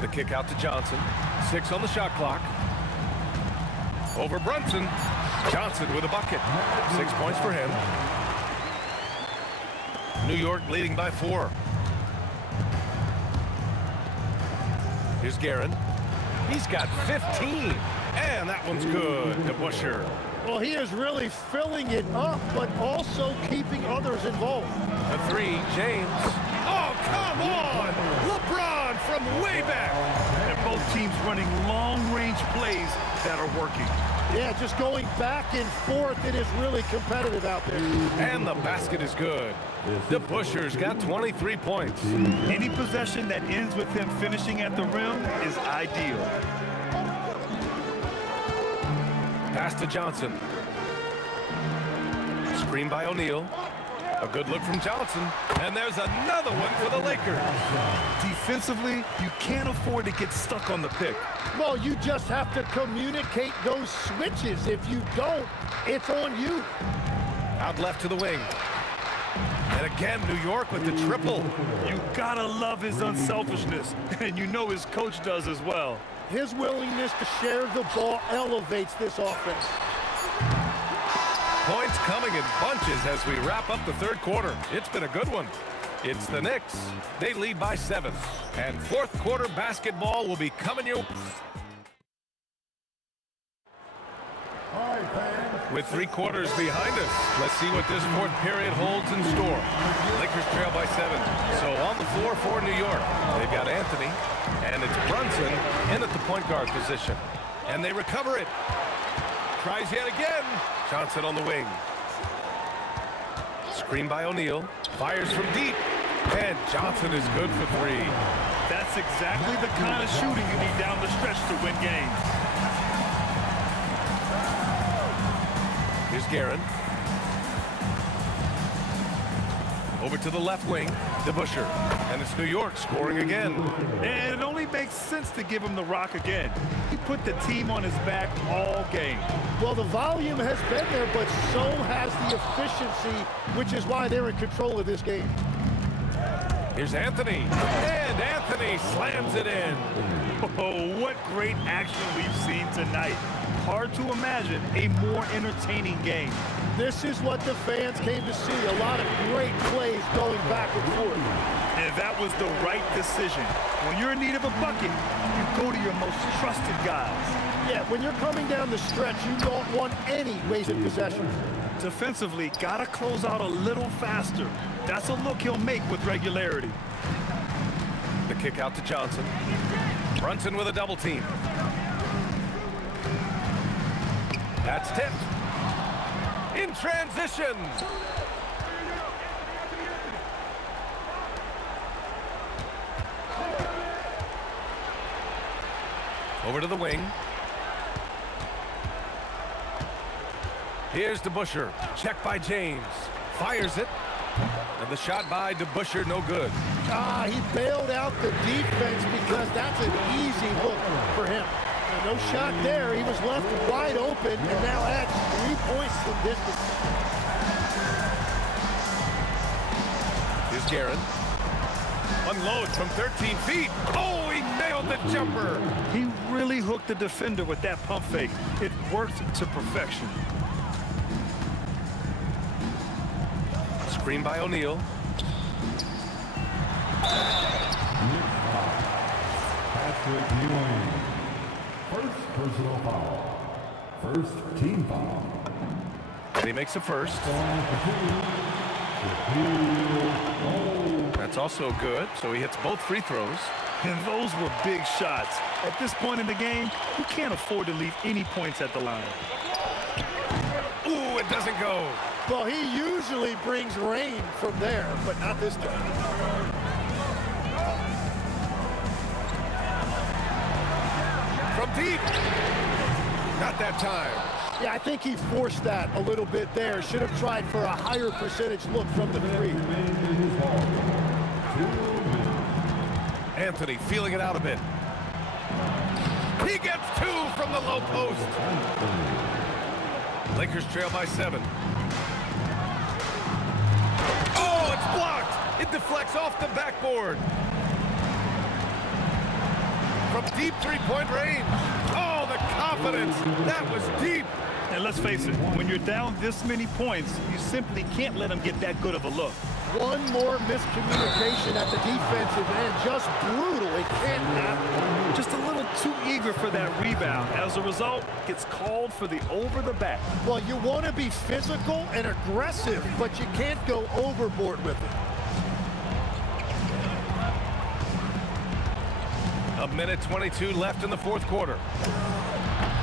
The kick out to Johnson. 6 on the shot clock. Over Brunson. Johnson with a bucket. 6 points for him. New York leading by 4. Here's Guerin. He's got 15. And that one's good. DeBusschere. Well, he is really filling it up, but also keeping others involved. The 3, James. Oh, come on! LeBron from way back. And both teams running long-range plays that are working. Yeah, just going back and forth. It is really competitive out there. And the basket is good. DeBusschere's got 23 points. Any possession that ends with him finishing at the rim is ideal. Pass to Johnson. Screen by O'Neal. A good look from Johnson. And there's another one for the Lakers. Defensively, you can't afford to get stuck on the pick. Well, you just have to communicate those switches. If you don't, it's on you. Out left to the wing. And again, New York with the triple. You gotta love his unselfishness, and you know his coach does as well. His willingness to share the ball elevates this offense. Points coming in bunches as we wrap up the third quarter. It's been a good one. It's the Knicks. They lead by 7. And fourth quarter basketball will be coming you. With 3 quarters behind us, let's see what this fourth period holds in store. Lakers trail by 7. So on the floor for New York, they've got Anthony, and it's Brunson in at the point guard position. And they recover it. Tries yet again. Johnson on the wing. Screen by O'Neal. Fires from deep. And Johnson is good for 3. That's exactly the kind of shooting you need down the stretch to win games. Here's Guerin. Over to the left wing, DeBusschere. And it's New York scoring again. And it only makes sense to give him the rock again. He put the team on his back all game. Well, the volume has been there, but so has the efficiency, which is why they're in control of this game. Here's Anthony. And Anthony slams it in. Oh, what great action we've seen tonight. Hard to imagine a more entertaining game. This is what the fans came to see. A lot of great plays going back and forth. And that was the right decision. When you're in need of a bucket, you go to your most trusted guys. Yeah, when you're coming down the stretch, you don't want any wasted possessions. Defensively, gotta close out a little faster. That's a look he'll make with regularity. The kick out to Johnson. Brunson with a double team. That's tipped. In transition. Over to the wing. Here's DeBusschere. Check by James. Fires it. And the shot by DeBusschere, no good. He bailed out the defense because that's an easy look for him. And no shot there. He was left wide open and now adds 3 points from distance. Here's Guerin. Unload from 13 feet. Oh, he nailed the jumper. He really hooked the defender with that pump fake. It worked to perfection. Screen by O'Neal. Patrick Ewing. First personal foul. First team foul. And he makes a first. That's also good, so he hits both free throws. And those were big shots. At this point in the game, you can't afford to leave any points at the line. Ooh, it doesn't go. Well, he usually brings rain from there, but not this time. From deep. Not that time. Yeah, I think he forced that a little bit there. Should have tried for a higher percentage look from the three. Anthony feeling it out a bit. He gets 2 from the low post. Lakers trail by 7. Oh, it's blocked. It deflects off the backboard. From deep three-point range. Oh, the confidence. That was deep. And let's face it, when you're down this many points, you simply can't let them get that good of a look. One more miscommunication at the defensive end. Just brutal. It can't happen. Just a little too eager for that rebound. As a result, gets called for the over the back. Well, you want to be physical and aggressive, but you can't go overboard with it. A minute 22 left in the fourth quarter.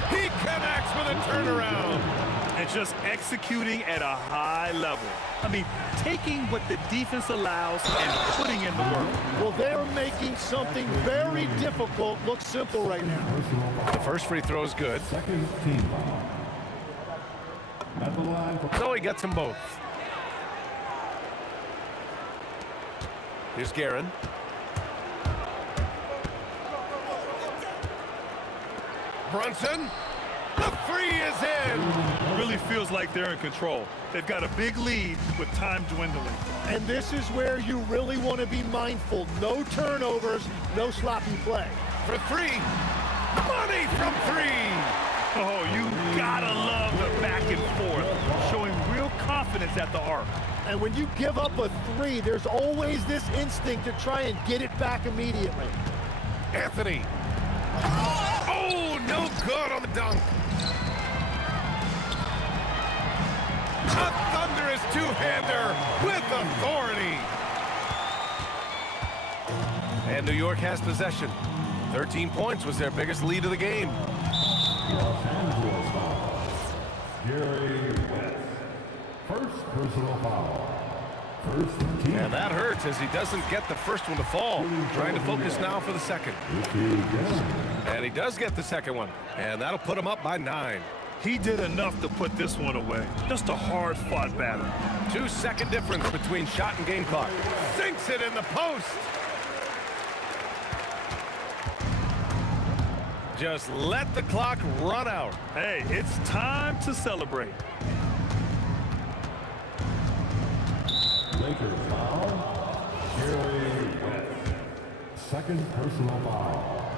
He connects with a turnaround. And just executing at a high level. I mean, taking what the defense allows and putting in the work. Well, they're making something very difficult look simple right now. The first free throw is good. Second team foul. At the line for So he gets them both. Here's Guerin. Brunson. The free is in. Really feels like they're in control. They've got a big lead with time dwindling. And this is where you really want to be mindful. No turnovers, no sloppy play. For 3. Money from 3. Oh, you gotta love the back and forth, showing real confidence at the arc. And when you give up a 3, there's always this instinct to try and get it back immediately. Anthony. Oh, no good on the dunk. A thunderous two-hander with authority. And New York has possession. 13 points was their biggest lead of the game. Los Angeles foul. Gary West. First personal foul. First team. And that hurts as he doesn't get the first one to fall. Trying to focus now for the second. And he does get the second one. And that'll put him up by 9. He did enough to put this one away. Just a hard-fought battle. 2-second difference between shot and game clock. Sinks it in the post. Just let the clock run out. Hey, it's time to celebrate. Lakers foul. Gary Second personal foul.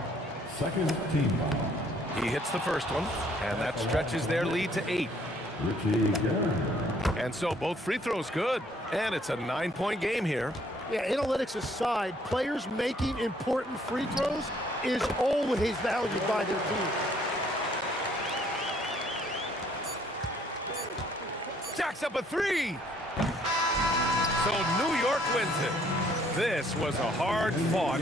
Second team foul. He hits the first one, and that stretches their lead to 8. Richie Garrett. And so both free throws good, and it's a 9-point game here. Yeah, analytics aside, players making important free throws is always valued by their team. Jacks up a 3. So New York wins it. This was a hard-fought